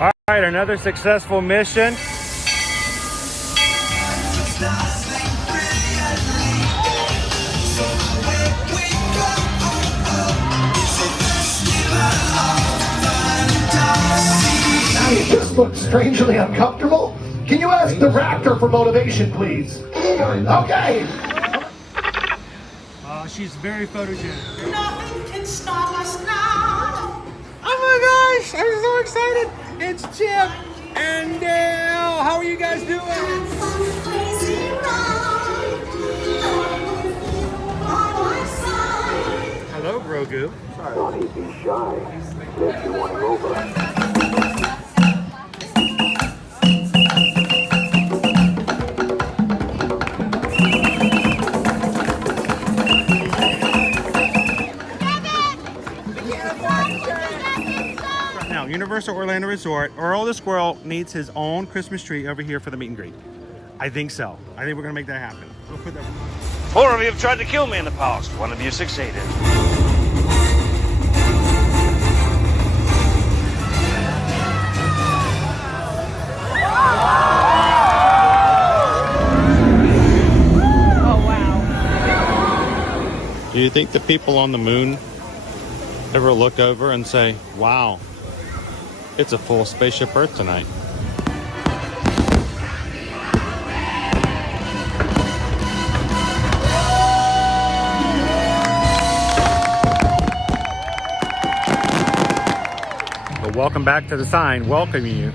All right, another successful mission. Now you just look strangely uncomfortable. Can you ask the raptor for motivation, please? Okay. She's very photogenic. Nothing can stop us now. Oh my gosh, I'm so excited. It's Chip and Dale. How are you guys doing? Hello, Grogu. Don't he be shy? Lift you one over. Now, Universal Orlando Resort, Earl the Squirrel needs his own Christmas tree over here for the meet and greet. I think so. I think we're gonna make that happen. We'll put that. 4 of you have tried to kill me in the past. 1 of you succeeded. Do you think the people on the moon ever look over and say, wow, it's a full spaceship Earth tonight? But welcome back to the sign welcoming you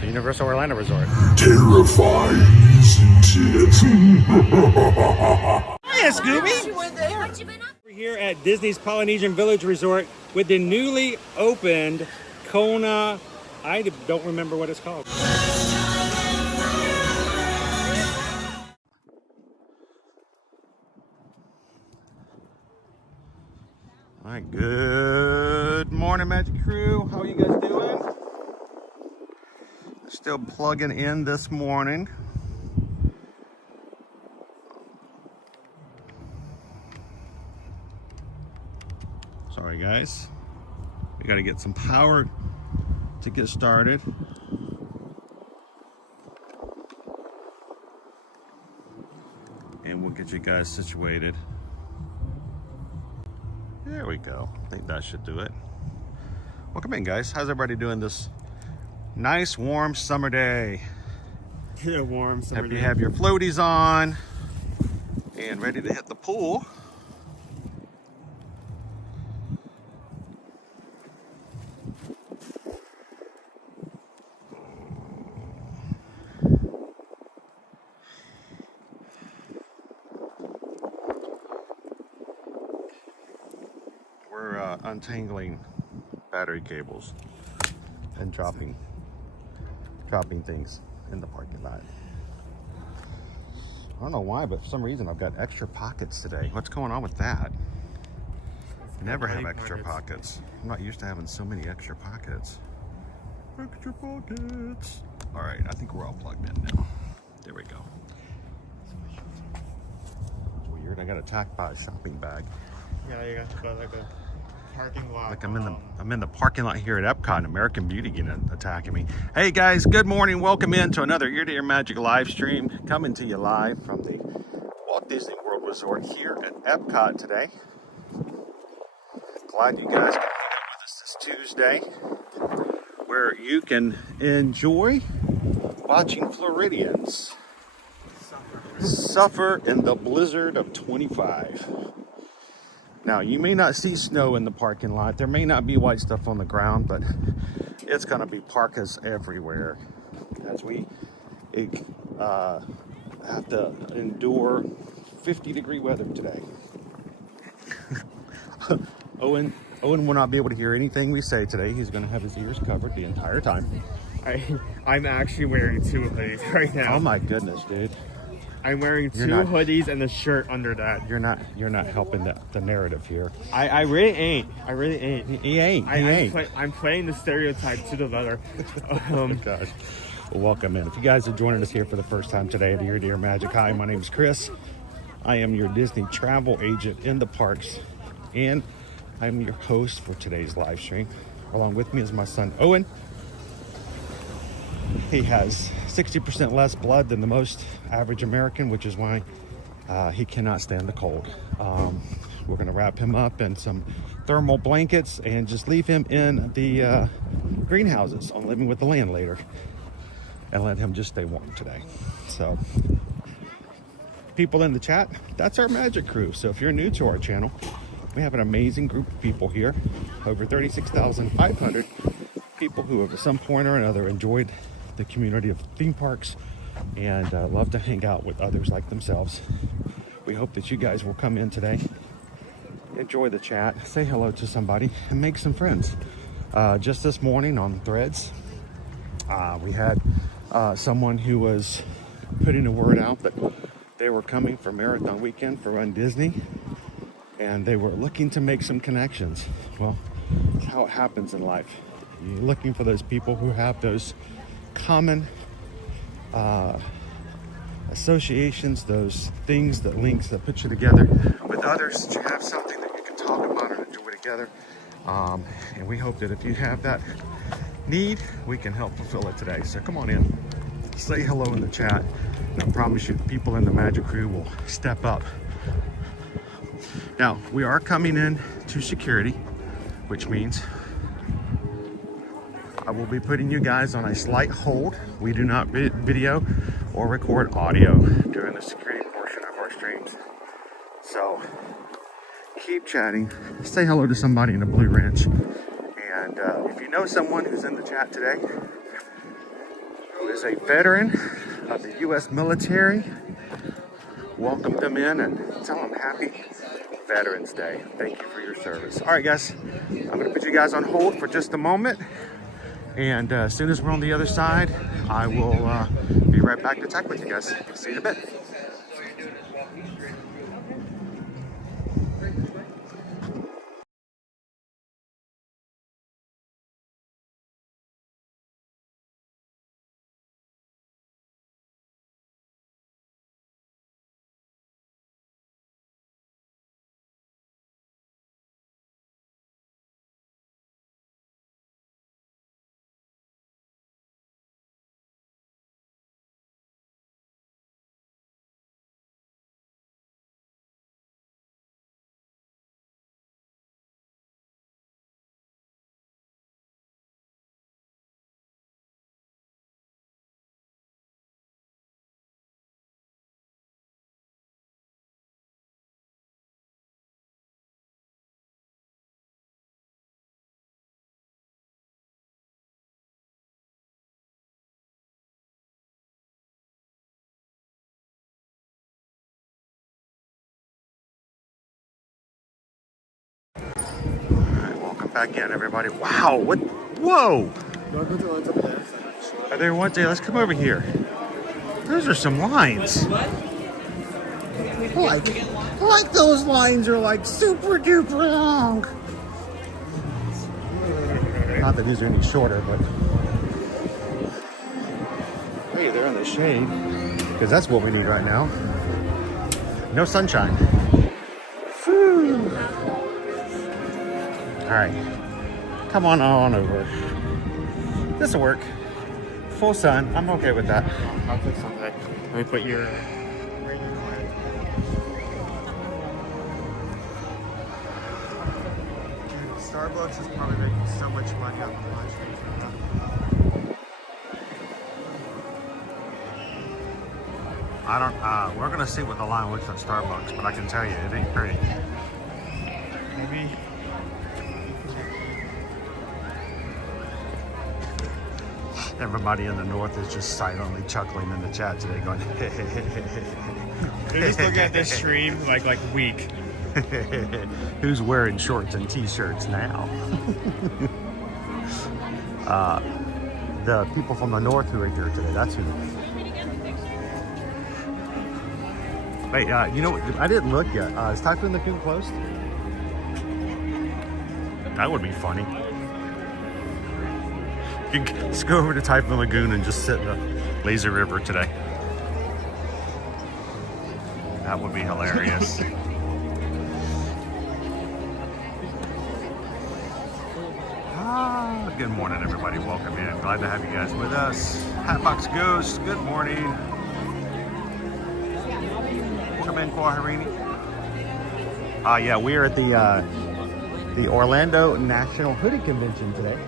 to Universal Orlando Resort. Terrifying, isn't it? Hiya, Scooby! We're here at Disney's Polynesian Village Resort with the newly opened Kona. I don't remember what it's called. All right, good morning, Magic Crew. How are you guys doing? Still plugging in this morning. Sorry guys, we got to get some power to get started. And we'll get you guys situated. There we go. I think that should do it. Welcome in, guys. How's everybody doing this nice warm summer day? Warm summer Hope day. you have your floaties on and ready to hit the pool. We're untangling battery cables and dropping things in the parking lot. I don't know why, but for some reason I've got extra pockets today. What's going on with that? Never have extra pockets. I'm not used to having so many extra pockets. Extra pockets. All right, I think we're all plugged in now. There we go. It's weird. I got attacked by a shopping bag. Yeah, you got like a parking lot. Like I'm in the parking lot here at Epcot, and American Beauty attacking me. Hey guys, good morning. Welcome in to another Ear to Ear Magic live stream, coming to you live from the Walt Disney World Resort here at Epcot today. Glad you guys can hang out with us this Tuesday, where you can enjoy watching Floridians suffer in the blizzard of 25. Now, you may not see snow in the parking lot. There may not be white stuff on the ground, but it's going to be parkas everywhere as we have to endure 50-degree weather today. Owen will not be able to hear anything we say today. He's going to have his ears covered the entire time. I'm actually wearing 2 hoodies right now. Oh my goodness, dude. I'm wearing 2 hoodies and a shirt under that. You're not helping the narrative here. I really ain't. He ain't. I'm playing the stereotype to the letter. Oh gosh. Well, welcome in. If you guys are joining us here for the first time today at Ear to Ear Magic, hi, my name is Chris. I am your Disney travel agent in the parks, and I'm your host for today's live stream. Along with me is my son Owen. He has 60% less blood than the most average American, which is why he cannot stand the cold. We're gonna wrap him up in some thermal blankets and just leave him in the greenhouses on Living with the Land later, and let him just stay warm today. So people in the chat, that's our magic crew. So if you're new to our channel, we have an amazing group of people here, over 36,500 people who have at some point or another enjoyed the community of theme parks and love to hang out with others like themselves. We hope that you guys will come in today, enjoy the chat, say hello to somebody, and make some friends. Just this morning on Threads, we had someone who was putting a word out that they were coming for Marathon Weekend for Run Disney, and they were looking to make some connections. Well, that's how it happens in life. You're looking for those people who have those common associations, those things that links that put you together with others, that you have something that you can talk about and enjoy together. And we hope that if you have that need, we can help fulfill it today. So come on in, say hello in the chat, and I promise you the people in the Magic Crew will step up. Now, we are coming in to security, which means I will be putting you guys on a slight hold. We do not video or record audio during the security portion of our streams. So keep chatting, say hello to somebody in a blue wrench. And if you know someone who's in the chat today who is a veteran of the U.S. military, welcome them in and tell them happy Veterans Day. Thank you for your service. All right, guys, I'm going to put you guys on hold for just a moment. And as soon as we're on the other side, I will be right back to tech with you guys. See you in a bit. Back in, everybody. Wow, what? Whoa! Are there one day? Let's come over here. Those are some lines. Like those lines are like super duper long. Not that these are any shorter, but hey, they're in the shade because that's what we need right now. No sunshine. Whew. All right, come on over. This'll work. Full sun, I'm okay with that. I'll put something. Let me put your Starbucks is probably making so much money on the live streams right now. I don't, we're gonna see what the line looks at Starbucks, but I can tell you, it ain't pretty. Maybe. Everybody in the north is just silently chuckling in the chat today, going, They're just looking at this stream like weak. who's wearing shorts and t-shirts now? The people from the north who are here today, that's who. Wait, you know what? I didn't look yet. Is Typhoon Lagoon closed? That would be funny. Let's go over to Typhoon Lagoon and just sit in the lazy river today. That would be hilarious. Good morning, everybody. Welcome in. Glad to have you guys with us. Hatbox Ghost, good morning. Welcome in, Quaharini. Yeah, we are at the Orlando National Hoodie Convention today.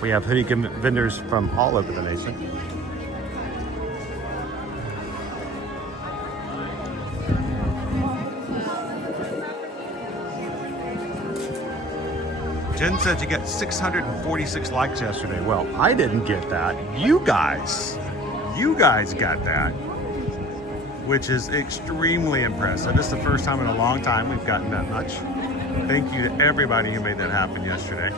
We have hoodie vendors from all over the nation. Jen said you got 646 likes yesterday. Well, I didn't get that. You guys got that, which is extremely impressive. This is the first time in a long time we've gotten that much. Thank you to everybody who made that happen yesterday.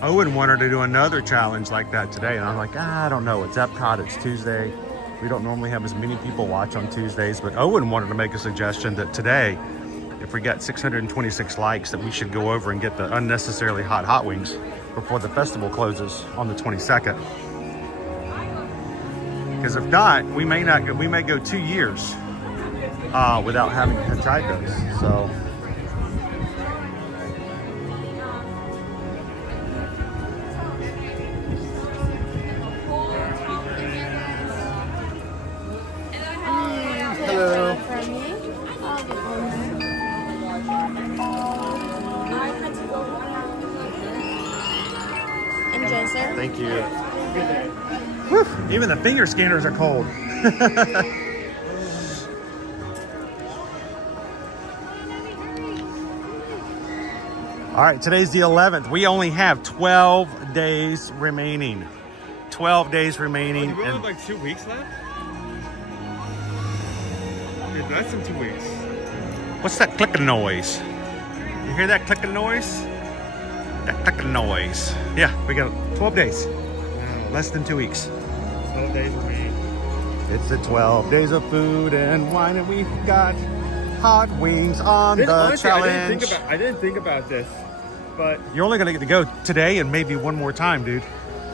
Owen wanted to do another challenge like that today, and I'm like, I don't know. It's Epcot, it's Tuesday. We don't normally have as many people watch on Tuesdays, but Owen wanted to make a suggestion that today, if we got 626 likes, that we should go over and get the unnecessarily hot wings before the festival closes on the 22nd. Because if not, we may go 2 years without having tried those. So. Hello. Enjoy, sir. Thank you. Whew, even the finger scanners are cold. All right, today's the 11th. We only have 12 days remaining. 12 days remaining. We have like 2 weeks left? Dude, less than 2 weeks. What's that clicking noise? You hear that clicking noise? That clicking noise. Yeah, we got 12 days. Wow. Less than 2 weeks. 12 days remain. It's the 12 days of food and wine, and we've got hot wings on the Honestly, challenge. I didn't think about this, but You're only going to get to go today and maybe one more time, dude.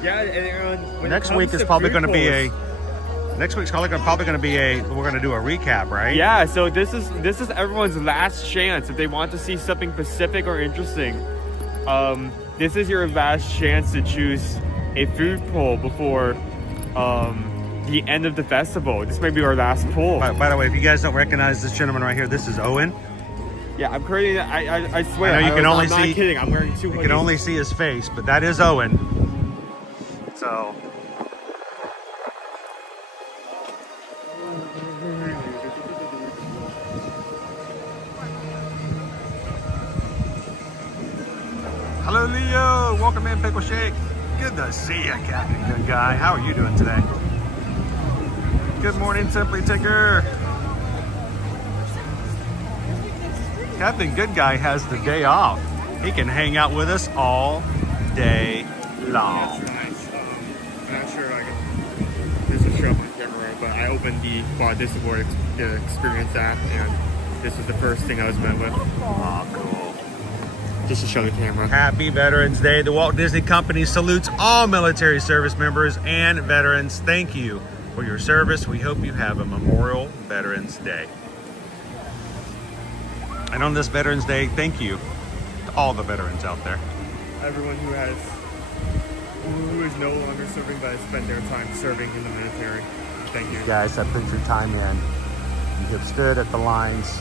yeah. And when Next it comes week is to probably food going to be polls- Next week's probably going to be we're going to do a recap, right? Yeah, so this is everyone's last chance if they want to see something specific or interesting. This is your last chance to choose a food poll before the end of the festival. This may be our last poll. By the way, if you guys don't recognize this gentleman right here, this is Owen. Yeah, I'm currently. I swear. I know you can only I'm see. not kidding. I'm wearing 2 hoodies. You can only see his face, but that is Owen. So. Hello, Leo. Welcome in, Pickle Shake. Good to see you, Captain Good Guy. How are you doing today? Good morning, Simply Tinker. Captain Good Guy has the day off. He can hang out with us all day long. That's nice. I'm not sure this will show up on camera, but I opened the Discord Experience app, and this was the first thing I was met with. Oh, cool. Just to show the camera. Happy Veterans Day. The Walt Disney Company salutes all military service members and veterans. Thank you for your service. We hope you have a Memorial Veterans Day. And on this Veterans Day, thank you to all the veterans out there. Everyone who is no longer serving but has spent their time serving in the military. Thank you. Guys that put your time in. You have stood at the lines.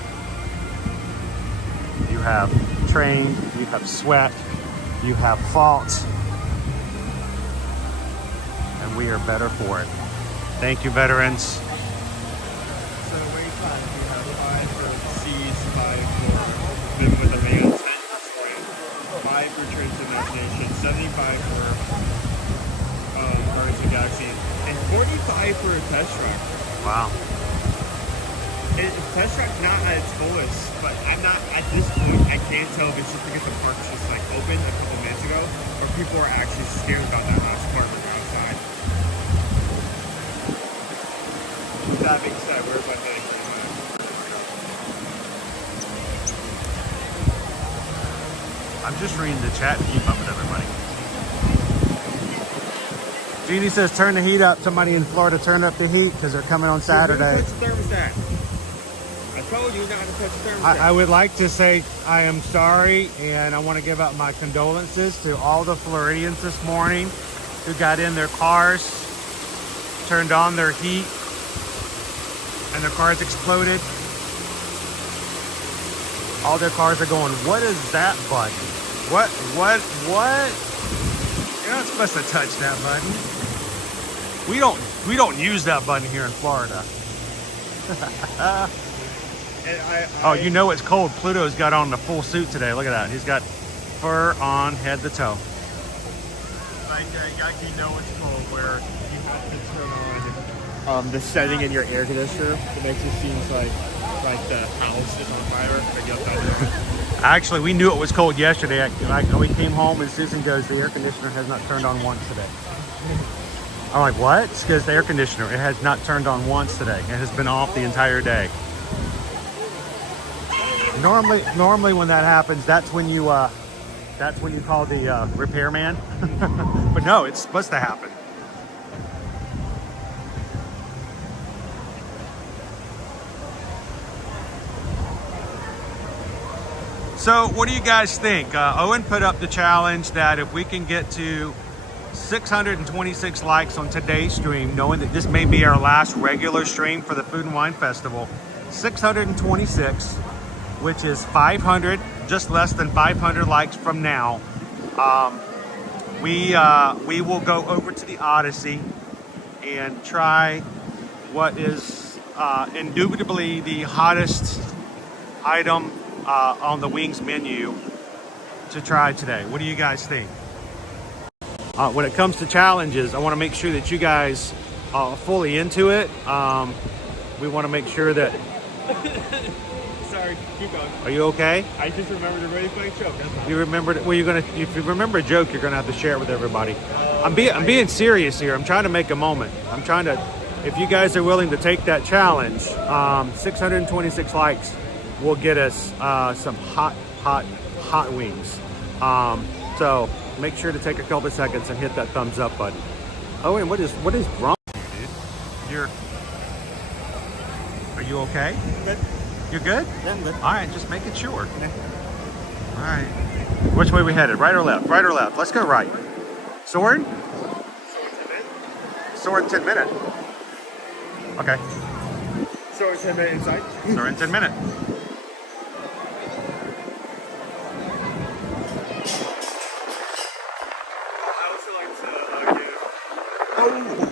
You have trained, you have sweat, you have fought, and we are better for it. Thank you, veterans. So the wait time, we have 5 for C's, 5 for living with a man, 10 for 5 for trips to destination, 75 for Guardians of the Galaxy, and 45 for a test track. Wow. Test track's not at its fullest, but I'm not, at this point, I can't tell if it's just because the park's just like opened a couple minutes ago, or people are actually scared about that last part outside. With that being said, where's my thing? I'm just reading the chat to keep up with everybody. Jeannie says turn the heat up. Somebody in Florida turned up the heat because they're coming on Saturday. What's the thermostat? A told you not to touch thermostat. I would like to say I am sorry, and I want to give out my condolences to all the Floridians this morning who got in their cars, turned on their heat, and their cars exploded. All their cars are going, what is that button? What? You're not supposed to touch that button. We don't use that button here in Florida. Oh, you know it's cold. Pluto's got on the full suit today. Look at that. He's got fur on head to toe. Like you know it's cold where you have to turn on the setting in your air conditioner. It makes it seem like the house is on fire. Like outside there. Actually, we knew it was cold yesterday. We came home and Susan goes, the air conditioner has not turned on once today. I'm like, what? Because the air conditioner, it has not turned on once today. It has been off the entire day. Normally when that happens, that's when you call the repairman. But no, it's supposed to happen. So what do you guys think? Owen put up the challenge that if we can get to 626 likes on today's stream, knowing that this may be our last regular stream for the Food and Wine Festival, 626, which is 500, just less than 500 likes from now, we will go over to the Odyssey and try what is indubitably the hottest item on the wings menu to try today. What do you guys think? When it comes to challenges, I want to make sure that you guys are fully into it. We want to make sure that... Sorry, keep going. Are you okay? I just remembered a really funny joke. You remembered? Well, if you remember a joke, you're gonna have to share it with everybody. I'm being serious here. I'm trying to make a moment. I'm trying to. If you guys are willing to take that challenge, 626 likes will get us some hot wings. So make sure to take a couple of seconds and hit that thumbs up button. Oh, and what is wrong with you, dude? Are you okay? Good. You're good? Yeah, I'm good. All right, just making sure. All right. Which way we headed? Right or left? Right or left? Let's go right. Soarin? Soarin 10 minute. Okay. Soarin 10 minute inside. Soarin 10 minute.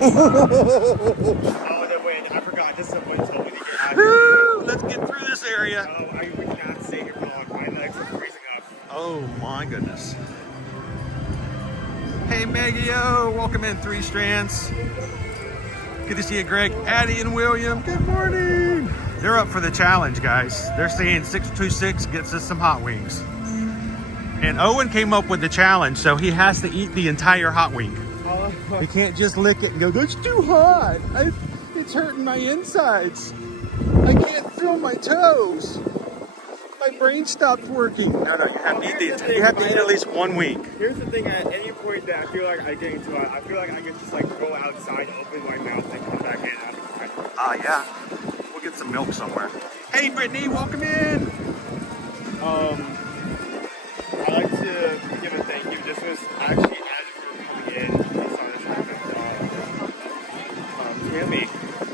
Oh, no, wait, I forgot. This is someone told me to get out of here. Let's get through this area. Oh, I would not stay here for long. My legs are freezing up. Oh my goodness. Hey Maggie-O, welcome in 3 Strands. Good to see you, Greg, Addie, and William. Good morning. They're up for the challenge, guys. They're saying 626 gets us some hot wings. And Owen came up with the challenge, so he has to eat the entire hot wing. He can't just lick it and go, that's too hot. It's hurting my insides. I can't feel my toes. My brain stopped working. No, you have to eat you have to eat at least 1 week. Here's the thing, at any point that I feel like I get into it, I feel like I can just like go outside, open my mouth, and come back in. Yeah. We'll get some milk somewhere. Hey, Brittany, welcome in. I'd like to give a thank you. This was actually, as we were coming in, we saw this happen.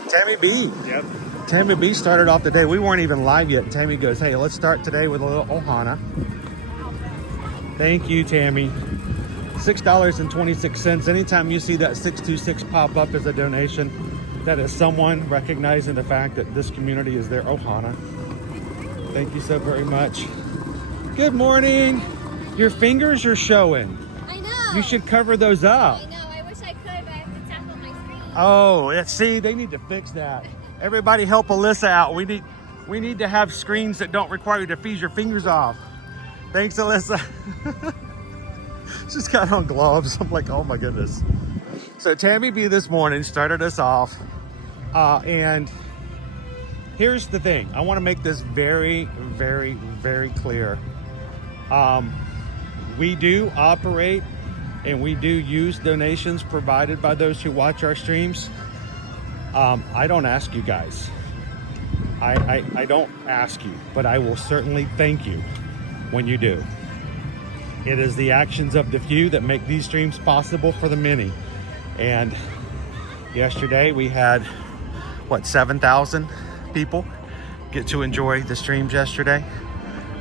Tammy B. Yep. Tammy B started off the day. We weren't even live yet. And Tammy goes, hey, let's start today with a little Ohana. Thank you, Tammy. $6.26. Anytime you see that 626 pop up as a donation, that is someone recognizing the fact that this community is their Ohana. Thank you so very much. Good morning. Your fingers are showing. I know. You should cover those up. I know. I wish I could, but I have to tap on my screen. Oh, see, they need to fix that. Everybody help Alyssa out. We need to have screens that don't require you to freeze your fingers off. Thanks, Alyssa. She's got on gloves. I'm like, oh my goodness. So Tammy B this morning started us off. And here's the thing. I want to make this very, very, very clear. We do operate and we do use donations provided by those who watch our streams. I don't ask you guys. I don't ask you, but I will certainly thank you when you do. It is the actions of the few that make these streams possible for the many. And yesterday we had, what, 7,000 people get to enjoy the streams yesterday.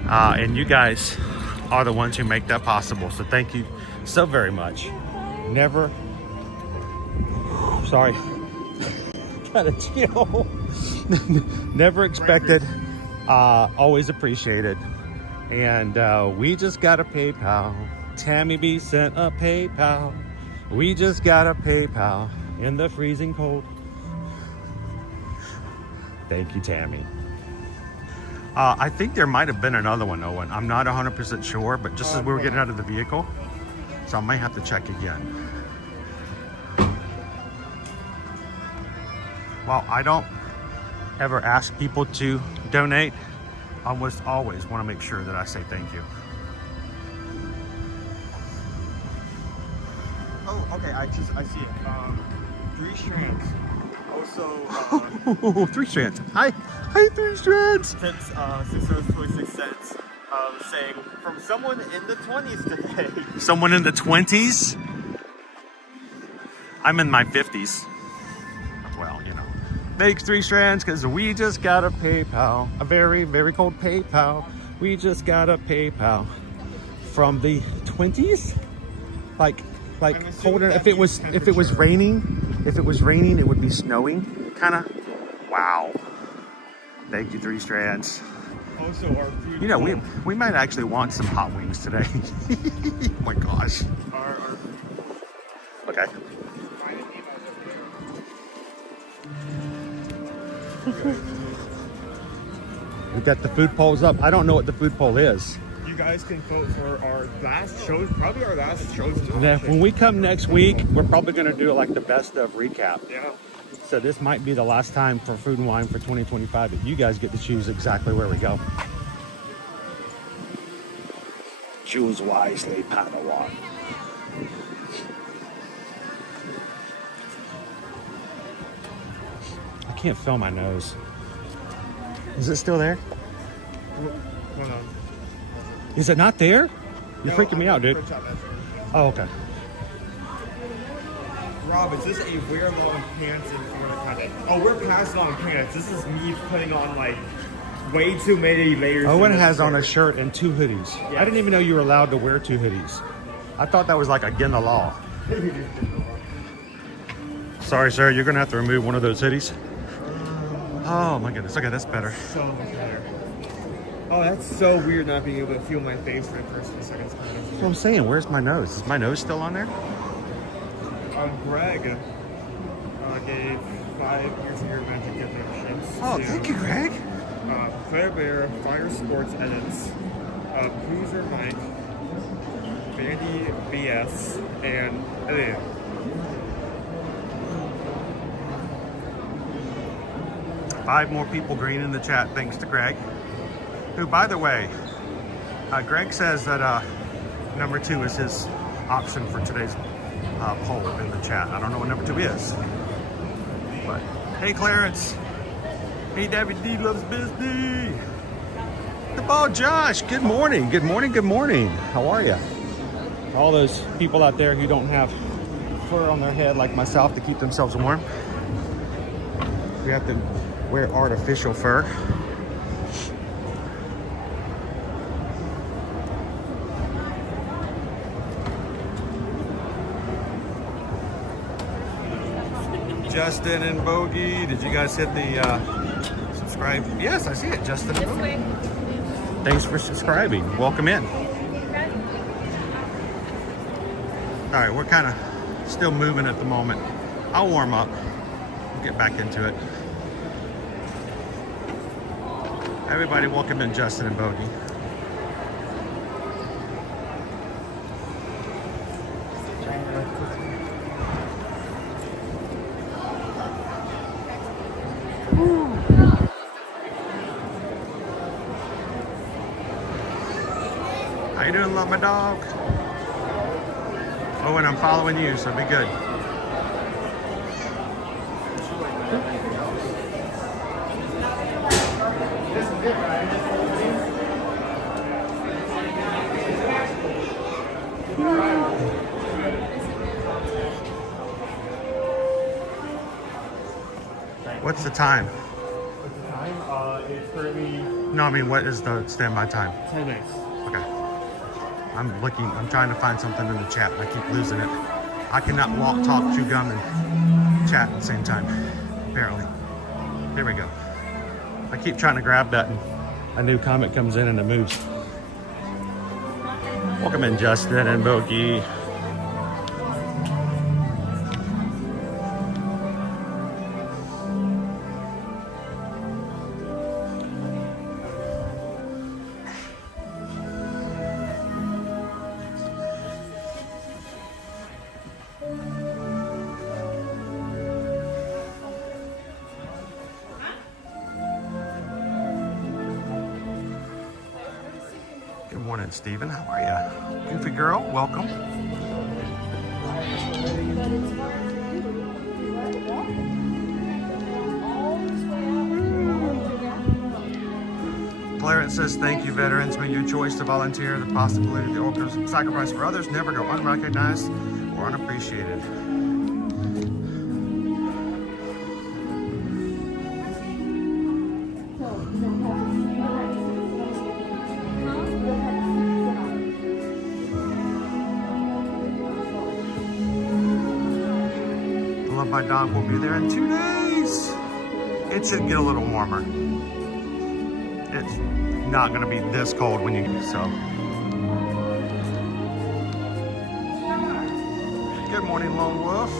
And you guys are the ones who make that possible. So thank you so very much. Never, sorry, gotta chill. Never expected, always appreciated. And we just got a PayPal. Tammy B sent a PayPal. We just got a PayPal in the freezing cold. Thank you, Tammy. I think there might have been another one, Owen. I'm not 100% sure, but just as we were getting out of the vehicle, so I might have to check again. Well, I don't ever ask people to donate. I almost always want to make sure that I say thank you. Oh, okay. I see it. 3 strands. Also, 3 strands. Hi, 3 strands. since $6.26, saying from someone in the 20s today. Someone in the 20s? I'm in my 50s. Well, you know. Thanks, 3 strands, because we just got a PayPal. A very, very cold PayPal. We just got a PayPal from the 20s? Like colder. If it was raining, it would be snowing, kind of. Wow. Thank you, 3 strands. Also, our food. You know, we might actually want some hot wings today. Oh my gosh. Okay. We got the food polls up. I don't know what the food poll is. You guys can vote for our last shows, probably our last shows. Now, when we come next week, we're probably going to do like the best of recap. Yeah. So this might be the last time for Food and Wine for 2025 that you guys get to choose exactly where we go. Choose wisely, Padawan. I can't feel my nose. Is it still there? Hold on. Is it not there? You're freaking me out, dude. Oh, okay. Rob, is this a wear long pants in Florida kind of? Oh, we're past long pants. This is me putting on like way too many layers. Owen has on a shirt and 2 hoodies. Yes. I didn't even know you were allowed to wear 2 hoodies. I thought that was like against the law. Sorry, sir. You're going to have to remove one of those hoodies. Oh my goodness. Okay, that's better. So much better. Oh, that's so weird not being able to feel my face for the first few seconds. That's what I'm saying. Where's my nose? Is my nose still on there? Greg gave 5 years of your magic donations. Oh, thank you, Greg. Claire Bear, Fire Sports Edits, Cruiser Mike, Bandy BS, and Elliot. Five more people green in the chat, thanks to Greg. Who, by the way, Greg says that number 2 is his option for today's poll in the chat. I don't know what number 2 is. But hey, Clarence. Hey, David D loves Disney. The ball, Josh. Good morning. Good morning. Good morning. How are you? All those people out there who don't have fur on their head like myself to keep themselves warm. We have to wear artificial fur. Justin and Bogey, did you guys hit the subscribe? Yes, I see it, Justin and Bogey. Thanks for subscribing. Welcome in. All right, we're kind of still moving at the moment. I'll warm up. We'll get back into it. Everybody, welcome in Justin and Bogey. How you doing, love my dog? Oh, and I'm following you, so be good. What's the time? It's currently No, I mean, what is the standby time? 10 minutes. Okay. I'm trying to find something in the chat and I keep losing it. I cannot walk, talk, chew gum, and chat at the same time, apparently. Here we go. I keep trying to grab that and a new comment comes in and it moves. Welcome in, Justin and Boki. Good morning, Stephen. How are you? Goofy girl, welcome. Clarence says, thank you, veterans. May your choice to volunteer, the possibility of the ultimate sacrifice for others never go unrecognized or unappreciated. My dog will be there in 2 days. It should get a little warmer. It's not going to be this cold when you so. Good morning, Lone Wolf.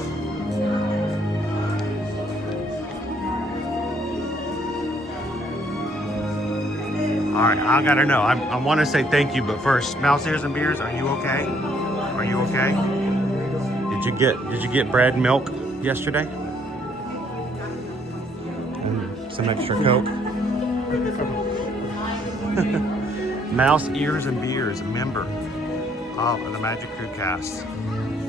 All right, I gotta know. I want to say thank you, but first, Mouse Ears and Beers, are you okay? Are you okay? Did you get bread and milk yesterday? And some extra Coke. Mouse Ears and Beers, a member of the Magic Crew cast.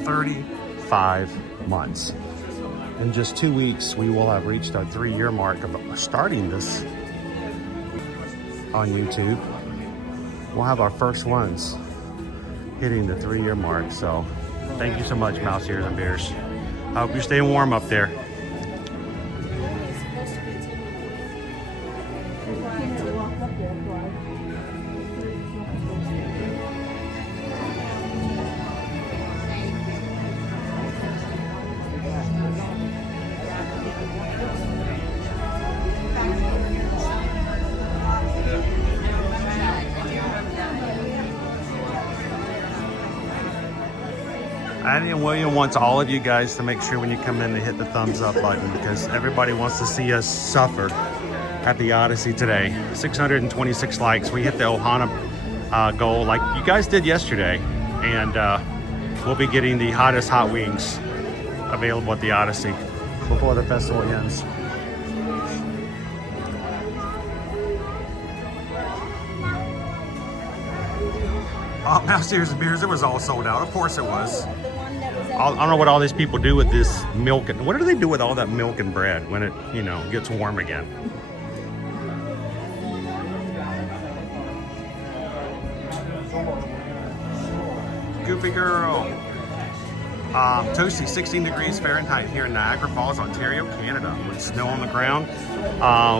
35 months. In just 2 weeks, we will have reached our 3-year mark of starting this on YouTube. We'll have our first ones hitting the 3-year mark. So thank you so much, Mouse Ears and Beers. I hope you're staying warm up there. Annie and William wants all of you guys to make sure when you come in to hit the thumbs up button because everybody wants to see us suffer at the Odyssey today. 626 likes. We hit the Ohana goal like you guys did yesterday. And we'll be getting the hottest hot wings available at the Odyssey before the festival ends. Oh, Mouse Ears and Beers, it was all sold out. Of course it was. I don't know what all these people do with this milk. And what do they do with all that milk and bread when it, you know, gets warm again? Goofy girl. Toasty, 16 degrees Fahrenheit here in Niagara Falls, Ontario, Canada, with snow on the ground.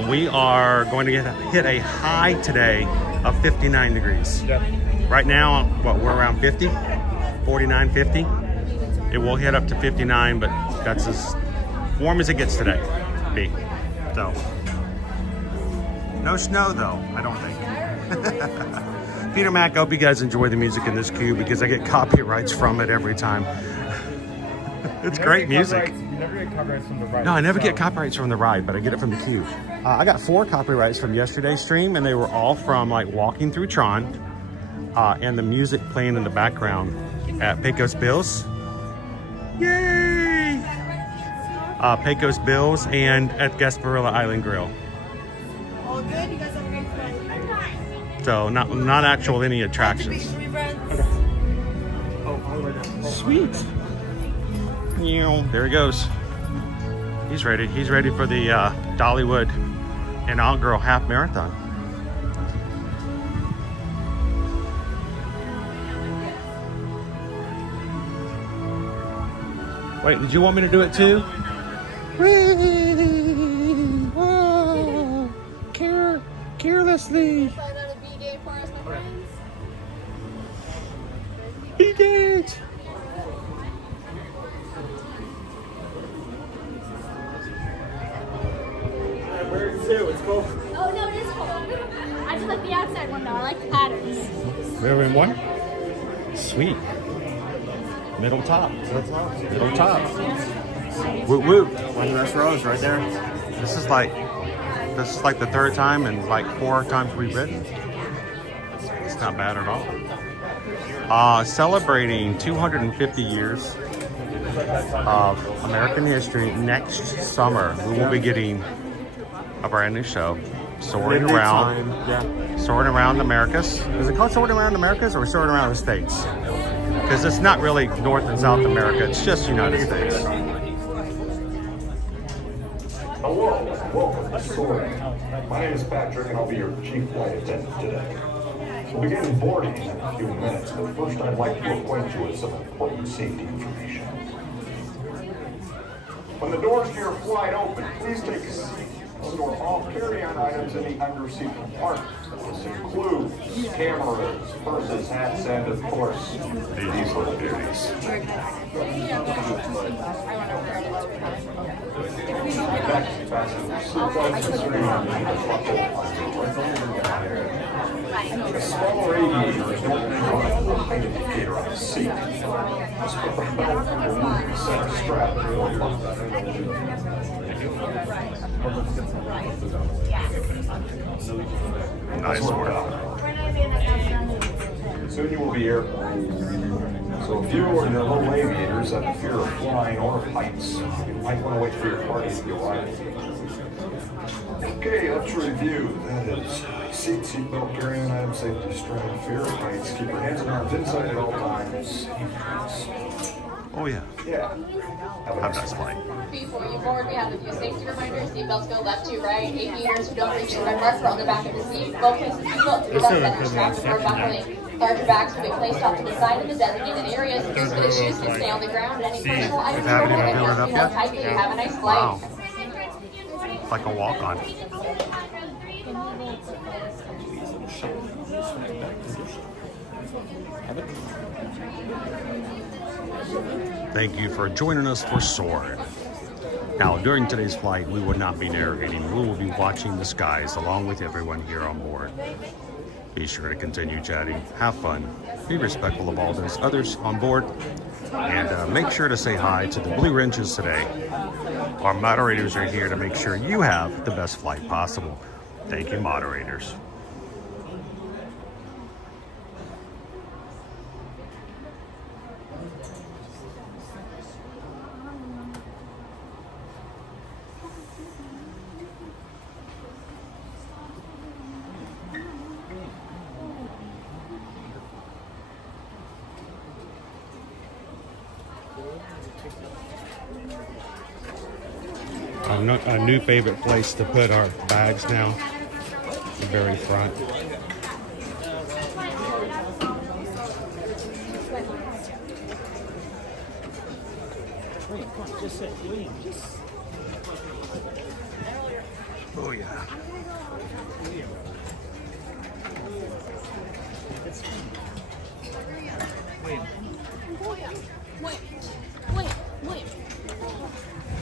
We are going to hit a high today of 59 degrees. Right now, what, we're around 50, 49, 50. It will hit up to 59, but that's as warm as it gets today. So, no snow though, I don't think. Peter Mac, I hope you guys enjoy the music in this queue because I get copyrights from it every time. It's great music. You never get copyrights from the ride. No, I never get copyrights from the ride, but I get it from the queue. I got 4 copyrights from yesterday's stream, and they were all from like walking through Tron and the music playing in the background at Pecos Bills. Yay! Pecos Bills and at Gasparilla Island Grill. All good? You guys have a great flight. So not actual any attractions. Sweet. There he goes. He's ready. He's ready for the Dollywood inaugural half marathon. Wait, did you want me to do it too? Whoa! Carelessly. Find out a B game for us, my friends. B-Gate! Where is it? It's cold. Oh no, it is cold. I just like the outside one though. I like the patterns. We're in one? Sweet. Middle top. Middle top. Woot woot. One of the best rows right there. This is like the third time and like 4 times we've ridden. It's not bad at all. Celebrating 250 years of American history. Next summer, we will be getting a brand new show, Soarin around the Americas. Is it called Soarin around the Americas or Soarin around the States? Because it's not really North and South America, it's just United States. Hello, welcome to Soarin. My name is Patrick and I'll be your chief flight attendant today. We'll begin boarding in a few minutes, but first I'd like to acquaint you with some important safety information. When the doors to your flight open, please take a seat. Store all carry-on items in the underseat compartment. This includes cameras, purses, hats, and of course, these little beauties. Next, fasten your seatbelts and screen on the buckle under. A smaller aviator is normally running with a height indicator on the seat. This will belt will remove the center strap to your buckle. Nice work. Soon you will be airborne. So if you or your little aviators have a fear of flying or of heights, you might want to wait for your party to arrive. Okay, let's review. That is seatbelt, carrying items, safety strap, fear of heights. Keep your hands and arms inside at all times. Oh yeah. Yeah. Have a Have nice that flight. Before you board, we have a few safety reminders. Seatbelts go left to right. Aviators who don't reach the red marker on the back of the seat. Both places seatbelt to the left center strap before buckling. Larger bags will be placed off to the side of the designated areas. Those with shoes can stay on the ground. Any personal items are haven't even prohibited. filled it up You yet? know tightly. Have a nice flight. Wow. It's like a walk-on. Thank you for joining us for Soarin. Now, during today's flight, we will not be narrating. We will be watching the skies along with everyone here on board. Be sure to continue chatting, have fun, be respectful of all those others on board, and make sure to say hi to the Blue Wrenches today. Our moderators are here to make sure you have the best flight possible. Thank you, moderators. A new favorite place to put our bags now, the very front. Oh yeah.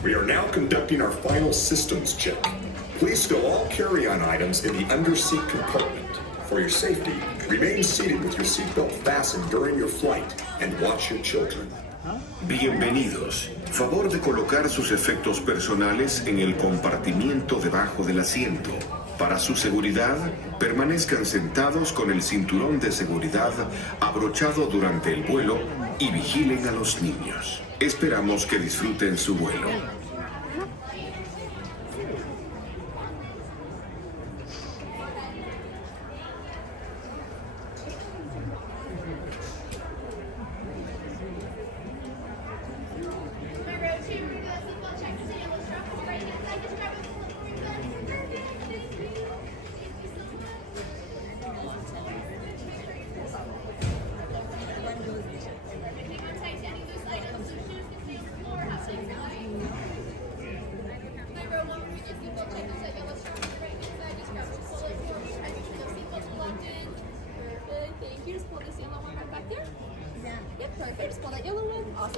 We are now conducting our final systems check. Please stow all carry-on items in the underseat compartment. For your safety, remain seated with your seatbelt fastened during your flight and watch your children. Bienvenidos. Favor de colocar sus efectos personales en el compartimiento debajo del asiento. Para su seguridad, permanezcan sentados con el cinturón de seguridad abrochado durante el vuelo y vigilen a los niños. Esperamos que disfruten su vuelo.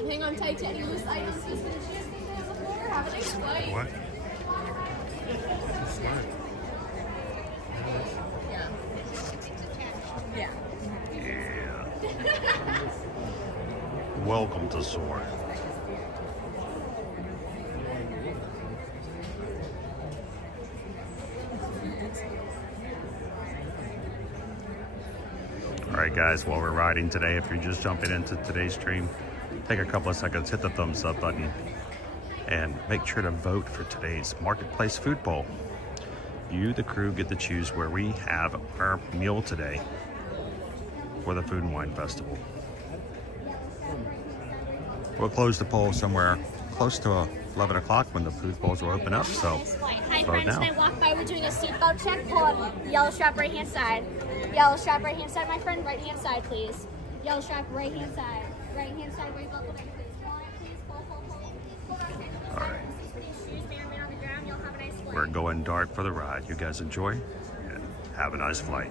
And hang on tight to any loose items. Just finish on the floor. Have a nice flight. What? Yeah. Yeah. Welcome to Soarin. Alright guys, while we're riding today, if you're just jumping into today's stream, take a couple of seconds, hit the thumbs up button, and make sure to vote for today's Marketplace Food Bowl. You, the crew, get to choose where we have our meal today for the Food and Wine Festival. We'll close the poll somewhere close to 11 o'clock when the food bowls will open up, so Hi vote friends, now. when I walk by, we're doing a seatbelt check. Pull up the yellow strap right hand side. Yellow strap right hand side, my friend. Right hand side, please. Yellow strap right hand side. Right hand side, where you buckle neck, please. Pull, please. Pull. All right. Shoes may or may not on the ground. You'll have a nice flight. We're going dark for the ride. You guys enjoy and have a nice flight.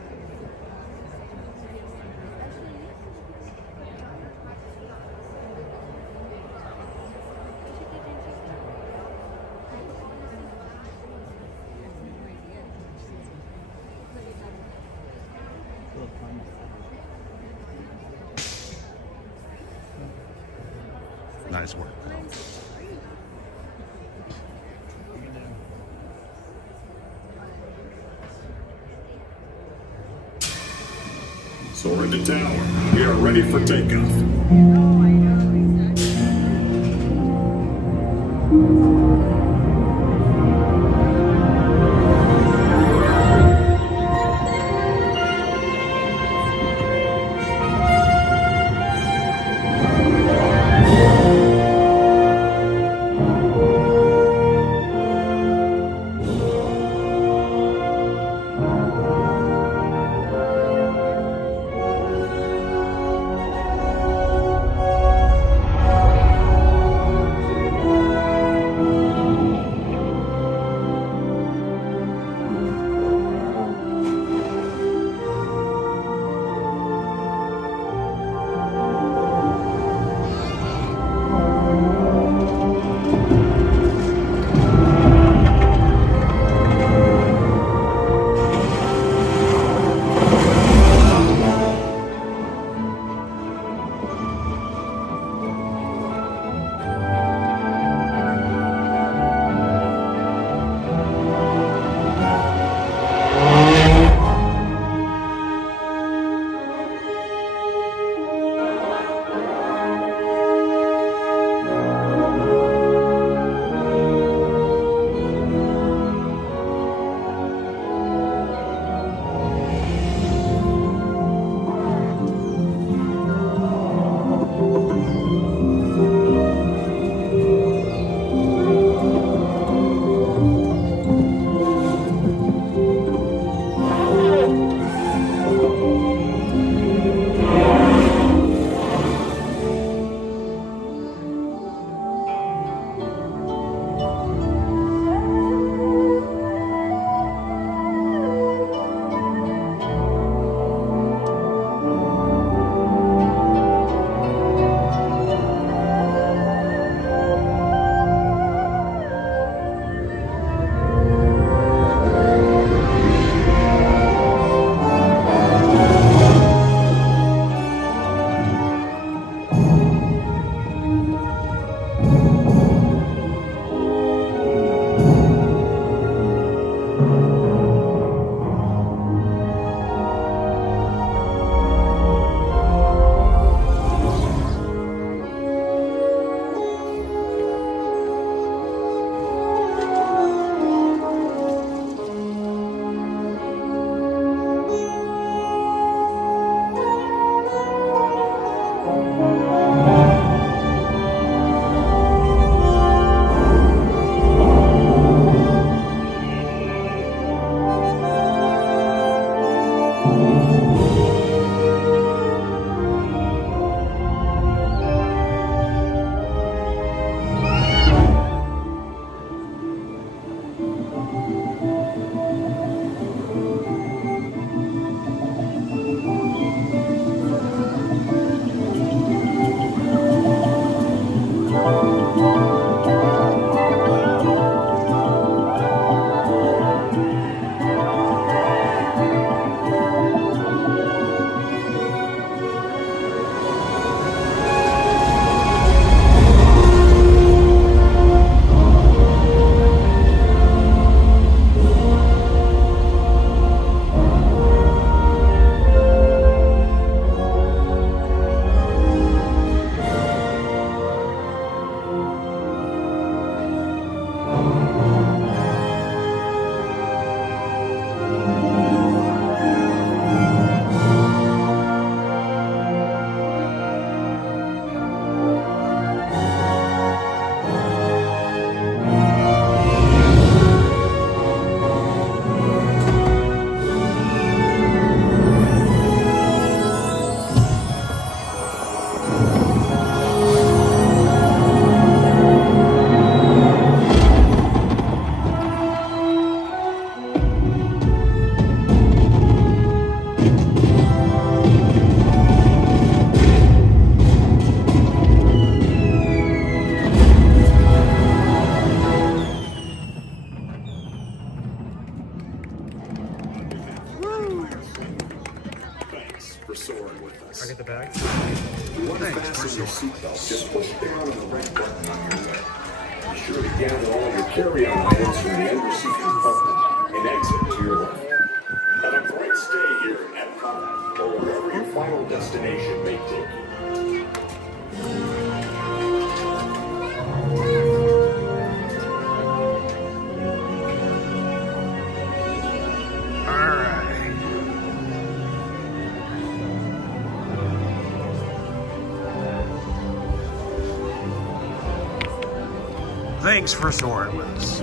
Nice work. Soarin to tower. We are ready for takeoff. sure to gather all of your carry-on items from the underseat compartment and exit to your left. Have a great stay here at Epcot or wherever your final destination may take you. Thanks for soaring with us.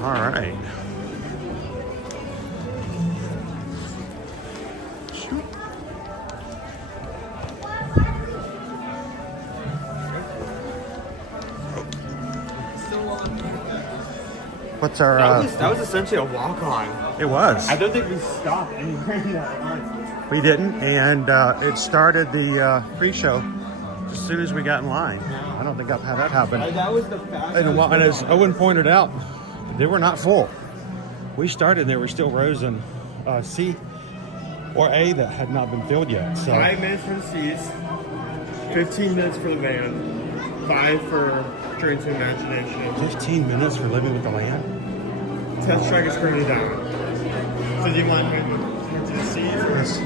All right. What's our? That was essentially a walk-on. It was. I don't think we stopped anywhere in that line. We didn't, and it started the pre-show as soon as we got in line. I don't think I've had that happen. That was the fastest. And as Owen pointed out, they were not full. We started, and there were still rows in C or A that had not been filled yet. So 5 minutes for the seats, 15 minutes for the van, 5 for Journey to Imagination. 15 minutes for Living with the Land. Test track is currently down. So do you mind to the seats? Yes.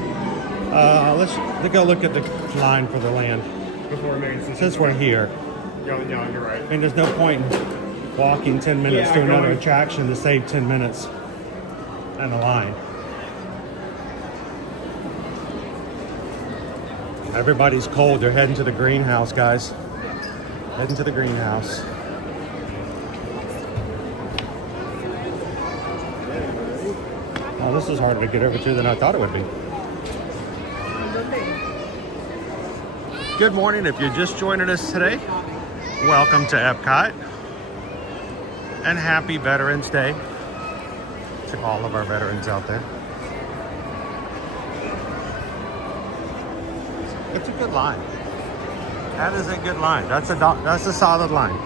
Let's go look at the line for the land. Before making Since we're here. Yeah, you're right. And there's no point in walking 10 minutes to another attraction to save 10 minutes in a line. Everybody's cold. They're heading to the greenhouse, guys. Heading to the greenhouse. Oh, this is harder to get over to than I thought it would be. Good morning. If you're just joining us today, welcome to Epcot. And happy Veterans Day to all of our veterans out there. It's a good line. That is a good line. That's a solid line.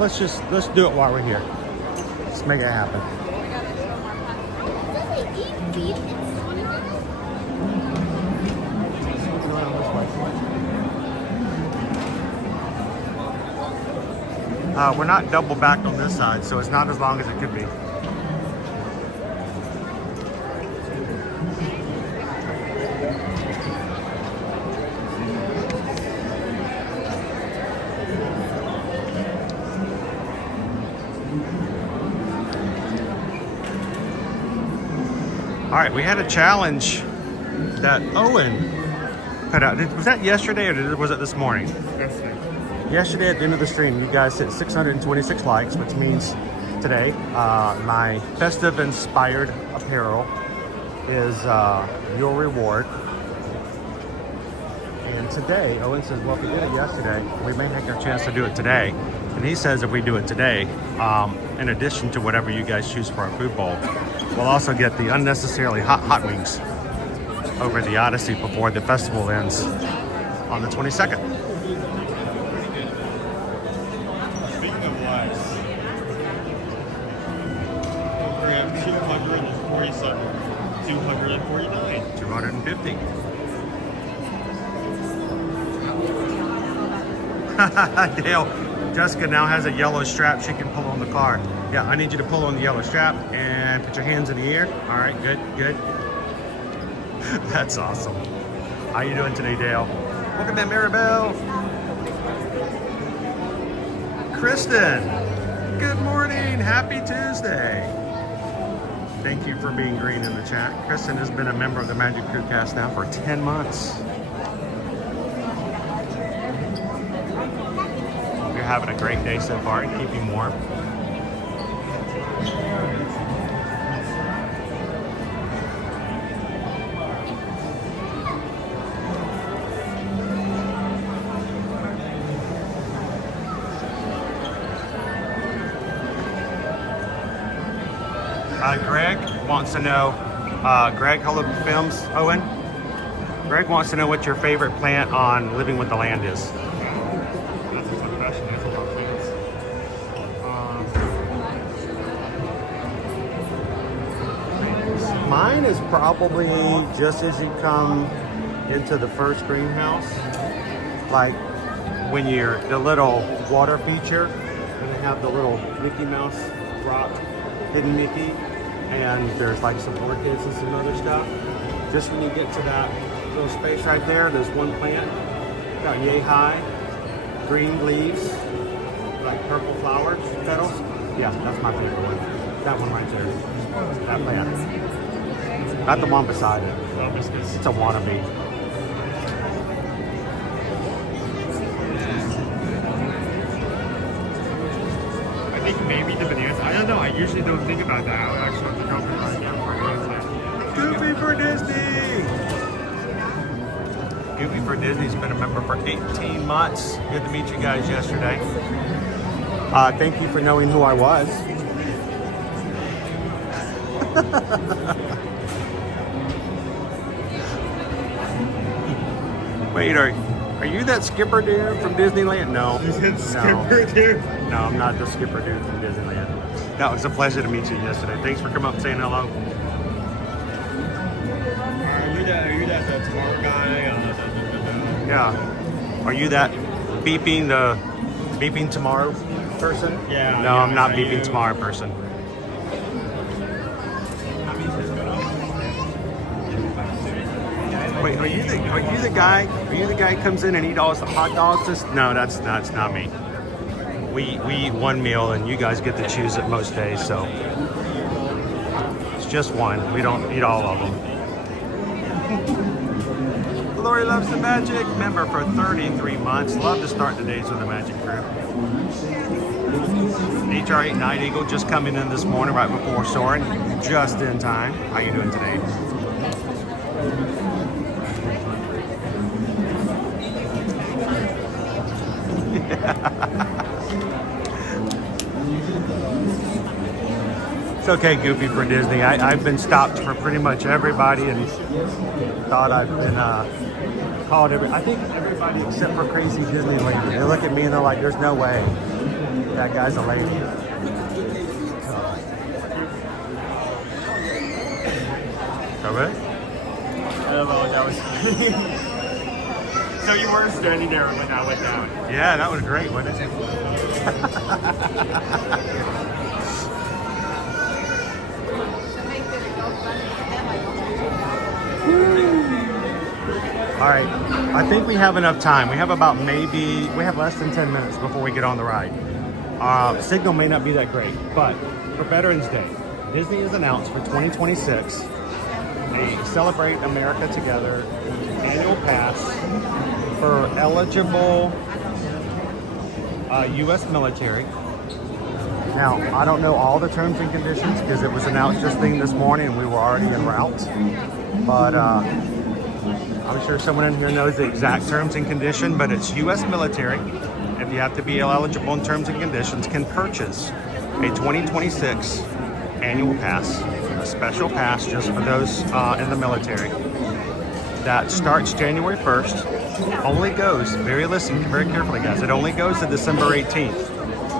Let's do it while we're here. Let's make it happen. We're not double backed on this side, so it's not as long as it could be. All right, we had a challenge that Owen put out. Was that yesterday or was it this morning? Yesterday. Yesterday at the end of the stream, you guys hit 626 likes, which means today my festive inspired apparel is your reward. And today, Owen says, well, if we did it yesterday, we may have a chance to do it today. And he says if we do it today, in addition to whatever you guys choose for our food bowl, we'll also get the unnecessarily hot wings over the Odyssey before the festival ends on the 22nd. Speaking of likes, we have 247, 249, 250. Dale, Jessica now has a yellow strap she can pull on the car. Yeah, I need you to pull on the yellow strap and put your hands in the air. All right, good. That's awesome. How you doing today, Dale? Welcome to Maribel. Kristen, good morning. Happy Tuesday. Thank you for being green in the chat. Kristen has been a member of the Magic Crew cast now for 10 months. Hope you're having a great day so far and keeping warm. Greg wants to know, Greg, Hello Films, Owen. Greg wants to know what your favorite plant on Living with the Land is. That's a good question. That's a lot of things. Mine is probably just as you come into the first greenhouse. Like when you're the little water feature, and they have the little Mickey Mouse rock, hidden Mickey, and there's like some orchids and some other stuff. Just when you get to that little space right there, there's one plant, about yay high, green leaves, like purple flowers, petals. Yeah, that's my favorite one. That one right there. That plant. Not the one beside it. It's a wannabe. I think maybe the bananas. I don't know. I usually don't think about that. I would actually have to go for right now for a Goofy for Disney! Goofy for Disney's been a member for 18 months. Good to meet you guys yesterday. Thank you for knowing who I was. Wait, are you that skipper dude from Disneyland? No. Skipper dude? No, I'm not the skipper dude from Disneyland. No, it was a pleasure to meet you yesterday. Thanks for coming up and saying hello. Are you that smart guy? Yeah. Are you that beeping tomorrow person? Yeah. No, I'm not beeping tomorrow person. Wait, are you the guy who comes in and eat all the hot dogs? No, that's not me. We eat one meal and you guys get to choose it most days, so it's just one. We don't eat all of them. Lori Loves the Magic, member for 33 months. Love to start the days with the Magic Crew. HR8 Night Eagle just coming in this morning right before Soarin, just in time. How you doing today? It's okay, Goofy for Disney. I've been stopped for pretty much everybody and thought I've been called I think everybody except for Crazy Disney Lady. They look at me and they're like, there's no way that guy's a lady. Okay? I don't know what that was. So you were standing there when that went down. Yeah, that was great, wasn't it? All right, I think we have enough time. We have less than 10 minutes before we get on the ride. Signal may not be that great, but for Veterans Day, Disney has announced for 2026 a Celebrate America Together annual pass for eligible U.S. military. Now, I don't know all the terms and conditions because it was announced just this morning and we were already en route, but I'm sure someone in here knows the exact terms and condition, but it's U.S. military, if you have to be eligible in terms and conditions, can purchase a 2026 annual pass, a special pass just for those in the military. That starts January 1st, only goes, very carefully guys, it only goes to December 18th.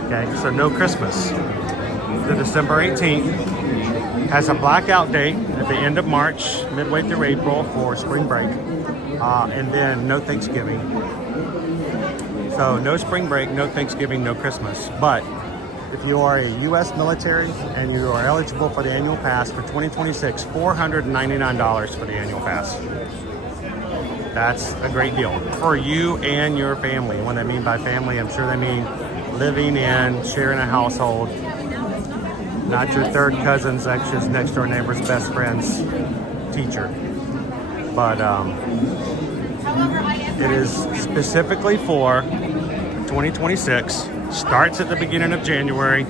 Okay, so no Christmas. The December 18th has a blackout date at the end of March, midway through April for spring break, and then no Thanksgiving. So no spring break, no Thanksgiving, no Christmas. But if you are a U.S. military and you are eligible for the annual pass for 2026, $499 for the annual pass. That's a great deal for you and your family. When I mean by family, I'm sure they mean living in, sharing a household, not your third cousin's ex's next door neighbor's best friend's teacher. But it is specifically for 2026, starts at the beginning of January,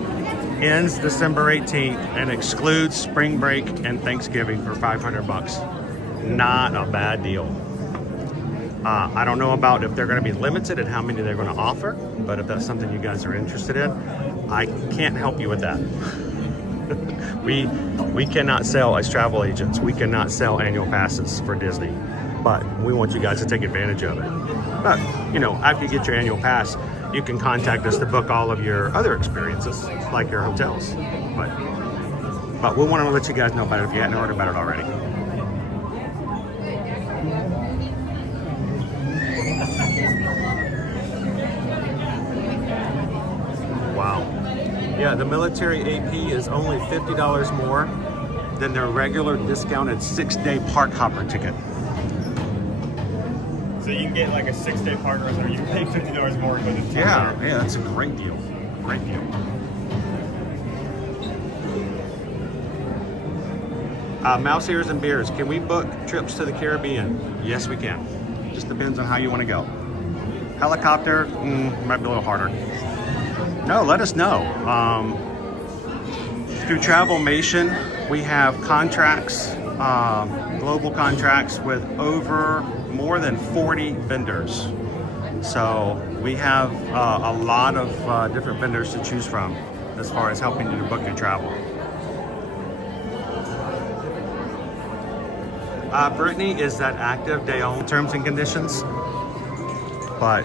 ends December 18th, and excludes spring break and Thanksgiving for $500. Not a bad deal. I don't know about if they're going to be limited and how many they're going to offer, but if that's something you guys are interested in, I can't help you with that. We cannot sell as travel agents. We cannot sell annual passes for Disney, but we want you guys to take advantage of it. But, you know, after you get your annual pass, you can contact us to book all of your other experiences, like your hotels. But we want to let you guys know about it if you hadn't heard about it already. Yeah, the military AP is only $50 more than their regular discounted 6-day park hopper ticket. So you can get like a 6-day park run, or you pay $50 more to go to the Yeah, that's a great deal. Great deal. Mouse ears and beers. Can we book trips to the Caribbean? Yes, we can. Just depends on how you want to go. Helicopter, might be a little harder. No, let us know. Through Travelmation, we have contracts, global contracts with over more than 40 vendors. So we have a lot of different vendors to choose from as far as helping you to book your travel. Brittany, is that active? They own terms and conditions, but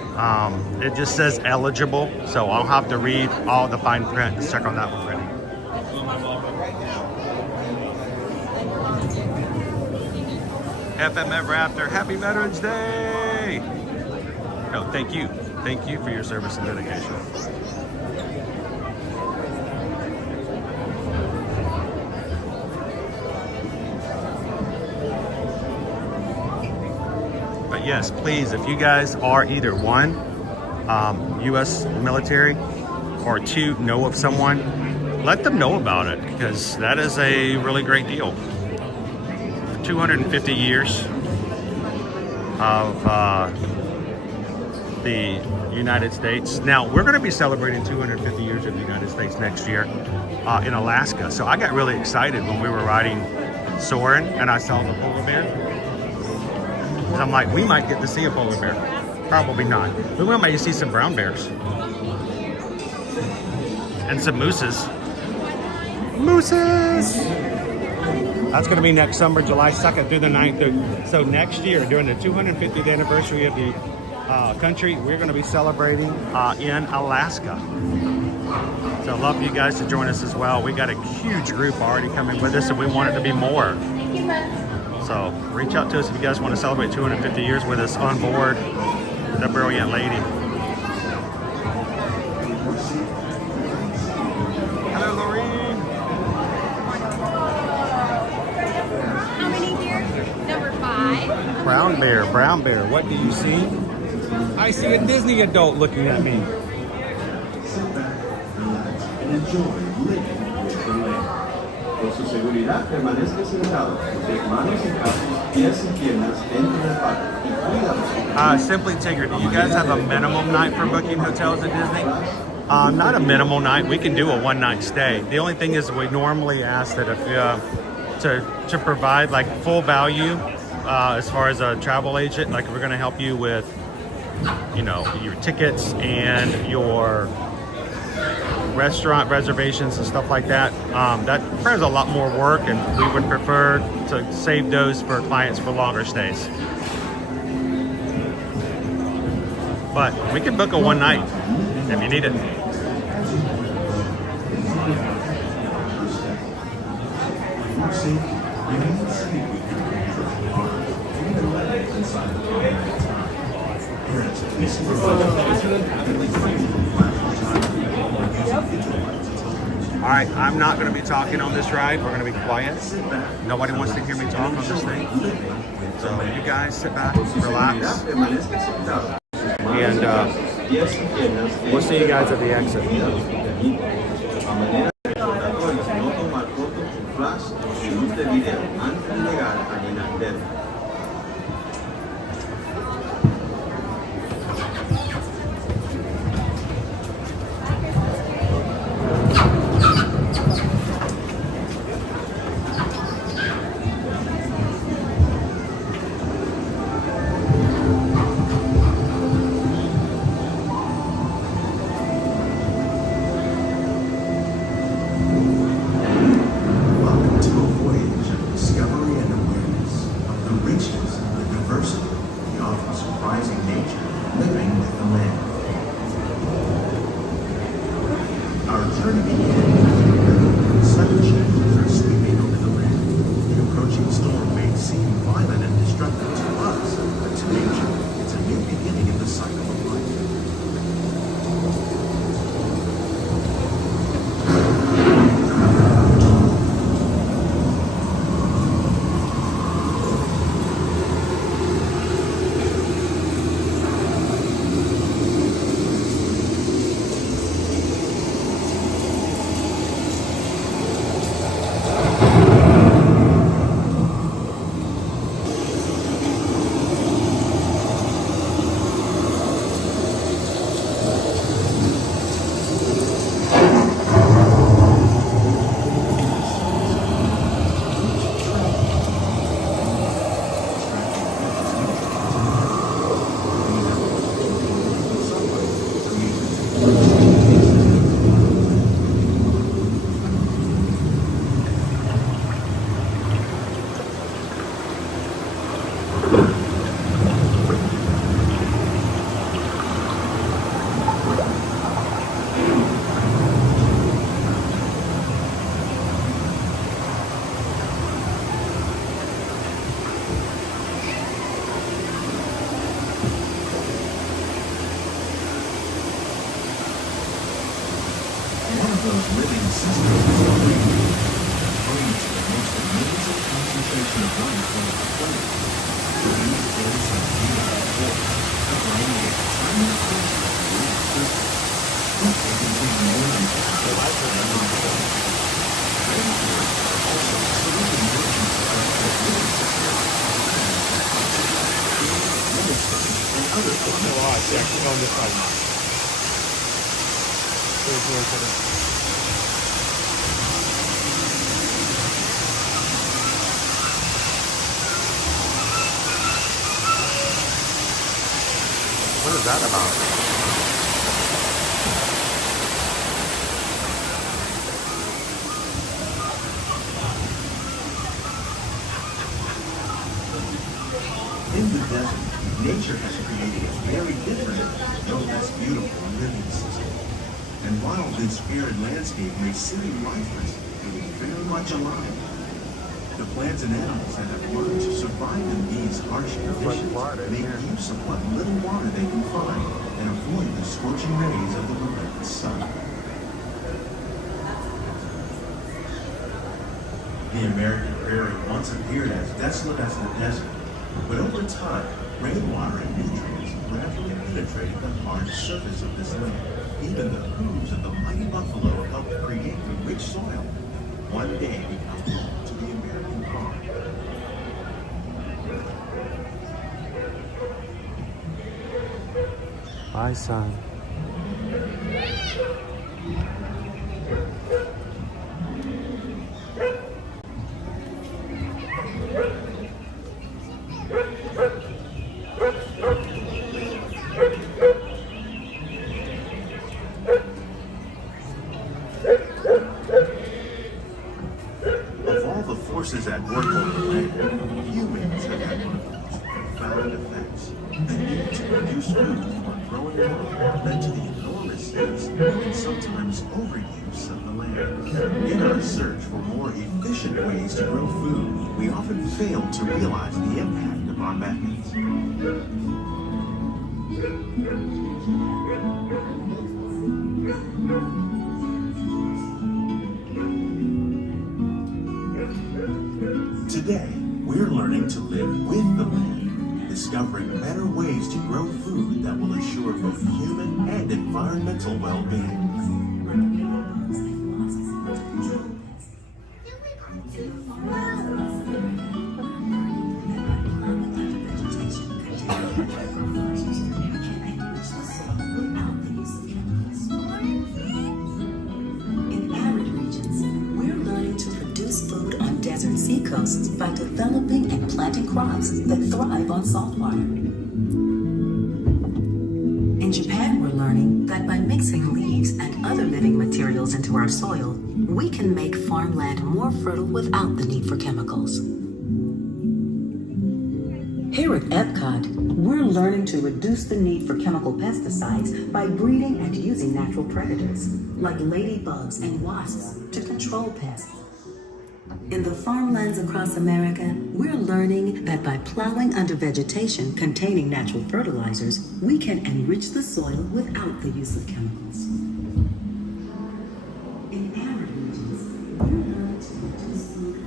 it just says eligible, so I'll have to read all the fine print to check on that one, Brittany. FMF Raptor, happy Veterans Day! No, thank you. Thank you for your service and dedication. But yes, please, if you guys are either one, U.S. military, or two, know of someone, let them know about it, because that is a really great deal. 250 years of the United States. Now, we're going to be celebrating 250 years of the United States next year in Alaska. So I got really excited when we were riding Soarin and I saw the polar bear. Because I'm like, we might get to see a polar bear. Probably not. But we might see some brown bears. And some mooses. Mooses! That's going to be next summer, July 2nd through the 9th. So next year, during the 250th anniversary of the country, we're going to be celebrating in Alaska. So I'd love for you guys to join us as well. We got a huge group already coming with us, and we want it to be more. So reach out to us if you guys want to celebrate 250 years with us on board the Brilliant Lady. Hello, Lorene. How many here? Number 5. Brown bear, brown bear. What do you see? I see a Disney adult looking at me. And enjoy living with the land. Por su seguridad, permanezca sentado, sus manos en brazos, pies y piernas dentro del parque y cuida. Simply Tigger, do you guys have a minimum night for booking hotels at Disney? Not a minimal night. We can do a one-night stay. The only thing is we normally ask that if to provide like full value as far as a travel agent, like we're going to help you with, you know, your tickets and your restaurant reservations and stuff like that. That requires a lot more work, and we would prefer to save those for clients for longer stays. But we can book a one night if you need it. All right, I'm not going to be talking on this ride. We're going to be quiet. Nobody wants to hear me talk on this thing. So you guys sit back, relax, and we'll see you guys at the exit. those living systems is home to the most amazing concentration of life on the planet. These days are beautiful force, providing a tiny portion of the Earth's surface. It can take more than half the lifetime of the planet. Rainforests are also sleeping regions of the living systems. And other forms of What is that about? In the desert, nature has created a very different, no less beautiful living system. And while this arid landscape may seem lifeless, it is very much alive. The plants and animals that have learned to survive in these harsh conditions make use of what little water they can find and avoid the scorching rays of the relentless sun. The American prairie once appeared as desolate as the desert, but over time, rainwater and nutrients gradually penetrated the hard surface of this land. Even the hooves of the mighty buffalo helped create the rich soil. One day become home to the American farm. Bye, son. Of all the forces at work on the land, humans have had profound effects. The need to produce food for growing world led to the enormous use and sometimes overuse of the land. In our search for more efficient ways to grow food, we often fail to realize the impact of our methods. Today, we're learning to live with the land, discovering better ways to grow food that will assure both human and environmental well-being. Seacoasts by developing and planting crops that thrive on salt water. In Japan, we're learning that by mixing leaves and other living materials into our soil, we can make farmland more fertile without the need for chemicals. Here at Epcot, we're learning to reduce the need for chemical pesticides by breeding and using natural predators, like ladybugs and wasps, to control pests. In the farmlands across America, we're learning that by plowing under vegetation containing natural fertilizers, we can enrich the soil without the use of chemicals. In arid regions, we're learning to reduce food.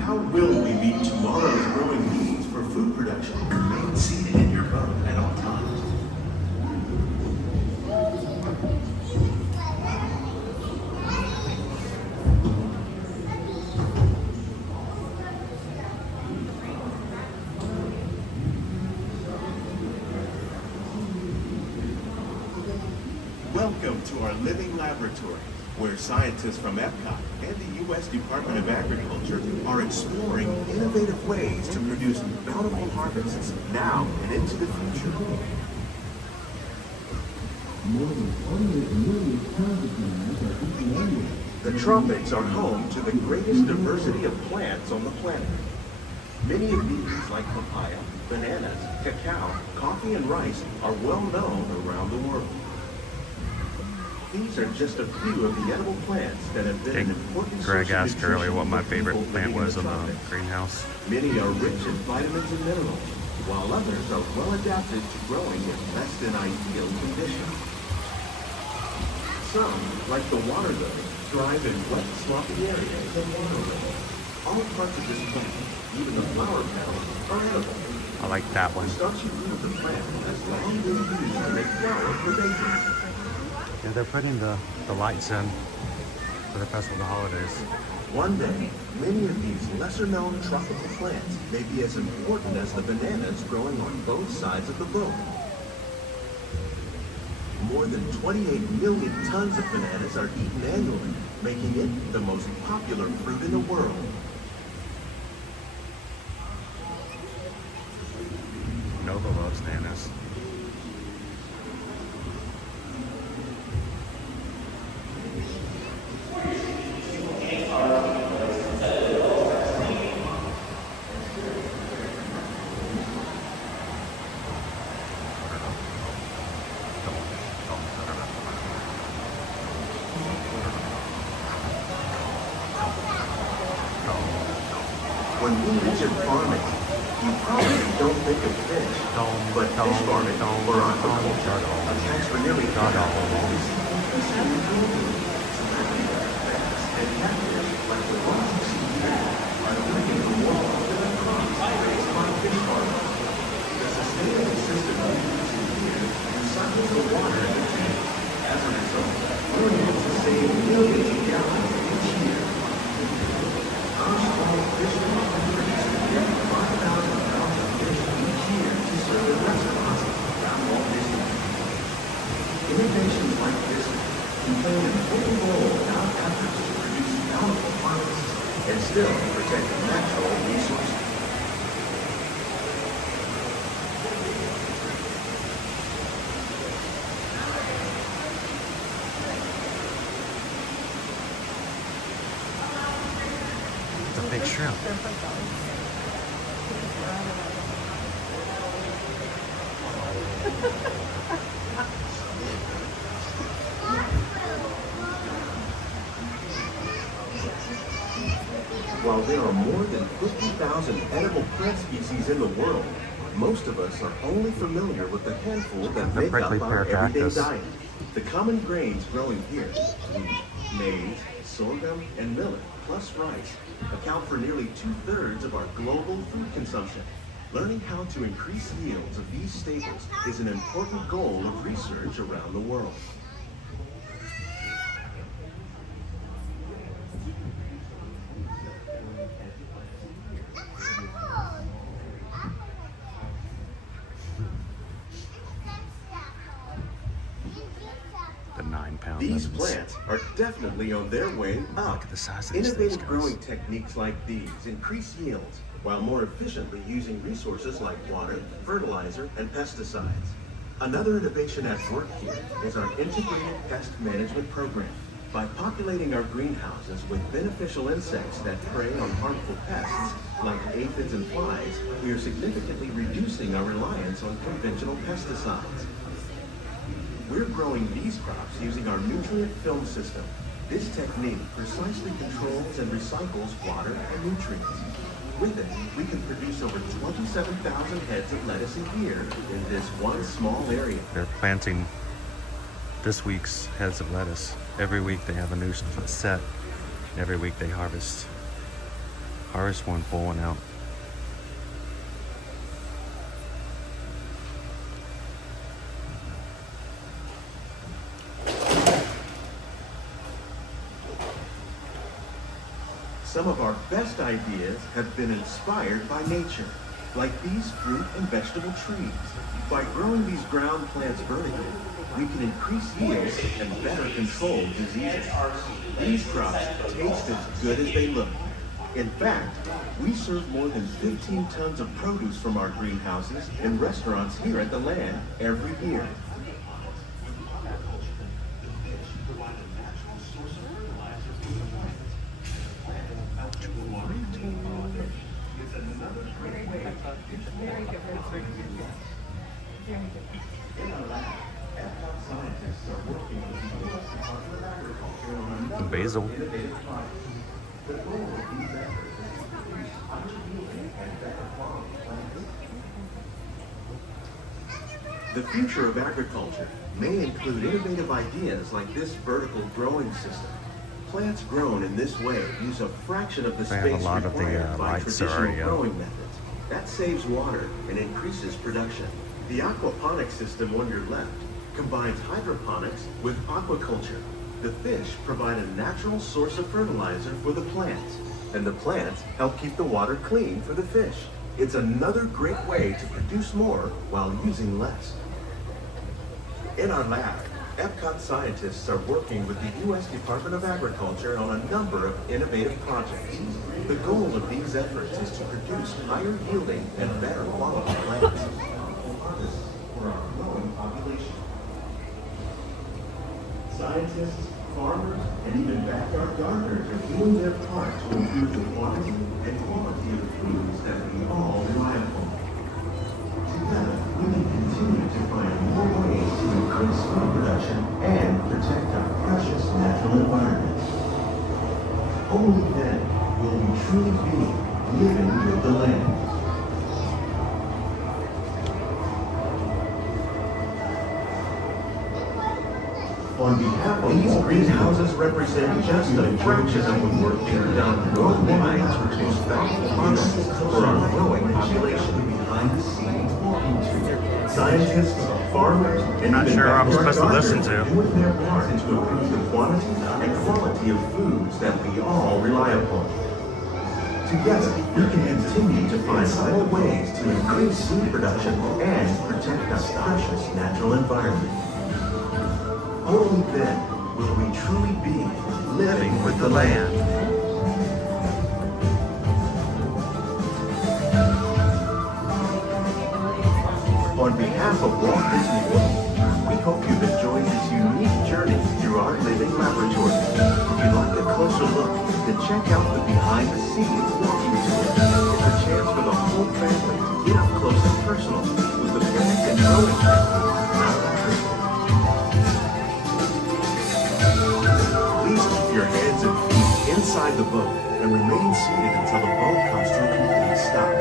How will we meet tomorrow's growing needs for food production? Remain seated in your boat at all times. Welcome to our living laboratory, where scientists from Epcot and the U.S. Department of Agriculture are exploring innovative ways to produce bountiful harvests now and into the future. The tropics are home to the greatest diversity of plants on the planet. Many of these, like papaya, bananas, cacao, coffee, and rice, are well known around the world. These are just a few of the edible plants that have been an important Greg source of asked earlier what my nutrition favorite for people plant living was in the tropics. greenhouse. Many are rich in vitamins and minerals, while others are well adapted to growing in less than ideal conditions. Some, like the water lily, thrive in wet, swampy areas and water lilies. All parts of this plant, even the flower petals, are edible. I like that one. The starchy root of the plant has long been used to make flour for baking. Yeah, they're putting the lights in for the Festival of the Holidays. One day, many of these lesser-known tropical plants may be as important as the bananas growing on both sides of the boat. More than 28 million tons of bananas are eaten annually, making it the most popular fruit in the world. Nova loves bananas. When we mention farming, you probably don't think of fish, but fish farming or aquaculture accounts for nearly half of all the and catfish like the ones you see here are living in the water that are crops based on fish farming. The sustainable system we use here recycles the water in the tank. As a result, we're able to save millions of gallons each year. Our small fish farm produces nearly 5,000 pounds of fish each year to serve in restaurants around Walt Disney. Innovations like this can play an important role in our efforts to produce bountiful harvests and still protect natural resources. It's a big shrimp. While there are more than 50,000 edible plant species in the world, most of us are only familiar with the handful that make up our everyday diet. The common grains growing here, wheat, maize, sorghum, and millet, plus rice, account for nearly 2/3 of our global food consumption. Learning how to increase yields of these staples is an important goal of research around the world. The 9-pound These lemons. plants are definitely on their way up. Look at the size of these Innovative things, growing guys. techniques like these increase yields while more efficiently using resources like water, fertilizer, and pesticides. Another innovation at work here is our integrated pest management program. By populating our greenhouses with beneficial insects that prey on harmful pests, like aphids and flies, we are significantly reducing our reliance on conventional pesticides. We're growing these crops using our nutrient film system. This technique precisely controls and recycles water and nutrients. With it, we can produce over 27,000 heads of lettuce a year in this one small area. They're planting this week's heads of lettuce. Every week they have a new set. Every week they harvest one, pull one out. Some of our best ideas have been inspired by nature, like these fruit and vegetable trees. By growing these ground plants vertically, we can increase yields and better control diseases. These crops taste as good as they look. In fact, we serve more than 15 tons of produce from our greenhouses in restaurants here at the land every year. Basil. The future of agriculture may include innovative ideas like this vertical growing system. Plants grown in this way use a fraction of the They have a space lot of the, required by lights traditional already up. growing methods. That saves water and increases production. The aquaponics system on your left combines hydroponics with aquaculture. The fish provide a natural source of fertilizer for the plants, and the plants help keep the water clean for the fish. It's another great way to produce more while using less. In our lab, Epcot scientists are working with the U.S. Department of Agriculture on a number of innovative projects. The goal of these efforts is to produce higher yielding and better quality plants. For our growing population. Scientists, farmers, and even backyard gardeners are doing their part to improve the quantity and quality of foods that we all rely upon. Together, we can continue to find more ways to increase food production and protect our precious natural environment. Only then will we truly be living with the land. On behalf of these greenhouses represent just a fraction of the work being done worldwide to reduce factory for our growing population behind the scenes. Scientists, farmers, and Not even sure I'm backyard supposed to listen gardeners to. are doing their part to improve the quantity and quality of foods that we all rely upon. Together, we can continue to find more ways to increase food production and protect our precious natural environment. Only then will we truly be living with the land. On behalf of Walt Disney World, we hope you've enjoyed this unique journey through our living laboratory. If you'd like a closer look, then check out the behind-the-scenes walking tour. It's a chance for the whole family to get up close and personal with the plant and growing techniques in our laboratory. Please keep your hands and feet inside the boat and remain seated until the boat comes to a complete stop.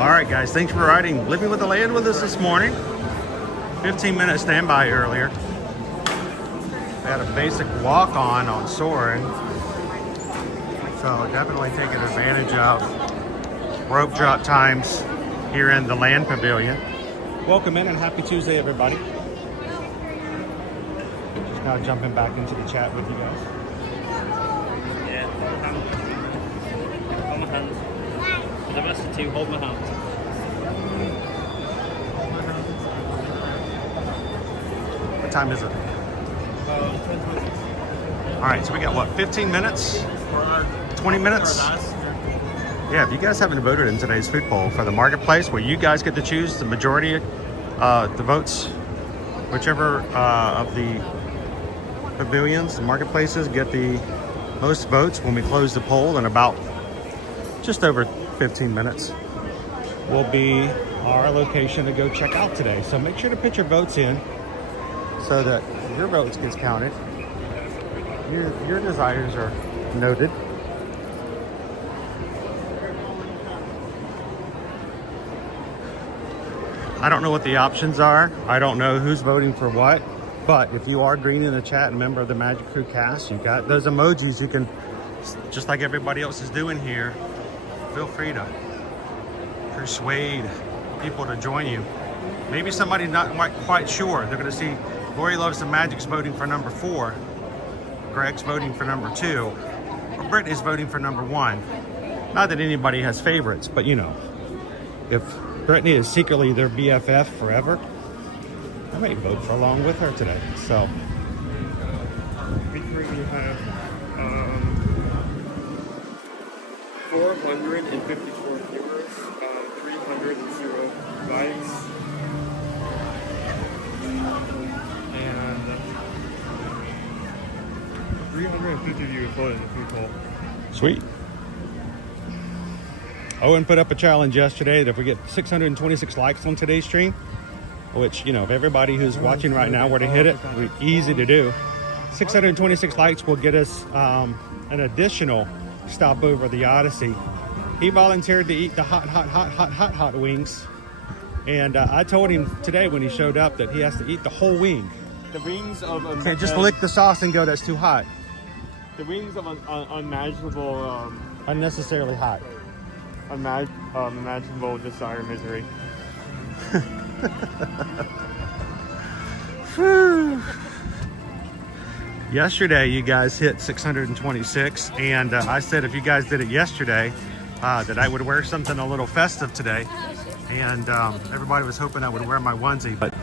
All right, guys, thanks for riding Living with the Land with us this morning. 15-minute standby earlier. We had a basic walk-on Soarin. So definitely taking advantage of rope drop times here in the Land Pavilion. Welcome in and happy Tuesday, everybody. Just now jumping back into the chat with you guys. Yeah, hold my hand. For the rest of two, hold my hand. What time is it? All right, so we got what, 15 minutes? 20 minutes? Yeah, if you guys haven't voted in today's food poll for the marketplace, where you guys get to choose the majority of the votes, whichever of the pavilions, the marketplaces get the Most boats, when we close the poll in about just over 15 minutes, will be our location to go check out today. So make sure to put your votes in so that your votes gets counted. Your desires are noted. I don't know what the options are. I don't know who's voting for what. But if you are green in the chat and member of the Magic Crew cast, you got those emojis. You can, just like everybody else is doing here, feel free to persuade people to join you. Maybe somebody not quite sure. They're going to see Lori Loves the Magic's voting for number 4. Greg's voting for number 2. Or Britt is voting for number 1. Not that anybody has favorites, but you know, if Brittany is secretly their BFF forever, I might vote for along with her today. So we currently have 454 viewers, 300 likes, and 350 viewers voted in the food poll. Sweet. Owen put up a challenge yesterday that if we get 626 likes on today's stream, which, you know, if everybody who's watching right now were to hit it, it would be easy to do. 626 likes will get us an additional stopover the Odyssey. He volunteered to eat the hot wings. And I told him today when he showed up that he has to eat the whole wing. The wings of... Can't just lick the sauce and go, that's too hot. The wings of unimaginable... unnecessarily hot. Unimaginable desire misery. Yesterday you guys hit 626, and I said if you guys did it yesterday that I would wear something a little festive today, and everybody was hoping I would wear my onesie, but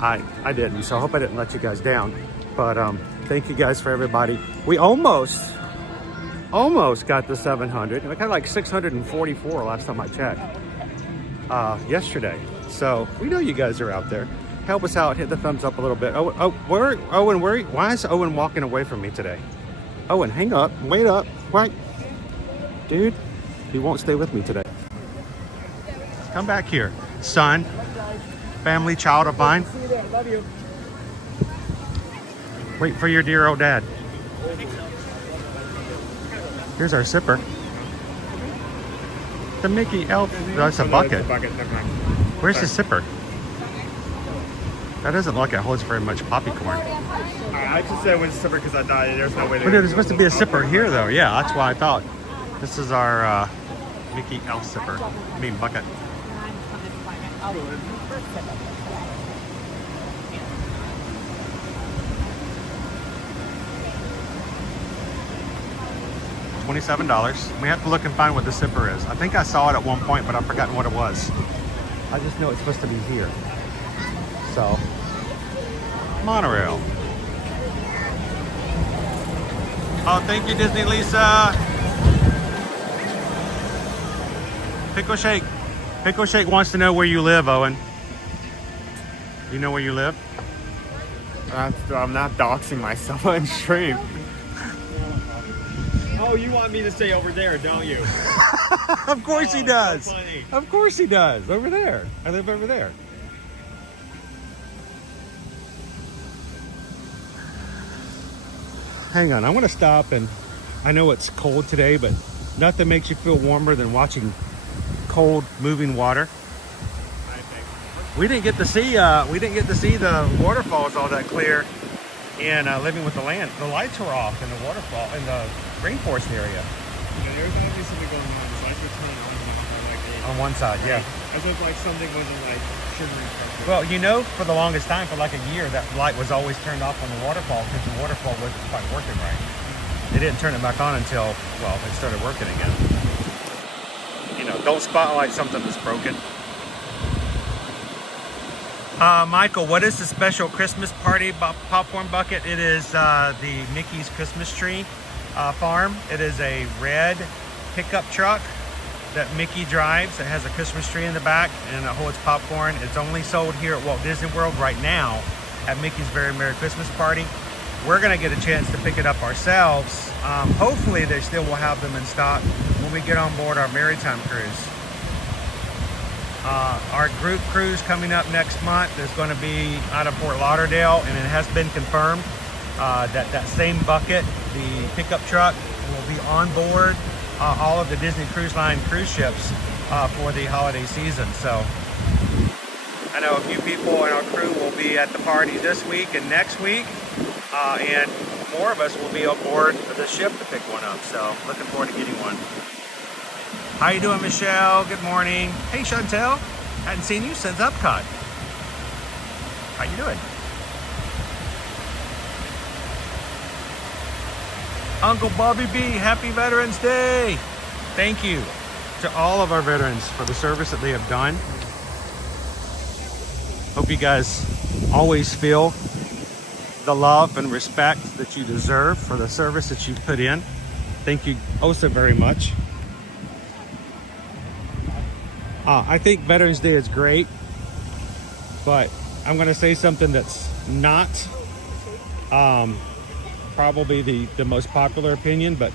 I didn't, so I hope I didn't let you guys down. But thank you guys for everybody. We almost got to 700. We got like 644 last time I checked yesterday. So we know you guys are out there. Help us out. Hit the thumbs up a little bit. Owen, why is Owen walking away from me today? Owen, hang up. Wait up. Wait. Dude, he won't stay with me today. Come back here. Son, family, child of mine. See you there. Love you. Wait for your dear old dad. Here's our sipper. The Mickey Elf. That's a bucket. Where's the sipper? That doesn't look like it holds very much poppy corn. I just said it was a sipper because I thought there's no way. But there's supposed to be a sipper here, though. Yeah, that's why I thought. This is our Mickey Elf sipper. I mean bucket. $27. We have to look and find what the sipper is. I think I saw it at one point, but I've forgotten what it was. I just know it's supposed to be here. So, monorail. Oh, thank you, Disney Lisa. Pickle Shake. Pickle Shake wants to know where you live, Owen. You know where you live? I'm not doxing myself on stream. Oh, you want me to stay over there, don't you? Of course he does. So funny. Of course he does. Over there. I live over there. Hang on, I want to stop, and I know it's cold today, but nothing makes you feel warmer than watching cold moving water. We didn't get to see the waterfalls all that clear in Living with the Land. The lights were off in the waterfall in the rainforest area. Yeah, there's obviously something going on. The lights were turning on On one side, yeah. As if like something wasn't like shimmering. Well, you know, for the longest time, for like a year, that light was always turned off on the waterfall because the waterfall wasn't quite working right. They didn't turn it back on until, well, it started working again. You know, don't spotlight something that's broken. Michael, what is the special Christmas party popcorn bucket? It is the Mickey's Christmas Tree farm. It is a red pickup truck that Mickey drives. It has a Christmas tree in the back and it holds popcorn. It's only sold here at Walt Disney World right now at Mickey's Very Merry Christmas Party. we're gonna get a chance to pick it up ourselves. Hopefully they still will have them in stock when we get on board our maritime cruise. Our group cruise coming up next month is going to be out of Fort Lauderdale, and it has been confirmed that same bucket, the pickup truck, will be on board all of the Disney Cruise Line cruise ships for the holiday season. So I know a few people in our crew will be at the party this week and next week, and more of us will be on board the ship to pick one up. So looking forward to getting one. How you doing, Michelle? Good morning. Hey, Chantel. Hadn't seen you since Epcot. How you doing? Uncle Bobby B, happy Veterans Day. Thank you to all of our veterans for the service that they have done. Hope you guys always feel the love and respect that you deserve for the service that you've put in. Thank you oh so very much. I think Veterans Day is great, but I'm going to say something that's not probably the most popular opinion, but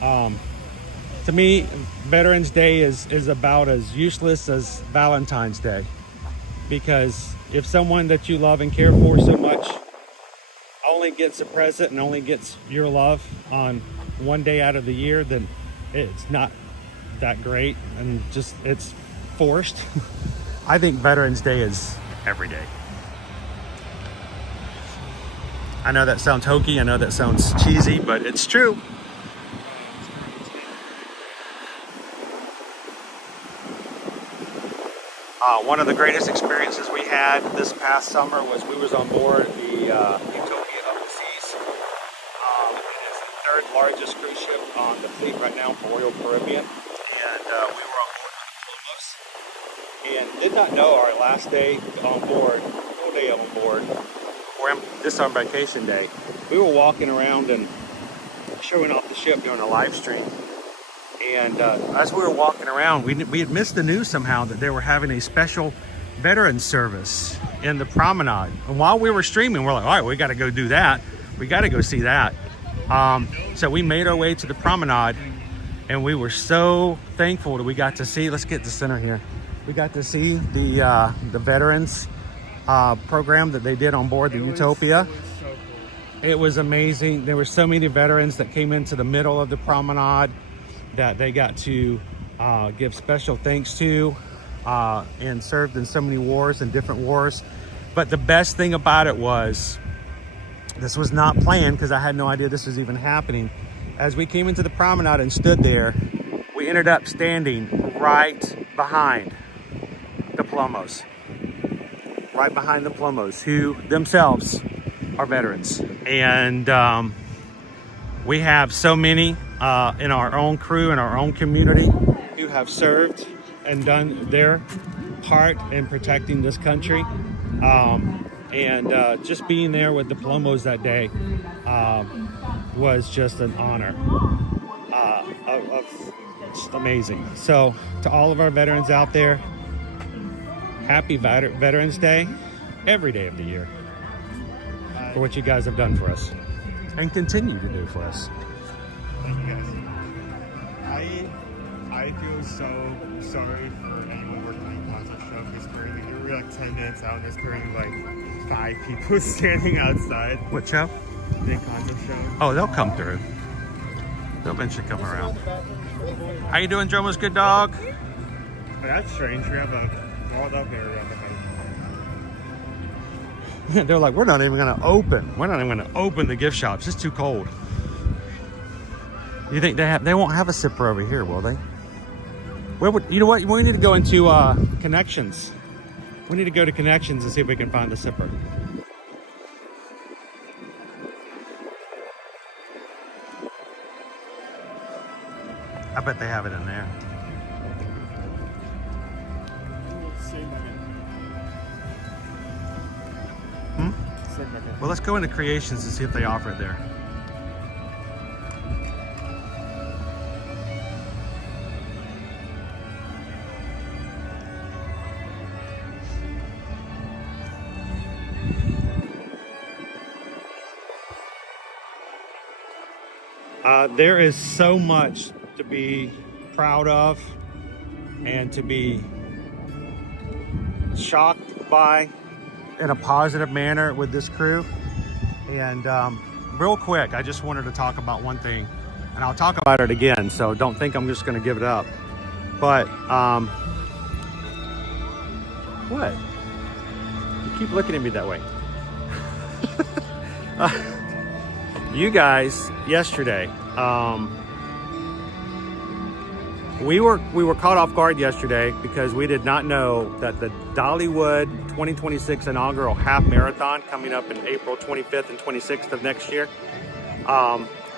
to me, Veterans Day is about as useless as Valentine's Day, because if someone that you love and care for so much only gets a present and only gets your love on one day out of the year, then it's not that great, and just it's forced. I think Veterans Day is every day. I know that sounds hokey, I know that sounds cheesy, but it's true. One of the greatest experiences we had this past summer was we was on board the Utopia of the Seas. It's the third largest cruise ship on the fleet right now for Royal Caribbean. And we were on board with the Caballeros, and did not know our last day on board, full day on board, or this on vacation day. We were walking around and showing off the ship doing a live stream. And as we were walking around, we had missed the news somehow that they were having a special veterans service in the promenade. And while we were streaming, we're like, all right, we got to go do that. We got to go see that. So we made our way to the promenade, and we were so thankful that we got to see, let's get the center here. We got to see the veterans program that they did on board the Utopia. It was amazing. There were so many veterans that came into the middle of the promenade that they got to give special thanks to, and served in so many wars and different wars. But the best thing about it was, this was not planned because I had no idea this was even happening. As we came into the promenade and stood there, we ended up standing right behind the Plomos. Right behind the Plomos, who themselves are veterans. And we have so many in our own crew, in our own community, who have served and done their part in protecting this country. And just being there with the Plomos that day was just an honor. Just amazing. So to all of our veterans out there, happy Veterans Day every day of the year for what you guys have done for us and continue to do for us. Thank you guys. I feel so sorry for anyone working on the concert show, because we were like 10 minutes out and there's currently like 5 people standing outside. What show? The concert show. Oh, they'll come through. They'll eventually come around. How you doing, Jomo's good dog? Oh, that's strange. We have a walled up area behind. They're like, we're not even gonna open. We're not even gonna open the gift shops. It's too cold. You think they won't have a zipper over here, will they? You know what? We need to go into Connections. We need to go to Connections and see if we can find the zipper. I bet they have it in there. Well, let's go into Creations and see if they offer it there. There is so much to be proud of and to be shocked by in a positive manner with this crew. And real quick, I just wanted to talk about one thing, and I'll talk about it again, so don't think I'm just going to give it up. But what? You keep looking at me that way. You guys, yesterday, we were caught off guard yesterday because we did not know that the Dollywood 2026 inaugural half marathon coming up in April 25th and 26th of next year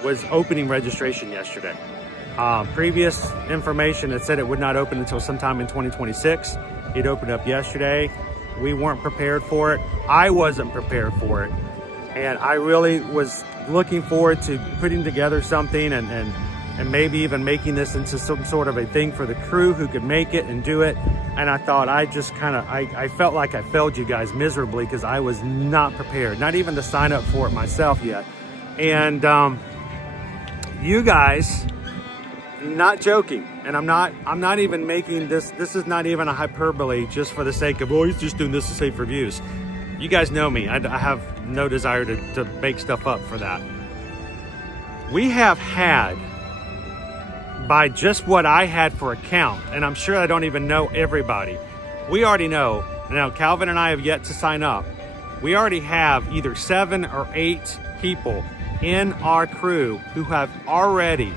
was opening registration yesterday. Previous information had said it would not open until sometime in 2026. It opened up yesterday. We weren't prepared for it. I wasn't prepared for it. And I really was looking forward to putting together something and maybe even making this into some sort of a thing for the crew who could make it and do it. And I thought I felt like I failed you guys miserably because I was not prepared, not even to sign up for it myself yet. And you guys, not joking, and I'm not even making this is not even a hyperbole just for the sake of, oh, he's just doing this to save reviews. You guys know me. I have no desire to make stuff up for that. We have had, by just what I had for a count, and I'm sure I don't even know everybody, we already know, now Calvin and I have yet to sign up, we already have either 7 or 8 people in our crew who have already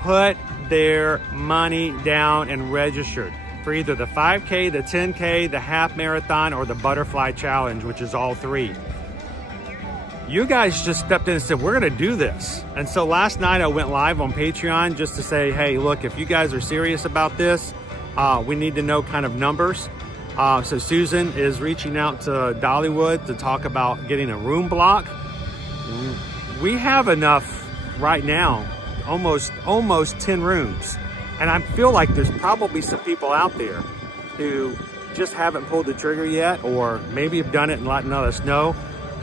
put their money down and registered for either the 5K, the 10K, the half marathon, or the butterfly challenge, which is all 3. You guys just stepped in and said, we're gonna do this. And so last night I went live on Patreon just to say, hey, look, if you guys are serious about this, we need to know kind of numbers. So Susan is reaching out to Dollywood to talk about getting a room block. We have enough right now, almost 10 rooms. And I feel like there's probably some people out there who just haven't pulled the trigger yet, or maybe have done it and let us know.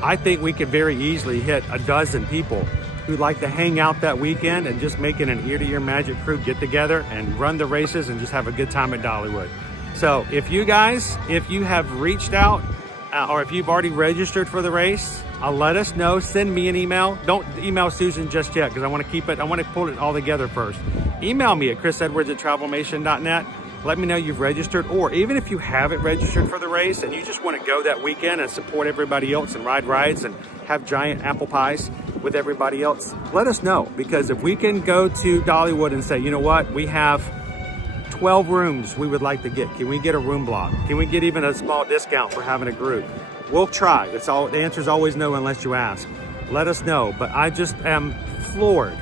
I think we could very easily hit a dozen people who'd like to hang out that weekend and just making an ear-to-ear magic crew get together and run the races and just have a good time at Dollywood. So if you have reached out or if you've already registered for the race, let us know. Send me an email. Don't email Susan just yet because I want to pull it all together first. Email me at chrisedwards@travelmation.net. Let me know you've registered, or even if you haven't registered for the race and you just want to go that weekend and support everybody else and ride rides and have giant apple pies with everybody else, let us know. Because if we can go to Dollywood and say, you know what, we have 12 rooms we would like to get. Can we get a room block? Can we get even a small discount for having a group? We'll try. The answer is always no unless you ask. Let us know. But I just am floored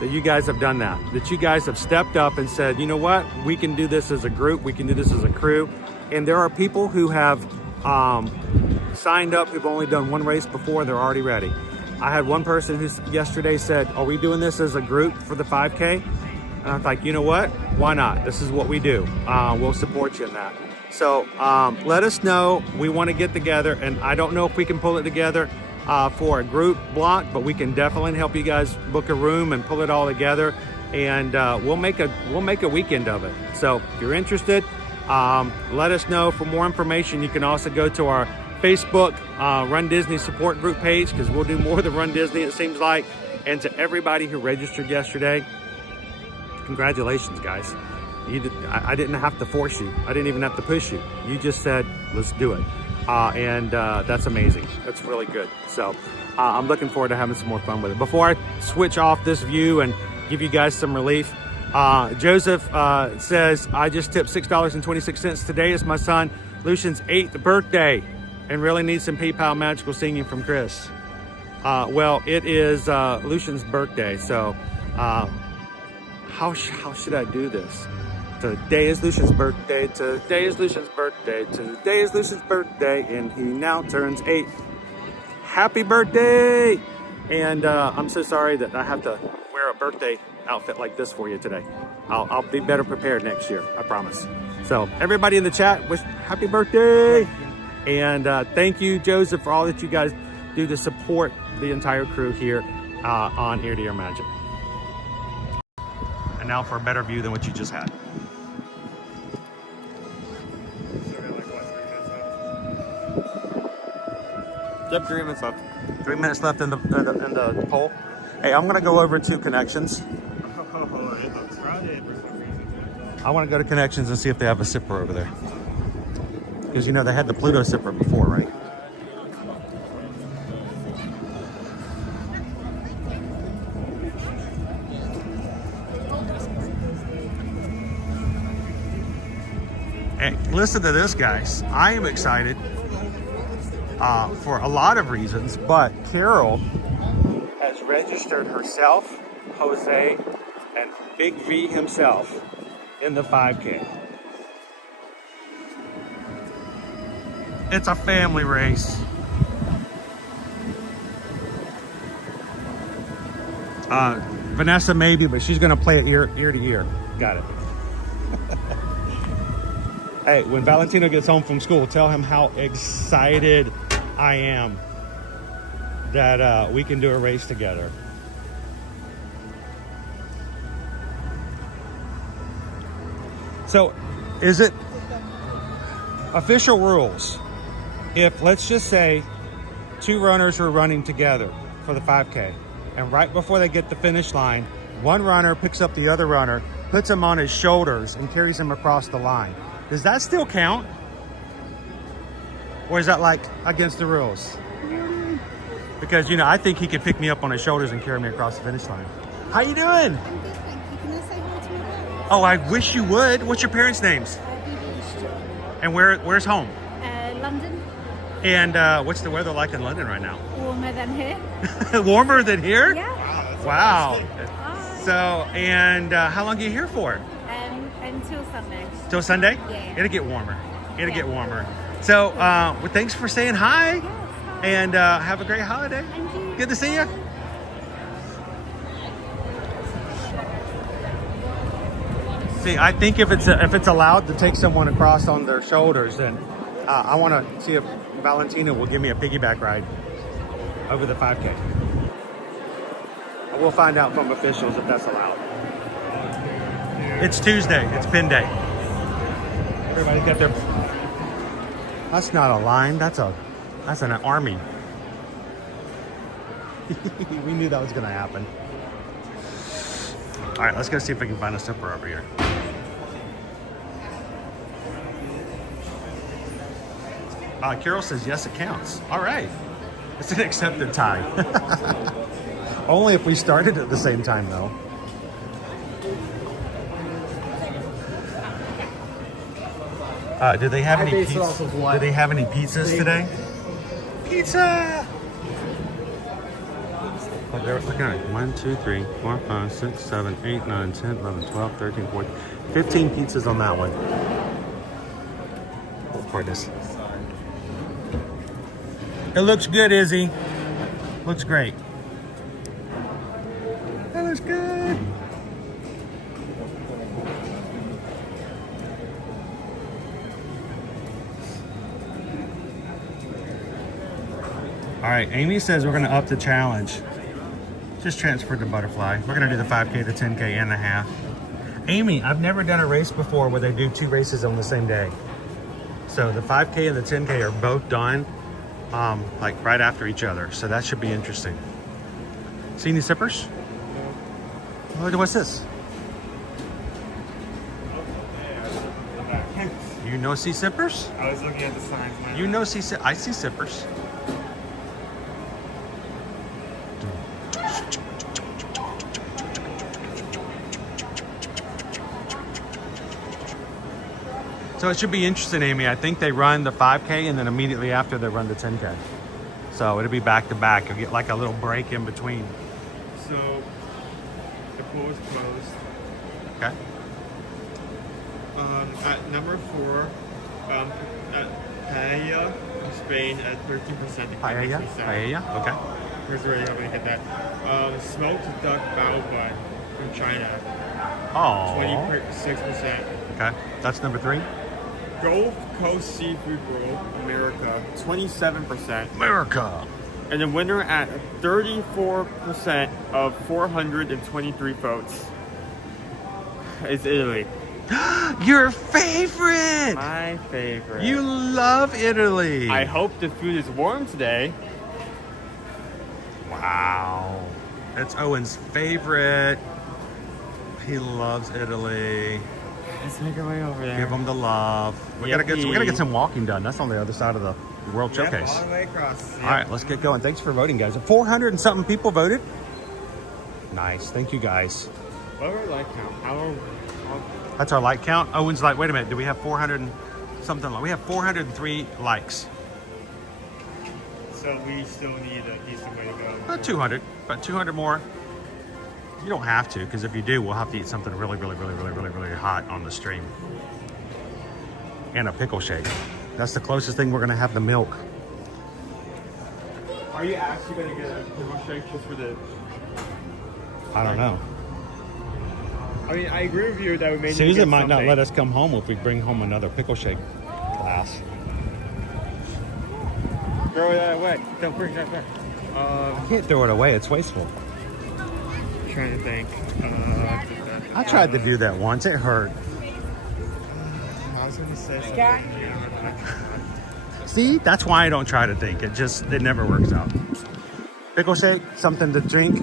that you guys have done that you guys have stepped up and said, you know what, we can do this as a group, we can do this as a crew. And there are people who have signed up who've only done one race before, they're already ready. I had one person who yesterday said, are we doing this as a group for the 5K? And I was like, you know what, why not? This is what we do. We'll support you in that. So let us know. We want to get together, and I don't know if we can pull it together for a group block, but we can definitely help you guys book a room and pull it all together, and we'll make a weekend of it. So if you're interested, let us know. For more information, you can also go to our Facebook Run Disney support group page, because we'll do more than Run Disney, it seems like. And to everybody who registered yesterday, congratulations, guys. I didn't have to force you. I didn't even have to push you. You just said, let's do it. And that's amazing. That's really good. So I'm looking forward to having some more fun with it. Before I switch off this view and give you guys some relief, Joseph says, I just tipped $6.26. Today is my son Lucian's 8th birthday and really need some PayPal magical singing from Chris. Well, it is Lucian's birthday, so how should I do this? Today is Lucian's birthday, today is Lucian's birthday, today is Lucian's birthday, and he now turns 8. Happy birthday! And I'm so sorry that I have to wear a birthday outfit like this for you today. I'll be better prepared next year, I promise. So everybody in the chat, wish happy birthday! And thank you, Joseph, for all that you guys do to support the entire crew here on Ear to Ear Magic. And now for a better view than what you just had. Yep, 3 minutes left. 3 minutes left in the poll. Hey, I'm gonna go over to Connections. Oh, it looks crowded for some reason. I want to go to Connections and see if they have a sipper over there. Because you know they had the Pluto sipper before, right? Hey, listen to this, guys. I am excited for a lot of reasons, but Carol has registered herself, Jose, and Big V himself in the 5K. It's a family race. Vanessa maybe, but she's gonna play it ear to ear. Got it. Hey, when Valentino gets home from school, tell him how excited I am that we can do a race together. So, is it official rules? If, let's just say, 2 runners are running together for the 5K, and right before they get the finish line, one runner picks up the other runner, puts him on his shoulders, and carries him across the line. Does that still count? Or is that like against the rules? Because, you know, I think he could pick me up on his shoulders and carry me across the finish line. How you doing? I'm good, thank you. Can I say hi to my parents? Oh, I wish you would. What's your parents' names? And where's home? London. And what's the weather like in London right now? Warmer than here. Warmer than here? Yeah. Wow. Hi. So, and how long are you here for? Until Sunday. Till Sunday? Yeah. It'll get warmer. It'll get warmer. So, well, thanks for saying hi. Yes, hi. And have a great holiday. And you. Good to see you. See, I think if it's allowed to take someone across on their shoulders, then I want to see if Valentina will give me a piggyback ride over the 5K. We'll find out from officials if that's allowed. It's Tuesday. It's pin day. Everybody's got their... That's not a line. That's an army. We knew that was going to happen. All right, let's go see if we can find a sipper over here. Carol says yes, it counts. All right. It's an accepted tie. Only if we started at the same time, though. Do they have any pizzas? Do they have any pizzas today? Pizza! Look, they're looking at 1, 2, 3, 4, 5, 6, 7, 8, 9, 10, 11, 12, 13, 14, 15 pizzas on that one. For this. It looks good, Izzy. Looks great. That looks good. All right, Amy says we're gonna up the challenge. Just transferred to Butterfly. We're gonna do the 5K, the 10K, and the half. Amy, I've never done a race before where they do 2 races on the same day. So the 5K and the 10K are both done like right after each other. So that should be interesting. See any sippers? What's this? You know see sippers? I was looking at the signs, man. You know I see sippers. So it should be interesting, Amy. I think they run the 5K and then immediately after they run the 10K. So it'll be back to back. You'll get like a little break in between. So the pool is closed. Okay. At number 4, at Paella, Spain at 13%. Paella, okay. Here's where you're going to get that. Smoked duck bao bun from China. Oh. 26%. Okay, that's number 3. Gulf Coast Seafood Roll, America, 27%. America. And the winner at 34% of 423 votes. is Italy. Your favorite! My favorite. You love Italy. I hope the food is warm today. Wow. That's Owen's favorite. He loves Italy. Let's make our way over there. Give him the love. We gotta get some walking done. That's on the other side of the World Showcase. All the way across. Yep. All right, let's get going. Thanks for voting, guys. 400 and something people voted. Nice. Thank you, guys. What are like count? That's our like count. Owen's like, wait a minute. Do we have 400 and something? We have 403 likes. So we still need a decent way to go. About 200. About 200 more. You don't have to, because if you do, we'll have to eat something really hot on the stream. And a pickle shake. That's the closest thing we're going to have to milk. Are you actually going to get a pickle shake just for the... I don't know. I mean, I agree with you that we may need to Susan get might not something. let us come home if we bring home another pickle shake glass. Throw that away. Don't bring that back. I can't throw it away. It's wasteful. Trying to think. I tried to do that once. It hurt. I was going to say something. See? That's why I don't try to think. It never works out. Pickle shake, something to drink.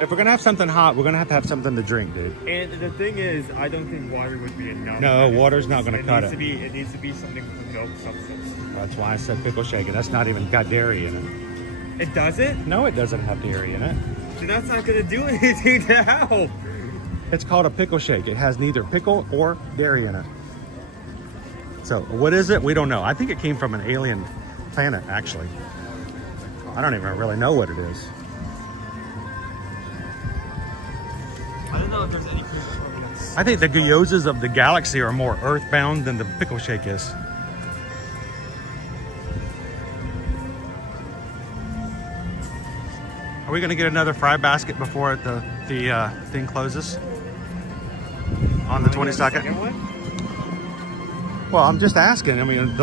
If we're going to have something hot, we're going to have something to drink, dude. And the thing is, I don't think water would be enough. No, water's not going to cut it. It needs to be something with milk substance. That's why I said pickle shake, and that's not even got dairy in it. It doesn't? No, it doesn't have dairy in it. Then that's not going to do anything to help. It's called a pickle shake. It has neither pickle or dairy in it. So, what is it? We don't know. I think it came from an alien planet, actually. I don't even really know what it is. I don't know if there's any proof. I think the gyozas of the galaxy are more earthbound than the pickle shake is. Are we going to get another fry basket before the thing closes on the 22nd? Well, I'm just asking. I mean,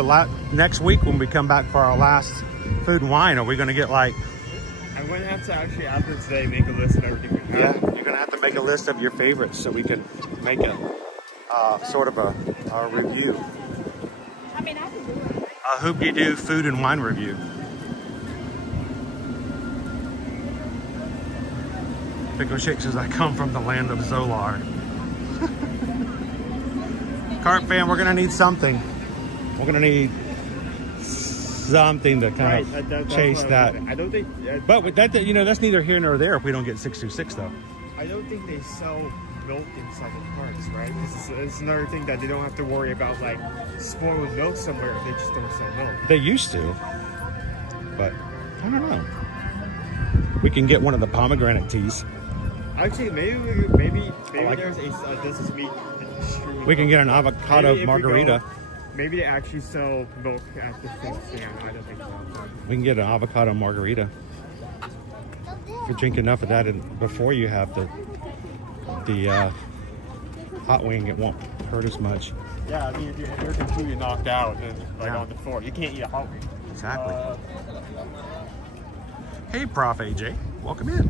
next week when we come back for our last food and wine, are we going to get like... I'm going to have to actually, after today, make a list of everything we have. Yeah, you're going to have to make a list of your favorites so we can make a sort of a review. I mean, I can do it. A hoop-de-doo food and wine review. Pickle Shake says, I come from the land of Zolar. Cart fan, we're going to need something. We're going to need something to kind of chase that. I don't think... But with that, you know, that's neither here nor there if we don't get 626, though. I don't think they sell milk inside the carts, right? It's another thing that they don't have to worry about, like, spoiled milk somewhere if they just don't sell milk. They used to. But, I don't know. We can get one of the pomegranate teas. Actually, maybe there's a this is meat. We can get an avocado margarita. Maybe they actually sell milk at the food stand. I don't think so. We can get an avocado margarita. If you drink enough of that before you have the hot wing, it won't hurt as much. Yeah, I mean, if you're completely knocked out and on the floor, you can't eat a hot wing. Exactly. Hey, Prof. AJ, welcome in.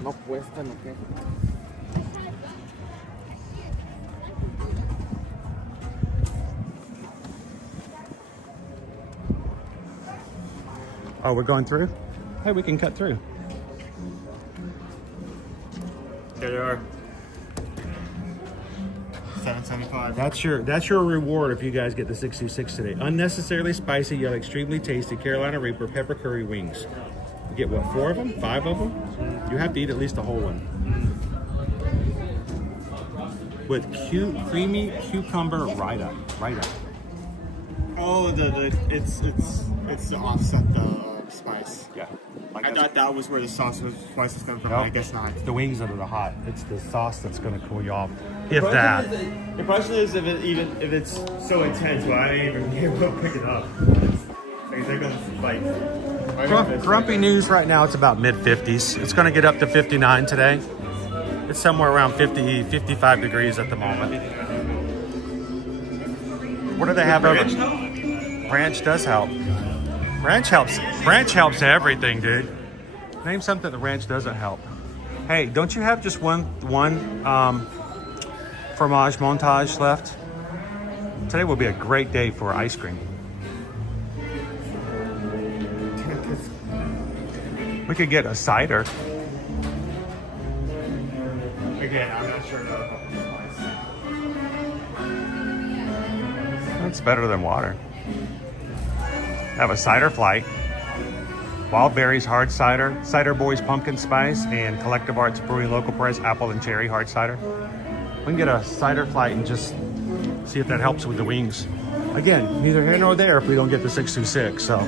No cuesta, no qué. Oh, we're going through? Hey, we can cut through. There you are. $7.75. That's your reward if you guys get the 626 today. Unnecessarily spicy yet extremely tasty Carolina Reaper pepper curry wings. You get what, 4 of them? 5 of them? You have to eat at least a whole one. With creamy cucumber raita. Oh, it's to offset the spice. Yeah. I thought that was where the spice was coming from. Nope. I guess not. It's the wings that are hot. It's the sauce that's going to cool you off. If that. The question is if it's so intense, why I ain't even be able to pick it up. They're gonna like. Grumpy news right now. It's about mid-50s. It's going to get up to 59 today. It's somewhere around 50, 55 degrees at the moment. What do they have over? Ranch does help. Ranch helps. Ranch helps everything, dude. Name something the ranch doesn't help. Hey, don't you have just one fromage montage left? Today will be a great day for ice cream. We could get a cider. Again, I'm not sure. It's better than water. Have a cider flight. Wild Berries hard cider, Cider Boys pumpkin spice, and Collective Arts Brewing local press apple and cherry hard cider. We can get a cider flight and just see if that helps with the wings. Again, neither here nor there if we don't get the 626. So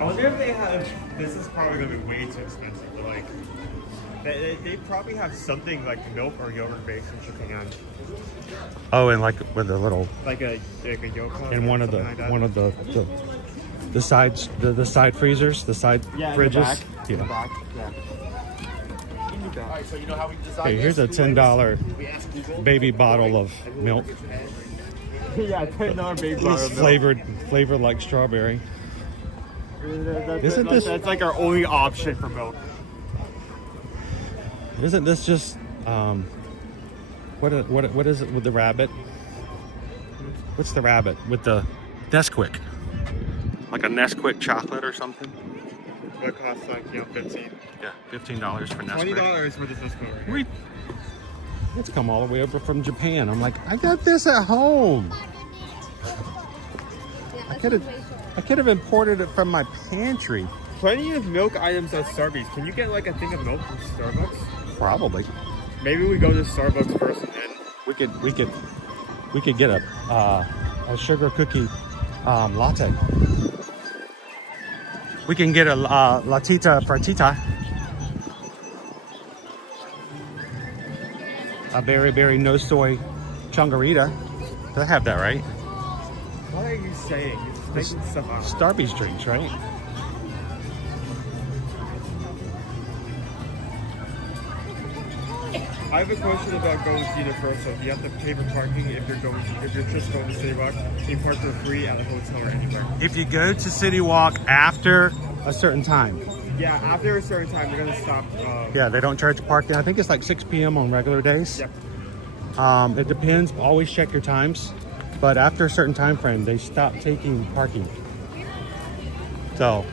I wonder if they have. This is probably gonna be way too expensive. But like, they probably have something like milk or yogurt based in Japan. oh, and like with a little Like a yogurt. in one of the the sides the side freezers, the side fridges. In the back. Yeah. Alright, so you know how we design Hey, here's a $10 baby bottle of milk. Yeah, $10 baby bottle of milk. Flavored like strawberry. That's like our only option for milk. Isn't this just what is it with the rabbit? What's the rabbit with the Nesquik? Like a Nesquik chocolate or something? What costs like 15? Yeah, $15 for Nesquik. $20 for this discount. Right? It's come all the way over from Japan. I'm like, I got this at home. I could have imported it from my pantry. Plenty of milk items at Starbucks. Can you get like a thing of milk from Starbucks? Probably. Maybe we go to Starbucks first and then we could get a sugar cookie latte. We can get a latita fratita. A berry no soy chungarita. They have that, right? What are you saying? You're just making stuff up. Starbucks drinks, right? I have a question about going to Universal. Do you have to pay for parking if you're just going to City Walk? You park for free at a hotel or anywhere. If you go to City Walk after a certain time. Yeah, after a certain time, they're gonna stop. Yeah, they don't charge parking. I think it's like 6 p.m. on regular days. Yep. It depends. Always check your times. But after a certain time frame, they stop taking parking. So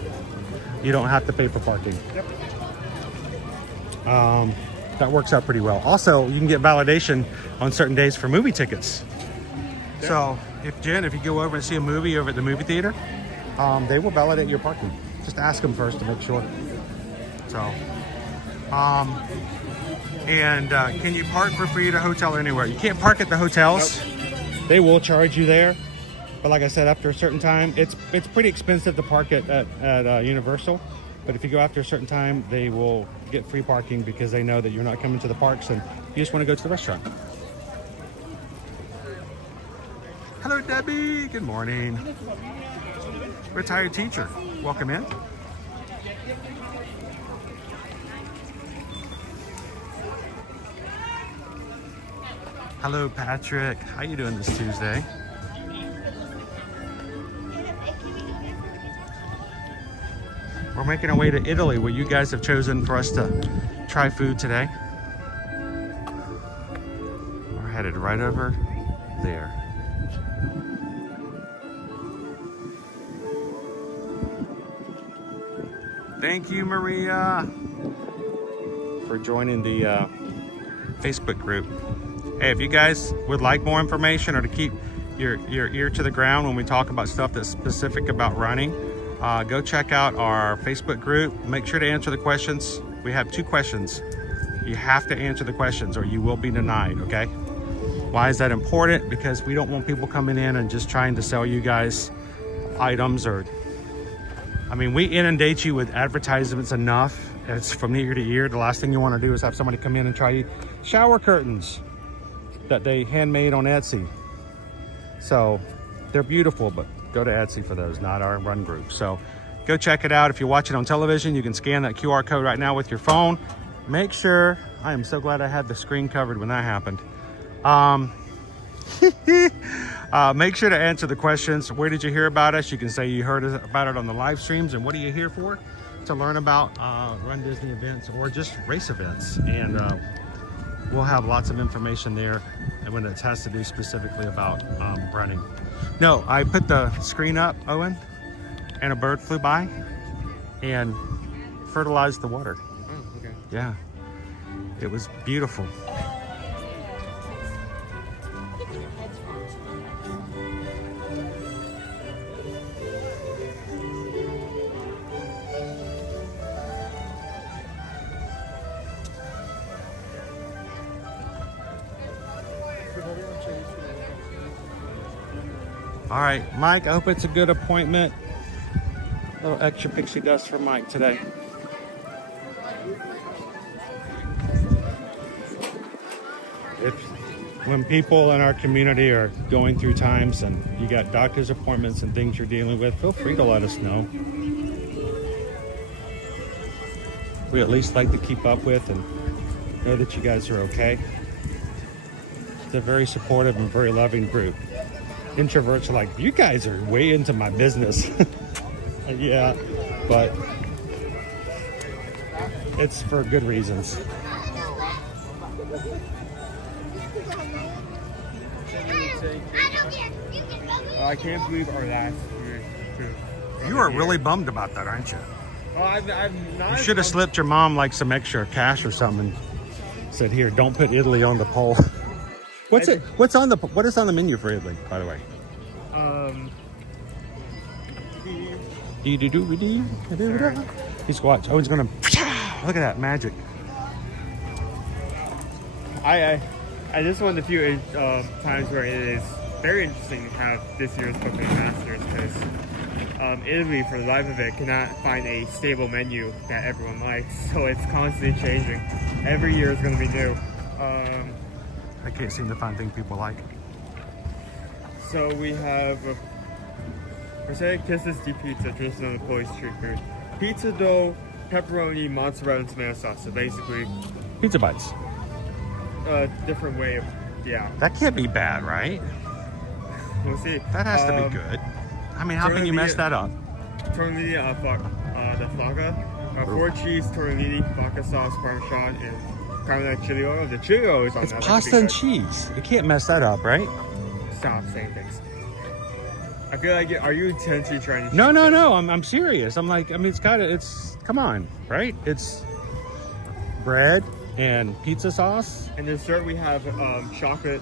you don't have to pay for parking. Yep. That works out pretty well. Also, you can get validation on certain days for movie tickets. Yep. So if you go over and see a movie over at the movie theater, they will validate your parking. Just ask them first to make sure. So, can you park for free at a hotel or anywhere? You can't park at the hotels. Nope. They will charge you there. But like I said, after a certain time, it's pretty expensive to park at Universal. But if you go after a certain time, they will get free parking because they know that you're not coming to the parks and you just want to go to the restaurant. Hello, Debbie. Good morning. Retired teacher. Welcome in. Hello, Patrick. How you doing this Tuesday? We're making our way to Italy, where you guys have chosen for us to try food today. We're headed right over there. Thank you, Maria, for joining the Facebook group. Hey, if you guys would like more information or to keep your ear to the ground when we talk about stuff that's specific about running, go check out our Facebook group. Make sure to answer the questions. We have 2 questions. You have to answer the questions or you will be denied, okay? Why is that important? Because we don't want people coming in and just trying to sell you guys items we inundate you with advertisements enough. It's from year to year. The last thing you want to do is have somebody come in and try you shower curtains that they handmade on Etsy. So they're beautiful, but go to Etsy for those, not our run group. So go check it out. If you're watching on television, you can scan that QR code right now with your phone. Make sure, I am so glad I had the screen covered when that happened. Make sure to answer the questions. Where did you hear about us? You can say you heard about it on the live streams. And what are you here for? to learn about Run Disney events or just race events. And we'll have lots of information there when it has to do specifically about running. No, I put the screen up, Owen, and a bird flew by and fertilized the water. Oh, okay. Yeah, it was beautiful. All right, Mike, I hope it's a good appointment. A little extra pixie dust for Mike today. When people in our community are going through times and you got doctor's appointments and things you're dealing with, feel free to let us know. We at least like to keep up with and know that you guys are okay. It's a very supportive and very loving group. Introverts are like, you guys are way into my business. Yeah, but it's for good reasons. I can't believe our last year. You are really bummed about that, aren't you? Oh, I'm not. You should have slipped your mom like some extra cash or something. Said, here, don't put Italy on the poll. What is on the menu for Italy, by the way? He's watch. Oh, he's gonna look at that magic. I just one of the few times where it is very interesting to have this year's Cooking Masters because Italy, for the life of it, cannot find a stable menu that everyone likes, so it's constantly changing. Every year is going to be new. I can't seem to find things people like. So we have Prosciutto Kisses di Pizza, traditional Polish street food. Pizza dough, pepperoni, mozzarella, and tomato sauce. So basically, pizza bites. A different way of, yeah. That can't be bad, right? We'll see. That has to be good. I mean, how can you mess that up? Tortellini the flocka, 4 cheese, tortellini, flocka sauce, parmesan, and caramel chili oil. The chili oil is on it's that. Pasta and cheese. You can't mess that up, right? Stop saying things. I feel like, are you intentionally trying to? No. I'm serious. I'm like, I mean, come on, right? It's bread and pizza sauce. And dessert, we have chocolate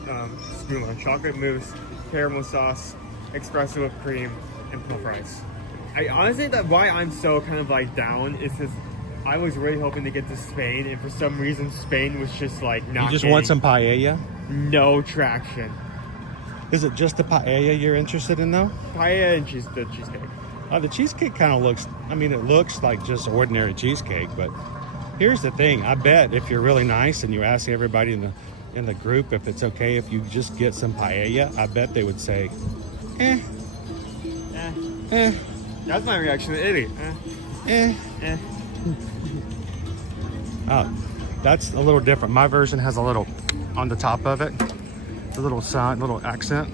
chocolate mousse, caramel sauce, espresso with cream, and puff rice. I honestly, why I'm so kind of like down is because I was really hoping to get to Spain, and for some reason Spain was just like not. You just want some paella? No traction. Is it just the paella you're interested in, though? Paella and the cheesecake. The cheesecake kind of looks, I mean, it looks like just ordinary cheesecake, but here's the thing. I bet if you're really nice and you ask everybody in the group if it's okay if you just get some paella, I bet they would say, That's my reaction to Italy. Oh, that's a little different. My version has a little on the top of it. A little sign, little accent.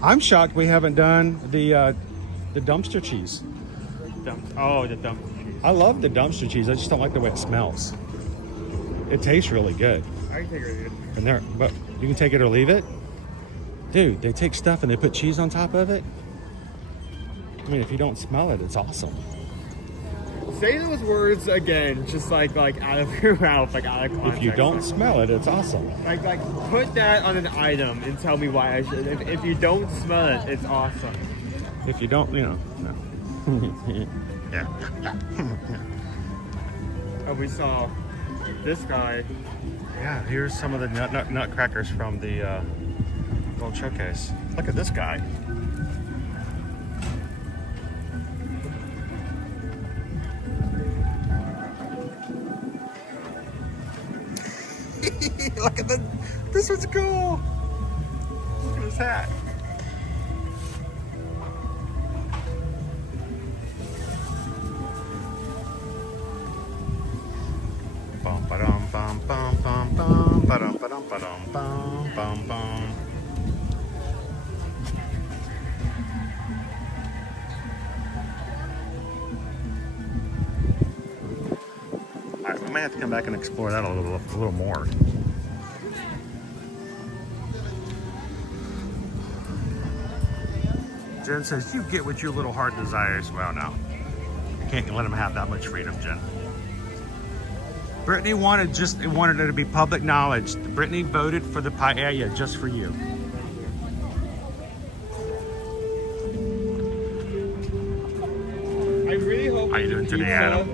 I'm shocked we haven't done the dumpster cheese. The dumpster cheese. I love the dumpster cheese. I just don't like the way it smells. It tastes really good. I can take it or leave it. But you can take it or leave it? Dude, they take stuff and they put cheese on top of it. I mean, if you don't smell it, it's awesome. Say those words again, just like out of your mouth, like out of context. If you don't smell it, it's awesome. Like put that on an item and tell me why I should. If you don't smell it, it's awesome. If you don't, no. Yeah. And we saw this guy. Yeah, here's some of the nutcrackers from the Gold Showcase. Look at this guy. Look at this one's cool. Look at his hat. Bum ba-dum bum bum bum bum ba-dum ba-dum ba-dum bum bum bum. I might have to come back and explore that a little more. Jen says, you get what your little heart desires. Well, no. You can't let them have that much freedom, Jen. Brittany wanted it to be public knowledge. Brittany voted for the paella just for you. I really hope. How you doing today, Adam?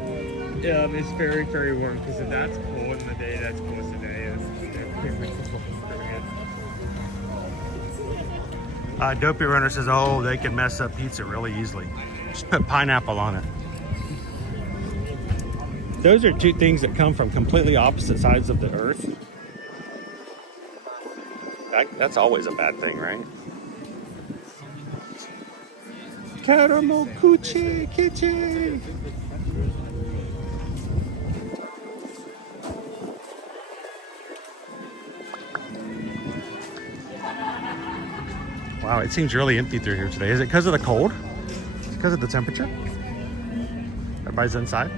It's very, very warm because if that's cold in the day, that's cold today. Dopey Runner says, oh, they can mess up pizza really easily. Just put pineapple on it. Those are two things that come from completely opposite sides of the earth. That's always a bad thing, right? Caramel Coochie Kitchen. Wow, it seems really empty through here today. Is it because of the cold? Is it because of the temperature? Everybody's inside?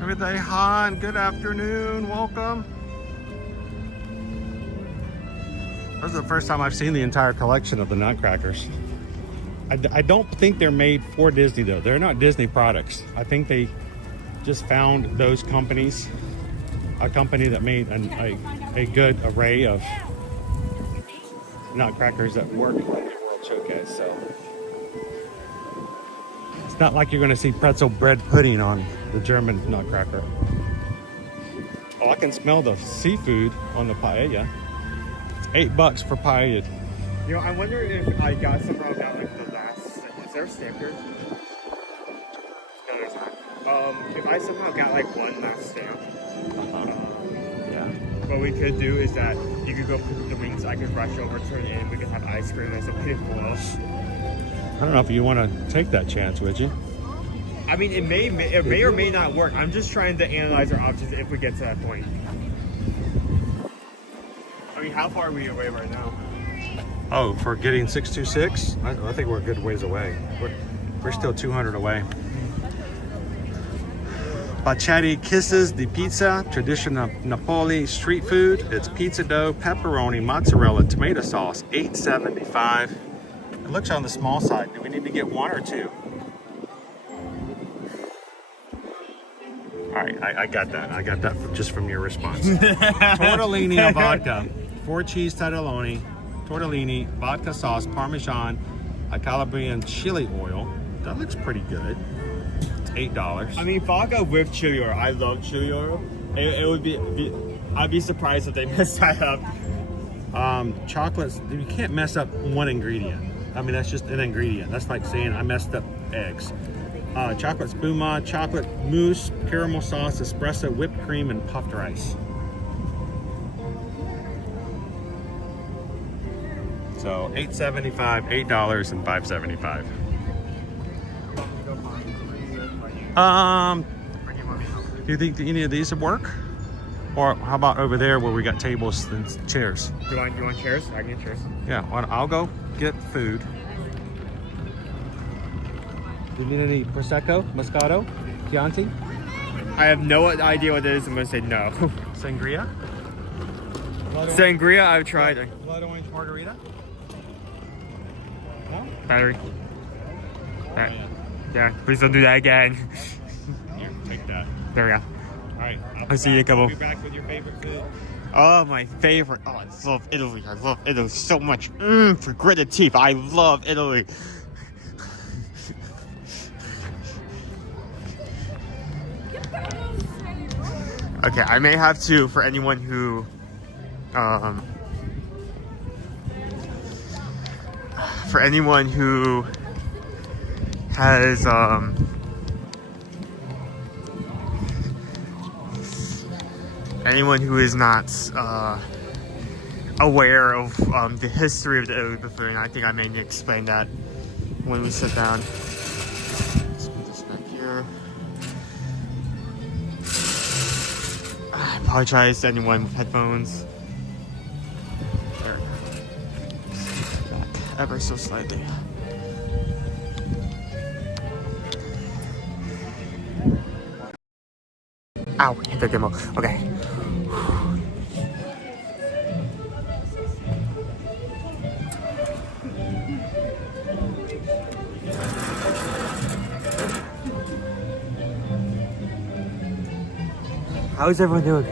Everyday Han, good afternoon, welcome. This is the first time I've seen the entire collection of the Nutcrackers. I don't think they're made for Disney though. They're not Disney products. I think they just found those companies, a company that made a good array of Nutcrackers that work in the World Showcase. So it's not like you're going to see pretzel bread pudding on the German Nutcracker. Oh, I can smell the seafood on the paella. It's $8 for paella. You know, I wonder if I got somehow got like the last. Is there a stamp here? No, there's not. If I somehow got like one last stamp, Yeah. what we could do is that you could go pick up the wings, I could rush over to it, and we could have ice cream and something below. I don't know if you want to take that chance, would you? I mean, it may or may not work. I'm just trying to analyze our options if we get to that point. I mean, how far are we away right now? Oh, for getting 626? I think we're a good ways away. We're still 200 away. Bacchetti Kisses the Pizza, traditional Napoli street food. It's pizza dough, pepperoni, mozzarella, tomato sauce, $8.75. It looks on the small side. Do we need to get one or two? All right, I got that. I got that just from your response. Tortellini of vodka, 4 cheese tortellini, vodka sauce, Parmesan, a Calabrian chili oil. That looks pretty good. It's $8. I mean, vodka with chili oil. I love chili oil. It would be I'd be surprised if they messed that up. Chocolates, you can't mess up one ingredient. I mean, that's just an ingredient. That's like saying I messed up eggs. Chocolate spuma, chocolate mousse, caramel sauce, espresso, whipped cream, and puffed rice. So $8.75, $8 and $5.75. Do you think any of these would work? Or how about over there where we got tables and chairs? You want chairs? I can get chairs. Yeah, I'll go get food. Do you need any Prosecco, Moscato, Chianti? I have no idea what it is. I'm going to say no. Sangria? Sangria, I've tried. Blood orange margarita? No? Battery. Yeah, please don't do that again. Here, take that. There we go. All right. I'll see you, Cabo. Be back with your favorite food. Oh, my favorite. Oh, I love Italy. I love Italy so much. For gritted teeth. I love Italy. Okay, I may have to, for anyone who, has, anyone who is not, aware of, the history of the Italy pavilion, I think I may need to explain that when we sit down. Let's put this back here. I apologize to anyone with headphones. ever so slightly. Ow, hit the demo. Okay. How's everyone doing?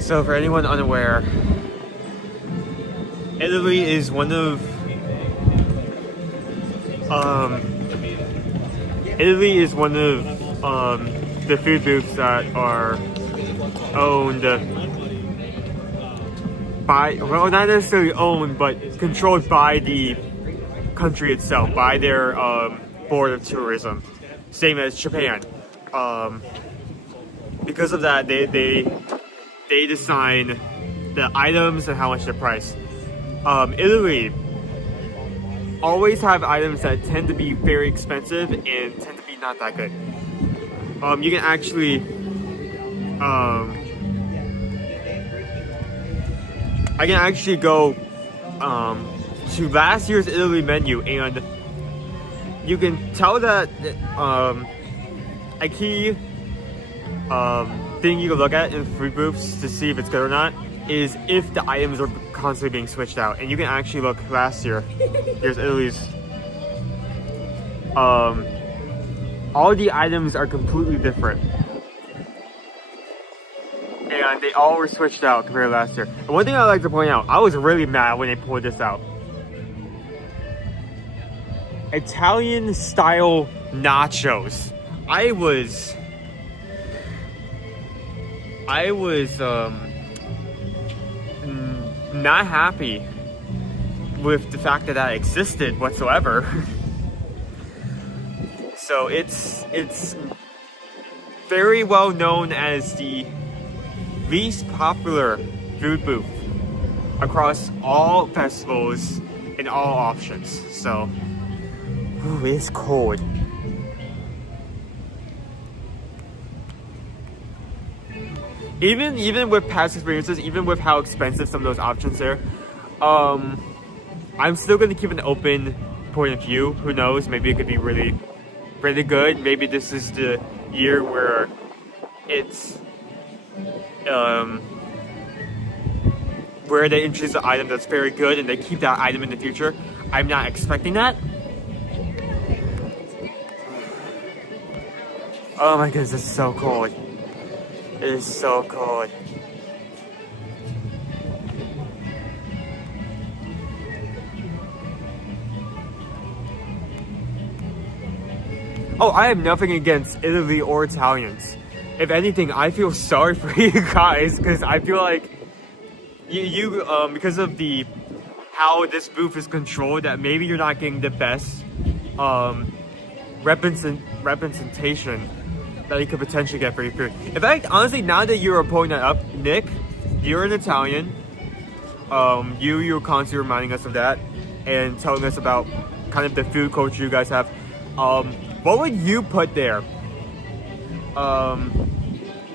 So for anyone unaware, Italy is one of the food booths that are owned by, well, not necessarily owned, but controlled by the country itself, by their board of tourism, same as Japan. Because of that, they design the items and how much they're priced. Italy always have items that tend to be very expensive and tend to be not that good. You can actually I can actually go to last year's Italy menu, and you can tell that a key thing you can look at in food booths to see if it's good or not is if the items are constantly being switched out. And you can actually look last year. Here's Italy's. All the items are completely different. And they all were switched out compared to last year. And one thing I'd like to point out, I was really mad when they pulled this out. Italian style nachos. I was not happy with the fact that existed whatsoever. So it's very well known as the least popular food booth across all festivals and all options. So it's cold. Even with past experiences, even with how expensive some of those options are, I'm still gonna keep an open point of view. Who knows? Maybe it could be really, really good. Maybe this is the year where it's where they introduce an item that's very good and they keep that item in the future. I'm not expecting that. Oh my goodness, it's so cold. It is so cold. Oh, I have nothing against Italy or Italians. If anything, I feel sorry for you guys because I feel like you because of the how this booth is controlled, that maybe you're not getting the best representation that you could potentially get for your food. In fact, honestly, now that you're pulling that up, Nick, you're an Italian. You're constantly reminding us of that and telling us about kind of the food culture you guys have. What would you put there?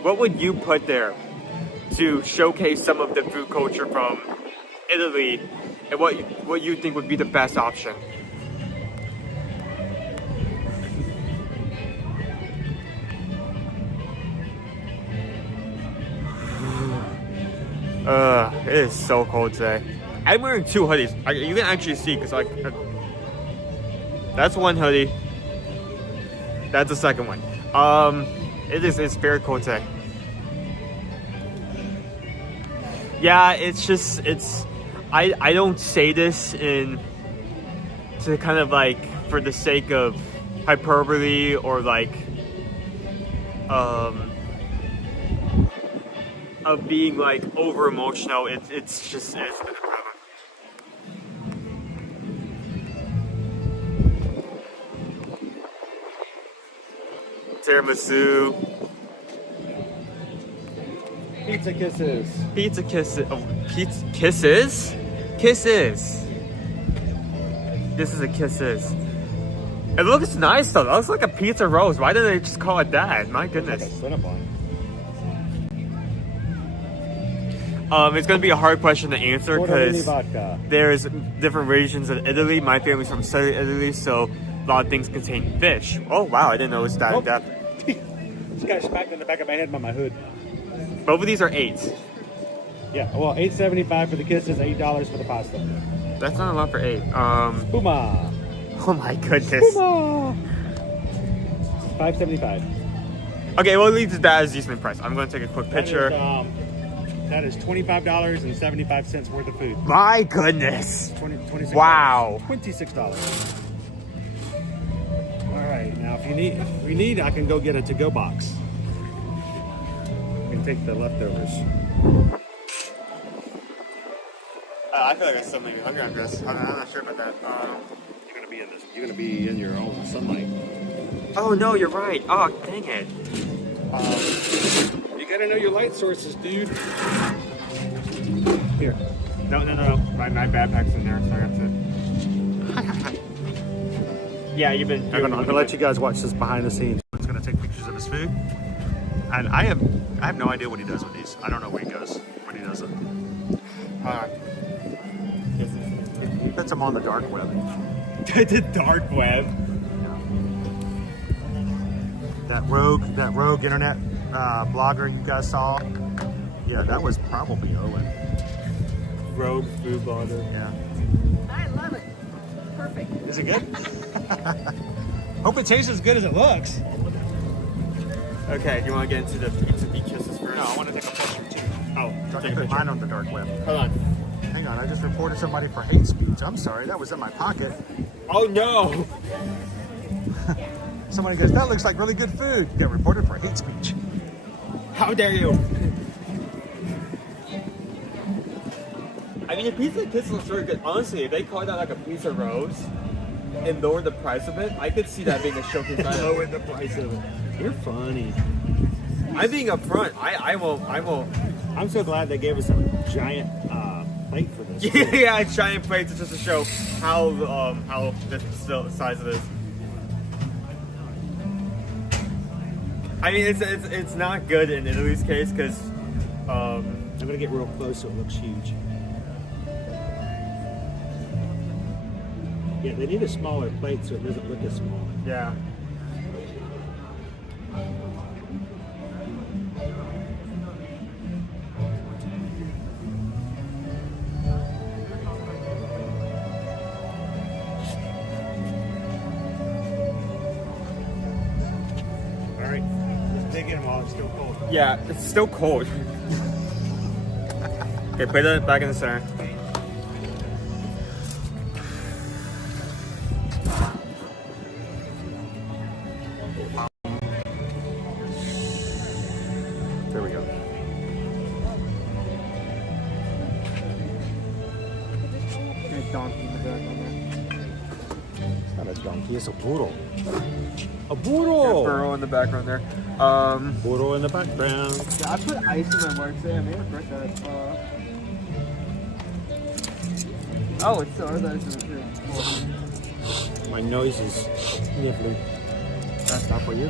What would you put there to showcase some of the food culture from Italy, and what you think would be the best option? It is so cold today. I'm wearing two hoodies. You can actually see because that's one hoodie. That's the second one. It's very cold today. Yeah, I don't say this to kind of like for the sake of hyperbole or like of being like over emotional. It's just been a problem. Tiramisu. Pizza kisses. Pizza kisses. Oh, pizza kisses? Kisses. This is a kisses. It looks nice though. That looks like a pizza roast. Why didn't they just call it that? My goodness. Like a Cinnabon. It's gonna be a hard question to answer because vodka. there's different regions of Italy. My family's from southern Italy, so a lot of things contain fish. Oh wow, I didn't know it was that in depth. This guy smacked in the back of my head by my hood. Both of these are 8s. Yeah, well, $8.75 for the kisses, $8 for the pasta. That's not a lot for 8. Puma. Oh my goodness. Puma. $5.75. Okay, well at least that is a decent price. I'm gonna take a quick picture. That is $25.75 worth of food. My goodness. $26. Wow. $26. All right, now if we need, I can go get a to-go box. We can take the leftovers. I feel like I still may be hungry after this. I'm not sure about that. You're gonna be in your own sunlight. Oh no, you're right. Oh, dang it. You gotta know your light sources, dude. Here. No. My backpack's in there, so I got to. Yeah, you've been. I'm gonna let you guys watch this behind the scenes. He's gonna take pictures of his food, and I have no idea what he does with these. I don't know where he goes when he does it. He puts them on the dark web. The dark web. That rogue internet blogger you guys saw. Yeah, that was probably Owen. Rogue food blogger. Yeah. I love it. Perfect. Is it good? Hope it tastes as good as it looks. Okay, do you want to get into the pizza beat kisses first? No, I want to take a picture too. Oh, So I take can a put picture. mine on the dark web. Hold on. Hang on, I just reported somebody for hate speech. I'm sorry, that was in my pocket. Oh no! Somebody goes, that looks like really good food. You get reported for hate speech. How dare you! I mean, the pizza kiss looks really good. Honestly, if they called that like a pizza roast and lowered the price of it, I could see that being a showcase item. Lowered the price of it. You're funny. I'm being upfront. I will. I'm so glad they gave us a giant plate for this. Yeah, giant plates just to show how the size of this. I mean, it's not good in Italy's case because I'm gonna get real close so it looks huge. Yeah, they need a smaller plate so it doesn't look as small. yeah. All right, let's dig in while it's still cold. Yeah, it's still cold. Okay, put it back in the center. There we go. Donkey in the back on there. It's not a donkey, it's a burro. A Yeah, burro! burrow in the background there. Burro in the background. Yeah, I put ice in my mark today. I may regret that. Oh, it's still has ice in it too. Cool. My nose is sniffling. That's not for you.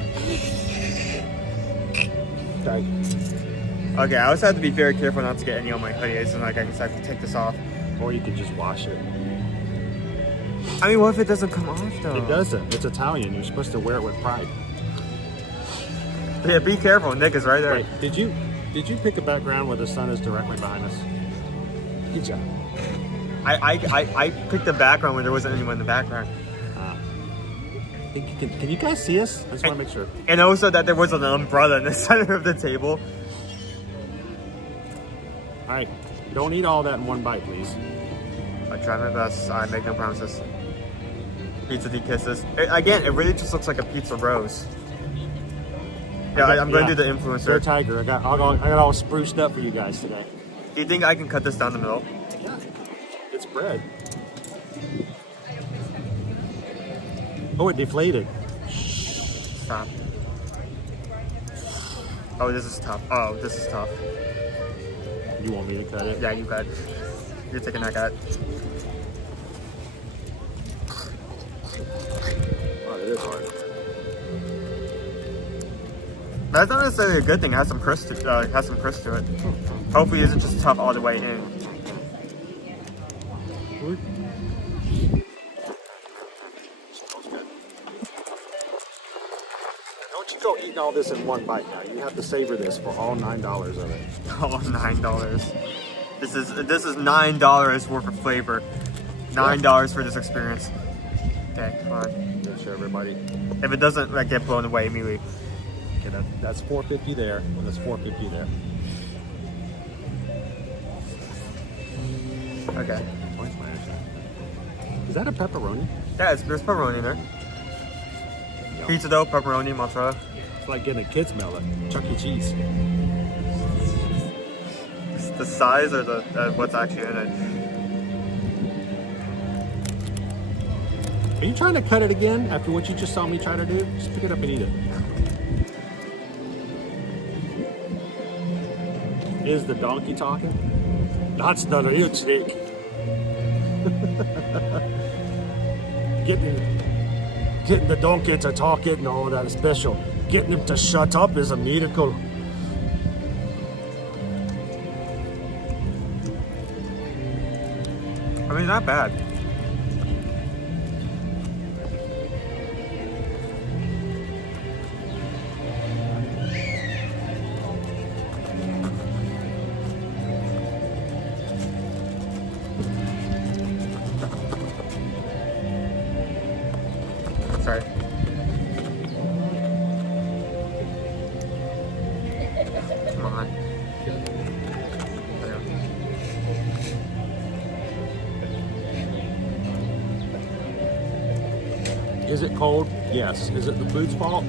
Sorry. Okay, I also have to be very careful not to get any on my hoodies, and like I guess I have to take this off. Or you could just wash it. I mean, what if it doesn't come off though? It doesn't. It's Italian. You're supposed to wear it with pride. Yeah, be careful. Nick is right there. Wait, did you pick a background where the sun is directly behind us? Good job. I picked the background when there wasn't anyone in the background. Can you guys see us? I just want to make sure. And also that there was an umbrella in the center of the table. All right, don't eat all that in one bite, please. I try my best. I make no promises. Pizza D kisses. Again, it really just looks like a pizza roast. Yeah, I'm going to do the influencer. Sir Tiger, I got all spruced up for you guys today. Do you think I can cut this down the middle? Yeah, it's bread. Oh, it deflated. Stop. Oh, this is tough. Oh, this is tough. You want me to cut it? Yeah, you cut. You're taking that cut. Oh, is hard. That's not necessarily a good thing. It has some crisp to it. Hopefully, it isn't just tough all the way in. Don't you go eating all this in one bite now. You have to savor this for all $9 of it. All $9. This is $9 worth of flavor. $9 for this experience. Okay, come on. Make sure everybody. If it doesn't like get blown away immediately. Okay, that's $4.50 there, and that's $4.50 there. Okay. Is that a pepperoni? Yeah, there's pepperoni there. Yeah. Pizza dough, pepperoni, mozzarella. It's like getting a kid's meal at Chuck E. Cheese. It's the size or the what's actually in it. Are you trying to cut it again after what you just saw me try to do? Just pick it up and eat it. Is the donkey talking? That's not a real trick. Getting the donkey to talk it, no, that's special. Getting him to shut up is a miracle. I mean, not bad. Sorry. Come on. There. Is it cold? Yes. Is it the food's fault?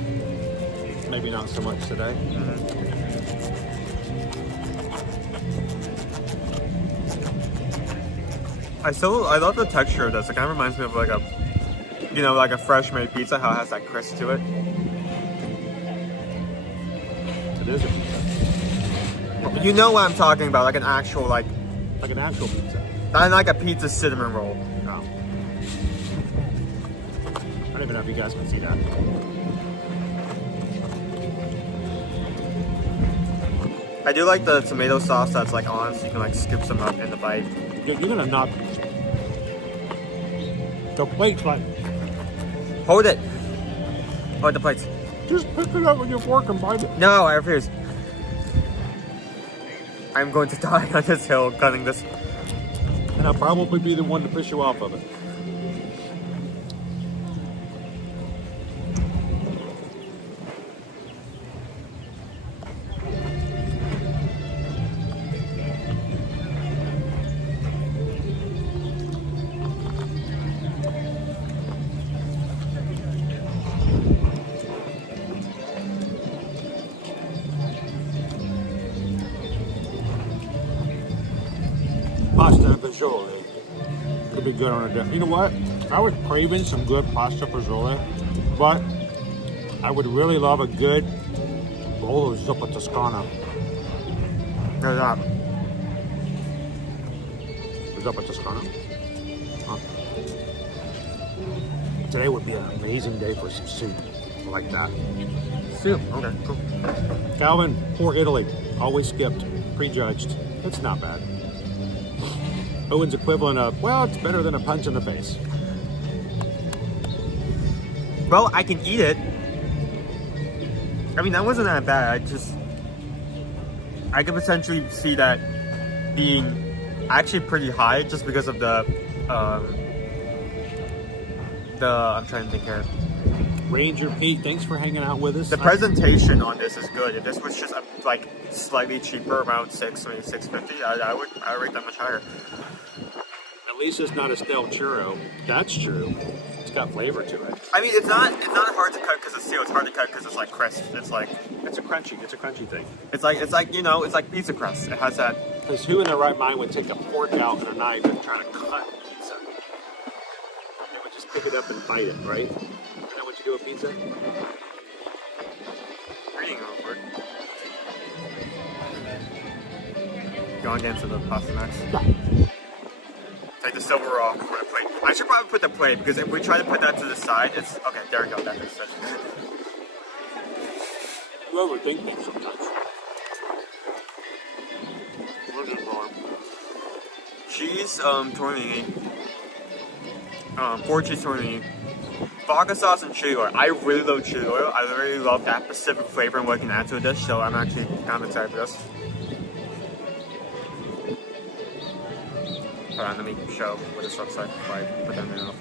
Maybe not so much today. I love the texture of this. It kind of reminds me of like a, you know, like a fresh made pizza, how it has that crisp to it. It is a pizza. You know what I'm talking about, like an actual Like an actual pizza. not like a pizza cinnamon roll. No. I don't even know if you guys can see that. I do like the tomato sauce that's like on, so you can like scoop some up in the bite. You're gonna knock the plate's like. Hold it. Hold the plates. Just pick it up with your fork and bite it. No, I refuse. I'm going to die on this hill cutting this. And I'll probably be the one to push you off of it. Pasta fagioli could be good on a dinner. You know what? I was craving some good pasta fagioli, but I would really love a good bowl of zuppa toscana. There's that. Zuppa toscana. Huh. Today would be an amazing day for some soup like that. Soup. Okay, cool. Calvin, poor Italy. Always skipped. Prejudged. It's not bad. Owen's equivalent of, well, it's better than a punch in the face. Well, I can eat it. I mean, that wasn't that bad. I could potentially see that being actually pretty high just because of the I'm trying to think here. Ranger Pete, thanks for hanging out with us. The presentation on this is good. If this was just like slightly cheaper, around maybe $6.50, I would rate that much higher. At least it's not a stale churro. That's true. It's got flavor to it. I mean, it's not hard to cut because it's steel. It's hard to cut because it's like crisp. It's a crunchy thing. It's like you know, it's like pizza crust. It has that. Because who in their right mind would take a fork out and a knife and try to cut pizza? They would just pick it up and bite it, right? Isn't that what you do with pizza? Reading over. Going into the pasta next. Yeah. Take the silverware for the plate. I should probably put the plate because if we try to put that to the side, it's okay. There we go. That makes sense. You overthink things sometimes. Cheese tortellini, 4 cheese tortellini, vodka sauce and chili oil. I really love chili oil. I really love that specific flavor and what it can add to a dish. So I'm actually kind of excited for this. Hold on, let me show what this looks like before I put that in my mouth.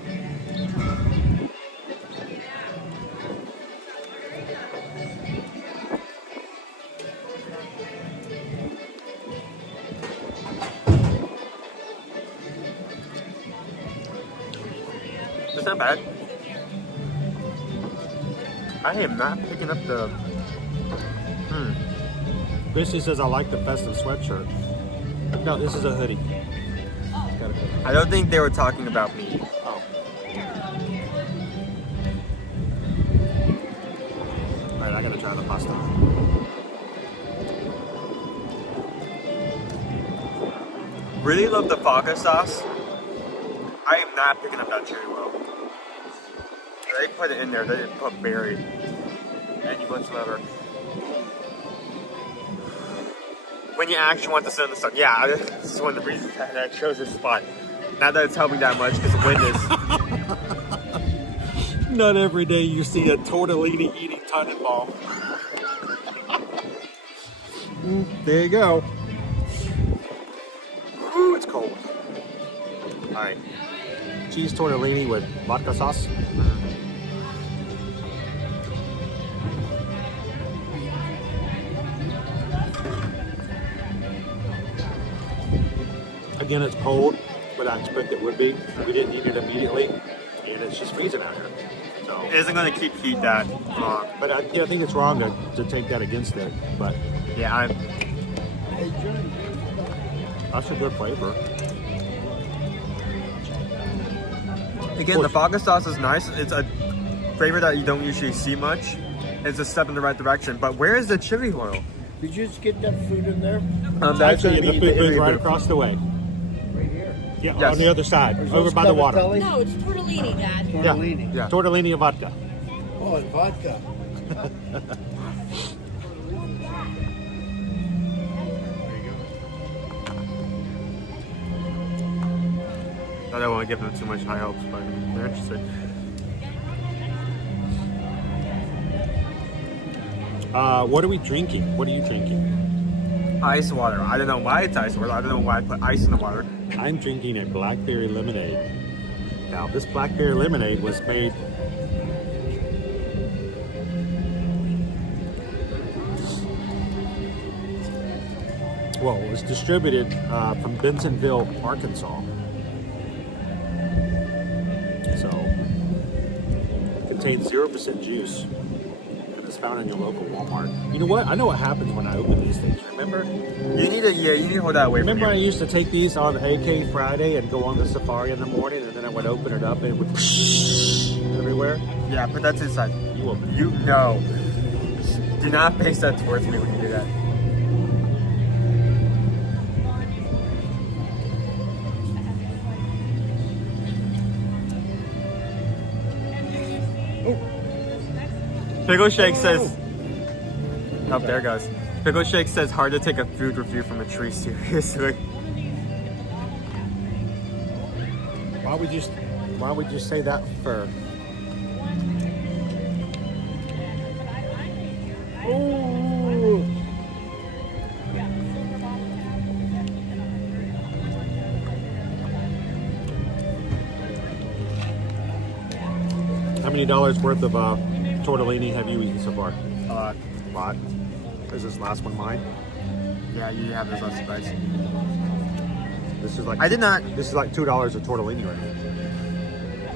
It's not bad. I am not picking up the. Christy says I like the festive sweatshirt. No, this is a hoodie. I don't think they were talking about me. Oh. Alright, I gotta try the pasta. Really love the vodka sauce. I am not picking up that chili oil. They put it in there. They didn't put berry any whatsoever. When you actually want to sit in the sun, yeah, this is one of the reasons that I chose this spot. Not that it's helping that much because the wind is. Not every day you see a tortellini eating Tannenbaum. There you go. Ooh, it's cold. Alright. Cheese tortellini with vodka sauce. Again, it's cold, but I expect it would be. We didn't eat it immediately, and it's just freezing out here. So It isn't going to keep heat that long. But I think it's wrong to take that against it. But yeah, that's a good flavor. Again, the vodka sauce is nice. It's a flavor that you don't usually see much. It's a step in the right direction. But where is the chili oil? Did you just get that food in there? That's Actually, gonna the be food booth area right booth. across the way. Right here. Yeah, Yes. on the other side, There's over those by the water. cavatelli? No, it's tortellini, Dad. Tortellini. Yeah. Tortellini and vodka. Oh, and vodka. I don't want to give them too much high hopes, but they're interested. What are we drinking? What are you drinking? Ice water. I don't know why it's ice water. I don't know why I put ice in the water. I'm drinking a blackberry lemonade. Now, this blackberry lemonade was made. Well, it was distributed from Bentonville, Arkansas. So, it contains 0% juice. And it's found in your local Walmart. You know what? I know what happens when I open these things. Remember? You need to hold that away Remember from I you. used to take these on AK Friday and go on the safari in the morning, and then I would open it up and it would everywhere? Yeah, put that to the side. You will. You know. Do not face that towards me when you do that. Pickle Shake says, oh, there it goes. Pickle Shake says, hard to take a food review from a tree, seriously. Why would you say that for? Ooh. How many dollars worth of tortellini have you eaten so far? A lot. Is this last one mine? Yeah, you have this less spice. This is like I did not. This is like $2 a tortellini right here.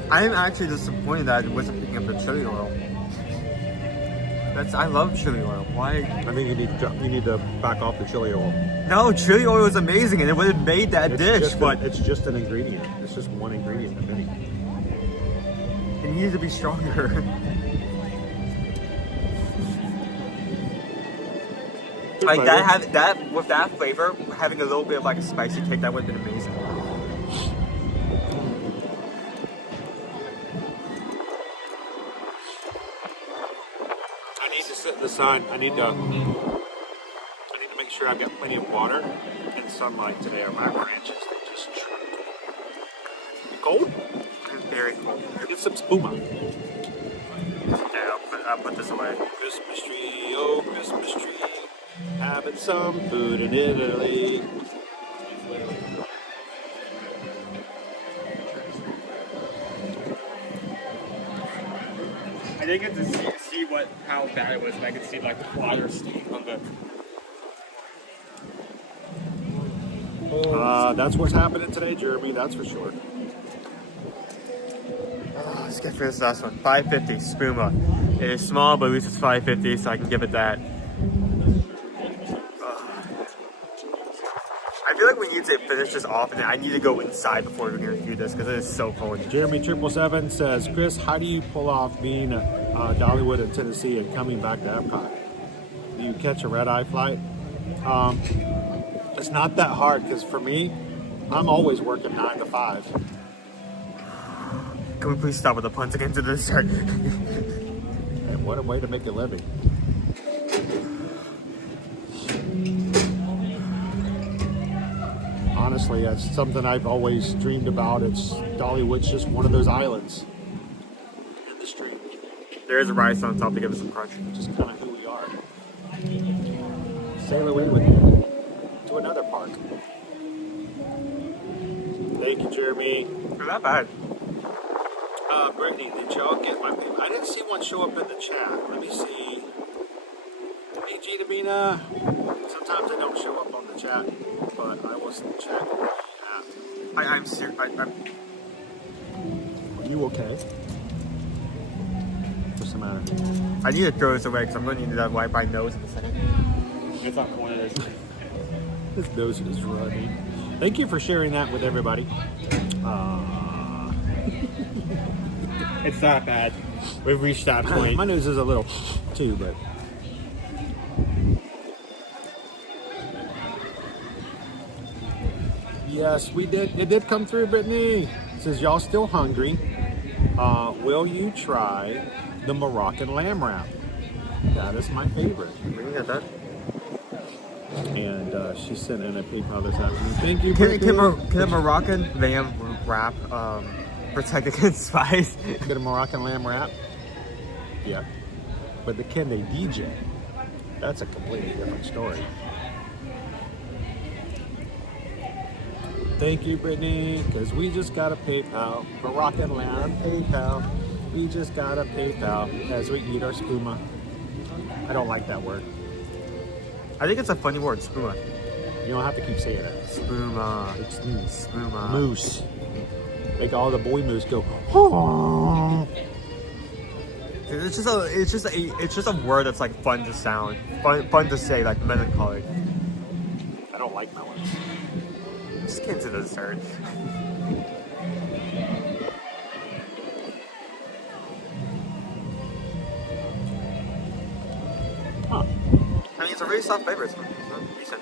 I am actually disappointed that I wasn't picking up the chili oil. I love chili oil. Why? I think you need to back off the chili oil. No, chili oil is amazing, and it would have made that dish. But it's just an ingredient. It's just one ingredient of many. it needs to be stronger. Like that with that flavor, having a little bit of like a spicy kick, that would have been amazing. the sun. I need to make sure I've got plenty of water and sunlight today. My branches, they just cold. It's very cold. Get some spuma. Yeah, I'll put this away. Christmas tree, oh Christmas tree, having some food in Italy. I didn't get to see how bad it was, but I could see like the water stain on the. That's what's happening today, Jeremy. That's for sure. Let's get for this last one. 550 Spuma. It is small, but at least it's 550, so I can give it that. I feel like we need to finish this off, and I need to go inside before we can review this because it is so cold. Jeremy 777 says, Chris, how do you pull off being Dollywood in Tennessee and coming back to Epcot? Do you catch a red-eye flight? It's not that hard because for me, I'm always working 9 to 5. Can we please stop with the puns again to the start? And what a way to make a living. Honestly, that's something I've always dreamed about. Dollywood's just one of those islands in the street. There is a rice on top to give us some crunch. Just kind of who we are. Sail away with me to another park. Thank you, Jeremy. They're not bad. Brittany, did y'all get my paper? I didn't see one show up in the chat. Let me see. Hey, G Davina. Sometimes they don't show up on the chat, but I was checking. I'm serious. Are you okay? What's the matter? I need to throw this away because I'm going to need that wipe my nose in a second. It's not cool. His nose is running. Thank you for sharing that with everybody. It's not bad. We've reached that point. My nose is a little too, but yes, we did. It did come through, Brittany. It says, y'all still hungry? Will you try the Moroccan lamb wrap? That is my favorite. We got that. And she sent in a PayPal this afternoon. Thank you, Can Brittany. a Moroccan lamb wrap protect against spies? Get a Moroccan lamb wrap? Yeah. But can they DJ? That's a completely different story. Thank you, Brittany, because we just got a PayPal. Moroccan lamb PayPal. We just got a PayPal as we eat our spuma. I don't like that word. I think it's a funny word, spuma. You don't have to keep saying it. Spuma. It's Spuma. Moose. Make all the boy moose go. Oh. It's just a word that's like fun to sound, fun to say, like melancholy. I don't like melons. Just get into the dessert. Huh. I mean, it's a really soft flavor. It's decent.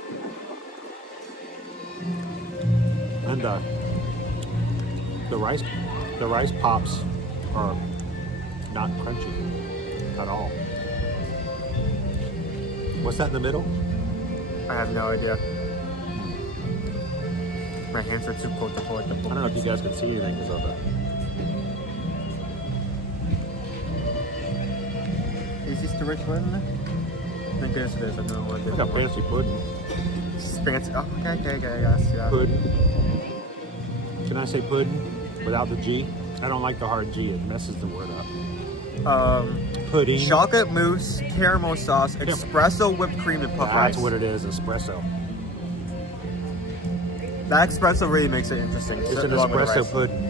And the rice pops are not crunchy at all. What's that in the middle? I have no idea. My hands are too cold to pull it. I don't know if you guys can see anything because of the. Is this the rich one? I guess it is. I don't know what it is. It's like a fancy pudding. It's fancy. Oh, okay, yes, yeah. Pudding. Can I say pudding without the G? I don't like the hard G. It messes the word up. Pudding. Chocolate mousse, caramel sauce, espresso, whipped cream, and puff rice. That's what it is, espresso. That espresso really makes it interesting. It's an espresso pudding.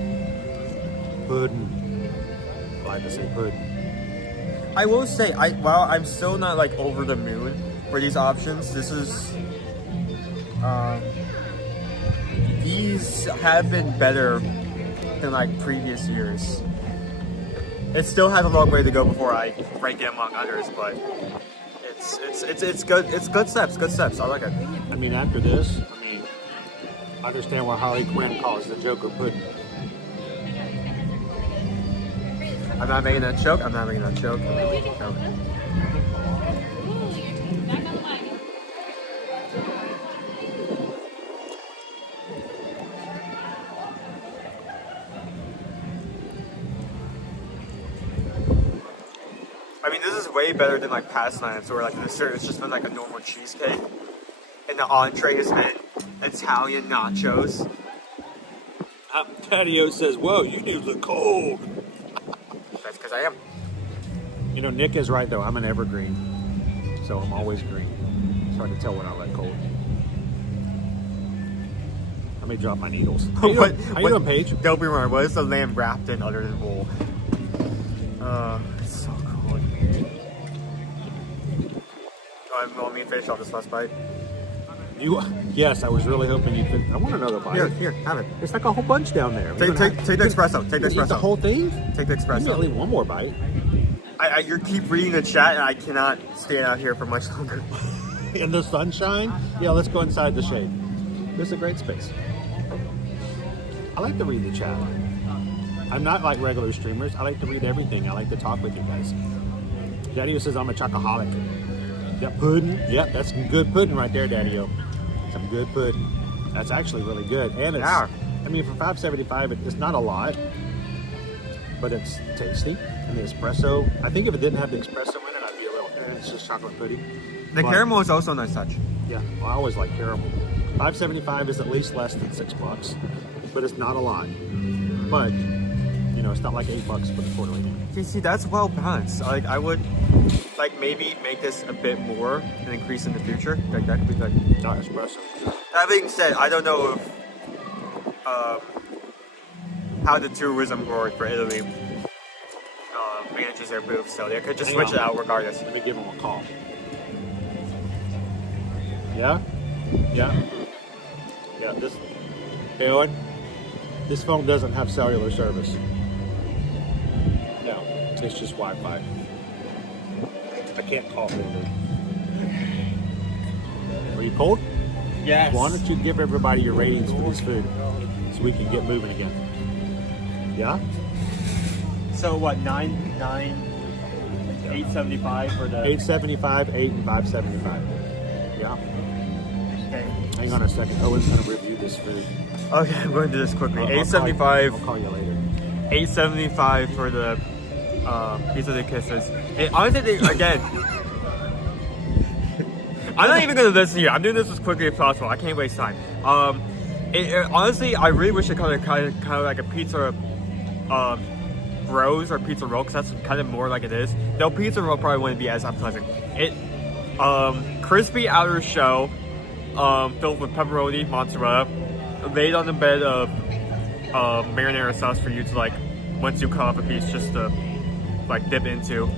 Pudding. I like to say pudding. I will say, while I'm still not like over the moon for these options, this is these have been better than like previous years. It still has a long way to go before I rank it among others, but it's good. It's good steps. Good steps. I like it. I mean, after this, I understand why Harley Quinn calls the Joker pudding. I'm not making that joke. I'm not making that joke. I mean, this is way better than like past nights where like the dessert has just been like a normal cheesecake, and the entree has been Italian nachos. Daddy-O says, "Whoa, you dudes look cold." That's because I am. You know, Nick is right though. I'm an evergreen, so I'm always green. It's hard to tell when I let cold. I may drop my needles. How you doing, Paige? Don't be wrong. What is the lamb wrapped in other than wool? It's so cold. Want me to finish off this last bite? Yes, I was really hoping you could. I want another bite. Here, have it. It's like a whole bunch down there. Take the espresso. Take the espresso. Eat the whole thing? Take the espresso. You can't leave one more bite. You keep reading the chat, and I cannot stay out here for much longer. In the sunshine? Yeah, let's go inside the shade. This is a great space. I like to read the chat. I'm not like regular streamers. I like to read everything. I like to talk with you guys. Daddy-O says I'm a chocoholic. Yep, pudding. Yep, that's some good pudding right there, Daddy-O. Some good pudding. That's actually really good. And it's, I mean, for $5.75, it's not a lot, but it's tasty. And the espresso, I think if it didn't have the espresso in it, I'd be a little, it's just chocolate pudding. The caramel is also a nice touch. Yeah, well, I always like caramel. $5.75 is at least less than $6, but it's not a lot. But, you know, it's not like $8 for the Puerto Rican. See, that's well balanced. Like, I would, like, maybe make this a bit more and increase in the future. Like, that could be like... Not espresso. That being said, I don't know if, how the tourism board for Italy manages their booth, so they could just switch it out regardless. Let me give them a call. Yeah? Yeah? Yeah, this... Hey, Owen? This phone doesn't have cellular service. No, it's just Wi-Fi. I can't call Lulu. Are you cold? Yes. Why don't you give everybody your ratings for this food so we can get moving again? Yeah? So what, 875 for the... 875, 8, and 575. Yeah. Okay. Hang on a second. Owen's going to review this food. Okay, I'm going to do this quickly. I'll 875. I'll call you later. 875 for the pizza de kisses. Honestly, again, I'm not even going to listen here. I'm doing this as quickly as possible. I can't waste time. Honestly, I really wish it kind of like a pizza bros or pizza roll, because that's kind of more like it is. Though pizza roll probably wouldn't be as unpleasant. Crispy outer shell, filled with pepperoni, mozzarella, laid on a bed of marinara sauce for you to, like, once you cut off a piece, just to like dip into.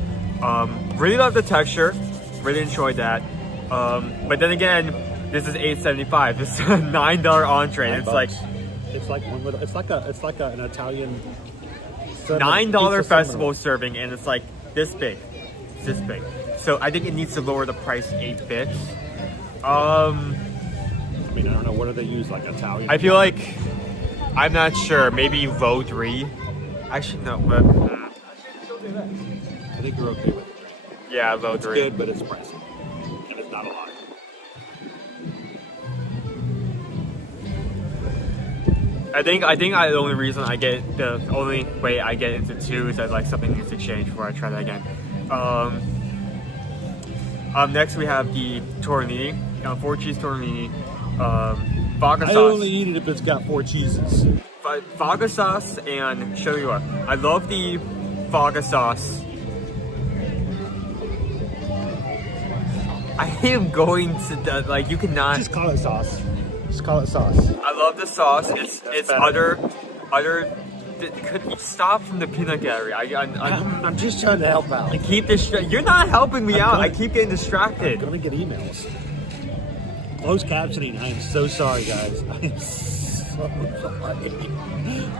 Really love the texture, really enjoyed that. But then again, this is $8.75. This is a $9 entree. And it's like an Italian $9 festival serving, and it's like this big. It's this big. So I think it needs to lower the price 8 bits. I mean, I don't know, what do they use, like Italian? I feel like, I'm not sure, maybe low 3. Actually, no, but... I think you're okay with it. Yeah, low 3. It's good, but it's pricey. And it's not a lot. I think the only reason the only way I get into 2 is that, like, something needs to change before I try that again. Next we have the tortellini, 4-cheese tortellini, vodka sauce. I only eat it if it's got 4 cheeses. But vodka sauce and show you what. I love the vodka sauce. I am going to like, you cannot just call it sauce. Just call it sauce. I love the sauce. It's utter. Could you stop from the peanut gallery? I'm just trying to help out. I keep You're not helping me out. I keep getting distracted. I'm gonna get emails. Closed captioning. I am so sorry, guys. I am so sorry.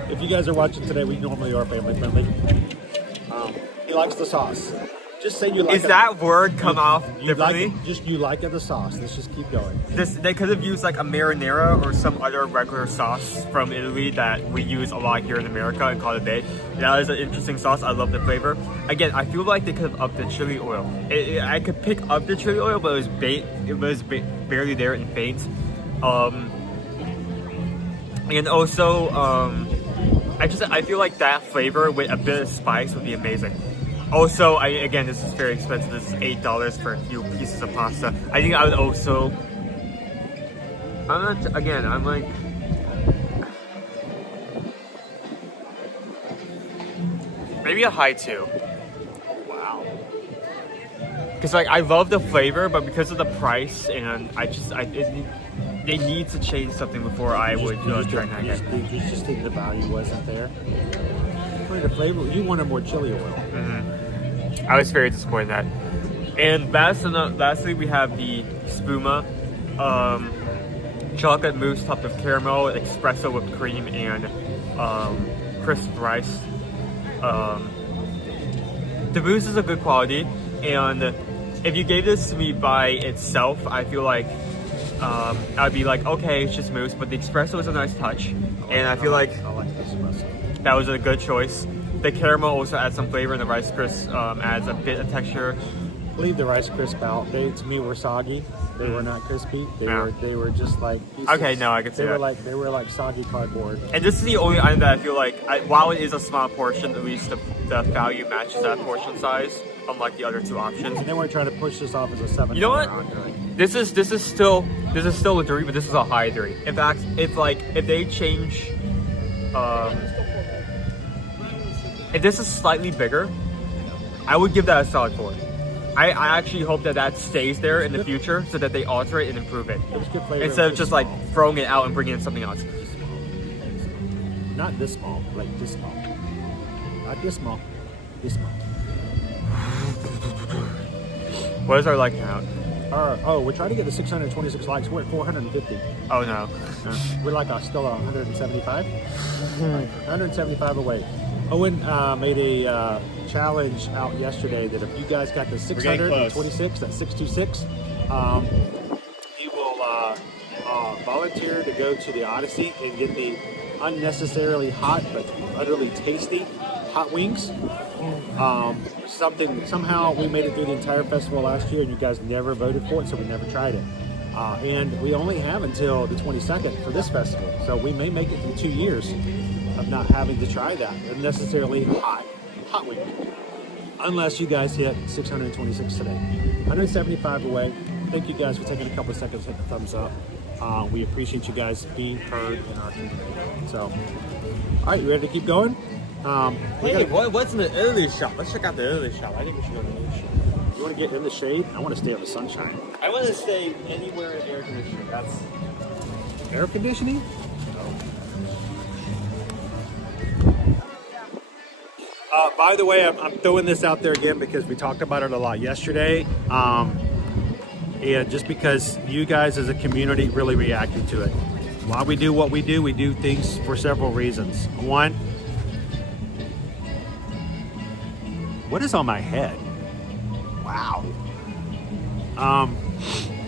If you guys are watching today, we normally are family friendly. He likes the sauce. Just say you like Is that word come off you like differently? it, just you like it the sauce. Let's just keep going. They could have used like a marinara or some other regular sauce from Italy that we use a lot here in America and call it Bay. That is an interesting sauce. I love the flavor. Again, I feel like they could have upped the chili oil. I could pick up the chili oil, but it was barely there and faint. And also, I feel like that flavor with a bit of spice would be amazing. Also, again, this is very expensive. This is $8 for a few pieces of pasta. I think I would also. I'm like. Maybe a high 2. Wow. Because like I love the flavor, but because of the price and they need to change something before I would try that again. You just think the value wasn't there. For the flavor, you wanted more chili oil. I was very disappointed in that. And lastly, we have the spuma, chocolate mousse topped with caramel, espresso whipped cream, and crisp rice. The mousse is a good quality, and if you gave this to me by itself, I feel like I'd be like, okay, it's just mousse, but the espresso is a nice touch, and I feel like that was a good choice. The caramel also adds some flavor, and the Rice Crisp adds a bit of texture. Leave the Rice Crisp out. They, to me, were soggy. They were not crispy. They were just like pieces. Okay, no, I can see that. They were like soggy cardboard. And this is the only item that I feel like, while it is a small portion, at least the value matches that portion size, unlike the other two options. And then we're trying to push this off as a $7. You know what? This is still a 3, but this is a high 3. In fact, if they change, if this is slightly bigger, I would give that a solid 4. I actually hope that stays there in the future so that they alter it and improve it. It was good flavor. Instead of just like throwing it out and bringing in something else. Not this small, like this small. Not this small. This small. What is our like count? We're trying to get to 626 likes. We're at 450. Oh no. We're like still 175. 175 away. Owen made a challenge out yesterday that if you guys got to 626, that's 626, he will volunteer to go to the Odyssey and get the unnecessarily hot but utterly tasty hot wings. Somehow we made it through the entire festival last year and you guys never voted for it, so we never tried it. And we only have until the 22nd for this festival, so we may make it through 2 years of not having to try that unnecessarily hot wing, unless you guys hit 626 today. 175 away. Thank you guys for taking a couple of seconds to hit the thumbs up. We appreciate you guys being heard in our community. So, all right, you ready to keep going? What's in the Italy shop? Let's check out the Italy shop. I think we should go to the Italy shop. You want to get in the shade? I want to stay in the sunshine. I want to stay anywhere in air conditioning. That's air conditioning? By the way, I'm throwing this out there again because we talked about it a lot yesterday. And just because you guys as a community really reacted to it. Why we do what we do things for several reasons. One, what is on my head? Wow.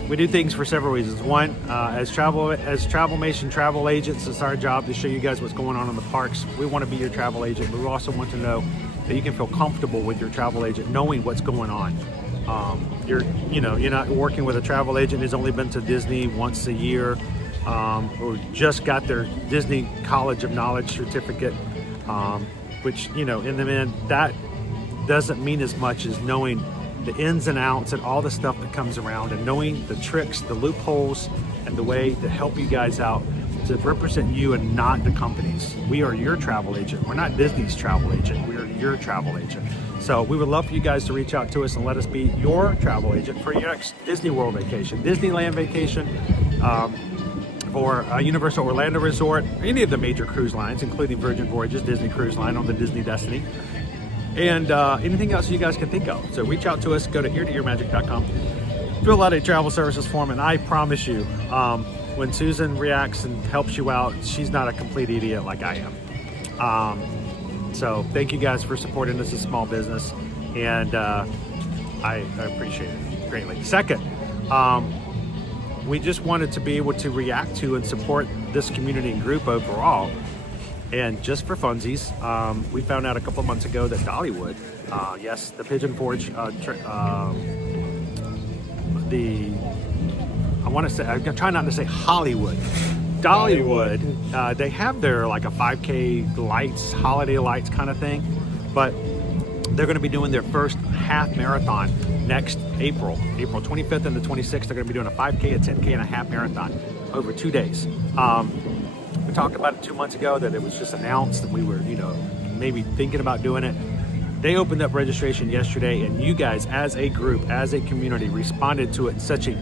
We do things for several reasons. One, as Travelmation travel agents, it's our job to show you guys what's going on in the parks. We want to be your travel agent, but we also want to know that you can feel comfortable with your travel agent, knowing what's going on. You're not working with a travel agent who's only been to Disney once a year, or just got their Disney College of Knowledge certificate, which, in the end, that doesn't mean as much as knowing the ins and outs and all the stuff that comes around, and knowing the tricks, the loopholes, and the way to help you guys out to represent you and not the companies. We are your travel agent. We're not Disney's travel agent. We are your travel agent. So we would love for you guys to reach out to us and let us be your travel agent for your next Disney World vacation, Disneyland vacation, or Universal Orlando Resort, any of the major cruise lines, including Virgin Voyages, Disney Cruise Line on the Disney Destiny, and anything else you guys can think of. So reach out to us, go to eartoearmagic.com, fill out a travel services form, and I promise you, when Susan reacts and helps you out, she's not a complete idiot like I am. So thank you guys for supporting us as a small business, and I appreciate it greatly. Second, we just wanted to be able to react to and support this community and group overall. And just for funsies, we found out a couple of months ago that Dollywood, yes, the Pigeon Forge, I want to say, I'm trying not to say Hollywood. Dollywood, they have their like a 5K lights, holiday lights kind of thing, but they're going to be doing their first half marathon next April 25th and the 26th. They're going to be doing a 5K, a 10K, and a half marathon over 2 days. We talked about it 2 months ago that it was just announced that we were, maybe thinking about doing it. They opened up registration yesterday, and you guys, as a group, as a community, responded to it in such a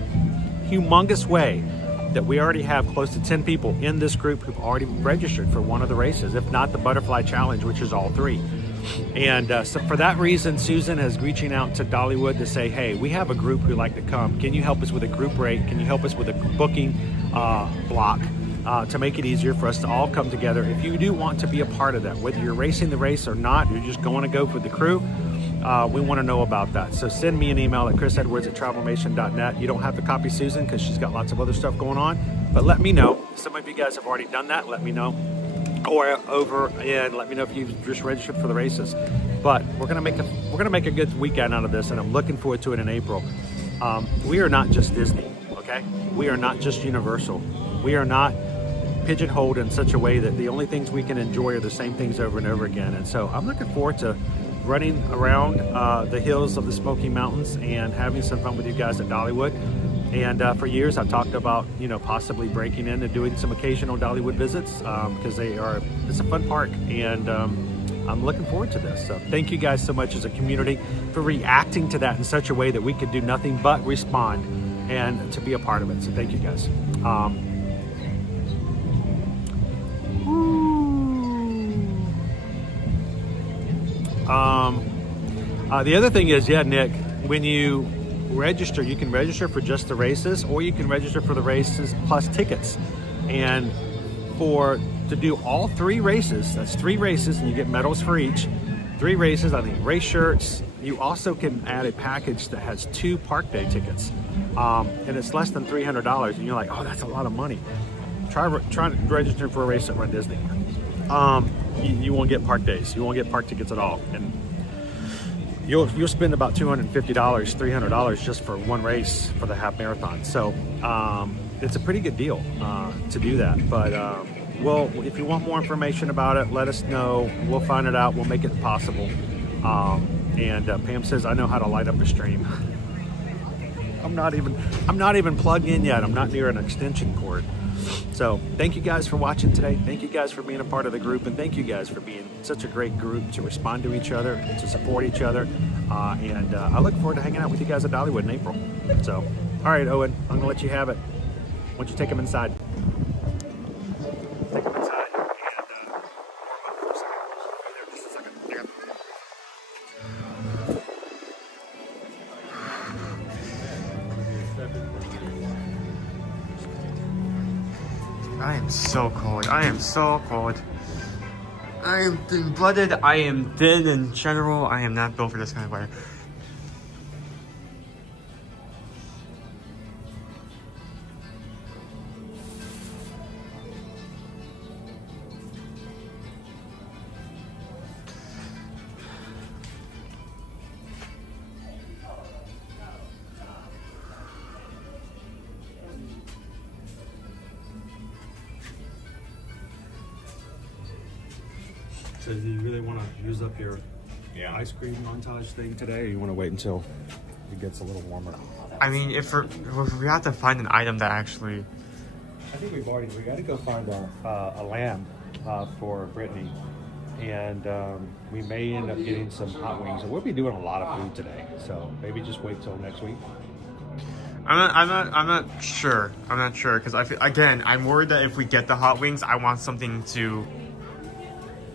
humongous way that we already have close to 10 people in this group who've already registered for one of the races, if not the Butterfly Challenge, which is all 3. And so for that reason, Susan is reaching out to Dollywood to say, hey, we have a group who'd like to come. Can you help us with a group rate? Can you help us with a booking block to make it easier for us to all come together? If you do want to be a part of that, whether you're racing the race or not, you're just going to go for the crew, we want to know about that. So send me an email at chrisedwards@travelmation.net. You don't have to copy Susan because she's got lots of other stuff going on, but let me know. Some of you guys have already done that. Let me know. Or over and let me know if you've just registered for the races. But we're gonna make a good weekend out of this, and I'm looking forward to it in April. We are not just Disney, okay? We are not just Universal. We are not pigeonholed in such a way that the only things we can enjoy are the same things over and over again. And so I'm looking forward to running around the hills of the Smoky Mountains and having some fun with you guys at Dollywood. And for years, I've talked about, possibly breaking in and doing some occasional Dollywood visits because it's a fun park, and I'm looking forward to this. So thank you guys so much as a community for reacting to that in such a way that we could do nothing but respond and to be a part of it. So thank you guys. The other thing is, Nick, when you register, you can register for just the races, or you can register for the races plus tickets. And to do all 3 races, that's 3 races, and you get medals for each 3 races. I think race shirts. You also can add a package that has 2 park day tickets, and it's less than $300. And you're like, oh, that's a lot of money. Try registering for a race at Run Disney. You won't get park days. You won't get park tickets at all, and you'll spend about $250, $300 just for one race for the half marathon. So it's a pretty good deal to do that. But if you want more information about it, let us know. We'll find it out. We'll make it possible. And Pam says, I know how to light up a stream. I'm not even plugged in yet. I'm not near an extension cord. So thank you guys for watching today. Thank you guys for being a part of the group, and thank you guys for being such a great group to respond to each other, to support each other. And I look forward to hanging out with you guys at Dollywood in April. So, all right, Owen, I'm gonna let you have it. Why don't you take them inside? Take them inside. I am so cold. I am so cold. I am thin-blooded. I am thin in general. I am not built for this kind of weather. So do you really want to use up your ice cream montage thing today, or you want to wait until it gets a little warmer? I mean, if we have to find an item that actually... I think we got to go find a lamb for Brittany, and we may end up getting some hot wings. And we'll be doing a lot of food today, so maybe just wait till next week. I'm not sure. I'm not sure because I'm worried that if we get the hot wings, I want something to...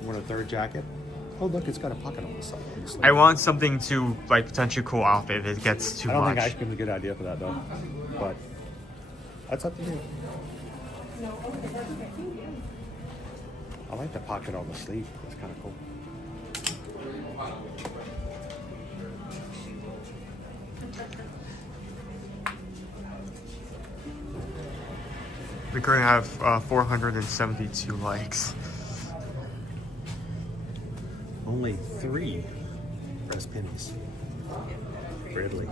Want a third jacket? Oh, look, it's got a pocket on the side. I want something to like potentially cool off if it gets too much. I don't think ice cream is a good idea for that though, but that's up to you. I like the pocket on the sleeve. It's kind of cool. We currently have 472 likes. Only 3 press pennies for Italy.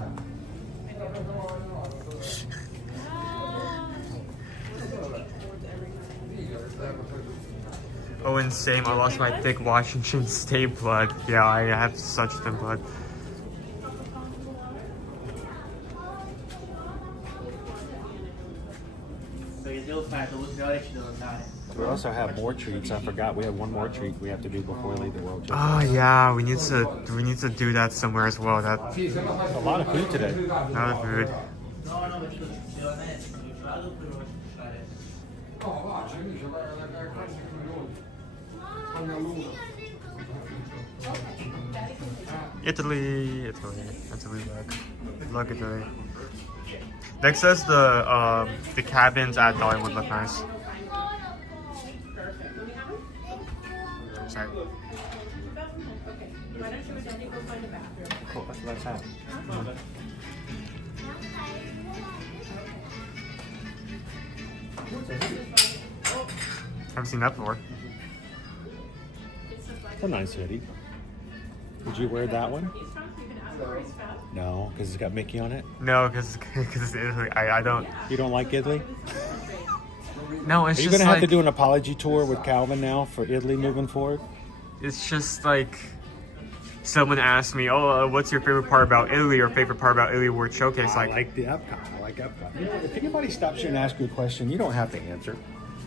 Oh, and same. I lost my thick Washington State blood. Yeah, I have such thin blood. We also have more treats. I forgot we have one more treat we have to do before we leave the World Championship. Oh yeah, we need to do that somewhere as well. That a lot of food today. A lot of food. Italy, look Italy. Next says the cabins at Dollywood look nice. Sorry. Cool, let's have. Haven't seen that before. It's a nice hoodie. Would you wear that one? No, because it's got Mickey on it? No, because Italy. I don't. You don't like Italy? No, it's Are you just going to have like, to do an apology tour with Calvin now for Italy moving forward? It's just like someone asked me, "Oh, what's your favorite part about Italy?" or "Favorite part about Italy World Showcase?" I like the Epcot. I like Epcot. You know, if anybody stops you and asks you a question, you don't have to answer.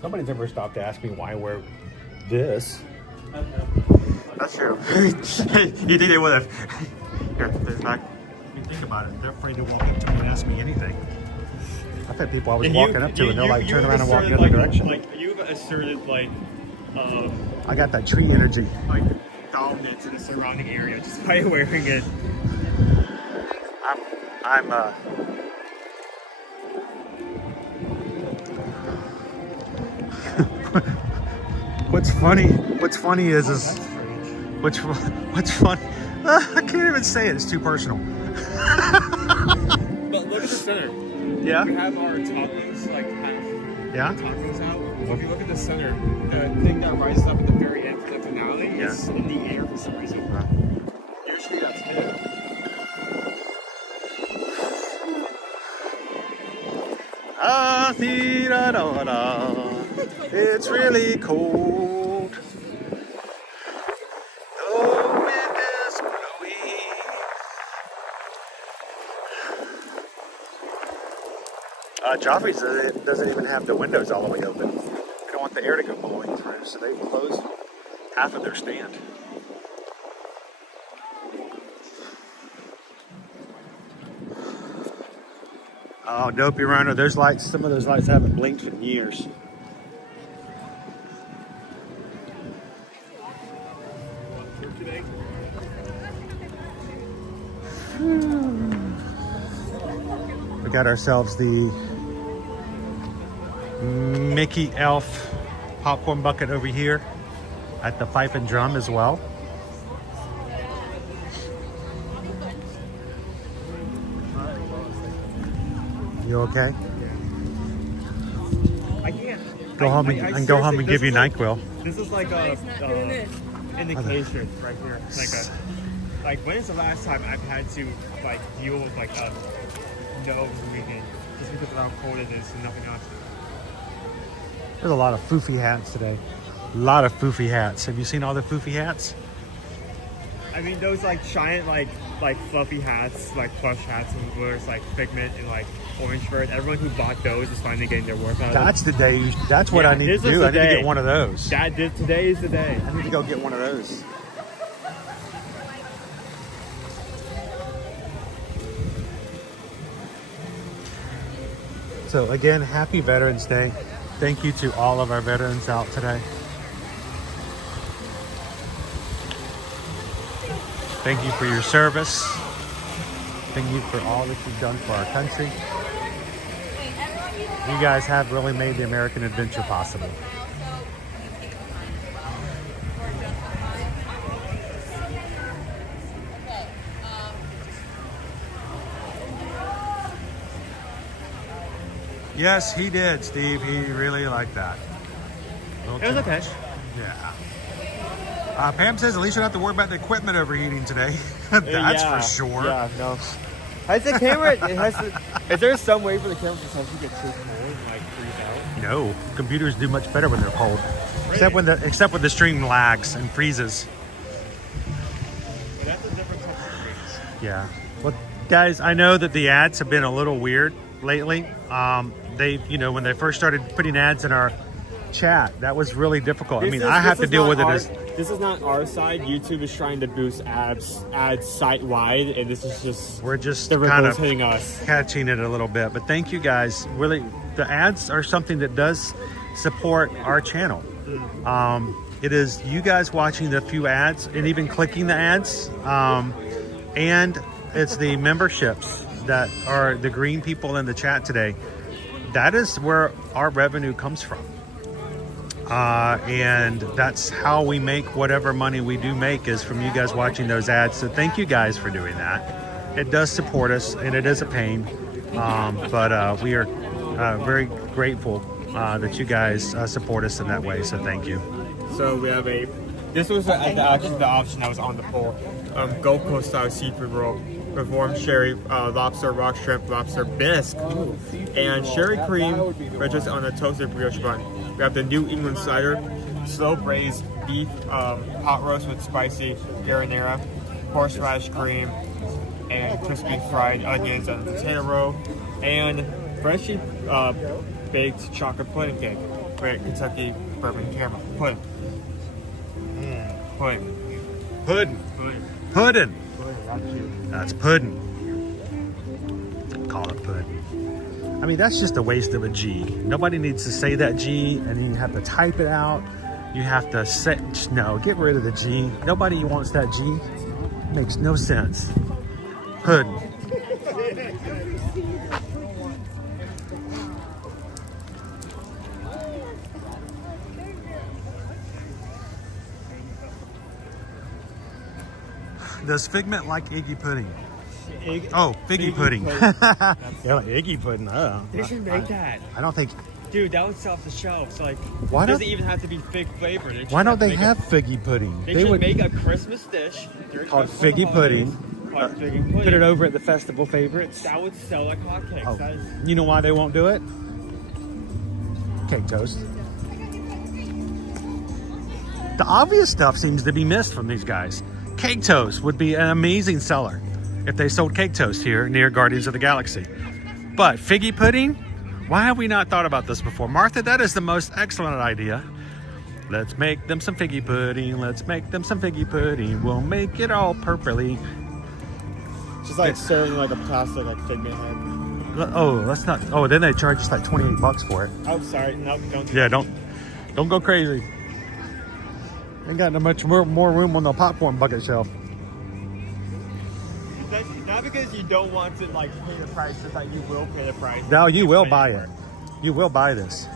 Nobody's ever stopped to ask me why I wear this. That's true. You think they would have? Here, this back. I mean, think about it. They're afraid to walk up to me and ask me anything. I've had people I was walking up to and they'll like turn around and walk the other direction. Like you've asserted like I got that tree energy. Like dominance in the surrounding area just by wearing it. I'm What's funny is what's funny. I can't even say it. It's too personal. But look at the center. Yeah. We have our tacos like half. Yeah. Tacos out. So if you look at the center, the thing that rises up at the very end for the finale is in the air for some reason. Usually that's hidden. It's really cold. The wind is blowing. Joffrey's doesn't even have the windows all the way open. They don't want the air to go blowing through, so they closed half of their stand. Oh, dopey runner. Those lights, some of those lights haven't blinked in years. We got ourselves the Mickey Elf popcorn bucket over here at the Fife and Drum as well. You okay? I can't. Go home and go home and give you NyQuil. This is like a indication right here. Like when is the last time I've had to like deal with like a nose bleeding just because of how cold it is and nothing else. There's a lot of foofy hats today. A lot of foofy hats. Have you seen all the foofy hats? I mean those like giant like fluffy hats, like plush hats where it's like Figment and like Orange Bird. Everyone who bought those is finally getting their work out of That's the day. That's what I need to do. I need to get one of those. Today is the day. I need to go get one of those. So again, happy Veterans Day. Thank you to all of our veterans out today. Thank you for your service. Thank you for all that you've done for our country. You guys have really made the American adventure possible. Yes, he did, Steve. He really liked that. It was okay. Yeah. Pam says at least you don't have to worry about the equipment overheating today. That's for sure. Yeah, no. Has the camera, is there some way for the camera to get too cold and like freeze out? No, computers do much better when they're cold. Really? Except when the stream lags and freezes. But that's a different type of freeze. Yeah. Well, guys, I know that the ads have been a little weird lately. When they first started putting ads in our chat, that was really difficult. I have to deal with it. This is not our side. YouTube is trying to boost ads site wide, and this is just we're just the kind of hitting us, catching it a little bit. But thank you guys. Really, the ads are something that does support our channel. It is you guys watching the few ads and even clicking the ads, and it's the memberships that are the green people in the chat today. That is where our revenue comes from. And that's how we make whatever money we do make is from you guys watching those ads. So thank you guys for doing that. It does support us, and it is a pain. But we are very grateful that you guys support us in that way. So thank you. So we have this was actually the option that was on the poll. Gulf Coast style seafood roll with warm sherry, lobster, rock shrimp, lobster bisque, and sherry cream, which is on a toasted brioche bun. We have the New England cider, slow braised beef, hot roast with spicy marinara, horseradish cream, and crispy fried onions on a potato roll, and freshly baked chocolate pudding cake with Kentucky bourbon caramel pudding. Pudding. That's pudding. Call it pudding. I mean, that's just a waste of a G. Nobody needs to say that G, and then you have to type it out. You have to say, no, get rid of the G. Nobody wants that G. It makes no sense. Pudding. Does Figment like Iggy pudding? Figgy pudding. Yeah, like Iggy pudding. They should make that. I don't think. Dude, that would sell off the shelves. Like, why it doesn't even have to be fig flavored. Why don't they have figgy pudding? They should make a Christmas dish called Figgy Pudding. Put it over at the festival favorites. That would sell like hotcakes. You know why they won't do it? Cake toast. The obvious stuff seems to be missed from these guys. Cake toast would be an amazing seller if they sold cake toast here near Guardians of the Galaxy. But figgy pudding? Why have we not thought about this before? Martha, that is the most excellent idea. Let's make them some figgy pudding. Let's make them some figgy pudding. We'll make it all purpley. Just like serving like a plastic like figment head. Oh, let's not. Oh, then they charge us like $28 for it. Oh, sorry. No, don't. Yeah, don't go crazy. Ain't got no much more room on the popcorn bucket shelf. Not because you don't want to like pay the price, just like you will pay the price. No, you will buy it. You will buy this.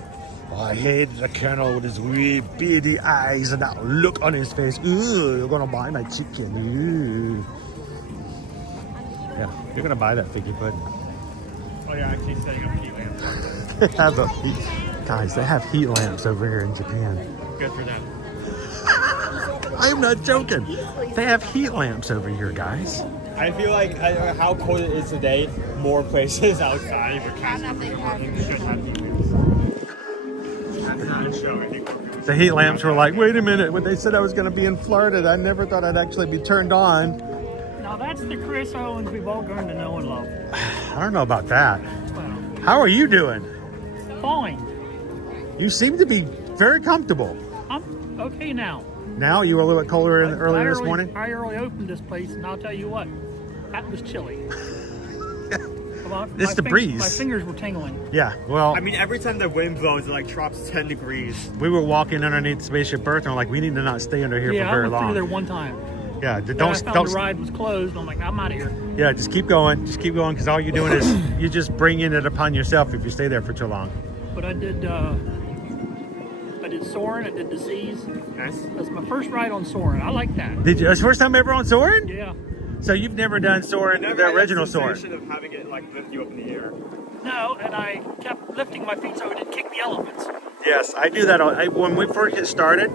Oh, I hate the Colonel with his weird beady eyes and that look on his face. Ooh, you're gonna buy my chicken. Ooh. Yeah, you're gonna buy that figgy pudding. Oh, you're actually setting up heat lamps. Guys, they have heat lamps over here in Japan. Good for them. I'm not joking. They have heat lamps over here, guys. I feel like how cold it is today, more places outside for should have heat lamps. That's not a show. I think the heat lamps were like, wait a minute. When they said I was going to be in Florida, I never thought I'd actually be turned on. Now that's the Chris Owens we've all grown to know and love. I don't know about that. Well, how are you doing? Fine. You seem to be very comfortable. I'm okay now. Now? You were a little bit colder earlier this morning? I early opened this place, and I'll tell you what, that was chilly. It's the breeze. My fingers were tingling. Yeah, well... I mean, every time the wind blows, it like drops 10 degrees. We were walking underneath Spaceship Earth, and we're like, we need to not stay under here for very long. Yeah, I went through there one time. Yeah, I found the ride was closed. I'm like, I'm out of here. Yeah, just keep going. Just keep going, because all you're doing is you're just bringing it upon yourself if you stay there for too long. But I did Soarin', I did the Seas. That's my first ride on Soarin'. I like that. Did you? That's the first time ever on Soarin'? Yeah. So you've never done Soarin', the original Soarin'? Of having it like lift you up in the air. No, and I kept lifting my feet so it didn't kick the elements. Yes, I do that. When we first get started,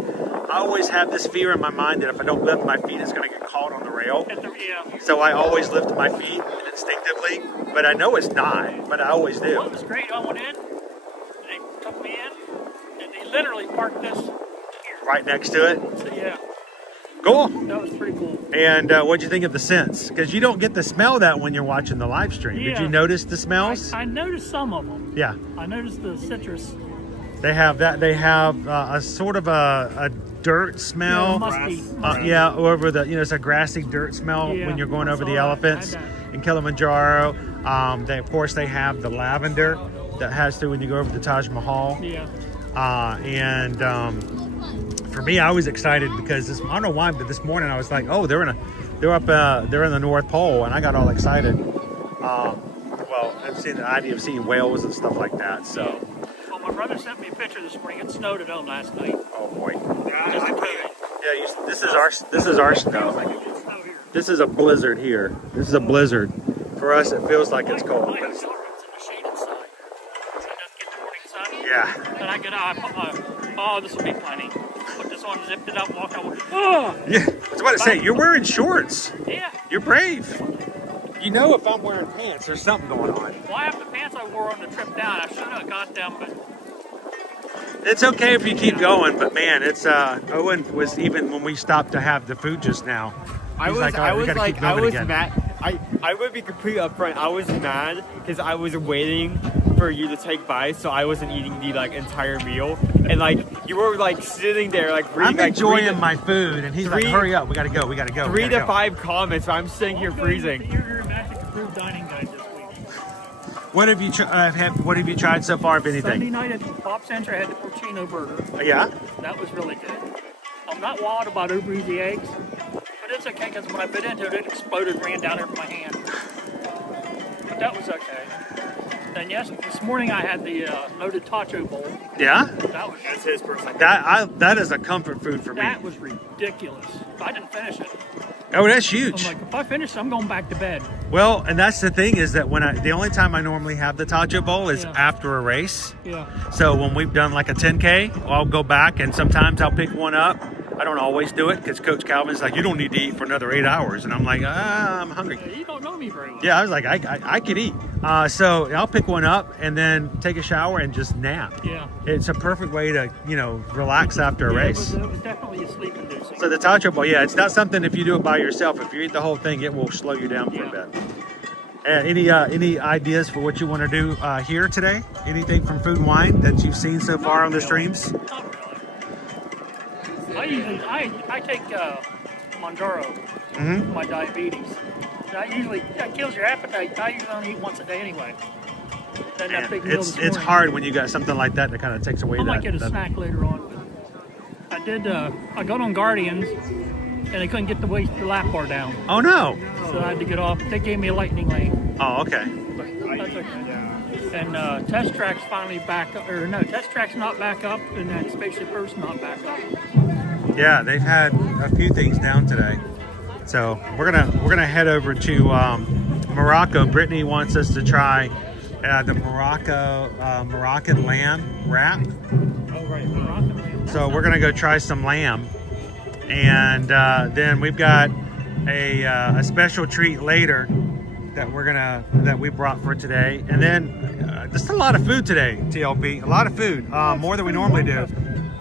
I always have this fear in my mind that if I don't lift my feet, it's going to get caught on the rail. Yeah. So I always lift my feet instinctively, but I know it's not, but I always do. Well, it was great. I went in, they took me in, and they literally parked this here. Right next to it? So, yeah. Cool. That was pretty cool. And what'd you think of the scents? Because you don't get to smell that when you're watching the live stream. Yeah. Did you notice the smells? I noticed some of them. Yeah. I noticed the citrus. They have that. They have a sort of a dirt smell. Yeah, over the, it's a grassy dirt smell when you're going over the elephants in Kilimanjaro. Of course, they have the lavender that has to when you go over the Taj Mahal. Yeah. For me, I was excited because I don't know why, but this morning I was like, oh, they're in the North Pole, and I got all excited. Well, I've seen the idea of seeing whales and stuff like that. So. Well, my brother sent me a picture this morning. It snowed at home last night. Oh boy. Yeah, this is our snow. This is a blizzard here. This is a blizzard. For us, it feels like it's cold. But it's, yeah. Then I get out, I put my, this will be plenty. Put this on, zipped it up, walked out. Oh! Yeah, I was about to say, you're wearing shorts. Yeah. You're brave. You know if I'm wearing pants, there's something going on. Well, I have the pants I wore on the trip down. I should have got them, but... It's okay if you keep going, but man, it's, Owen was, even when we stopped to have the food just now, I was mad. I would be completely upfront. I was mad because I was waiting for you to take bites, so I wasn't eating the entire meal. And you were sitting there reading, I'm enjoying my food, and he's like, "Hurry up, we gotta go, we gotta go." 3 to 5 comments. So I'm sitting here freezing. You're Magic Approved Dining Guide this week. What have you What have you tried so far, if anything? Sunday night at Pop Central, I had the porcino burger. Yeah. That was really good. I'm not wild about Uber Easy eggs, but it's okay because when I bit into it, it exploded and ran down over my hand. But that was okay. Then this morning I had the loaded tacho bowl. Yeah? That's his personal. That is a comfort food for me. That was ridiculous. I didn't finish it. Oh, that's huge. I'm like, if I finish it, I'm going back to bed. Well, and that's the thing is that the only time I normally have the tacho bowl is after a race. Yeah. So when we've done a 10K, I'll go back and sometimes I'll pick one up. I don't always do it because Coach Calvin's like, you don't need to eat for another 8 hours. And I'm like, I'm hungry. You don't know me very well. Yeah, I was like, I could eat. So I'll pick one up and then take a shower and just nap. Yeah. It's a perfect way to, relax after a race. It was definitely a sleep inducing. So the tacho bowl, it's not something if you do it by yourself. If you eat the whole thing, it will slow you down for a bit. Any ideas for what you want to do here today? Anything from Food and Wine that you've seen so far on the streams? Not really. I take Monjaro for my diabetes. That kills your appetite. I usually only eat once a day anyway. Then that big meal this it's morning. hard when you got something like that that kind of takes away I might get a snack later on. But I got on Guardians and they couldn't get the lap bar down. Oh no! So I had to get off. They gave me a lightning lane. Oh, okay. That's okay. And Test Track's finally back up, or no, Test Track's not back up, and that Spaceship Earth's not back up. Yeah, they've had a few things down today. So we're gonna head over to Morocco. Brittany wants us to try the Moroccan lamb wrap. Oh right, Moroccan lamb. So we're gonna go try some lamb, and then we've got a special treat later that we brought for today, and then just a lot of food today. TLP, a lot of food, more than we normally do.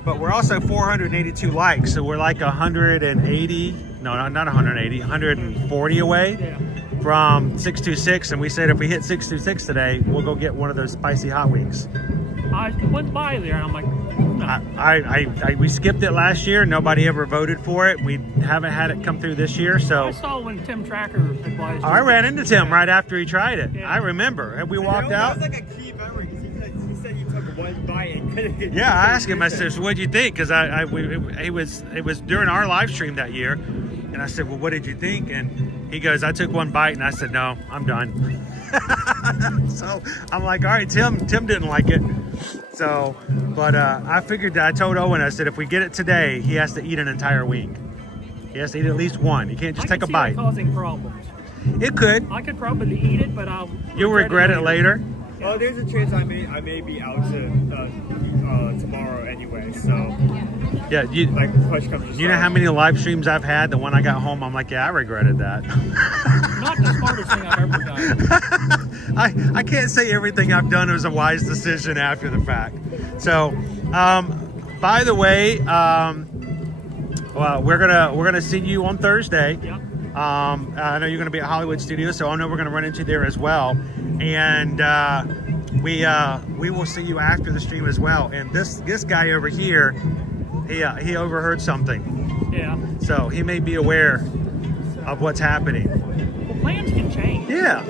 But we're also 482 likes, so we're like 180. No, not 180. 140 away from 626, and we said if we hit 626 today, we'll go get one of those spicy hot wings. I went by there and I'm like, no. We skipped it last year. Nobody ever voted for it. We haven't had it come through this year. So I saw when Tim Tracker advised. I ran into Tim right after he tried it. Yeah. I remember. And we walked out. That was like a key memory because he said you took one bite and couldn't. Yeah, I asked him. I said, "So what'd you think?" Because it was during our live stream that year, and I said, "Well, what did you think?" And he goes, "I took one bite," and I said, "No, I'm done." So I'm like, all right, Tim didn't like it. So, but I figured that I told Owen, I said, if we get it today, he has to eat an entire week. He has to eat at least one. He can't just take a bite. Causing problems. It could. I could probably eat it, but I'll. You'll regret it later. Well, there's a chance I may be out tomorrow anyway. So Yeah, like push comes to you know shove. how many live streams I've had? The one I got home, I'm like, yeah, I regretted that. Not the smartest thing I've ever done. I can't say everything I've done was a wise decision after the fact. So, by the way, well, we're gonna see you on Thursday. Yeah. I know you're gonna be at Hollywood Studios, so I know we're gonna run into there as well. And we will see you after the stream as well. And this guy over here, he overheard something. Yeah. So he may be aware of what's happening. Well, plans can change. Yeah.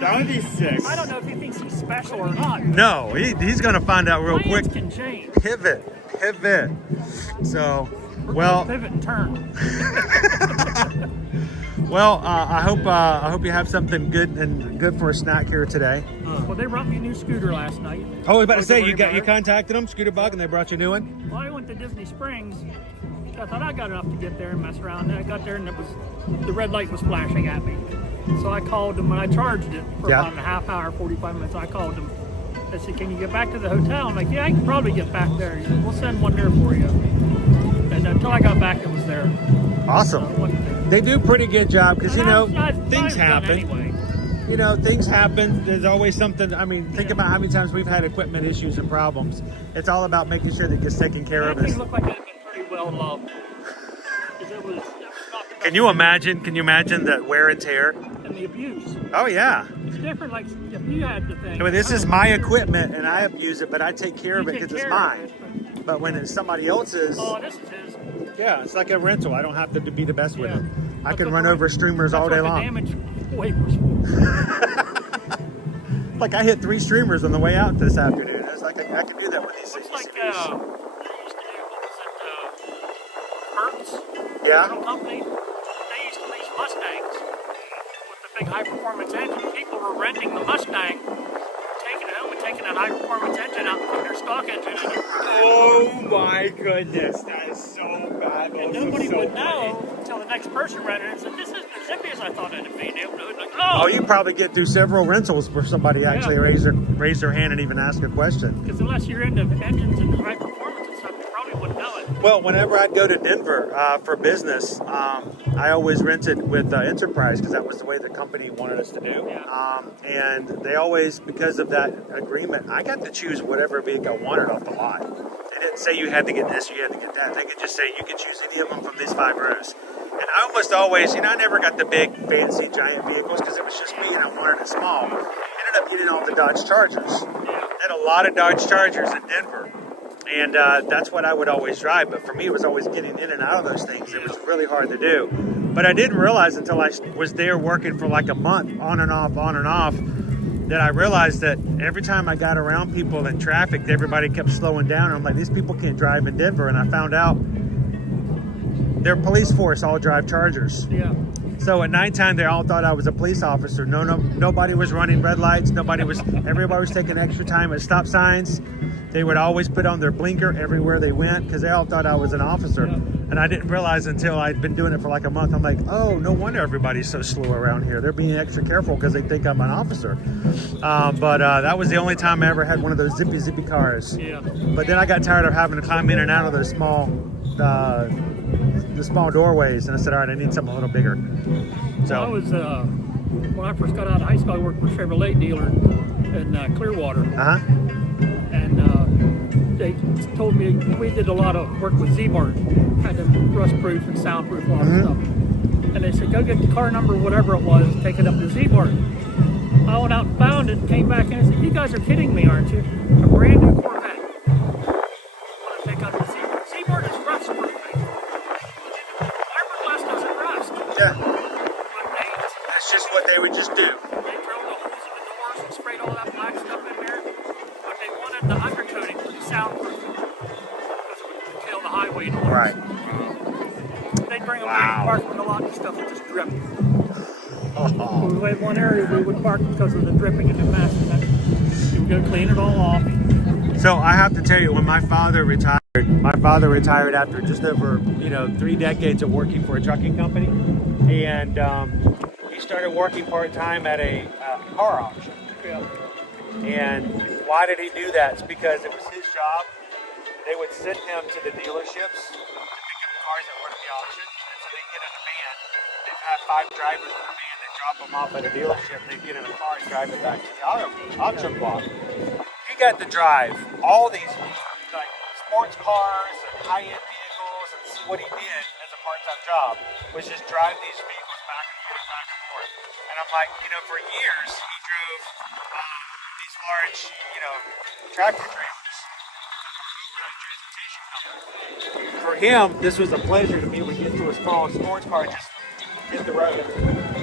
That would be sick. I don't know if he thinks he's special or not. No, he's gonna find out real Plans quick. can change. Pivot. So, well, Pivot and turn. well, I hope you have something good for a snack here today. Well, they brought me a new scooter last night. Oh, I was about to say Worry you about it. contacted them, Scooter Bug, and they brought you a new one. Well, I went to Disney Springs. I thought I got enough to get there and mess around. And I got there and the red light was flashing at me. So I called them when I charged it for about a half hour, 45 minutes. I called them. I said, "Can you get back to the hotel?" I'm like, "Yeah, I can probably get back there. He said, "We'll send one there for you." And until I got back, it was there. Awesome. They do a pretty good job because you know things done happen. anyway. You know, things happen. There's always something. I mean, think about how many times we've had equipment issues and problems. It's all about making sure that it gets taken care of. That thing looked like it had been pretty well loved. 'Cause it was not the best Can you imagine? Can you imagine the wear and tear? and the abuse. Oh yeah. It's different. Like if you had the thing. I mean, this is my equipment and I abuse it, but I take care of it because it's mine. But when it's somebody else's, Oh, this is his. yeah, it's like a rental. I don't have to be the best with Yeah. it. I That's can what run the- over streamers all That's day what the long. damage waivers for. Like I hit 3 streamers on the way out this afternoon. It's like I can do that with these Looks like CCTVs. they used to do, what was it, Hertz? Yeah. Rental company. They used to lease Mustangs with the big high performance engine. People were renting the Mustang, taking it home and taking that high performance engine out and putting their stock engine in it. Oh my goodness, that is so bad. And nobody would know until the next person rented it and said, "This isn't as zippy as I thought it'd be." And they would like, Oh, "Oh, you probably get through several rentals where somebody actually raise their hand and even ask a question. because unless you're into engines and high performance and stuff, you probably wouldn't know it." Well, whenever I'd go to Denver for business, I always rented with Enterprise because that was the way the company wanted us to do. And they always, because of that agreement, I got to choose whatever vehicle I wanted off the lot. They didn't say you had to get this, you had to get that. They could just say you could choose any of them from these 5 rows. And I almost always, I never got the big, fancy, giant vehicles because it was just me and I wanted it small. Ended up getting all the Dodge Chargers. Had a lot of Dodge Chargers in Denver. And that's what I would always drive. But for me, it was always getting in and out of those things. It was really hard to do. But I didn't realize until I was there working for like a month, on and off, that I realized that every time I got around people in traffic, everybody kept slowing down. And I'm like, these people can't drive in Denver. And I found out their police force all drive Chargers. Yeah. So at nighttime, they all thought I was a police officer. Nobody was running red lights. Everybody was taking extra time at stop signs. They would always put on their blinker everywhere they went because they all thought I was an officer. Yeah. And I didn't realize until I'd been doing it for like a month. I'm like, oh, no wonder everybody's so slow around here. They're being extra careful because they think I'm an officer. But that was the only time I ever had one of those zippy cars. Yeah. But then I got tired of having to climb in and out of those small doorways, and I said, all right, I need something a little bigger. So I was when I first got out of high school, I worked for a Chevrolet dealer in Clearwater. And they told me we did a lot of work with Z-Mart, had them rust-proof and soundproof, a lot of stuff. And they said, go get the car number, whatever it was, take it up to Z-Mart. I went out and found it, and came back and said, you guys are kidding me, aren't you? A brand new Corvette. I want to take up to Z-Mart. Z-Mart is rust-proofing. Fiberglass doesn't rust. Yeah. But that's just what they would just do. They drilled the holes in the doors and sprayed all that black stuff in there. But they wanted the undercoating for the soundproofing. Because it would kill the highway noise. Right. They'd bring them back and park in the lot and stuff would just drip. We had one area we would park because of the dripping and the mess. You would go clean it all off. So I have to tell you, when my father retired after just over 3 decades of working for a trucking company, and he he started working part-time at a car auction. And why did he do that? It's because it was his job. They would send him to the dealerships to pick up cars that were at the auction. And so they'd get in a van. They'd have 5 drivers in the van. They'd drop them off at a dealership. They'd get in a car and drive it back to the auction block. He got to drive all these like sports cars and high-end vehicles. And what he did as a part-time job was just drive these vehicles back and forth, back and forth. And I'm like, you know, for years he drove these large, you know, tractor trailers. For him, this was a pleasure to be able to get to a small sports car and just hit the road.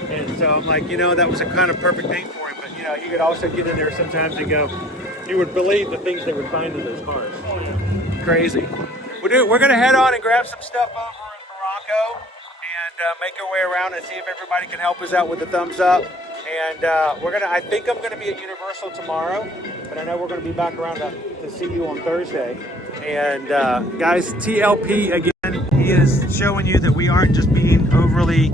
And so I'm like, you know, that was a kind of perfect thing for him. But, you know, he could also get in there sometimes and go, you would believe the things they would find in those cars. Crazy. We're going to head on and grab some stuff over in Morocco and make our way around and see if everybody can help us out with the thumbs up. And I think I'm going to be at Universal tomorrow, but I know we're going to be back around to see you on Thursday. And guys, TLP again, he is showing you that we aren't just being overly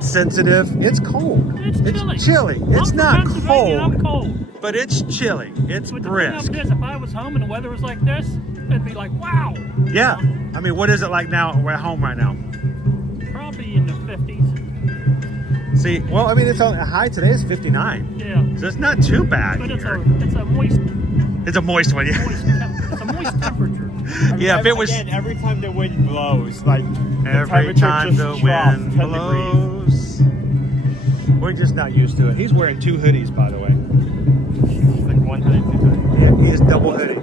sensitive. It's cold. It's chilly. It's not cold, but it's chilly. It's brisk. If I was home and the weather was like this, it'd be like, wow. Yeah. I mean, what is it like now? We're at home right now. Probably in the 50s. See, well, I mean, it's on high today is 59. Yeah. So it's not too bad. But here. it's a moist. It's a moist one, yeah. It's a moist temperature. Yeah, if it was again, every time the wind blows, like every time the wind blows, we're just not used to it. He's wearing 2 hoodies, by the way. Like 1 hoodie, 2 hoodies. Yeah, he is double hoodie.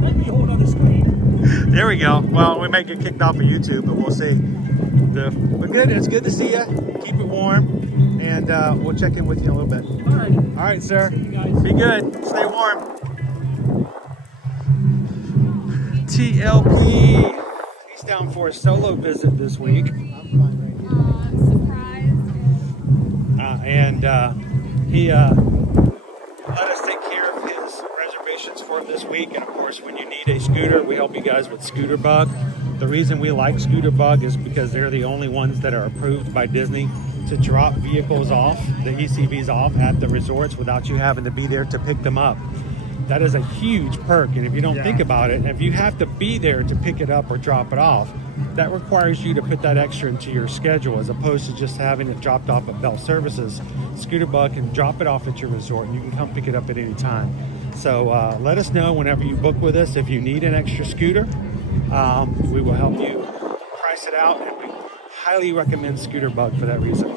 Let me hold on the screen. There we go. Well, we may get kicked off of YouTube, but we'll see. But good. It's good to see you. Keep it warm, and we'll check in with you in a little bit. All right. All right, sir. Be good. Stay warm. TLP. He's down for a solo visit this week. And he let us take care of his reservations for him this week. And of course, when you need a scooter, we help you guys with Scooter Bug. The reason we like Scooter Bug is because they're the only ones that are approved by Disney to drop vehicles off, the ECVs off at the resorts without you having to be there to pick them up. That is a huge perk, and if you don't think about it, if you have to be there to pick it up or drop it off, that requires you to put that extra into your schedule as opposed to just having it dropped off at Bell Services. Scooter Bug can drop it off at your resort and you can come pick it up at any time. So let us know whenever you book with us if you need an extra scooter. We will help you price it out, and we highly recommend Scooter Bug for that reason.